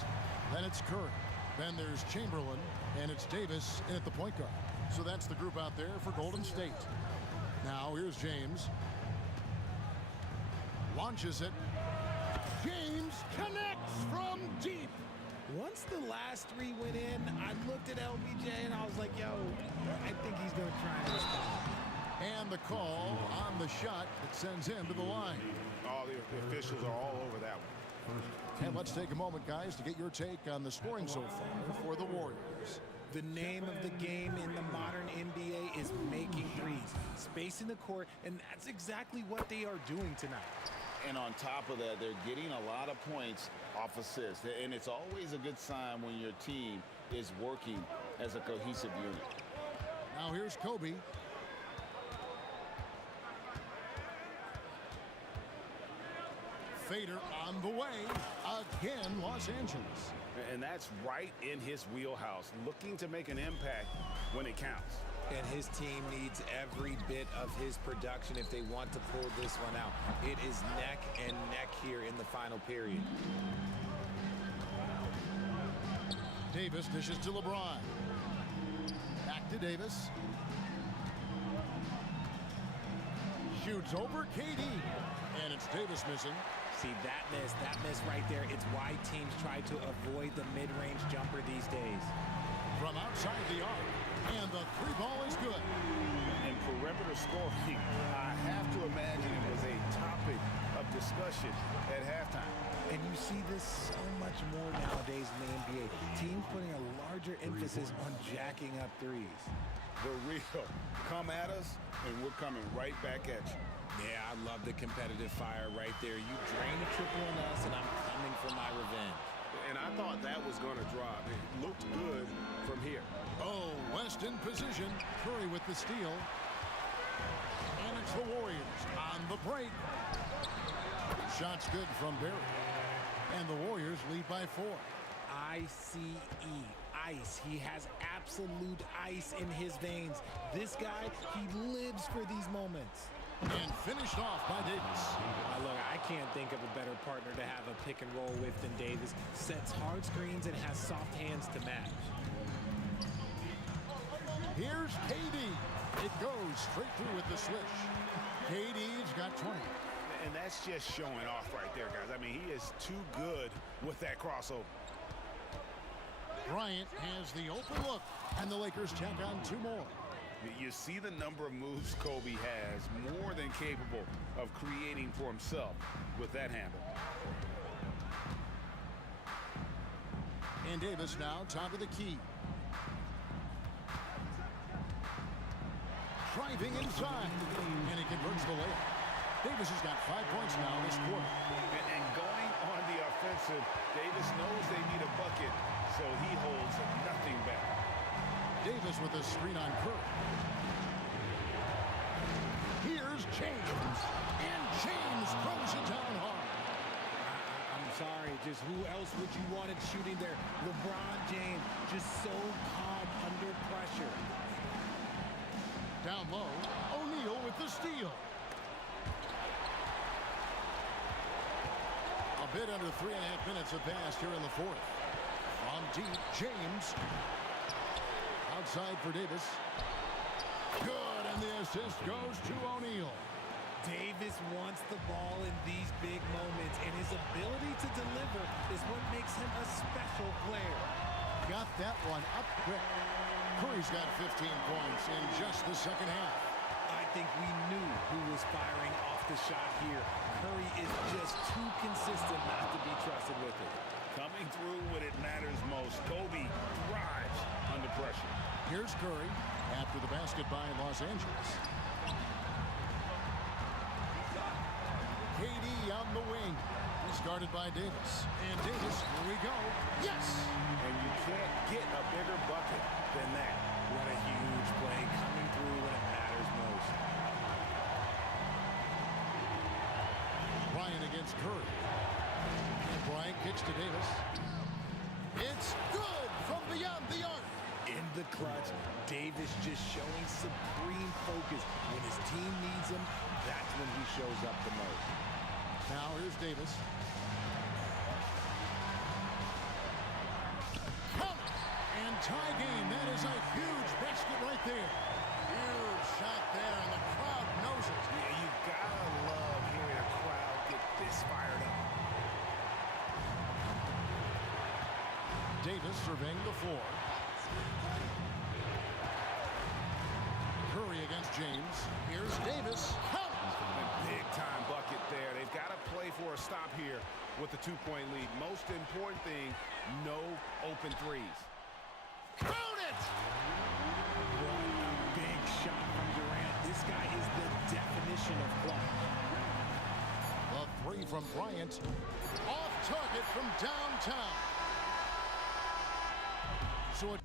Then it's Curry. Then there's Chamberlain, and it's Davis in at the point guard. So that's the group out there for Golden State. Now here's James. Launches it. James connects from deep. What once the last three went in, I looked at LBJ and I was like, yo, I think he's going to try and respond. And the call on the shot that sends him to the line. All the officials are all over that one. And let's take a moment, guys, to get your take on the scoring so far for the Warriors. The name of the game in the modern NBA is making threes, spacing the court, and that's exactly what they are doing tonight. And on top of that, they're getting a lot of points off assists. And it's always a good sign when your team is working as a cohesive unit. Now here's Kobe. Fader on the way. Again, Los Angeles. And that's right in his wheelhouse, looking to make an impact when it counts. And his team needs every bit of his production if they want to pull this one out. It is neck and neck here in the final period. Davis dishes to LeBron. Back to Davis. Shoots over KD. And it's Davis missing. See, that miss right there. It's why teams try to avoid the mid-range jumper these days. From outside the arc. And the three ball is good. And perimeter scoring, I have to imagine it was a topic of discussion at halftime. And you see this so much more nowadays in the NBA. Teams putting a larger emphasis on jacking up threes. The real. Come at us, and we're coming right back at you. Yeah, I love the competitive fire right there. You drain a triple on us, and I'm coming for my revenge. And I thought that was going to drop. It looked good from here. Oh, West in position. Curry with the steal. And it's the Warriors on the break. Shot's good from Barry. And the Warriors lead by 4. ICE. Ice. He has absolute ice in his veins. This guy, he lives for these moments. And finished off by Davis. Look, I can't think of a better partner to have a pick and roll with than Davis. Sets hard screens and has soft hands to match. Here's KD. It goes straight through with the swish. KD's got 20. And that's just showing off right there, guys. I mean, he is too good with that crossover. Bryant has the open look, and the Lakers tack on 2 more. You see the number of moves Kobe has, more than capable of creating for himself with that handle. And Davis now top of the key. Driving inside, and he converts the layup. Davis has got 5 points now this quarter. And going on the offensive, Davis knows they need a bucket, so he holds nothing back. Davis with a screen on Curry. Here's James. And James throws it down hard. I'm sorry, just who else would you want it shooting there? LeBron James, just so calm under pressure. Down low, O'Neal with the steal. A bit under 3.5 minutes have passed here in the 4th. From deep, James. Outside for Davis. Good, and the assist goes to O'Neal. Davis wants the ball in these big moments, and his ability to deliver is what makes him a special player. Got that one up quick. Curry's got 15 points in just the second half. I think we knew who was firing off the shot here. Curry is just too consistent not to be trusted with it. Coming through when it matters most. Kobe thrives under pressure. Here's Curry after the basket by Los Angeles. KD on the wing. He's guarded by Davis. And Davis, here we go. Yes! And you can't get a bigger bucket than that. What a huge play coming through when it matters most. Bryant against Curry. And Bryant kicks to Davis. It's good from beyond the arc. In the clutch, Davis just showing supreme focus. When his team needs him, that's when he shows up the most. Now here's Davis. And tie game. That is a huge basket right there. Huge shot there, and the crowd knows it. Yeah, you gotta love hearing a crowd get this fired up. Davis surveying the floor. Curry against James. Here's Davis. A big-time bucket there. They've got to play for a stop here with the two-point lead. Most important thing, no open threes. Count it! What a big shot from Durant. This guy is the definition of clutch. A three from Bryant. Off target from downtown. So it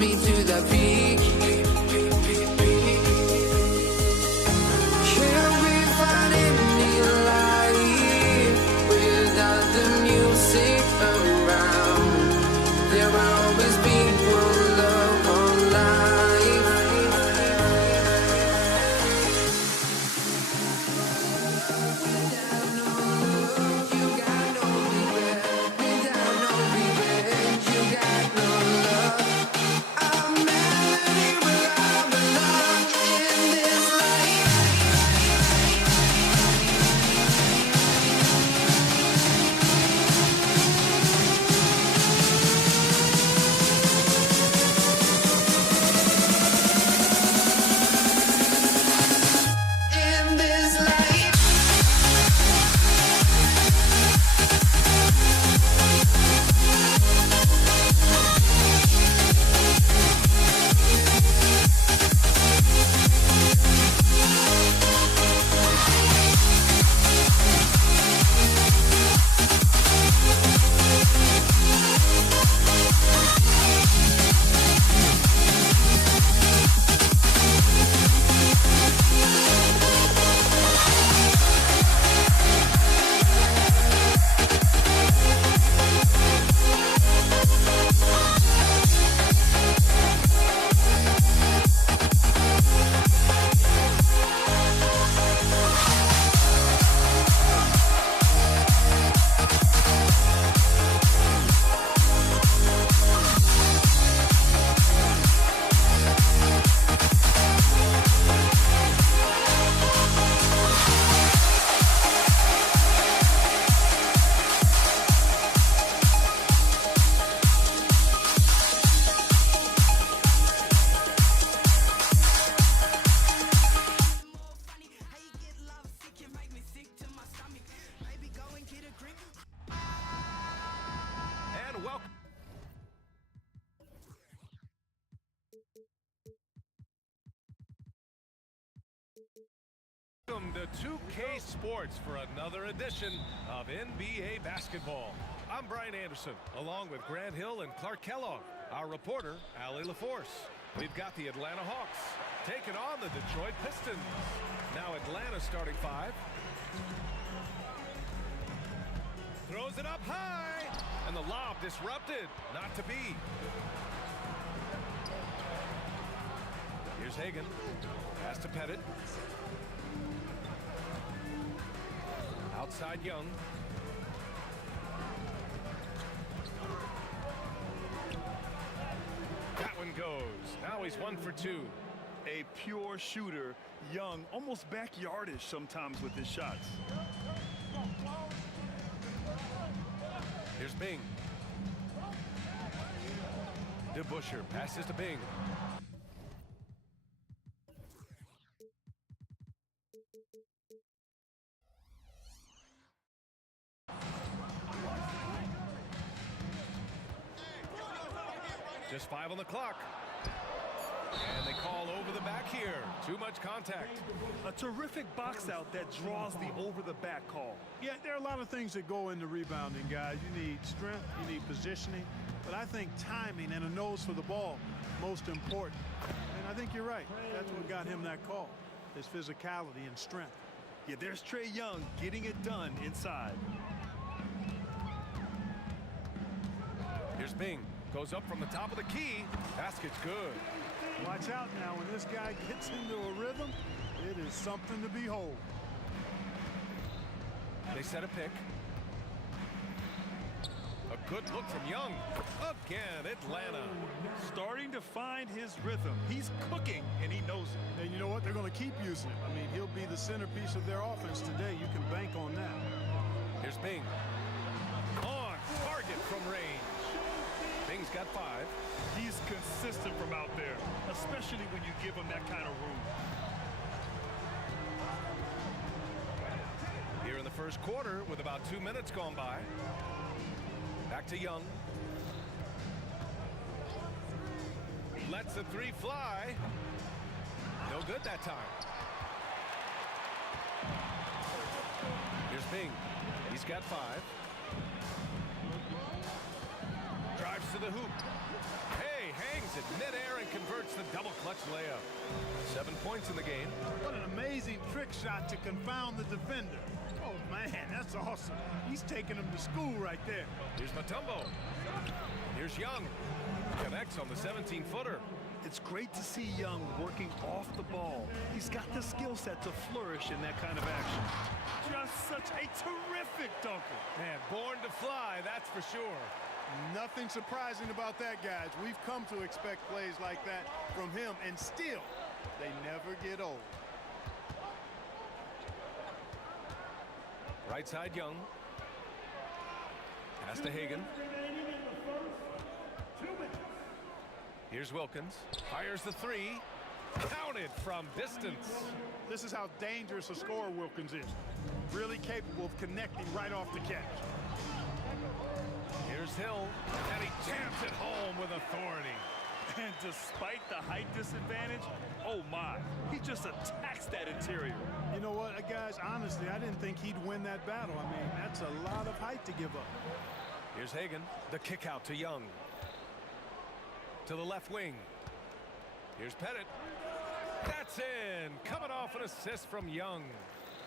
me to the peak. Welcome to 2K Sports for another edition of NBA basketball. I'm Brian Anderson, along with Grant Hill and Clark Kellogg. Our reporter, Allie LaForce. We've got the Atlanta Hawks taking on the Detroit Pistons. Now Atlanta starting five. Throws it up high, and the lob disrupted. Not to be. Here's Hagan. Pass to Pettit. Outside Young. That one goes. Now he's 1 for 2. A pure shooter. Young, almost backyardish sometimes with his shots. Here's Bing. DeBusschere passes to Bing. Just 5 on the clock. And they call over the back here. Too much contact. A terrific box out that draws the over-the-back call. Yeah, there are a lot of things that go into rebounding, guys. You need strength, you need positioning, but I think timing and a nose for the ball, most important. And I think you're right. That's what got him that call, his physicality and strength. Yeah, there's Trae Young getting it done inside. Here's Bing. Goes up from the top of the key. Basket's good. Watch out now. When this guy gets into a rhythm, it is something to behold. They set a pick. A good look from Young. Again, Atlanta. Starting to find his rhythm. He's cooking, and he knows it. And you know what? They're going to keep using him. I mean, he'll be the centerpiece of their offense today. You can bank on that. Here's Bing. On target from range. Bing's got 5. He's consistent from out there, especially when you give him that kind of room. Here in the first quarter with about 2 minutes gone by. Back to Young. Lets the 3 fly. No good that time. Here's Bing. He's got 5. Drives to the hoop. Hey, hangs it midair and converts the double clutch layup. 7 points in the game. What an amazing trick shot to confound the defender. Oh, man, that's awesome. He's taking him to school right there. Here's Mutombo. Here's Young. Connects on the 17-footer. It's great to see Young working off the ball. He's got the skill set to flourish in that kind of action. Just such a terrific dunker. Man, born to fly, that's for sure. Nothing surprising about that, guys. We've come to expect plays like that from him, and still, they never get old. Right side Young. Pass to Hagan. Here's Wilkins. Fires the 3. Counted from distance. This is how dangerous a scorer Wilkins is. Really capable of connecting right off the catch. Here's Hill, and he jams it home with authority. And despite the height disadvantage, oh my, he just attacks that interior. You know what, guys, honestly, I didn't think he'd win that battle. I mean, that's a lot of height to give up. Here's Hagan, the kick out to Young. To the left wing. Here's Pettit. That's in, coming off an assist from Young.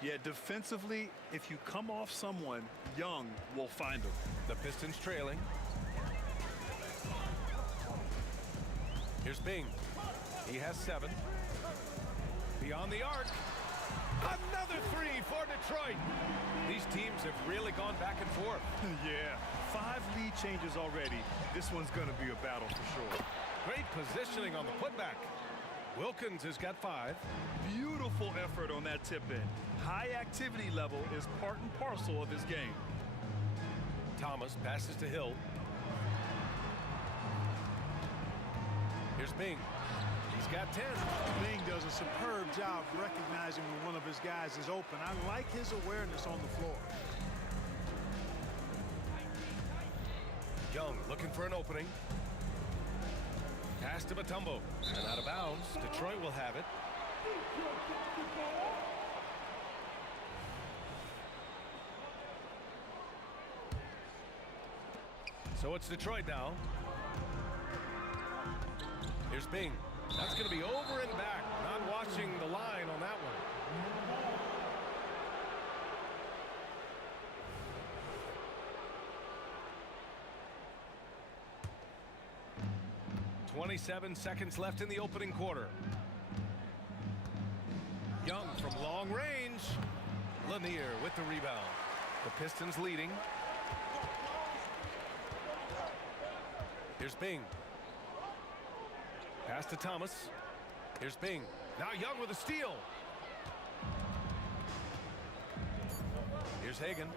Yeah, defensively, if you come off someone, Young will find him. The Pistons trailing. Here's Bing. He has 7. Beyond the arc. Another 3 for Detroit. These teams have really gone back and forth. Yeah, 5 lead changes already. This one's going to be a battle for sure. Great positioning on the putback. Wilkins has got 5. Beautiful effort on that tip in. High activity level is part and parcel of his game. Thomas passes to Hill. Here's Bing. He's got 10. Bing does a superb job recognizing when one of his guys is open. I like his awareness on the floor. Young looking for an opening. Pass to Mutombo. And out of bounds. Detroit will have it. So it's Detroit now. Here's Bing. That's going to be over and back. Not watching the line on that one. 27 seconds left in the opening quarter. Young from long range. Lanier with the rebound. The Pistons leading. Here's Bing. Pass to Thomas. Here's Bing. Now Young with a steal. Here's Hagan.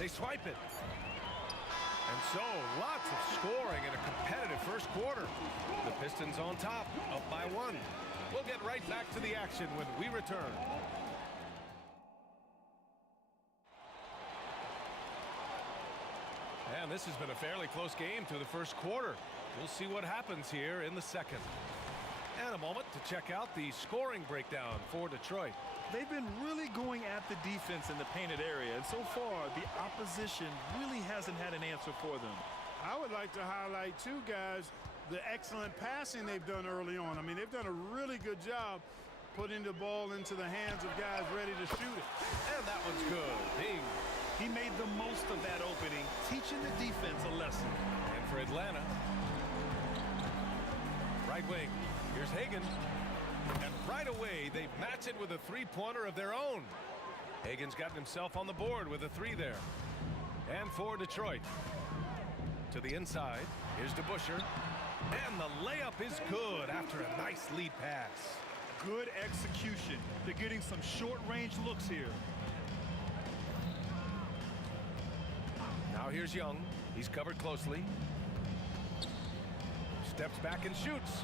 They swipe it. And so, lots of scoring in a competitive first quarter. The Pistons on top, up by 1. We'll get right back to the action when we return. And this has been a fairly close game through the first quarter. We'll see what happens here in the second. And a moment to check out the scoring breakdown for Detroit. They've been really going at the defense in the painted area, and so far the opposition really hasn't had an answer for them. I would like to highlight too, guys, the excellent passing they've done early on. I mean, they've done a really good job putting the ball into the hands of guys ready to shoot it. And that one's good. Bing. He made the most of that opening, teaching the defense a lesson. And for Atlanta, right wing, here's Hagan. And right away, they match it with a three-pointer of their own. Hagan's gotten himself on the board with a 3 there. And for Detroit, to the inside, here's DeBusschere. And the layup is good after a nice lead pass. Good execution. They're getting some short-range looks here. Now here's Young. He's covered closely. Steps back and shoots.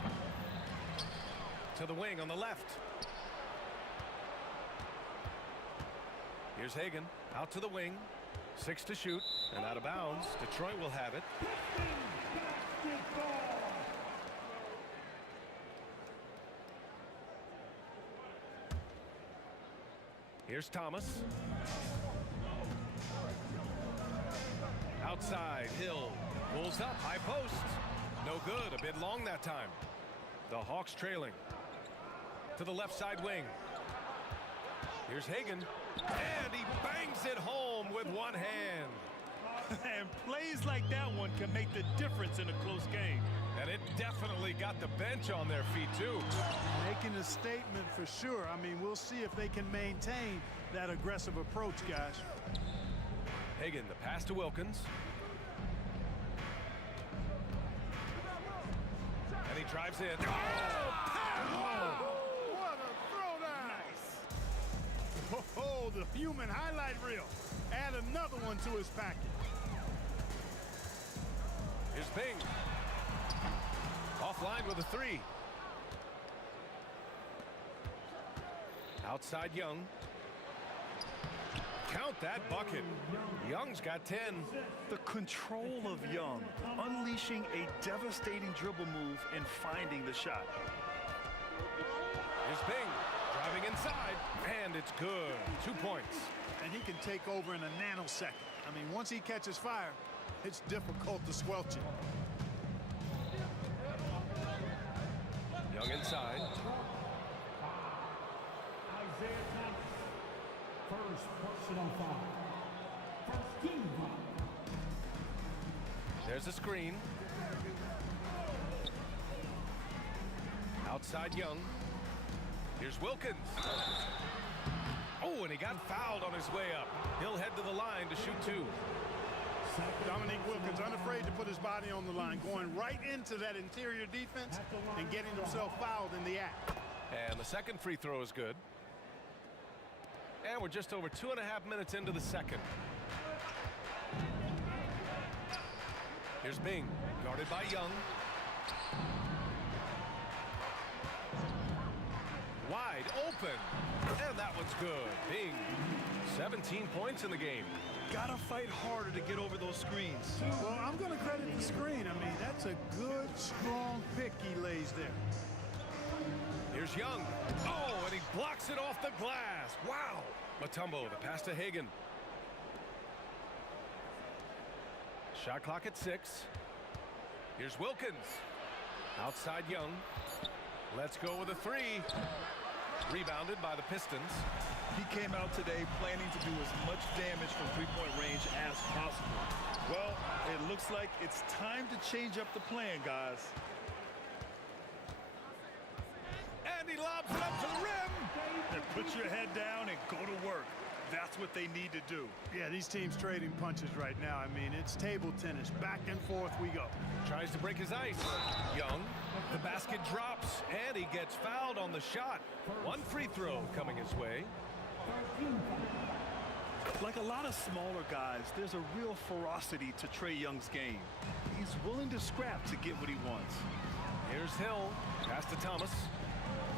To the wing on the left. Here's Hagan. Out to the wing. 6 to shoot. And out of bounds. Detroit will have it. Here's Thomas. Outside, Hill pulls up, high post. No good, a bit long that time. The Hawks trailing. To the left side wing. Here's Hagan. And he bangs it home with one hand. And plays like that one can make the difference in a close game. And it definitely got the bench on their feet, too. Making a statement for sure. I mean, we'll see if they can maintain that aggressive approach, guys. Hagan, the pass to Wilkins. And he drives in. Oh, what a throwdown! Nice. Oh, the human highlight reel. Add another one to his package. Here's Bing. Offline with a 3. Outside Young. Count that bucket. Young's got 10. The control of Young, unleashing a devastating dribble move and finding the shot. Here's Bing driving inside, and it's good. 2 points. And he can take over in a nanosecond. I mean, once he catches fire, it's difficult to squelch it. Young inside. First personal foul. First team foul. There's a screen. Outside Young. Here's Wilkins. Oh, and he got fouled on his way up. He'll head to the line to shoot 2. Dominique Wilkins unafraid to put his body on the line, going right into that interior defense and getting himself fouled in the act. And the second free throw is good. And we're just over 2.5 minutes into the second. Here's Bing, guarded by Young. Wide open. And that one's good. Bing, 17 points in the game. Gotta fight harder to get over those screens. Well, I'm going to credit the screen. I mean, that's a good, strong pick he lays there. Here's Young. Oh, and he blocks it off the glass. Wow. Mutombo, the pass to Hagan. Shot clock at 6. Here's Wilkins. Outside Young. Let's go with a 3. Rebounded by the Pistons. He came out today planning to do as much damage from three-point range as possible. Well, it looks like it's time to change up the plan, guys. And he lobs it up to the rim. And put your head down and go to work. That's what they need to do. Yeah, these teams trading punches right now. I mean, it's table tennis. Back and forth we go. Tries to break his ice. Young. The basket drops, and he gets fouled on the shot. 1 free throw coming his way. Like a lot of smaller guys, there's a real ferocity to Trae Young's game. He's willing to scrap to get what he wants. Here's Hill. Pass to Thomas.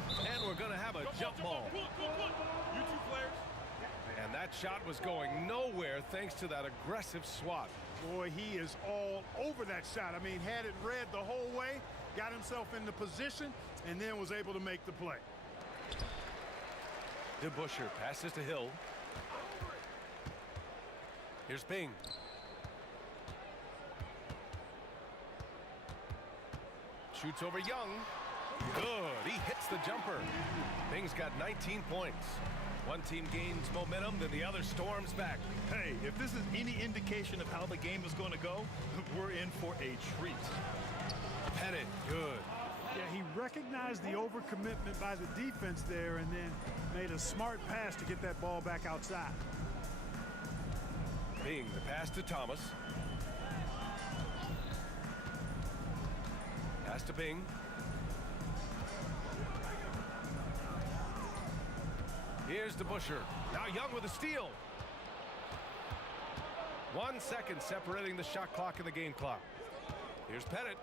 And we're going to have a jump ball. You two players. And that shot was going nowhere thanks to that aggressive swat. Boy, he is all over that shot. I mean, had it read the whole way, got himself in the position, and then was able to make the play. DeBusschere passes to Hill. Here's Bing. Shoots over Young. Good. He hits the jumper. Bing's got 19 points. One team gains momentum, then the other storms back. Hey, if this is any indication of how the game is going to go, we're in for a treat. Pettit, good. Yeah, he recognized the overcommitment by the defense there and then made a smart pass to get that ball back outside. Bing, the pass to Thomas. Pass to Bing. Here's DeBusschere. Now Young with a steal. 1 second separating the shot clock and the game clock. Here's Pettit.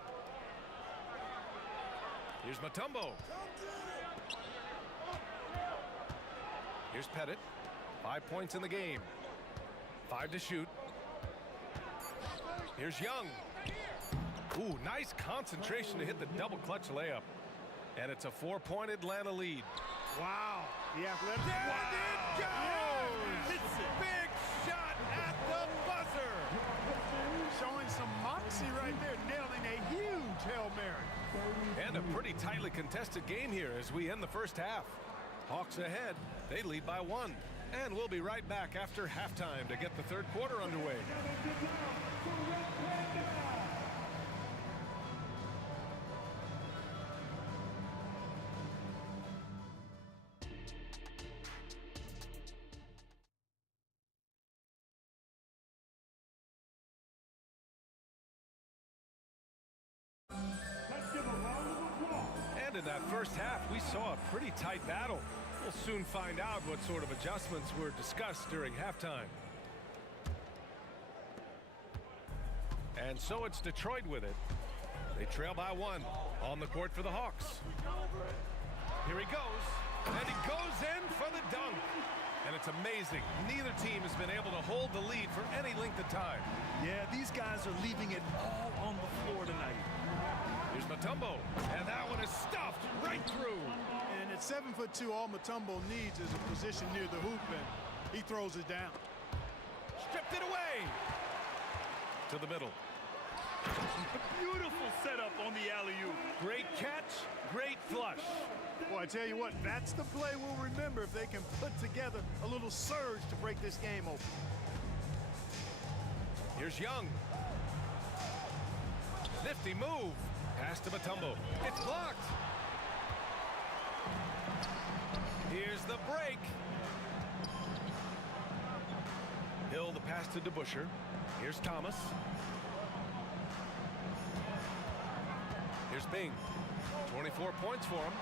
Here's Mutombo. Here's Pettit. 5 points in the game. 5 to shoot. Here's Young. Ooh, nice concentration to hit the double clutch layup. And it's a 4-point Atlanta lead. Wow. The athletic. There it goes! Big shot at the buzzer. Showing some moxie right there, nailing a huge Hail Mary. And a pretty tightly contested game here as we end the first half. Hawks ahead. They lead by 1. And we'll be right back after halftime to get the third quarter underway. And in that first half, we saw a pretty tight battle. We'll soon find out what sort of adjustments were discussed during halftime. And so it's Detroit with it. They trail by 1 on the court for the Hawks. Here he goes, and he goes in for the dunk. And it's amazing. Neither team has been able to hold the lead for any length of time. Yeah, these guys are leaving it all on the floor tonight. Here's Mutombo, and that one is stuffed right through. And at 7'2", all Mutombo needs is a position near the hoop, and he throws it down. Stripped it away. To the middle. Beautiful setup on the alley-oop. Great catch, great flush. Boy, I tell you what, that's the play we'll remember if they can put together a little surge to break this game open. Here's Young. Nifty move. Pass to Mutombo. It's blocked. Here's the break. Hill the pass to DeBusschere. Here's Thomas. Here's Bing. 24 points for him.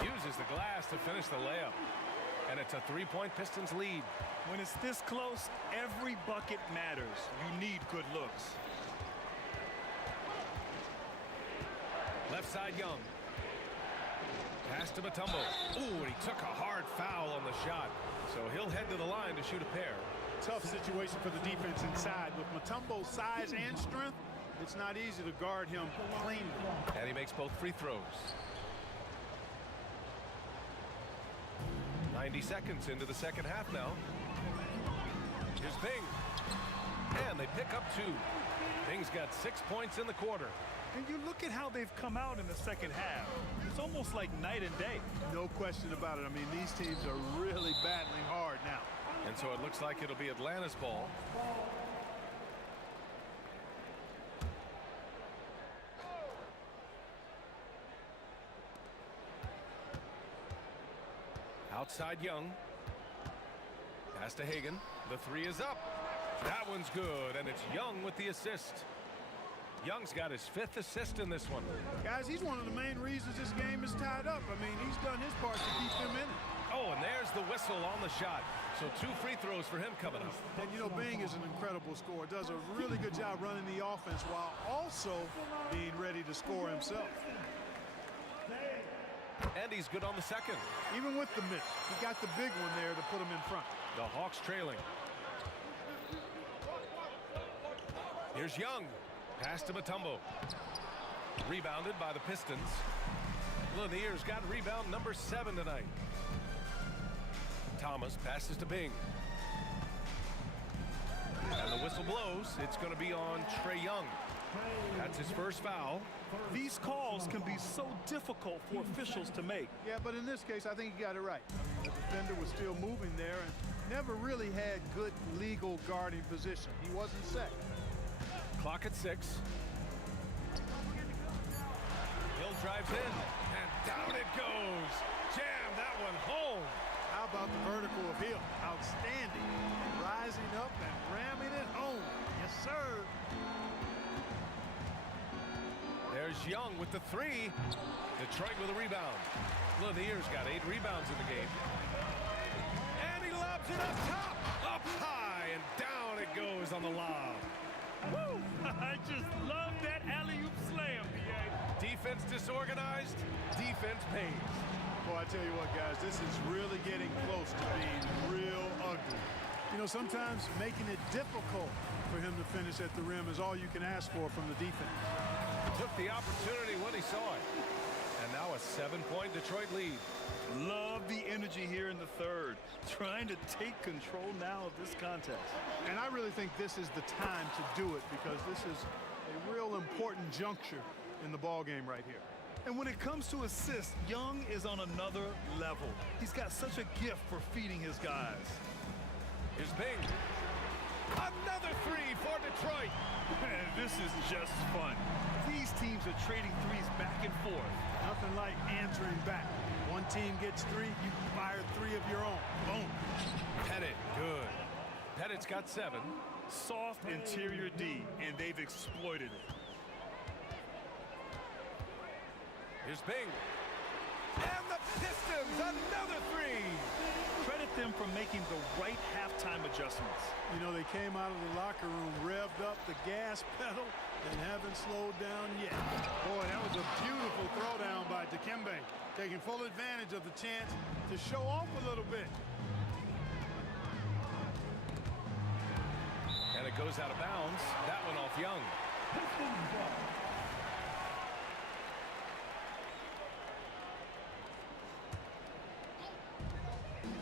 Uses the glass to finish the layup. And it's a 3-point Pistons lead. When it's this close, every bucket matters. You need good looks. Left side Young. Pass to Mutombo. Ooh, and he took a hard foul on the shot. So he'll head to the line to shoot a pair. Tough situation for the defense inside. With Mutombo's size and strength, it's not easy to guard him cleanly. And he makes both free throws. 90 seconds into the second half now. Here's Bing. And they pick up 2. Bing's got 6 points in the quarter. And you look at how they've come out in the second half. It's almost like night and day. No question about it. I mean, these teams are really battling hard now. And so it looks like it'll be Atlanta's ball. Outside Young. Pass to Hagan. The three is up. That one's good, and it's Young with the assist. Young's got his 5th assist in this one. Guys, he's one of the main reasons this game is tied up. I mean, he's done his part to keep them in it. Oh, and there's the whistle on the shot. So 2 free throws for him coming up. And, you know, Bing is an incredible scorer. Does a really good job running the offense while also being ready to score himself. And he's good on the second. Even with the miss, he got the big one there to put him in front. The Hawks trailing. Here's Young. Pass to Mutombo. Rebounded by the Pistons. Lanier's got rebound number 7 tonight. Thomas passes to Bing. And the whistle blows. It's going to be on Trae Young. That's his first foul. These calls can be so difficult for officials to make. Yeah, but in this case, I think he got it right. I mean, the defender was still moving there and never really had good legal guarding position. He wasn't set. Clock at 6. Hill drives in, and down it goes. Jam that one home. How about the vertical of Hill? Outstanding. Rising up and ramming it home. Yes, sir. There's Young with the 3. Detroit with a rebound. Lanier's got 8 rebounds in the game. And he lobs it up top. Up high, and down it goes on the lob. Woo! I just love that alley-oop slam, B.A. Defense disorganized, defense pays. Boy, I tell you what, guys, this is really getting close to being real ugly. You know, sometimes making it difficult for him to finish at the rim is all you can ask for from the defense. Took the opportunity when he saw it. And now a 7-point Detroit lead. Love the energy here in the third. Trying to take control now of this contest. And I really think this is the time to do it because this is a real important juncture in the ball game right here. And when it comes to assists, Young is on another level. He's got such a gift for feeding his guys. Here's Bing. Another 3 for Detroit. Man, this is just fun. These teams are trading threes back and forth. Nothing like answering back. One team gets 3, you fire 3 of your own. Boom. Pettit, good. Pettit's got 7. Soft interior D, and they've exploited it. Here's Bing. And the Pistons, another 3. Credit them for making the right halftime adjustments. You know, they came out of the locker room, revved up the gas pedal, and haven't slowed down yet. Boy, that was a beautiful throwdown by Dikembe, taking full advantage of the chance to show off a little bit. And it goes out of bounds. That one off Young.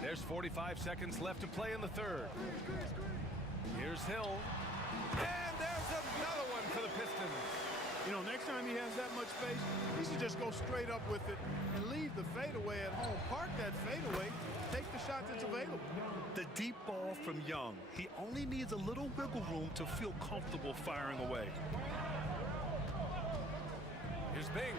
There's 45 seconds left to play in the third. Here's Hill. And there's another one for the Pistons. You know, next time he has that much space, he should just go straight up with it and leave the fadeaway at home. Park that fadeaway, take the shot that's available. The deep ball from Young. He only needs a little wiggle room to feel comfortable firing away. Here's Bing.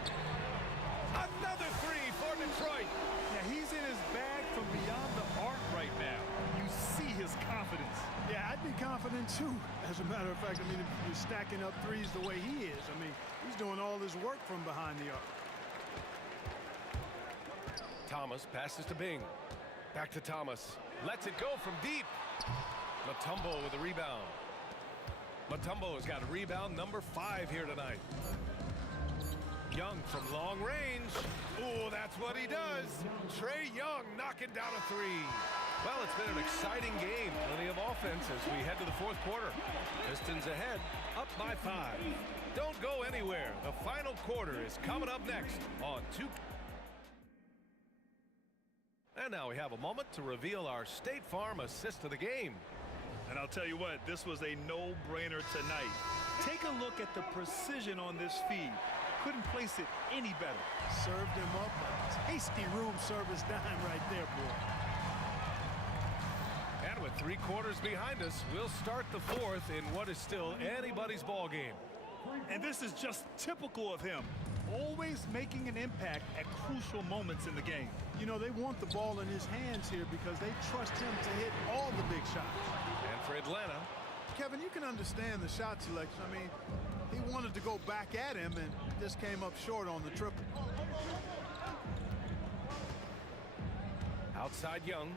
Another 3 for Detroit. Now he's in his bag from beyond the arc right now. You see his confidence. Yeah, I'd be confident too. As a matter of fact, I mean, if you're stacking up threes the way he is, I mean, he's doing all this work from behind the arc. Thomas passes to Bing. Back to Thomas. Lets it go from deep. Mutombo with a rebound. Mutombo has got a rebound number 5 here tonight. Young from long range. Oh, that's what he does. Trae Young knocking down a 3. Well, it's been an exciting game. Plenty of offense as we head to the fourth quarter. Pistons ahead, up by 5. Don't go anywhere. The final quarter is coming up next on 2. And now we have a moment to reveal our State Farm assist of the game. And I'll tell you what, this was a no-brainer tonight. Take a look at the precision on this feed. Couldn't place it any better. Served him up a tasty room service dime right there, boy. And with 3 quarters behind us, we'll start the 4th in what is still anybody's ball game. And this is just typical of him. Always making an impact at crucial moments in the game. You know, they want the ball in his hands here because they trust him to hit all the big shots. And for Atlanta, Kevin, you can understand the shot selection. I mean, he wanted to go back at him and just came up short on the triple. outside Young,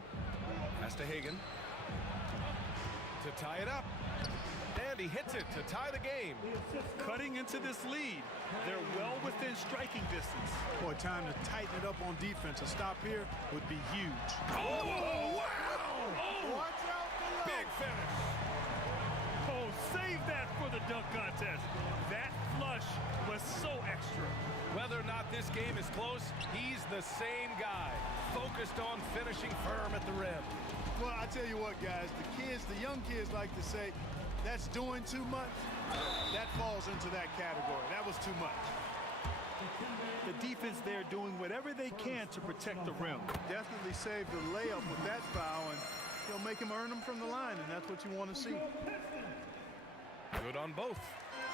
pass to Hagan to tie it up. And he hits it to tie the game. Cutting into this lead. They're well within striking distance. Boy, time to tighten it up on defense. A stop here would be huge. Oh, wow! Oh, watch out below. Big finish. Oh, save that for the dunk contest. That flush was so extra. Whether or not this game is close, he's the same guy, focused on finishing firm at the rim. Well, I tell you what, guys, the young kids like to say, that's doing too much. That falls into that category. That was too much. The defense there doing whatever they can to protect the rim. Definitely saved the layup with that foul, and he'll make him earn them from the line, and that's what you want to see. Good on both.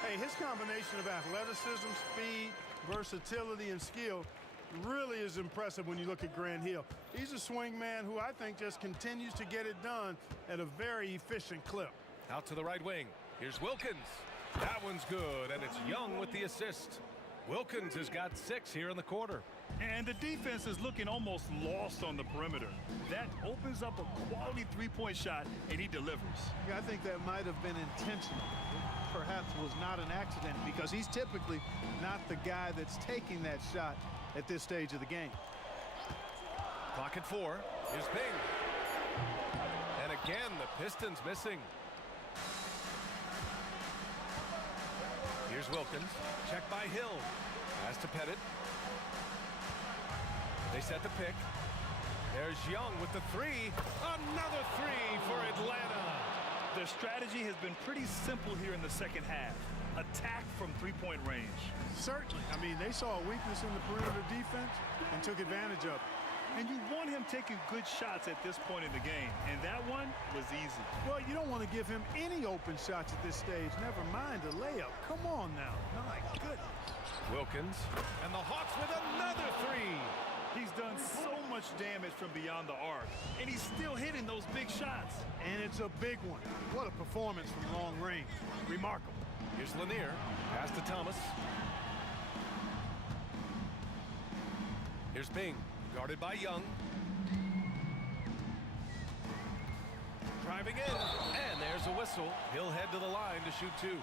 Hey, his combination of athleticism, speed, versatility, and skill really is impressive when you look at Grant Hill. He's a swing man who I think just continues to get it done at a very efficient clip. Out to the right wing. Here's Wilkins. That one's good, and it's Young with the assist. Wilkins has got 6 here in the quarter. And the defense is looking almost lost on the perimeter. That opens up a quality three-point shot, and he delivers. Yeah, I think that might have been intentional. Perhaps was not an accident because he's typically not the guy that's taking that shot at this stage of the game. Clock at 4. Here's Bing. And again, the Pistons missing. Here's Wilkins. Check by Hill. Pass to Pettit. They set the pick. There's Young with the 3. Another 3 for Atlanta. Their strategy has been pretty simple here in the second half. Attack from three-point range. Certainly. I mean, they saw a weakness in the perimeter defense and took advantage of it. And you want him taking good shots at this point in the game. And that one was easy. Well, you don't want to give him any open shots at this stage. Never mind a layup. Come on now. My goodness. Wilkins. And the Hawks with another 3. He's done so much damage from beyond the arc. And he's still hitting those big shots. And it's a big one. What a performance from long range. Remarkable. Here's Lanier. Pass to Thomas. Here's Bing. Guarded by Young. Driving in. And there's a whistle. He'll head to the line to shoot 2.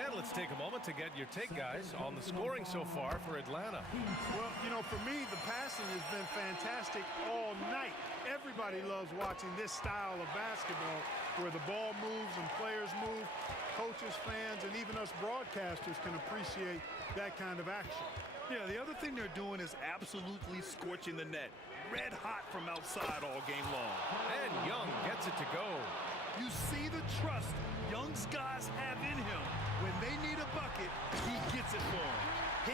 And let's take a moment to get your take, guys, on the scoring so far for Atlanta. Well, you know, for me, the passing has been fantastic all night. Everybody loves watching this style of basketball where the ball moves and players move. Coaches, fans, and even us broadcasters can appreciate that kind of action. Yeah, the other thing they're doing is absolutely scorching the net. Red hot from outside all game long. And Young gets it to go. You see the trust Young's guys have in him. When they need a bucket, he gets it for them.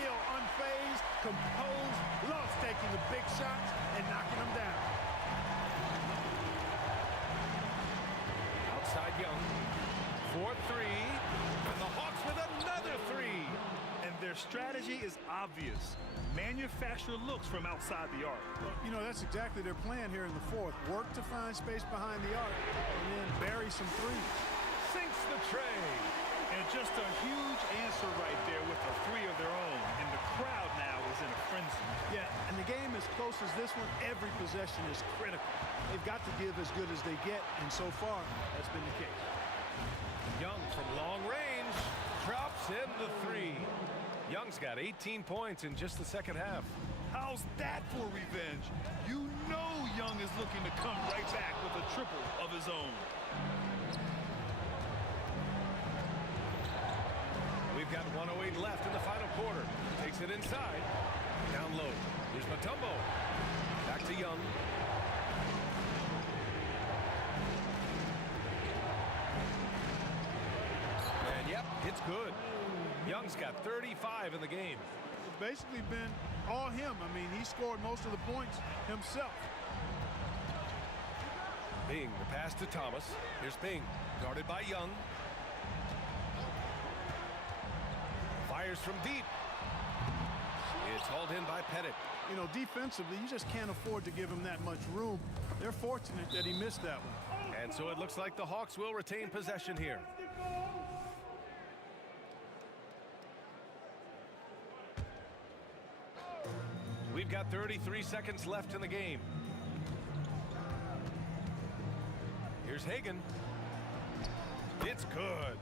Hill unfazed, composed, loves taking the big shots and knocking them down. Outside Young. 4-3. And the Hawks with another 3. And their strategy is obvious. Manufacture looks from outside the arc. Well, you know, that's exactly their plan here in the 4th. Work to find space behind the arc and then bury some threes. Sinks the tray. And just a huge answer right there with a 3 of their own. And the crowd now is in a frenzy. Yeah, and the game as close as this one, every possession is critical. They've got to give as good as they get, and so far, that's been the case. Young from long range drops in the 3. Young's got 18 points in just the second half. How's that for revenge? You know Young is looking to come right back with a triple of his own. We've got 1:08 left in the final quarter. Takes it inside. Down low. Here's Mutombo. Back to Young. Young's got 35 in the game. It's basically been all him. I mean, he scored most of the points himself. Bing, the pass to Thomas. Here's Bing, guarded by Young. Fires from deep. It's hauled in by Pettit. You know, defensively, you just can't afford to give him that much room. They're fortunate that he missed that one. And so it looks like the Hawks will retain possession here. We've got 33 seconds left in the game. Here's Hagan. It's good.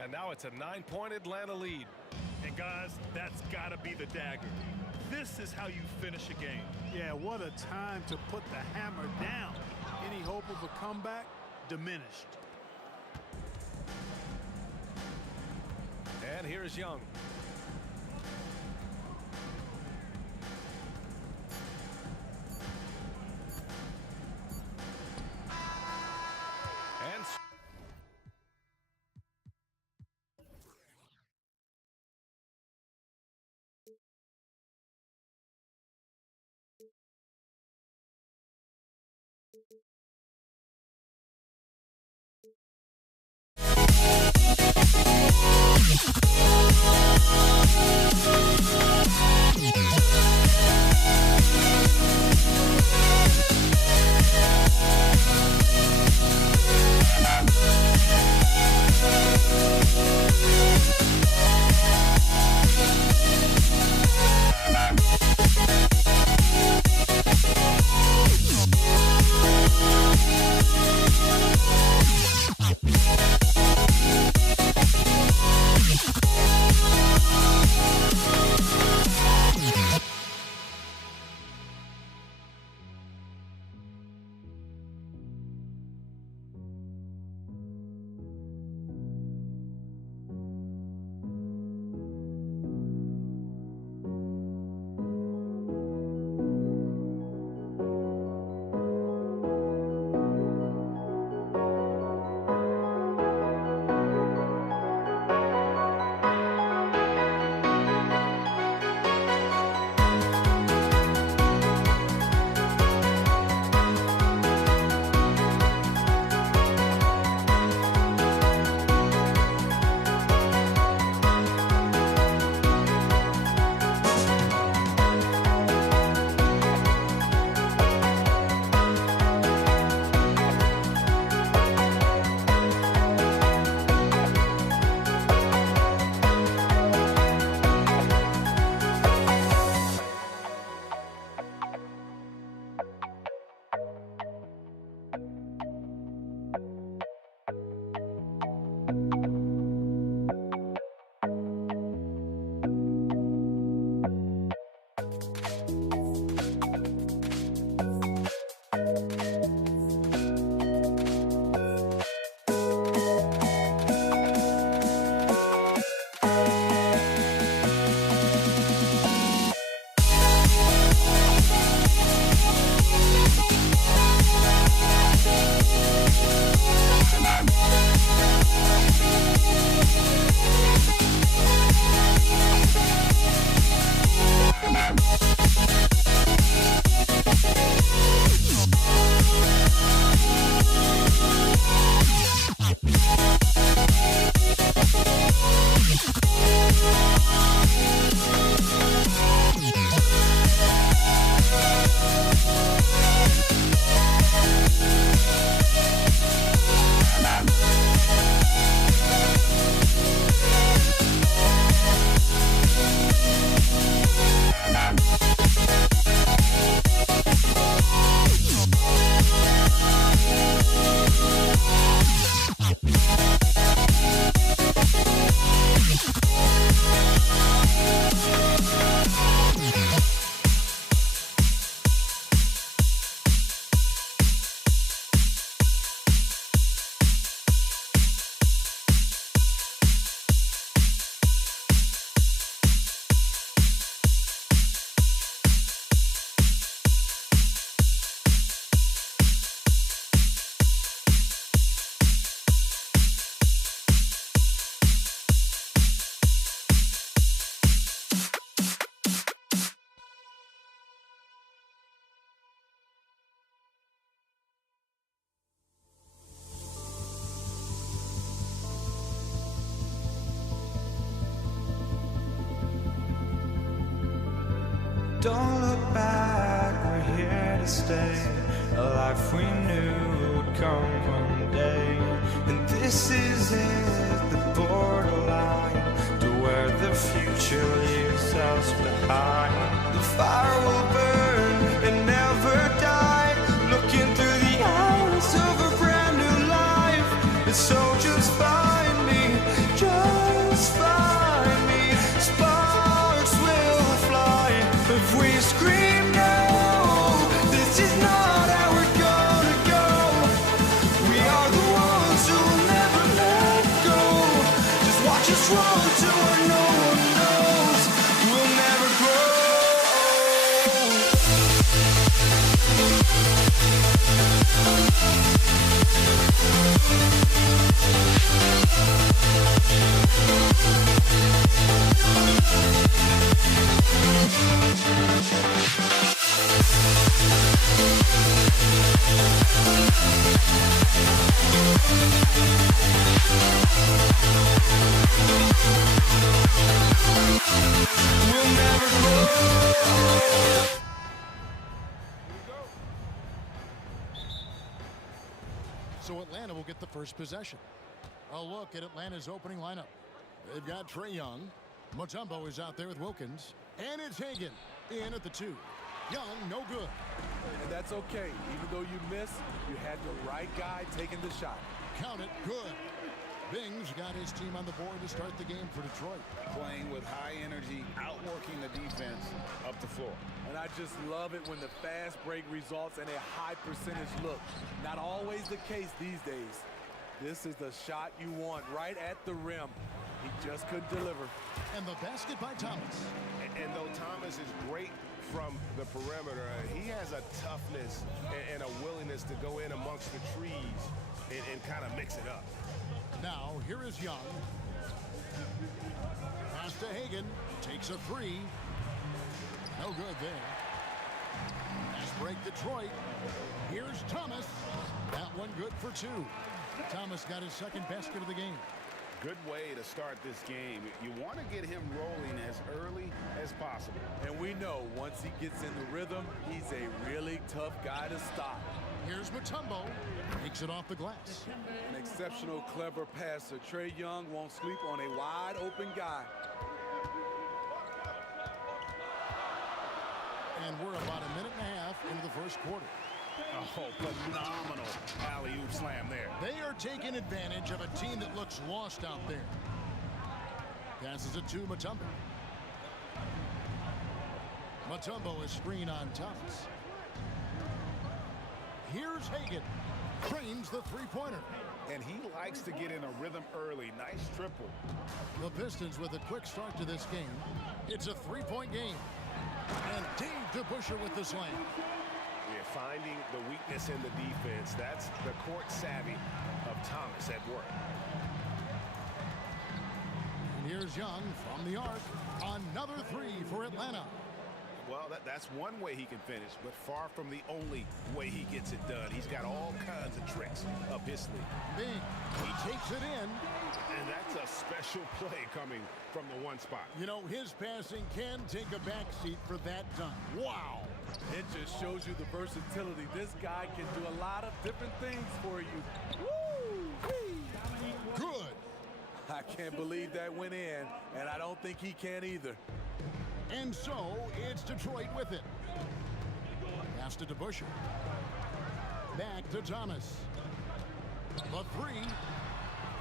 And now it's a 9-point Atlanta lead. And guys, that's got to be the dagger. This is how you finish a game. Yeah, what a time to put the hammer down. Any hope of a comeback diminished. And here's Young. And don't look back, we're here to stay. A life we knew would come one day. And this is it, the borderline to where the future leaves us behind. The fire will burn and never die, looking through the eyes of a brand new life. And so just find me, just find me. Sparks will fly if we scream no. This is not how we're gonna go. We are the ones who will never let go. Just watch us run to where no one knows. We'll never grow. We'll never grow. So Atlanta will get the first possession. A look at Atlanta's opening lineup. They've got Trae Young. Mutombo is out there with Wilkins. And it's Hagan in at the 2. Young, no good. And that's okay. Even though you miss, you had the right guy taking the shot. Count it, good. Bing's got his team on the board to start the game for Detroit. Playing with high energy, outworking the defense up the floor. And I just love it when the fast break results in a high percentage look. Not always the case these days. This is the shot you want right at the rim. He just couldn't deliver. And the basket by Thomas. And though Thomas is great from the perimeter, he has a toughness and a willingness to go in amongst the trees and kind of mix it up. Now, here is Young. Pass to Hagan. Takes a 3. No good there. Pass break Detroit. Here's Thomas. That one good for 2. Thomas got his second basket of the game. Good way to start this game. You want to get him rolling as early as possible. And we know once he gets in the rhythm, he's a really tough guy to stop. Here's Mutombo. Takes it off the glass. An exceptional, clever passer. Trae Young won't sleep on a wide open guy. And we're about a minute and a half into the first quarter. Oh, phenomenal alley-oop slam there. They are taking advantage of a team that looks lost out there. Passes it to Mutombo. Mutombo is screen on Thomas. Here's Hagan. Frames the three-pointer. And he likes to get in a rhythm early. Nice triple. The Pistons with a quick start to this game. It's a three-point game. And Dave DeBusschere with the slam. Yeah, finding the weakness in the defense. That's the court savvy of Thomas at work. And here's Young from the arc. Another 3 for Atlanta. Well, that's one way he can finish, but far from the only way he gets it done. He's got all kinds of tricks up his sleeve. Bing, he takes it in. And that's a special play coming from the one spot. You know, his passing can take a backseat for that dunk. Wow. It just shows you the versatility. This guy can do a lot of different things for you. Woo! Good. I can't believe that went in, and I don't think he can either. And so, it's Detroit with it. Pass to DeBusschere. Back to Thomas. The 3.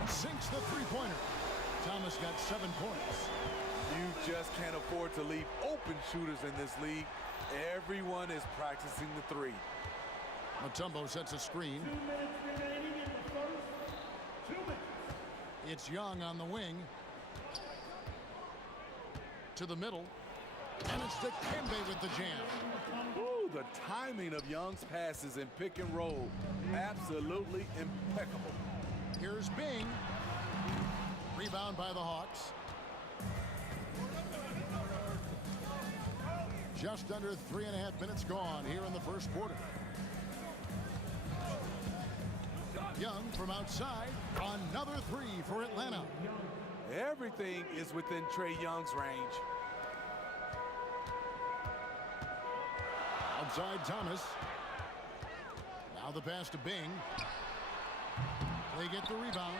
Sinks the three-pointer. Thomas got 7 points. You just can't afford to leave open shooters in this league. Everyone is practicing the 3. Mutombo sets a screen. It's Young on the wing. To the middle. And it's Dikembe with the jam. Ooh, the timing of Young's passes in pick and roll. Absolutely impeccable. Here's Bing. Rebound by the Hawks. Just under 3.5 minutes gone here in the first quarter. Young from outside. Another 3 for Atlanta. Everything is within Trae Young's range. Outside Thomas. Now the pass to Bing. They get the rebound.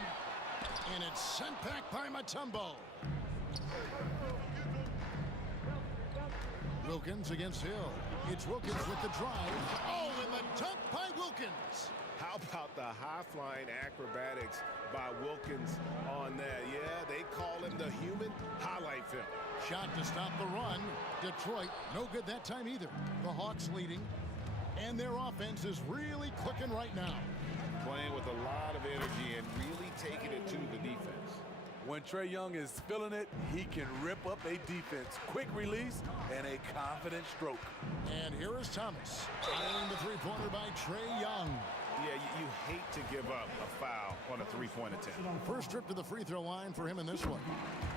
And it's sent back by Mutombo. Wilkins against Hill. It's Wilkins with the drive. Oh, and the dunk by Wilkins. How about the high-flying acrobatics by Wilkins on that? Yeah, they call him the human highlight film. Shot to stop the run. Detroit, no good that time either. The Hawks leading. And their offense is really clicking right now. Playing with a lot of energy and really taking it to the defense. When Trae Young is feeling it, he can rip up a defense. Quick release and a confident stroke. And here is Thomas. Firing the three-pointer by Trae Young. Yeah, you hate to give up a foul on a three-point attempt. First trip to the free throw line for him in this one.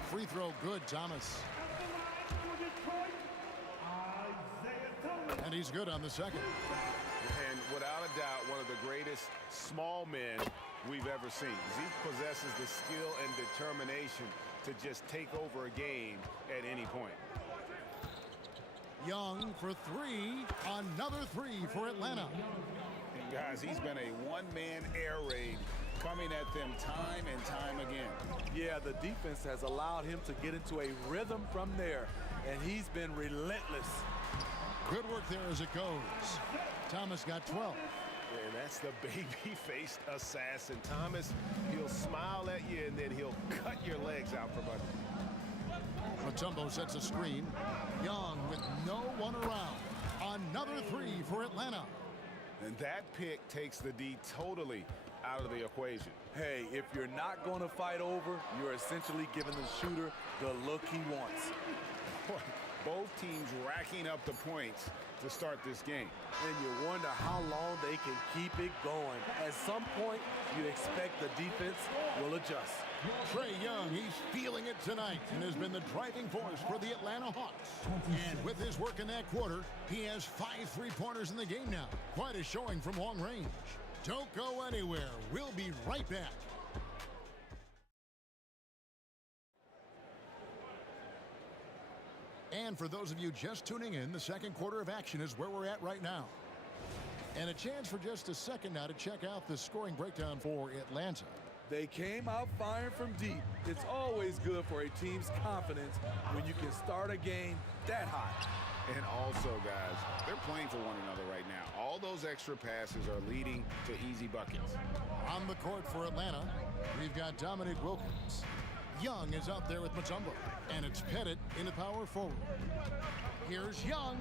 Free throw good, Thomas. And he's good on the second. And without a doubt, one of the greatest small men we've ever seen. Zeke possesses the skill and determination to just take over a game at any point. Young for three. Another three for Atlanta. And guys, he's been a one-man air raid coming at them time and time again. Yeah, the defense has allowed him to get into a rhythm from there, and he's been relentless. Good work there as it goes. Thomas got 12. And that's the baby-faced assassin. Thomas, he'll smile at you, and then he'll cut your legs out from under. Mutombo sets a screen. Young with no one around. Another three for Atlanta. And that pick takes the D totally out of the equation. Hey, if you're not going to fight over, you're essentially giving the shooter the look he wants. Both teams racking up the points to start this game. And you wonder how long they can keep it going. At some point, you expect the defense will adjust. Trae Young, he's feeling it tonight and has been the driving force for the Atlanta Hawks. And with his work in that quarter, he has 5 three-pointers in the game now. Quite a showing from long range. Don't go anywhere. We'll be right back. And for those of you just tuning in, the second quarter of action is where we're at right now. And a chance for just a second now to check out the scoring breakdown for Atlanta. They came out firing from deep. It's always good for a team's confidence when you can start a game that hot. And also, guys, they're playing for one another right now. All those extra passes are leading to easy buckets. On the court for Atlanta, we've got Dominic Wilkins. Young is out there with Mutombo, and it's Pettit in the power forward. Here's Young,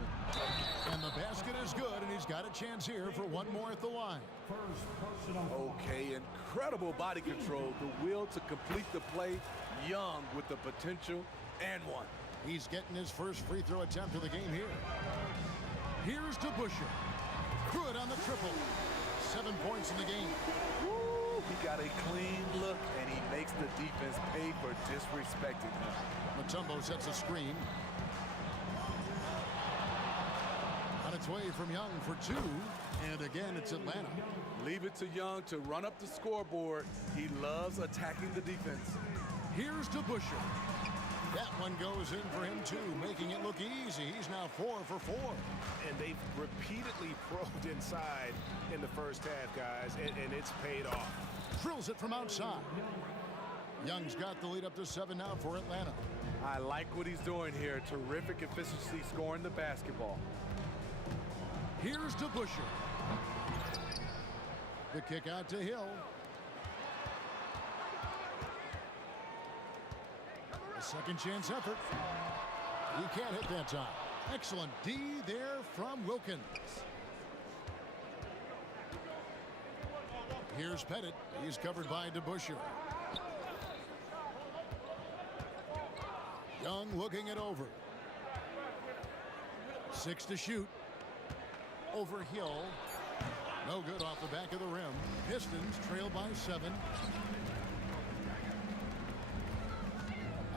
and the basket is good, and he's got a chance here for one more at the line. Okay, incredible body control, the will to complete the play. Young with the potential and one. He's getting his first free throw attempt of the game here. Here's DeBusschere. Good on the triple. 7 points in the game. Woo, he got a clean look, and he makes the defense pay for disrespecting him. Mutombo sets a screen. On its way from Young for 2, and again it's Atlanta. Leave it to Young to run up the scoreboard. He loves attacking the defense. Here's DeBusschere. That one goes in for him too, making it look easy. He's now 4 for 4. And they've repeatedly probed inside in the first half, guys, and it's paid off. Drills it from outside. Young's got the lead up to 7 now for Atlanta. I like what he's doing here. Terrific efficiency scoring the basketball. Here's DeBusschere. The kick out to Hill. A second chance effort. He can't hit that time. Excellent D there from Wilkins. Here's Pettit. He's covered by DeBusschere. Young looking it over. 6 to shoot. Over Hill. No good off the back of the rim. Pistons trail by 7.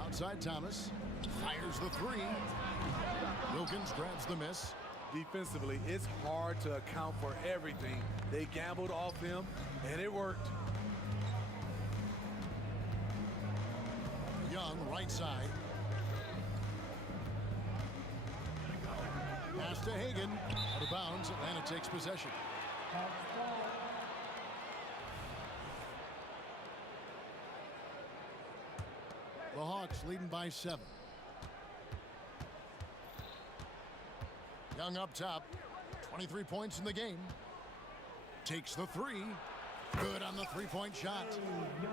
Outside Thomas. Fires the 3. Wilkins grabs the miss. Defensively, it's hard to account for everything. They gambled off him, and it worked. Young, right side. Pass to Hagan. Out of bounds, Atlanta takes possession. The Hawks leading by 7. Young up top. 23 points in the game. Takes the three. Good on the three-point shot.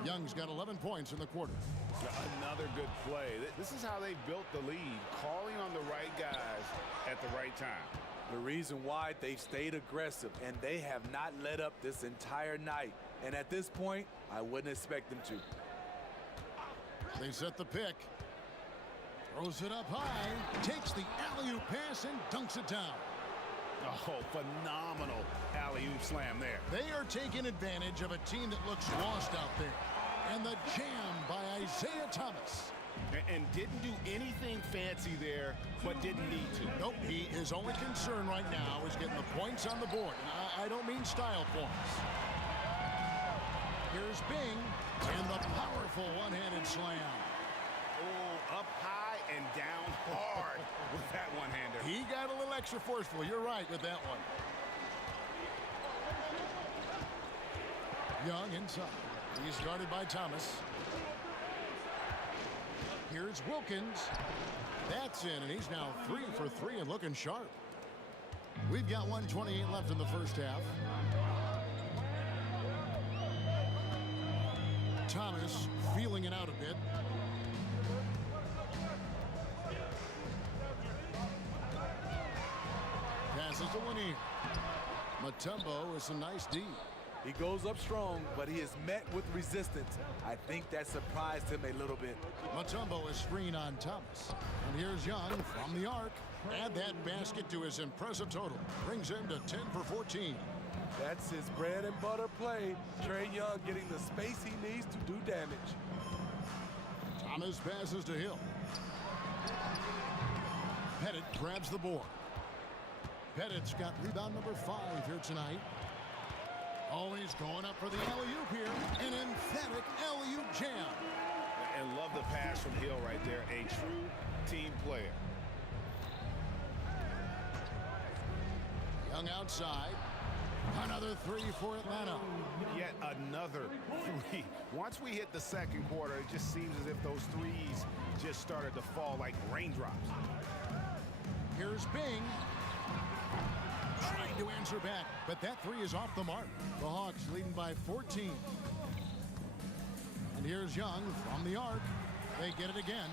Young's got 11 points in the quarter. Another good play. This is how they built the lead, calling on the right guys at the right time. The reason why they've stayed aggressive, and they have not let up this entire night. And at this point, I wouldn't expect them to. They set the pick. Throws it up high. Takes the alley-oop pass and dunks it down. Oh, phenomenal alley-oop slam there. They are taking advantage of a team that looks lost out there. And the jam by Isaiah Thomas. And didn't do anything fancy there, but didn't need to. Nope, his only concern right now is getting the points on the board. And I don't mean style points. Here's Bing, and the powerful one-handed slam. Oh, up high and down hard with that one-hander. He got a little extra forceful. You're right with that one. Young inside. He's guarded by Thomas. Here's Wilkins. That's in, and he's now 3 for 3 and looking sharp. We've got 1:28 left in the first half. Thomas feeling it out a bit. Passes to Lanier. Mutombo is a nice D. He goes up strong, but he is met with resistance. I think that surprised him a little bit. Mutombo is screen on Thomas. And here's Young from the arc. Add that basket to his impressive total. Brings him to 10 for 14. That's his bread and butter play. Trae Young getting the space he needs to do damage. Thomas passes to Hill. Pettit grabs the board. Pettit's got rebound number 5 here tonight. Always going up for the alley-oop here. An emphatic alley-oop jam. And love the pass from Hill right there. A true team player. Young outside. Another 3 for Atlanta. Yet another 3. Once we hit the second quarter, it just seems as if those threes just started to fall like raindrops. Here's Bing. Trying to answer back, but that 3 is off the mark. The Hawks leading by 14. And here's Young from the arc. They get it again.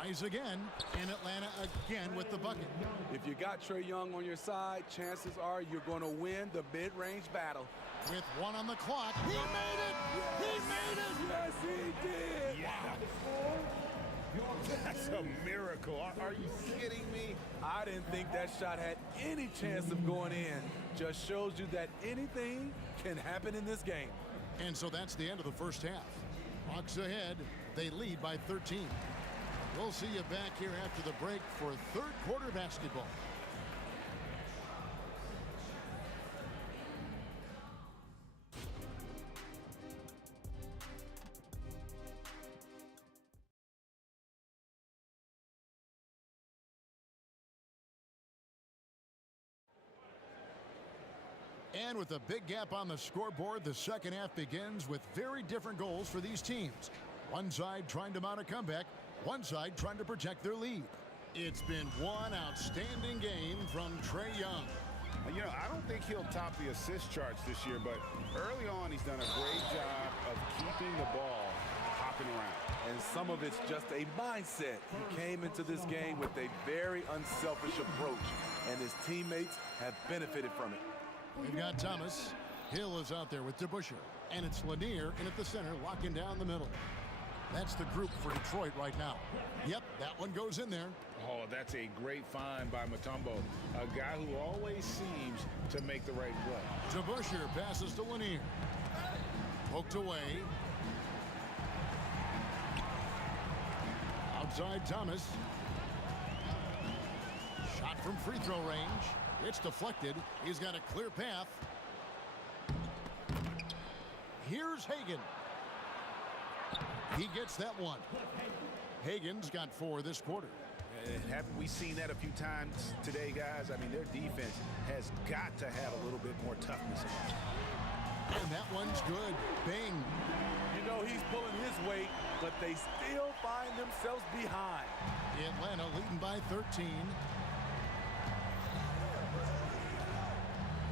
Tries again, and Atlanta again with the bucket. If you got Trae Young on your side, chances are you're going to win the mid-range battle. With 1 on the clock, he made it! He made it! Yes, he did! Yeah. That's a miracle. Are you kidding me? I didn't think that shot had any chance of going in. Just shows you that anything can happen in this game. And so that's the end of the first half. Hawks ahead. They lead by 13. We'll see you back here after the break for third quarter basketball. And with a big gap on the scoreboard, the second half begins with very different goals for these teams. One side trying to mount a comeback, one side trying to protect their lead. It's been one outstanding game from Trae Young. You know, I don't think he'll top the assist charts this year, but early on he's done a great job of keeping the ball hopping around. And some of it's just a mindset. He came into this game with a very unselfish approach, and his teammates have benefited from it. We've got Thomas. Hill is out there with DeBusschere. And it's Lanier in at the center, locking down the middle. That's the group for Detroit right now. Yep, that one goes in there. Oh, that's a great find by Mutombo. A guy who always seems to make the right play. DeBusschere passes to Lanier. Poked away. Outside Thomas. Shot from free throw range. It's deflected. He's got a clear path. Here's Hagan. He gets that one. Hagen's got 4 this quarter. And haven't we seen that a few times today, guys? I mean, their defense has got to have a little bit more toughness. And that one's good. Bing. You know, he's pulling his weight, but they still find themselves behind. Atlanta leading by 13.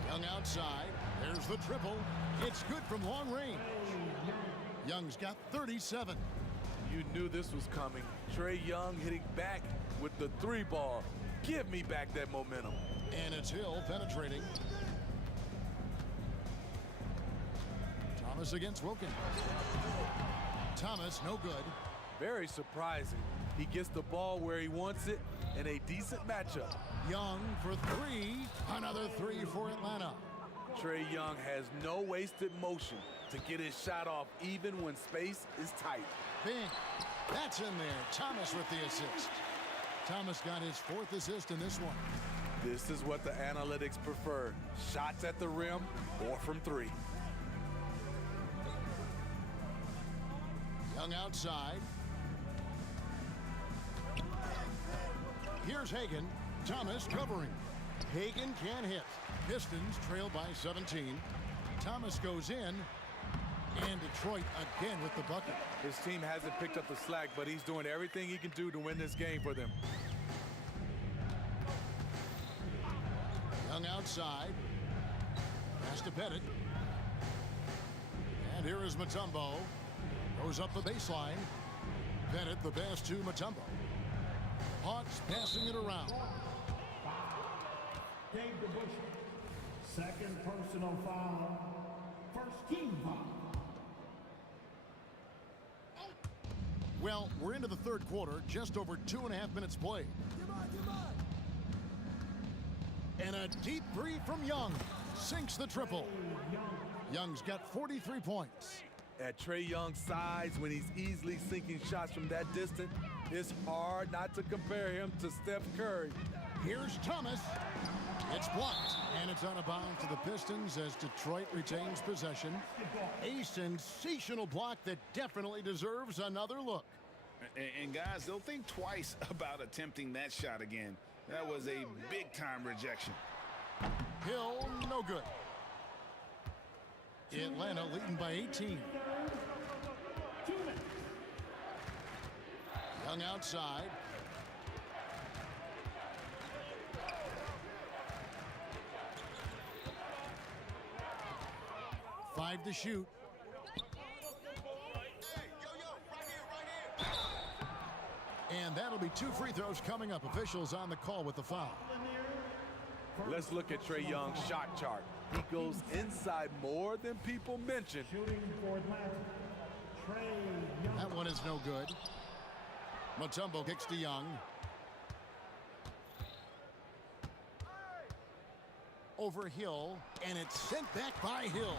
Young outside. There's the triple. It's good from long range. Young's got 37. You knew this was coming. Trae Young hitting back with the 3-ball. Give me back that momentum. And it's Hill penetrating. Thomas against Wilkins. Thomas, no good. Very surprising. He gets the ball where he wants it in a decent matchup. Young for 3. Another 3 for Atlanta. Trae Young has no wasted motion to get his shot off even when space is tight. Bing. That's in there. Thomas with the assist. Thomas got his 4th assist in this one. This is what the analytics prefer. Shots at the rim or from 3. Young outside. Here's Hagen. Thomas covering. Hagen can't hit. Pistons trail by 17. Thomas goes in. And Detroit again with the bucket. His team hasn't picked up the slack, but he's doing everything he can do to win this game for them. Young outside. Pass to Pettit. And here is Mutombo. Goes up the baseline. Pettit the pass to Mutombo. Hawks passing it around. Dave DeBusschere. Second personal foul. First team foul. Well, we're into the 3rd quarter, just over 2.5 minutes played. And a deep 3 from Young. Sinks the triple. Young's got 43 points. At Trae Young's size, when he's easily sinking shots from that distance, it's hard not to compare him to Steph Curry. Here's Thomas. It's blocked, and it's out of bounds to the Pistons as Detroit retains possession. A sensational block that definitely deserves another look. And guys, they'll think twice about attempting that shot again. That was a big-time rejection. Hill, no good. Atlanta leading by 18. Young outside. Five to shoot. And that'll be 2 free throws coming up. Officials on the call with the foul. Let's look at Trae Young's shot chart. He goes inside more than people mention. Shooting for Atlanta. Trae Young. That one is no good. Mutombo kicks to Young. Over Hill, and it's sent back by Hill.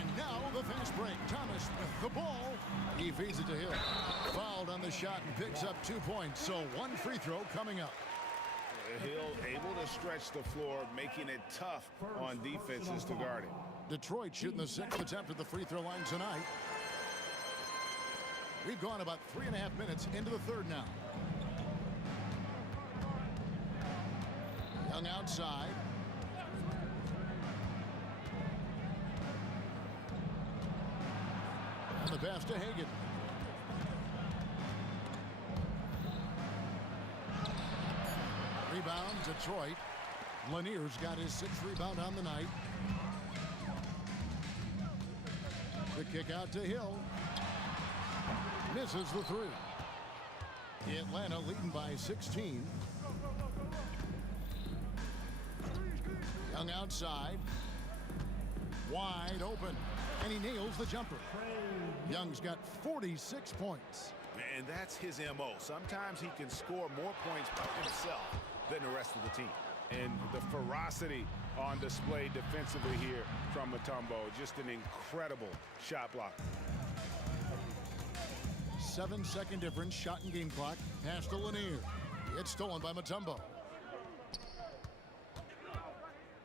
And now the fast break. Thomas with the ball. He feeds it to Hill. Fouled on the shot and picks up 2 points. So 1 free throw coming up. Hill able to stretch the floor, making it tough on defenses to guard it. Detroit shooting the 6th attempt at the free throw line tonight. We've gone about 3.5 minutes into the 3rd now. Young outside. And the pass to Hagen. Rebound, Detroit. Lanier's got his 6th rebound on the night. The kick out to Hill. Misses the 3. Atlanta leading by 16. Young outside. Wide open. And he nails the jumper. Young's got 46 points. And that's his MO. Sometimes he can score more points by himself than the rest of the team. And the ferocity on display defensively here from Mutombo. Just an incredible shot block. 7-second difference, shot and game clock. Pass to Lanier. It's stolen by Mutombo.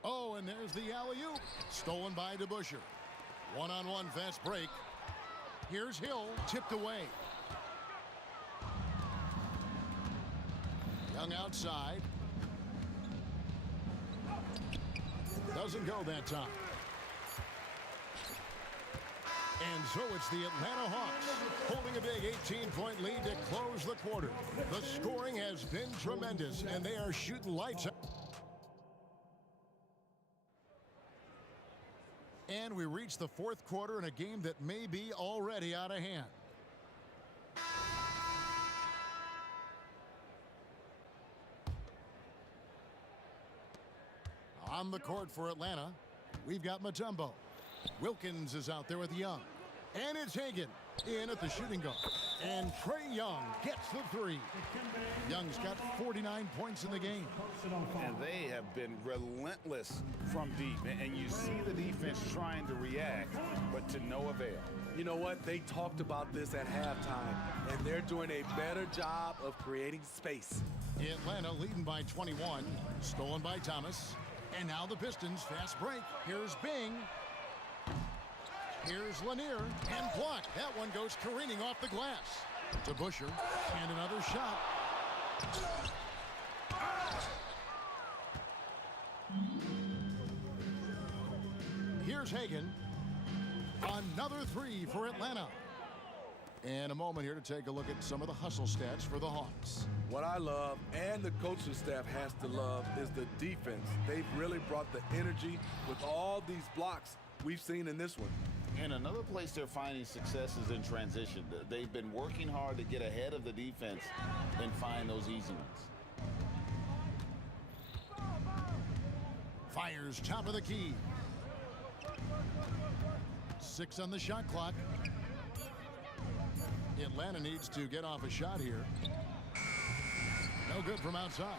Oh, and there's the alley-oop. Stolen by DeBusschere. One-on-one fast break. Here's Hill, tipped away. Young outside. Doesn't go that time. And so it's the Atlanta Hawks holding a big 18-point lead to close the quarter. The scoring has been tremendous, and they are shooting lights out. And we reach the fourth quarter in a game that may be already out of hand. On the court for Atlanta, we've got Mutombo. Wilkins is out there with Young. And it's Hagan in at the shooting guard. And Trae Young gets the three. Young's got 49 points in the game. And they have been relentless from deep. And you see the defense trying to react, but to no avail. You know what? They talked about this at halftime, and they're doing a better job of creating space. Atlanta leading by 21. Stolen by Thomas. And now the Pistons fast break. Here's Bing. Here's Lanier, and blocked. That one goes careening off the glass. To Busher, and another shot. Here's Hagan. Another three for Atlanta. And a moment here to take a look at some of the hustle stats for the Hawks. What I love, and the coaching staff has to love, is the defense. They've really brought the energy with all these blocks we've seen in this one. And another place they're finding success is in transition. They've been working hard to get ahead of the defense and find those easy ones. Fires top of the key. 6 on the shot clock. Atlanta needs to get off a shot here. No good from outside.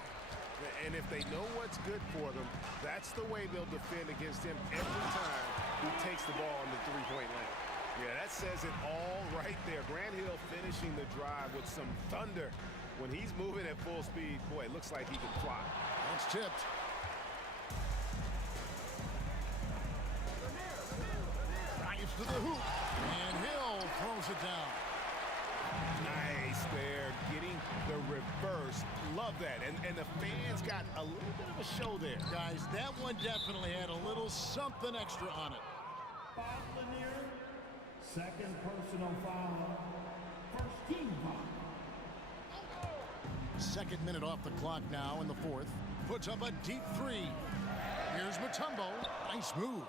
And if they know what's good for them, that's the way they'll defend against him every time he takes the ball in the three-point lane. Yeah, that says it all right there. Grant Hill finishing the drive with some thunder. When he's moving at full speed, boy, it looks like he can fly. That's tipped. Drives to the hoop. And Hill throws it down. Nice there, getting the reverse. Love that. And the fans got a little bit of a show there. Guys, that one definitely had a little something extra on it. Lanier, second personal foul, first team foul. Second minute off the clock now in the fourth. Puts up a deep three. Here's Mutombo. Nice move.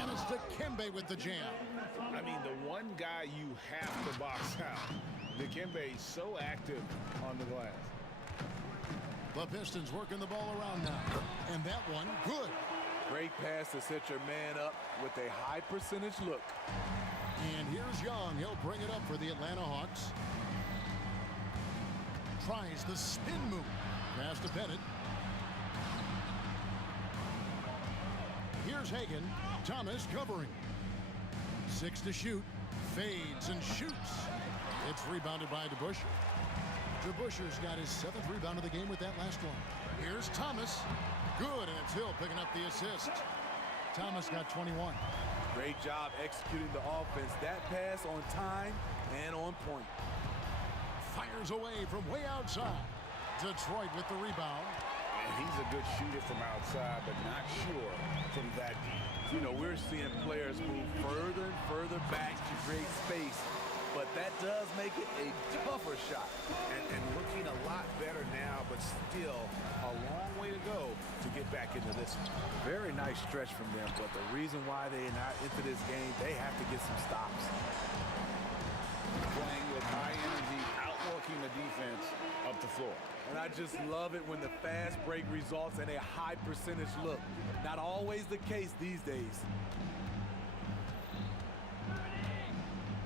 And it's Dikembe with the jam. I mean, the one guy you have to box out. Dikembe so active on the glass. The Pistons working the ball around now. And that one, good. Great pass to set your man up with a high percentage look. And here's Young. He'll bring it up for the Atlanta Hawks. Tries the spin move. Pass to Bennett. Here's Hagan. Thomas covering. 6 to shoot. Fades and shoots. It's rebounded by DeBuscher. DeBuscher's got his 7th rebound of the game with that last one. Here's Thomas. Good, and it's Hill picking up the assist. Thomas got 21. Great job executing the offense. That pass on time and on point. Fires away from way outside. Detroit with the rebound. And he's a good shooter from outside, but not sure from that deep. You know, we're seeing players move further and further back to create space, but that does make it a tougher shot. And looking a lot better now, but still a long way to go to get back into this one. Very nice stretch from them, but the reason why they're not into this game, they have to get some stops. Playing with high energy, outworking the defense up the floor. And I just love it when the fast break results in a high percentage look. Not always the case these days.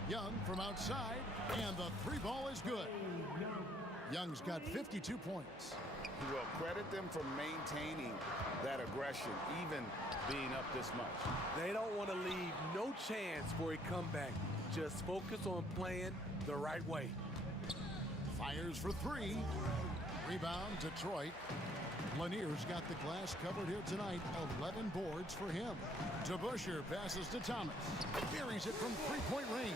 Young from outside, and the three ball is good. Young's got 52 points. Well, credit them for maintaining that aggression, even being up this much. They don't want to leave no chance for a comeback. Just focus on playing the right way. Fires for three. Rebound, Detroit. Lanier's got the glass covered here tonight. 11 boards for him. DeBuscher passes to Thomas. Buries it from three-point range.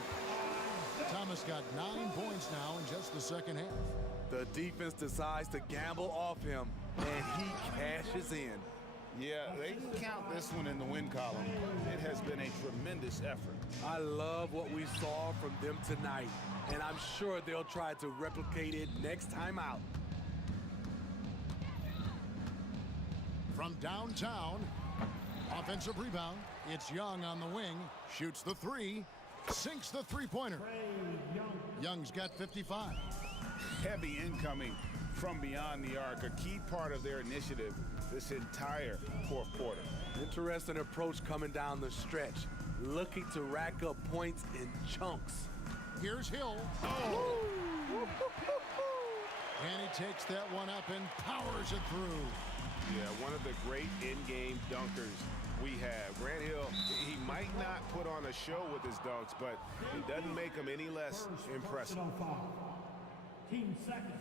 Thomas got 9 points now in just the second half. The defense decides to gamble off him, and he cashes in. Yeah, they can count this one in the win column. It has been a tremendous effort. I love what we saw from them tonight, and I'm sure they'll try to replicate it next time out. From downtown, offensive rebound. It's Young on the wing. Shoots the three. Sinks the three-pointer. Young's got 55. Heavy incoming from beyond the arc, a key part of their initiative this entire fourth quarter. Interesting approach coming down the stretch, looking to rack up points in chunks. Here's Hill. Oh! And he takes that one up and powers it through. Yeah, one of the great in-game dunkers we have. Grant Hill, he might not put on a show with his dunks, but it doesn't make him any less impressive. Team second.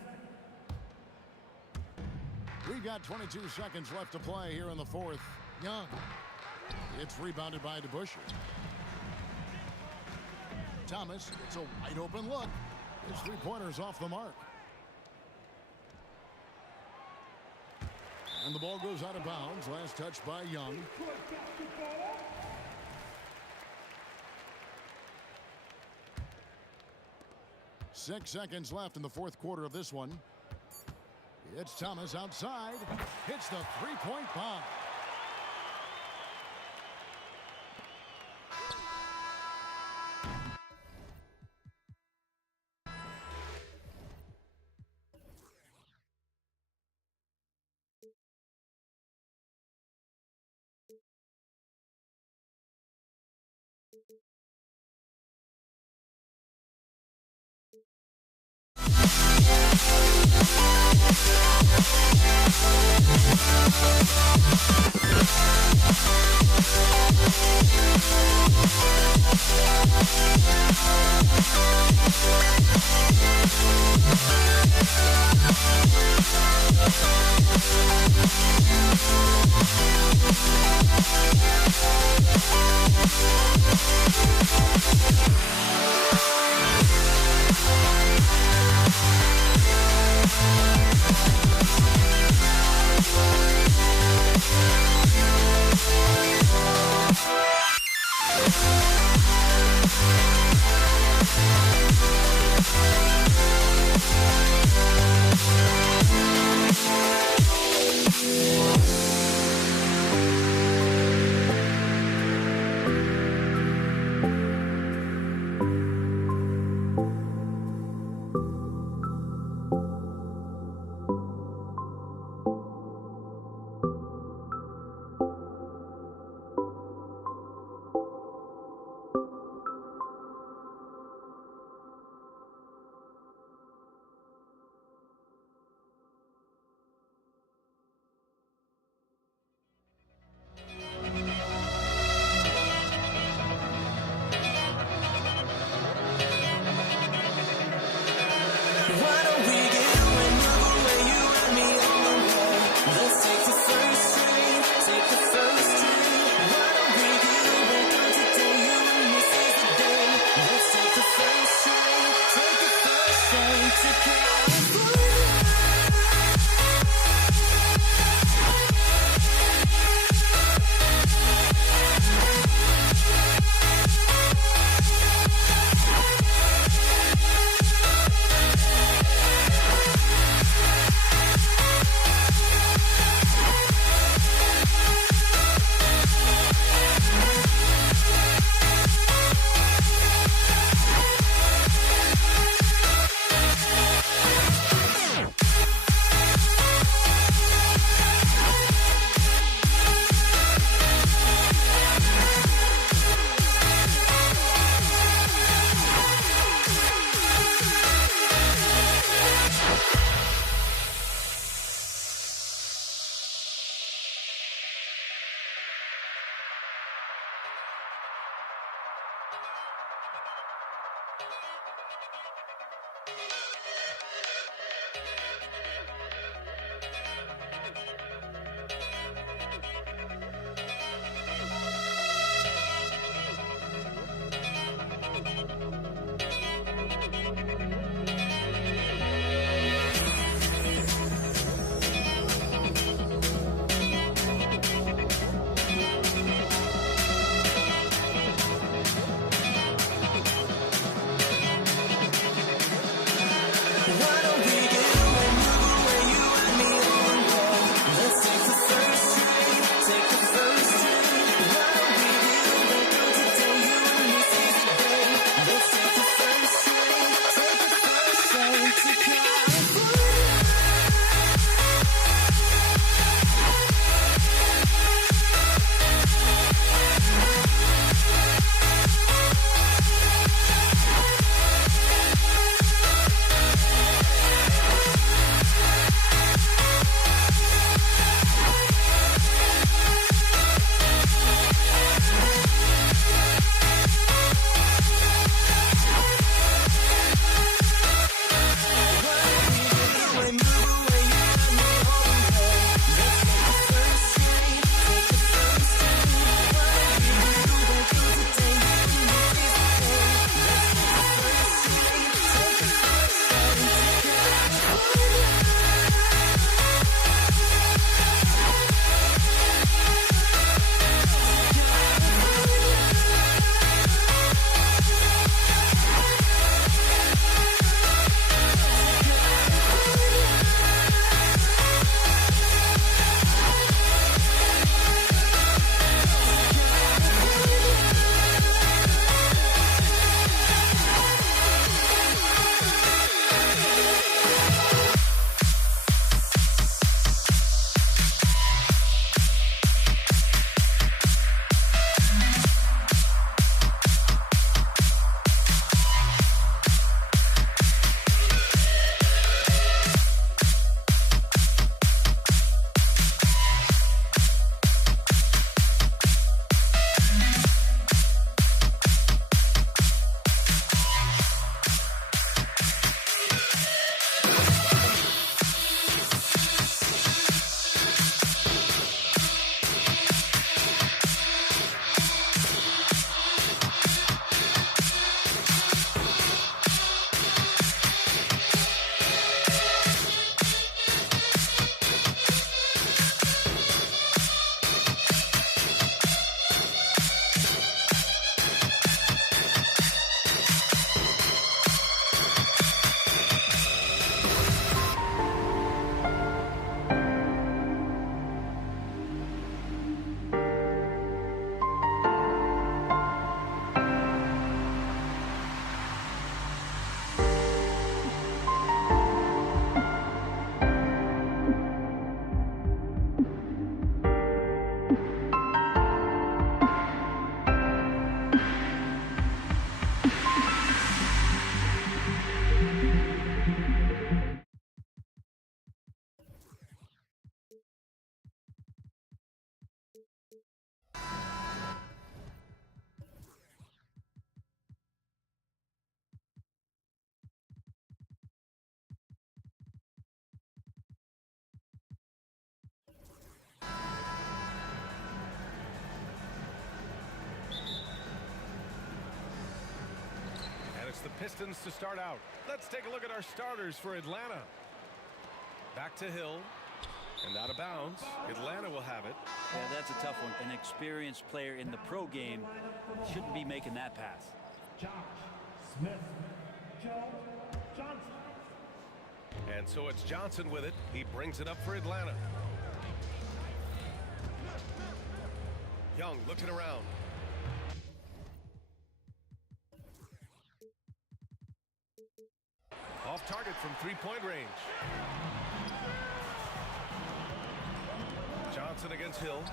We've got 22 seconds left to play here in the fourth. Young. It's rebounded by DeBusschere. Thomas, it's a wide open look. His three-pointer's off the mark. And the ball goes out of bounds. Last touch by Young. Six seconds left in the fourth quarter of this one. It's Thomas outside. Hits the three-point bomb. Pistons to start out. Let's take a look at our starters for Atlanta. Back to Hill. And out of bounds. Atlanta will have it. Yeah, that's a tough one. An experienced player in the pro game shouldn't be making that pass. Josh Smith. Joe Johnson. And so it's Johnson with it. He brings it up for Atlanta. Young looking around. Off target from three-point range. Johnson against Hill.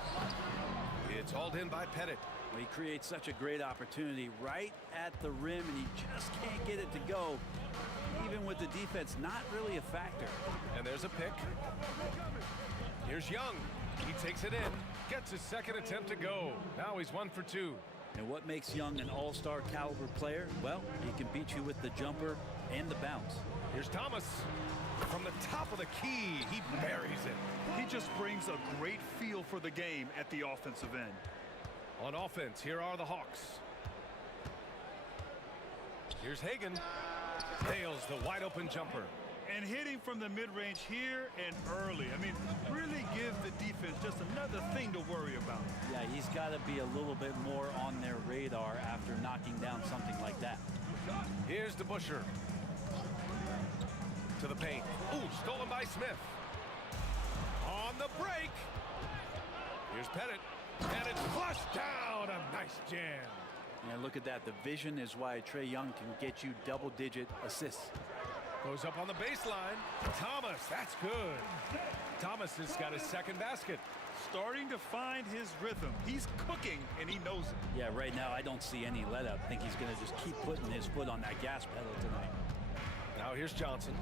It's hauled in by Pettit. Well, he creates such a great opportunity right at the rim, and he just can't get it to go. Even with the defense not really a factor. And there's a pick. Here's Young. He takes it in. Gets his second attempt to go. Now he's 1 for 2. And what makes Young an all-star caliber player? Well, he can beat you with the jumper and the bounce. Here's Thomas. From the top of the key, he buries it. He just brings a great feel for the game at the offensive end. On offense, here are the Hawks. Here's Hagan. Nails the wide open jumper. And hitting from the mid-range here and early. I mean, really gives the defense just another thing to worry about. Yeah, he's got to be a little bit more on their radar after knocking down something like that. Here's DeBusschere. To the paint. Ooh, stolen by Smith. On the break. Here's Pettit. And it's flushed down. A nice jam. Yeah, look at that. The vision is why Trae Young can get you double-digit assists. Goes up on the baseline. Thomas, that's good. Thomas has got his second basket. Starting to find his rhythm. He's cooking, and he knows it. Yeah, right now I don't see any let-up. I think he's going to just keep putting his foot on that gas pedal tonight. Now here's Johnson.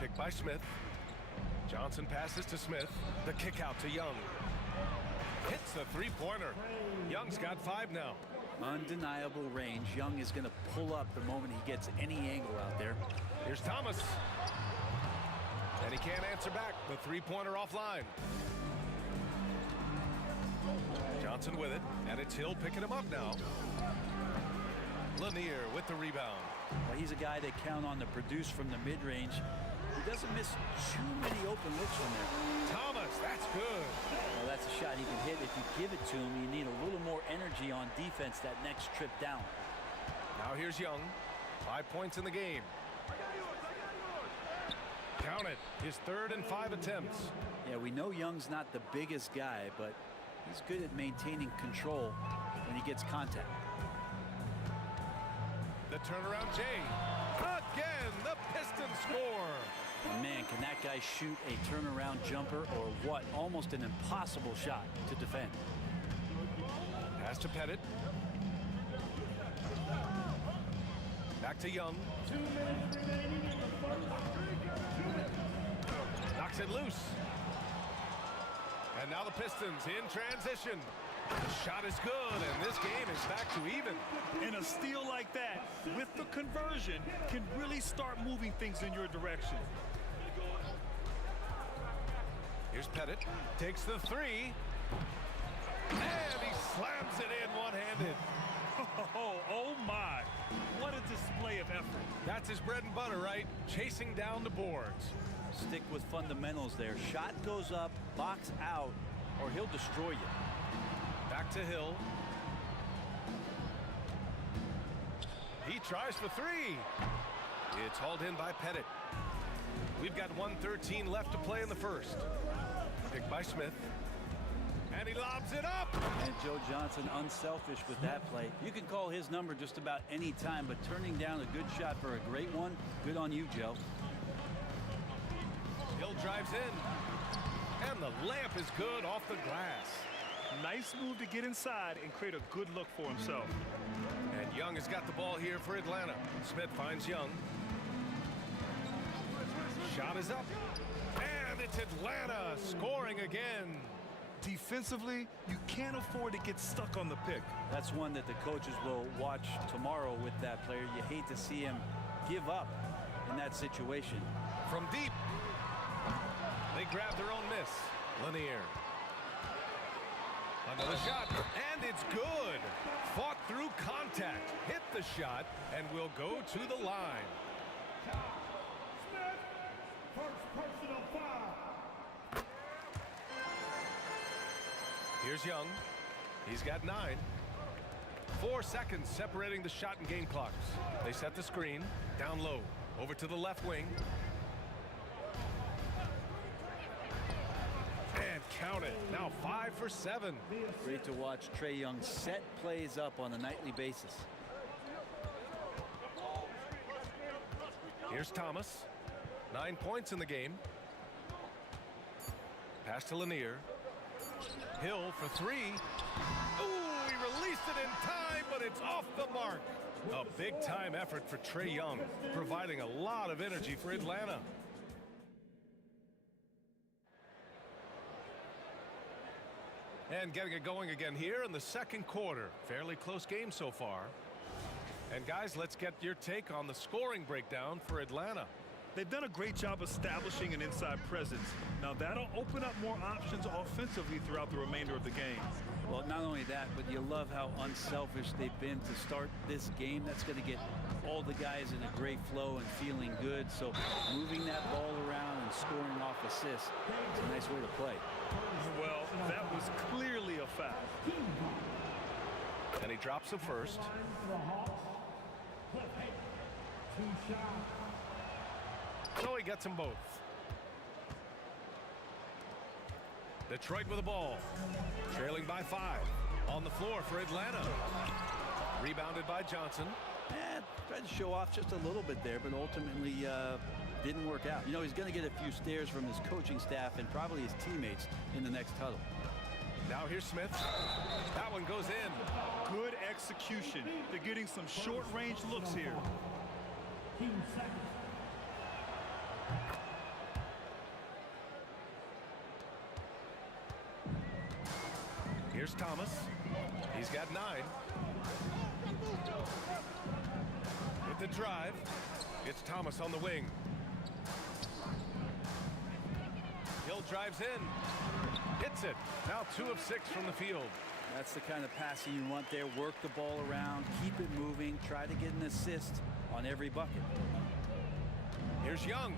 Picked by Smith. Johnson passes to Smith. The kick out to Young. Hits the three-pointer. Young's got 5 now. Undeniable range. Young is going to pull up the moment he gets any angle out there. Here's Thomas. And he can't answer back. The three-pointer offline. Johnson with it. And it's Hill picking him up now. Lanier with the rebound. Well, he's a guy they count on to produce from the mid-range. He doesn't miss too many open looks from there. Thomas, that's good. Well, that's a shot he can hit. If you give it to him, you need a little more energy on defense that next trip down. Now here's Young. 5 points in the game. Count it. His 3rd and 5 attempts. Yeah, we know Young's not the biggest guy, but he's good at maintaining control when he gets contact. The turnaround Jay. Again, the Pistons score. And man, can that guy shoot a turnaround jumper or what? Almost an impossible shot to defend. Pass to Pettit. Back to Young. Knocks it loose. And now the Pistons in transition. The shot is good, and this game is back to even. And a steal like that, with the conversion, can really start moving things in your direction. Here's Pettit. Takes the 3. And he slams it in one-handed. Oh my. What a display of effort. That's his bread and butter, right? Chasing down the boards. Stick with fundamentals there. Shot goes up, box out, or he'll destroy you. Back to Hill. He tries for 3. It's hauled in by Pettit. We've got 1:13 left to play in the first. Picked by Smith. And he lobs it up. And Joe Johnson unselfish with that play. You can call his number just about any time, but turning down a good shot for a great one, good on you, Joe. Hill drives in. And the layup is good off the glass. Nice move to get inside and create a good look for himself. And Young has got the ball here for Atlanta. Smith finds Young. Shot is up. And it's Atlanta scoring again. Defensively, you can't afford to get stuck on the pick. That's one that the coaches will watch tomorrow with that player. You hate to see him give up in that situation. From deep. They grab their own miss. Lanier. Another shot, and it's good. Fought through contact, hit the shot, and will go to the line. Smith, first personal foul. Here's Young. He's got 9. 4 seconds separating the shot and game clocks. They set the screen, down low, over to the left wing. And count it. Now 5 for 7. Great to watch Trae Young set plays up on a nightly basis. Here's Thomas. 9 points in the game. Pass to Lanier. Hill for 3. Ooh, he released it in time, but it's off the mark. A big-time effort for Trae Young, providing a lot of energy for Atlanta. And getting it going again here in the second quarter. Fairly close game so far. And guys, let's get your take on the scoring breakdown for Atlanta. They've done a great job establishing an inside presence. Now that'll open up more options offensively throughout the remainder of the game. Well, not only that, but you love how unselfish they've been to start this game. That's going to get all the guys in a great flow and feeling good. So moving that ball around and scoring off assists, it's a nice way to play. Well, that was clearly a foul. And he drops the first. So he gets them both. Detroit with the ball. Trailing by 5. On the floor for Atlanta. Rebounded by Johnson. Tried to show off just a little bit there, but ultimately didn't work out. You know, he's going to get a few stares from his coaching staff and probably his teammates in the next huddle. Now here's Smith. That one goes in. Good execution. They're getting some short-range looks here. Here's Thomas. He's got 9. With the drive, it's Thomas on the wing. Hill drives in. Hits it. Now 2 of 6 from the field. That's the kind of passing you want there. Work the ball around, keep it moving, try to get an assist on every bucket. Here's Young.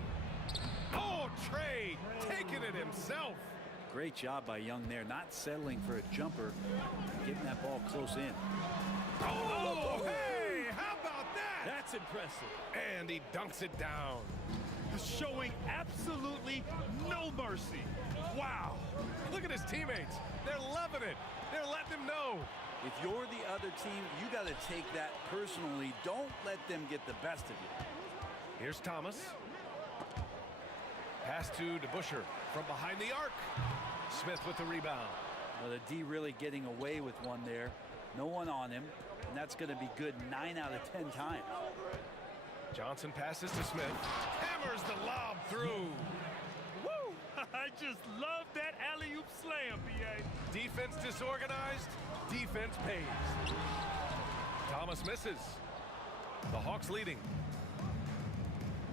Oh, Trae taking it himself. Great job by Young there, not settling for a jumper, getting that ball close in. Oh, hey, how about that? That's impressive. And he dunks it down. Showing absolutely no mercy. Wow. Look at his teammates. They're loving it. They're letting him know. If you're the other team, you got to take that personally. Don't let them get the best of you. Here's Thomas. Pass to DeBusschere from behind the arc. Smith with the rebound. Well, the D really getting away with one there. No one on him, and that's going to be good 9 out of 10 times. Johnson passes to Smith. Hammers the lob through. Woo! I just love that alley-oop slam, B.A. Defense disorganized. Defense pays. Thomas misses. The Hawks leading.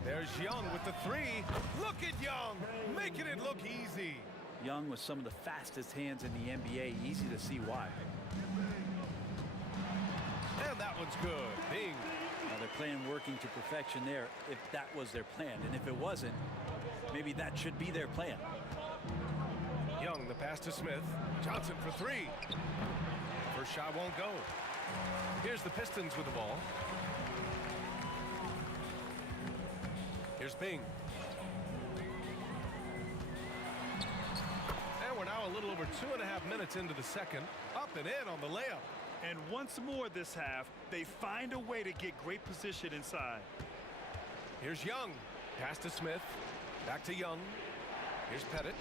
There's Young with the 3. Look at Young, making it look easy. Young with some of the fastest hands in the NBA. Easy to see why. And that one's good. Bing. Now they're playing working to perfection there, if that was their plan. And if it wasn't, maybe that should be their plan. Young, the pass to Smith. Johnson for 3. First shot won't go. Here's the Pistons with the ball. Here's Bing. And we're now a little over 2.5 minutes into the second. Up and in on the layup. And once more this half, they find a way to get great position inside. Here's Young. Pass to Smith. Back to Young. Here's Pettit.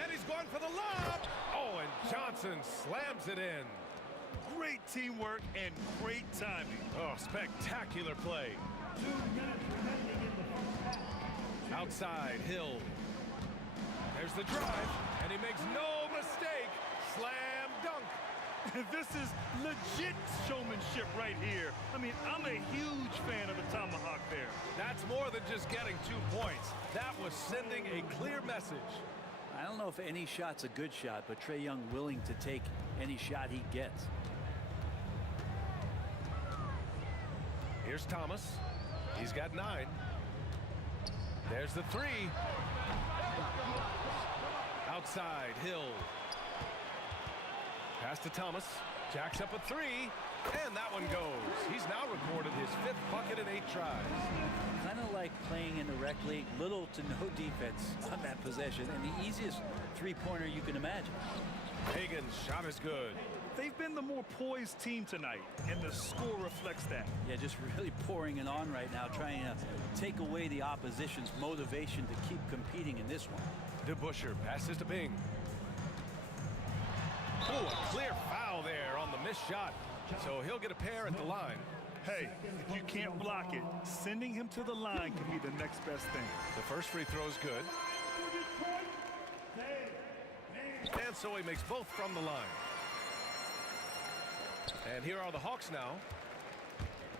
And he's going for the lob. Oh, and Johnson slams it in. Great teamwork and great timing. Oh, spectacular play. 2 minutes remaining in the first half. Outside, Hill. There's the drive, and he makes no mistake. Slam dunk. This is legit showmanship right here. I mean, I'm a huge fan of the tomahawk there. That's more than just getting 2 points. That was sending a clear message. I don't know if any shot's a good shot, but Trae Young willing to take any shot he gets. Here's Thomas. He's got 9. There's the 3. Outside, Hill. Pass to Thomas. Jacks up a 3. And that one goes. He's now recorded his 5th bucket in 8 tries. Kind of like playing in the rec league, little to no defense on that possession, and the easiest three-pointer you can imagine. Hagan's shot is good. They've been the more poised team tonight, and the score reflects that. Yeah, just really pouring it on right now, trying to take away the opposition's motivation to keep competing in this one. DeBusschere passes to Bing. Oh, a clear foul there on the missed shot. So he'll get a pair at the line. Hey, if you can't block it, sending him to the line can be the next best thing. The first free throw is good. And so he makes both from the line. And here are the Hawks now.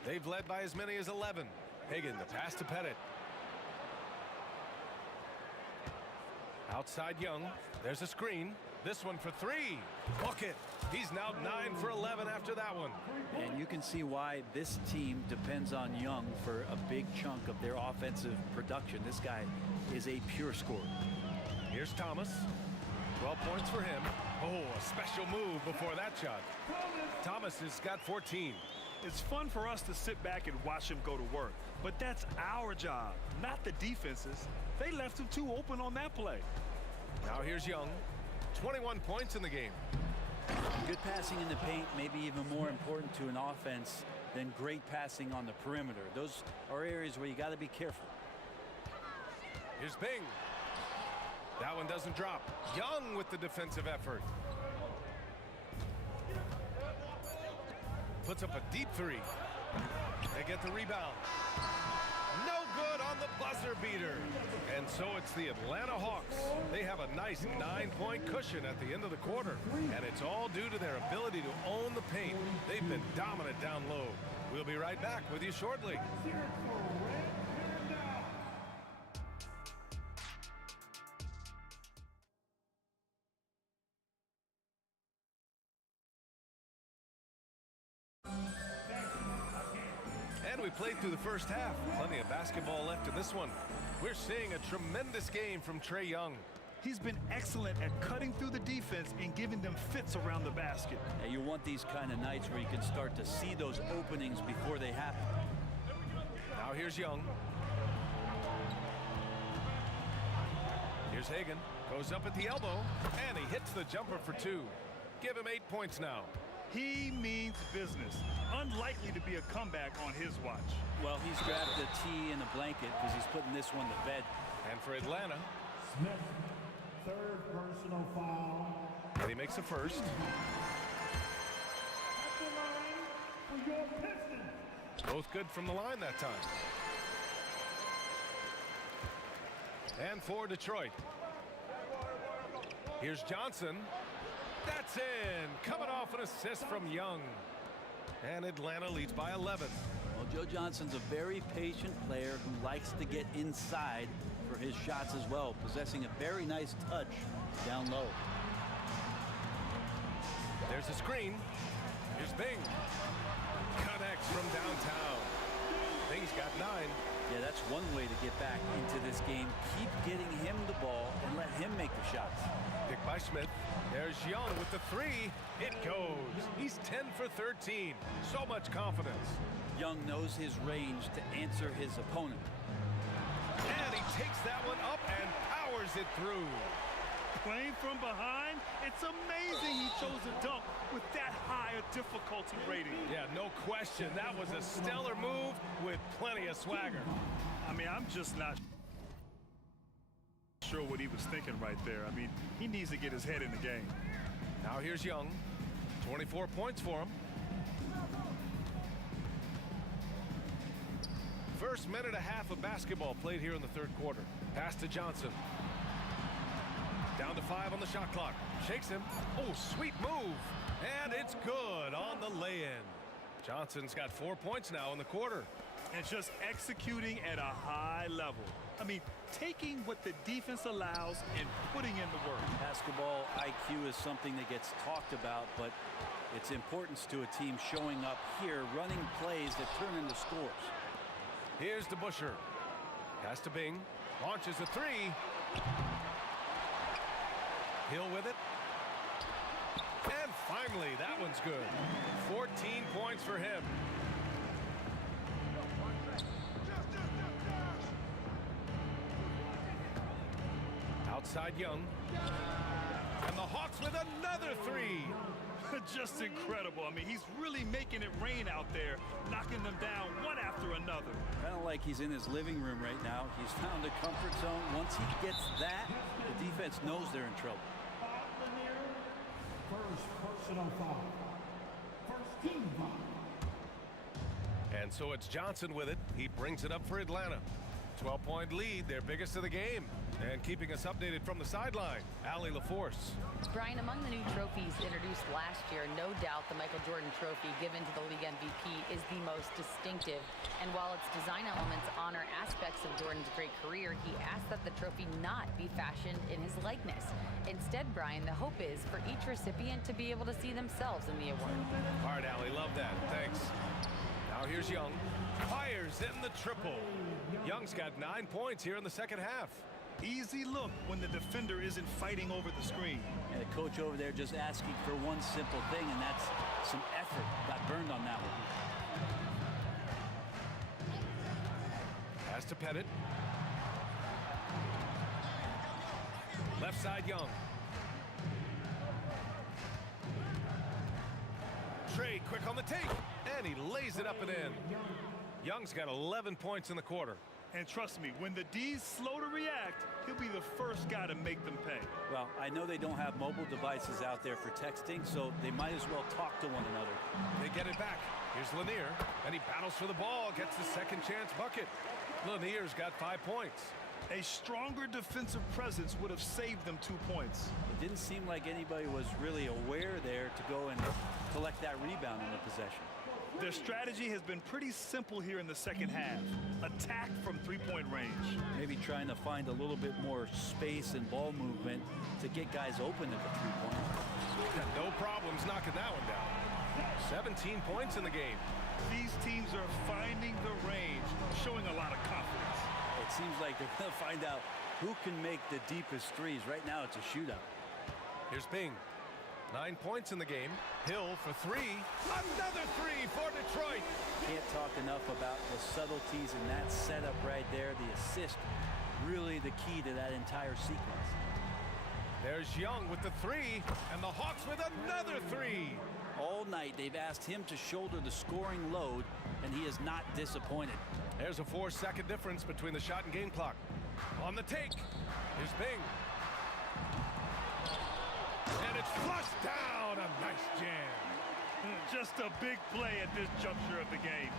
They've led by as many as 11. Hagan, the pass to Pettit. Outside Young. There's a screen. This one for 3. Bucket. He's now 9 for 11 after that one. And you can see why this team depends on Young for a big chunk of their offensive production. This guy is a pure scorer. Here's Thomas. 12 points for him. Oh, a special move before that shot. Thomas has got 14. It's fun for us to sit back and watch him go to work. But that's our job, not the defense's. They left him too open on that play. Now here's Young. 21 points in the game. Good passing in the paint, maybe even more important to an offense than great passing on the perimeter. Those are areas where you got to be careful. Here's Bing. That one doesn't drop. Young with the defensive effort. Puts up a deep 3. They get the rebound. No good on the buzzer beater. And so it's the Atlanta Hawks. They have a nice 9-point cushion at the end of the quarter. And it's all due to their ability to own the paint. They've been dominant down low. We'll be right back with you shortly. And we played through the first half. Plenty of basketball left in this one. We're seeing a tremendous game from Trae Young. He's been excellent at cutting through the defense and giving them fits around the basket. And you want these kind of nights where you can start to see those openings before they happen. Now here's Young. Here's Hagan. Goes up at the elbow. And he hits the jumper for 2. Give him 8 points now. He means business. Unlikely to be a comeback on his watch. Well, he's grabbed the tee and a blanket because he's putting this one to bed. And for Atlanta. Smith, 3rd personal foul. And he makes a first. At the line for your Pistons. Both good from the line that time. And for Detroit. Here's Johnson. That's in. Coming off an assist from Young. And Atlanta leads by 11. Well, Joe Johnson's a very patient player who likes to get inside for his shots as well, possessing a very nice touch down low. There's a screen. Here's Bing. Connects from downtown. Bing's got 9. Yeah, that's one way to get back into this game. Keep getting him the ball and let him make the shots. Picked by Smith. There's Young with the 3. It goes. He's 10 for 13. So much confidence. Young knows his range to answer his opponent. And he takes that one up and powers it through. Playing from behind, it's amazing he chose a dunk with that high a difficulty rating. Yeah, no question. That was a stellar move with plenty of swagger. I mean, I'm just not sure what he was thinking right there. I mean, he needs to get his head in the game. Now here's Young. 24 points for him. First minute and a half of basketball played here in the 3rd quarter. Pass to Johnson. Down to 5 on the shot clock. Shakes him. Oh, sweet move. And it's good on the lay-in. Johnson's got 4 points now in the quarter. And just executing at a high level. I mean, taking what the defense allows and putting in the work. Basketball IQ is something that gets talked about, but its importance to a team showing up here, running plays that turn into scores. Here's DeBusschere. Pass to Bing. Launches a three. Hill with it. And finally, that one's good. 14 points for him. Outside Young. And the Hawks with another three. Just incredible. I mean, he's really making it rain out there, knocking them down one after another. Kind of like he's in his living room right now. He's found a comfort zone. Once he gets that, the defense knows they're in trouble. First personal foul. First team foul. And so it's Johnson with it. He brings it up for Atlanta. 12-point lead, their biggest of the game. And keeping us updated from the sideline, Allie LaForce. Brian, among the new trophies introduced last year, no doubt the Michael Jordan Trophy given to the league MVP is the most distinctive. And while its design elements honor aspects of Jordan's great career, he asked that the trophy not be fashioned in his likeness. Instead, Brian, the hope is for each recipient to be able to see themselves in the award. All right, Allie, love that. Thanks. Now here's Young. Fires in the triple. Young's got 9 points here in the second half. Easy look when the defender isn't fighting over the screen. And the coach over there just asking for one simple thing, and that's some effort. Got burned on that one. Pass to Pettit. Left side Young. Trey quick on the take, and he lays it up and in. Young's got 11 points in the quarter. And trust me, when the D's slow to react, he'll be the first guy to make them pay. Well, I know they don't have mobile devices out there for texting, so they might as well talk to one another. They get it back. Here's Lanier, and he battles for the ball, gets the second chance bucket. Lanier's got 5 points. A stronger defensive presence would have saved them 2 points. It didn't seem like anybody was really aware there to go and collect that rebound in the possession. Their strategy has been pretty simple here in the second half. Attack from three-point range. Maybe trying to find a little bit more space and ball movement to get guys open at the three-point. No problems knocking that one down. 17 points in the game. These teams are finding the range, showing a lot of confidence. It seems like they're going to find out who can make the deepest threes. Right now, it's a shootout. Here's Bing. 9 points in the game. Hill for three. Another three for Detroit. Can't talk enough about the subtleties in that setup right there. The assist, really the key to that entire sequence. There's Young with the three, and the Hawks with another three. All night, they've asked him to shoulder the scoring load, and he is not disappointed. There's a 4-second difference between the shot and game clock. On the take, here's Bing. And it's flushed down. A nice jam. Just a big play at this juncture of the game.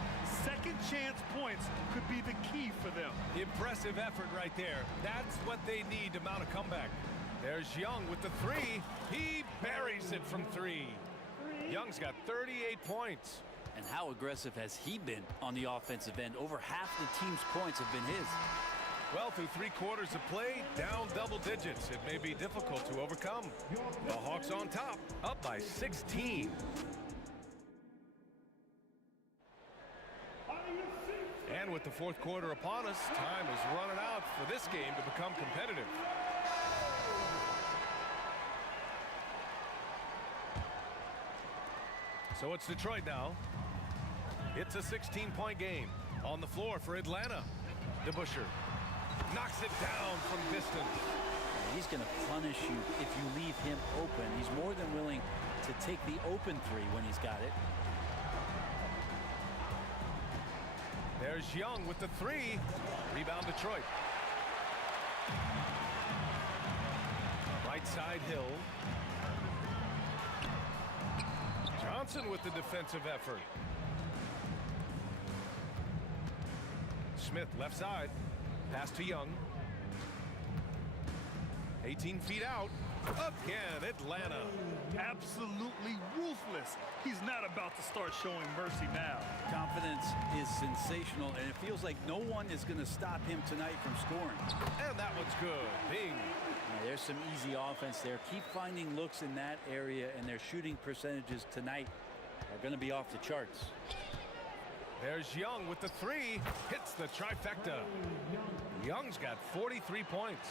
Second chance points could be the key for them. Impressive effort right there. That's what they need to mount a comeback. There's Young with the three. He buries it from three. Young's got 38 points. And how aggressive has he been on the offensive end? Over half the team's points have been his. Well, through 3 quarters of play, down double digits. It may be difficult to overcome. The Hawks on top, up by 16. And with the fourth quarter upon us, time is running out for this game to become competitive. So it's Detroit now. It's a 16-point game. On the floor for Atlanta. DeBusschere knocks it down from distance. He's going to punish you if you leave him open. He's more than willing to take the open three when he's got it. There's Young with the three. Rebound Detroit. Right side Hill. Johnson with the defensive effort. Smith left side. Pass to Young. 18 feet out. Again, Atlanta. Absolutely ruthless. He's not about to start showing mercy now. Confidence is sensational, and it feels like no one is going to stop him tonight from scoring. And that one's good. Bing. There's some easy offense there. Keep finding looks in that area, and their shooting percentages tonight are going to be off the charts. There's Young with the three. Hits the trifecta. Young's got 43 points.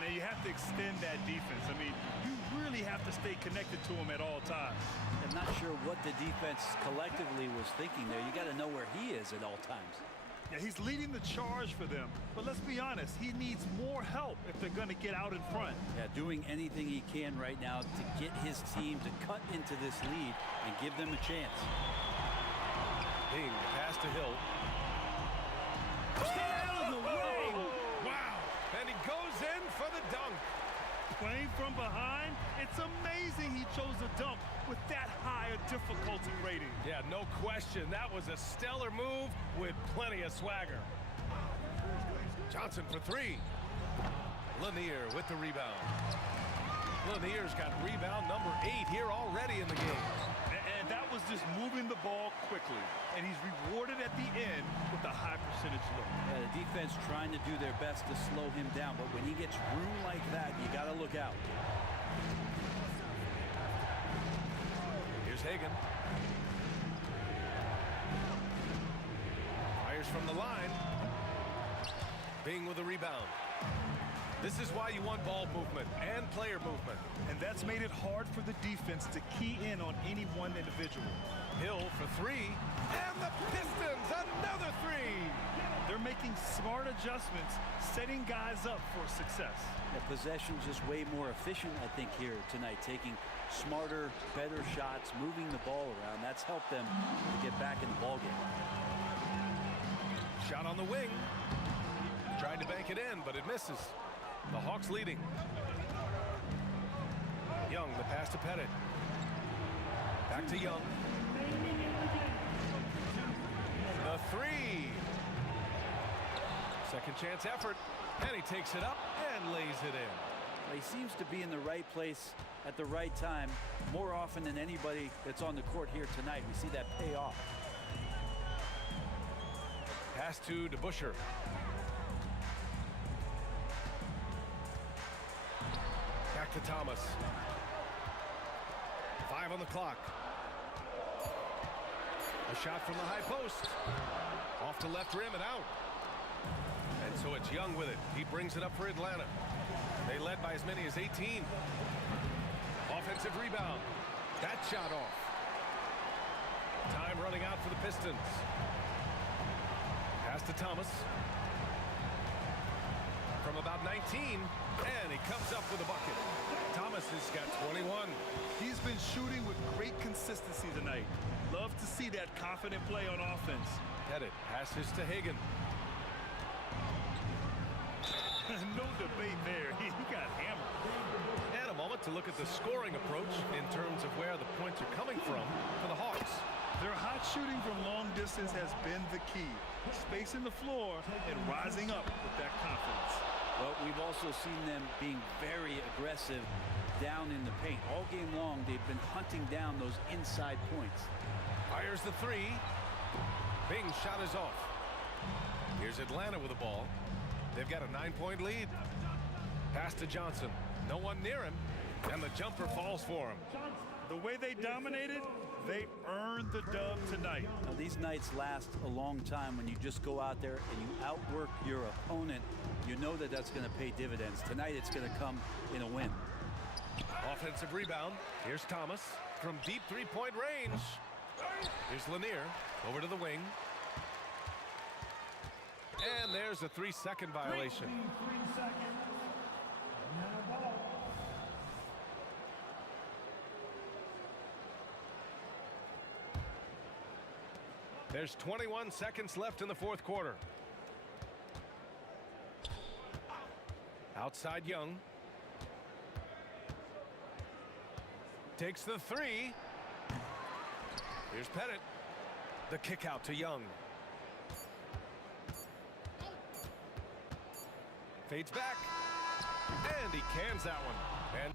Now, you have to extend that defense. I mean, you really have to stay connected to him at all times. I'm not sure what the defense collectively was thinking there. You got to know where he is at all times. Yeah, he's leading the charge for them. But let's be honest, he needs more help if they're going to get out in front. Yeah, doing anything he can right now to get his team to cut into this lead and give them a chance. Bing, pass to Hill. Stay out of the way! Wow! And he goes in for the dunk. Playing from behind, it's amazing he chose a dunk with that high a difficulty rating. Yeah, no question. That was a stellar move with plenty of swagger. Johnson for three. Lanier with the rebound. Lanier's got rebound number 8 here already in the game. And that was just moving the ball quickly. And he's rewarded at the end with a high percentage look. Yeah, the defense trying to do their best to slow him down, but when he gets room like that, you got to look out. Here's Hagan. Fires from the line. Bing with a rebound. This is why you want ball movement and player movement. And that's made it hard for the defense to key in on any one individual. Hill for three. And the Pistons, another three. They're making smart adjustments, setting guys up for success. The possession's just way more efficient, I think, here tonight. Taking smarter, better shots, moving the ball around. That's helped them to get back in the ballgame. Shot on the wing. Tried to bank it in, but it misses. The Hawks leading. Young, the pass to Pettit. Back to Young. The three. Second chance effort. And he takes it up and lays it in. He seems to be in the right place at the right time more often than anybody that's on the court here tonight. We see that pay off. Pass to DeBusschere. Back to Thomas. 5 on the clock. A shot from the high post. Off to left rim and out. And so it's Young with it. He brings it up for Atlanta. They led by as many as 18. Offensive rebound. That shot off. Time running out for the Pistons. Pass to Thomas. From about 19, and he comes up with a bucket. Thomas has got 21. He's been shooting with great consistency tonight. Love to see that confident play on offense. Pettit passes to Hagan. No debate there. He got hammered. And a moment to look at the scoring approach in terms of where the points are coming from for the Hawks. Their hot shooting from long distance has been the key. Spacing the floor and rising up with that confidence. Well, we've also seen them being very aggressive down in the paint. All game long, they've been hunting down those inside points. Fires the three. Bing's shot is off. Here's Atlanta with the ball. They've got a 9-point lead. Pass to Johnson. No one near him, and the jumper falls for him. The way they dominated, they earned the dub tonight. Now, these nights last a long time when you just go out there and you outwork your opponent. You know that that's going to pay dividends. Tonight, it's going to come in a win. Offensive rebound. Here's Thomas from deep three-point range. Here's Lanier over to the wing. And there's a 3-second violation. There's 21 seconds left in the fourth quarter. Outside Young. Takes the three. Here's Pettit. The kick out to Young. Fades back. And he cans that one. And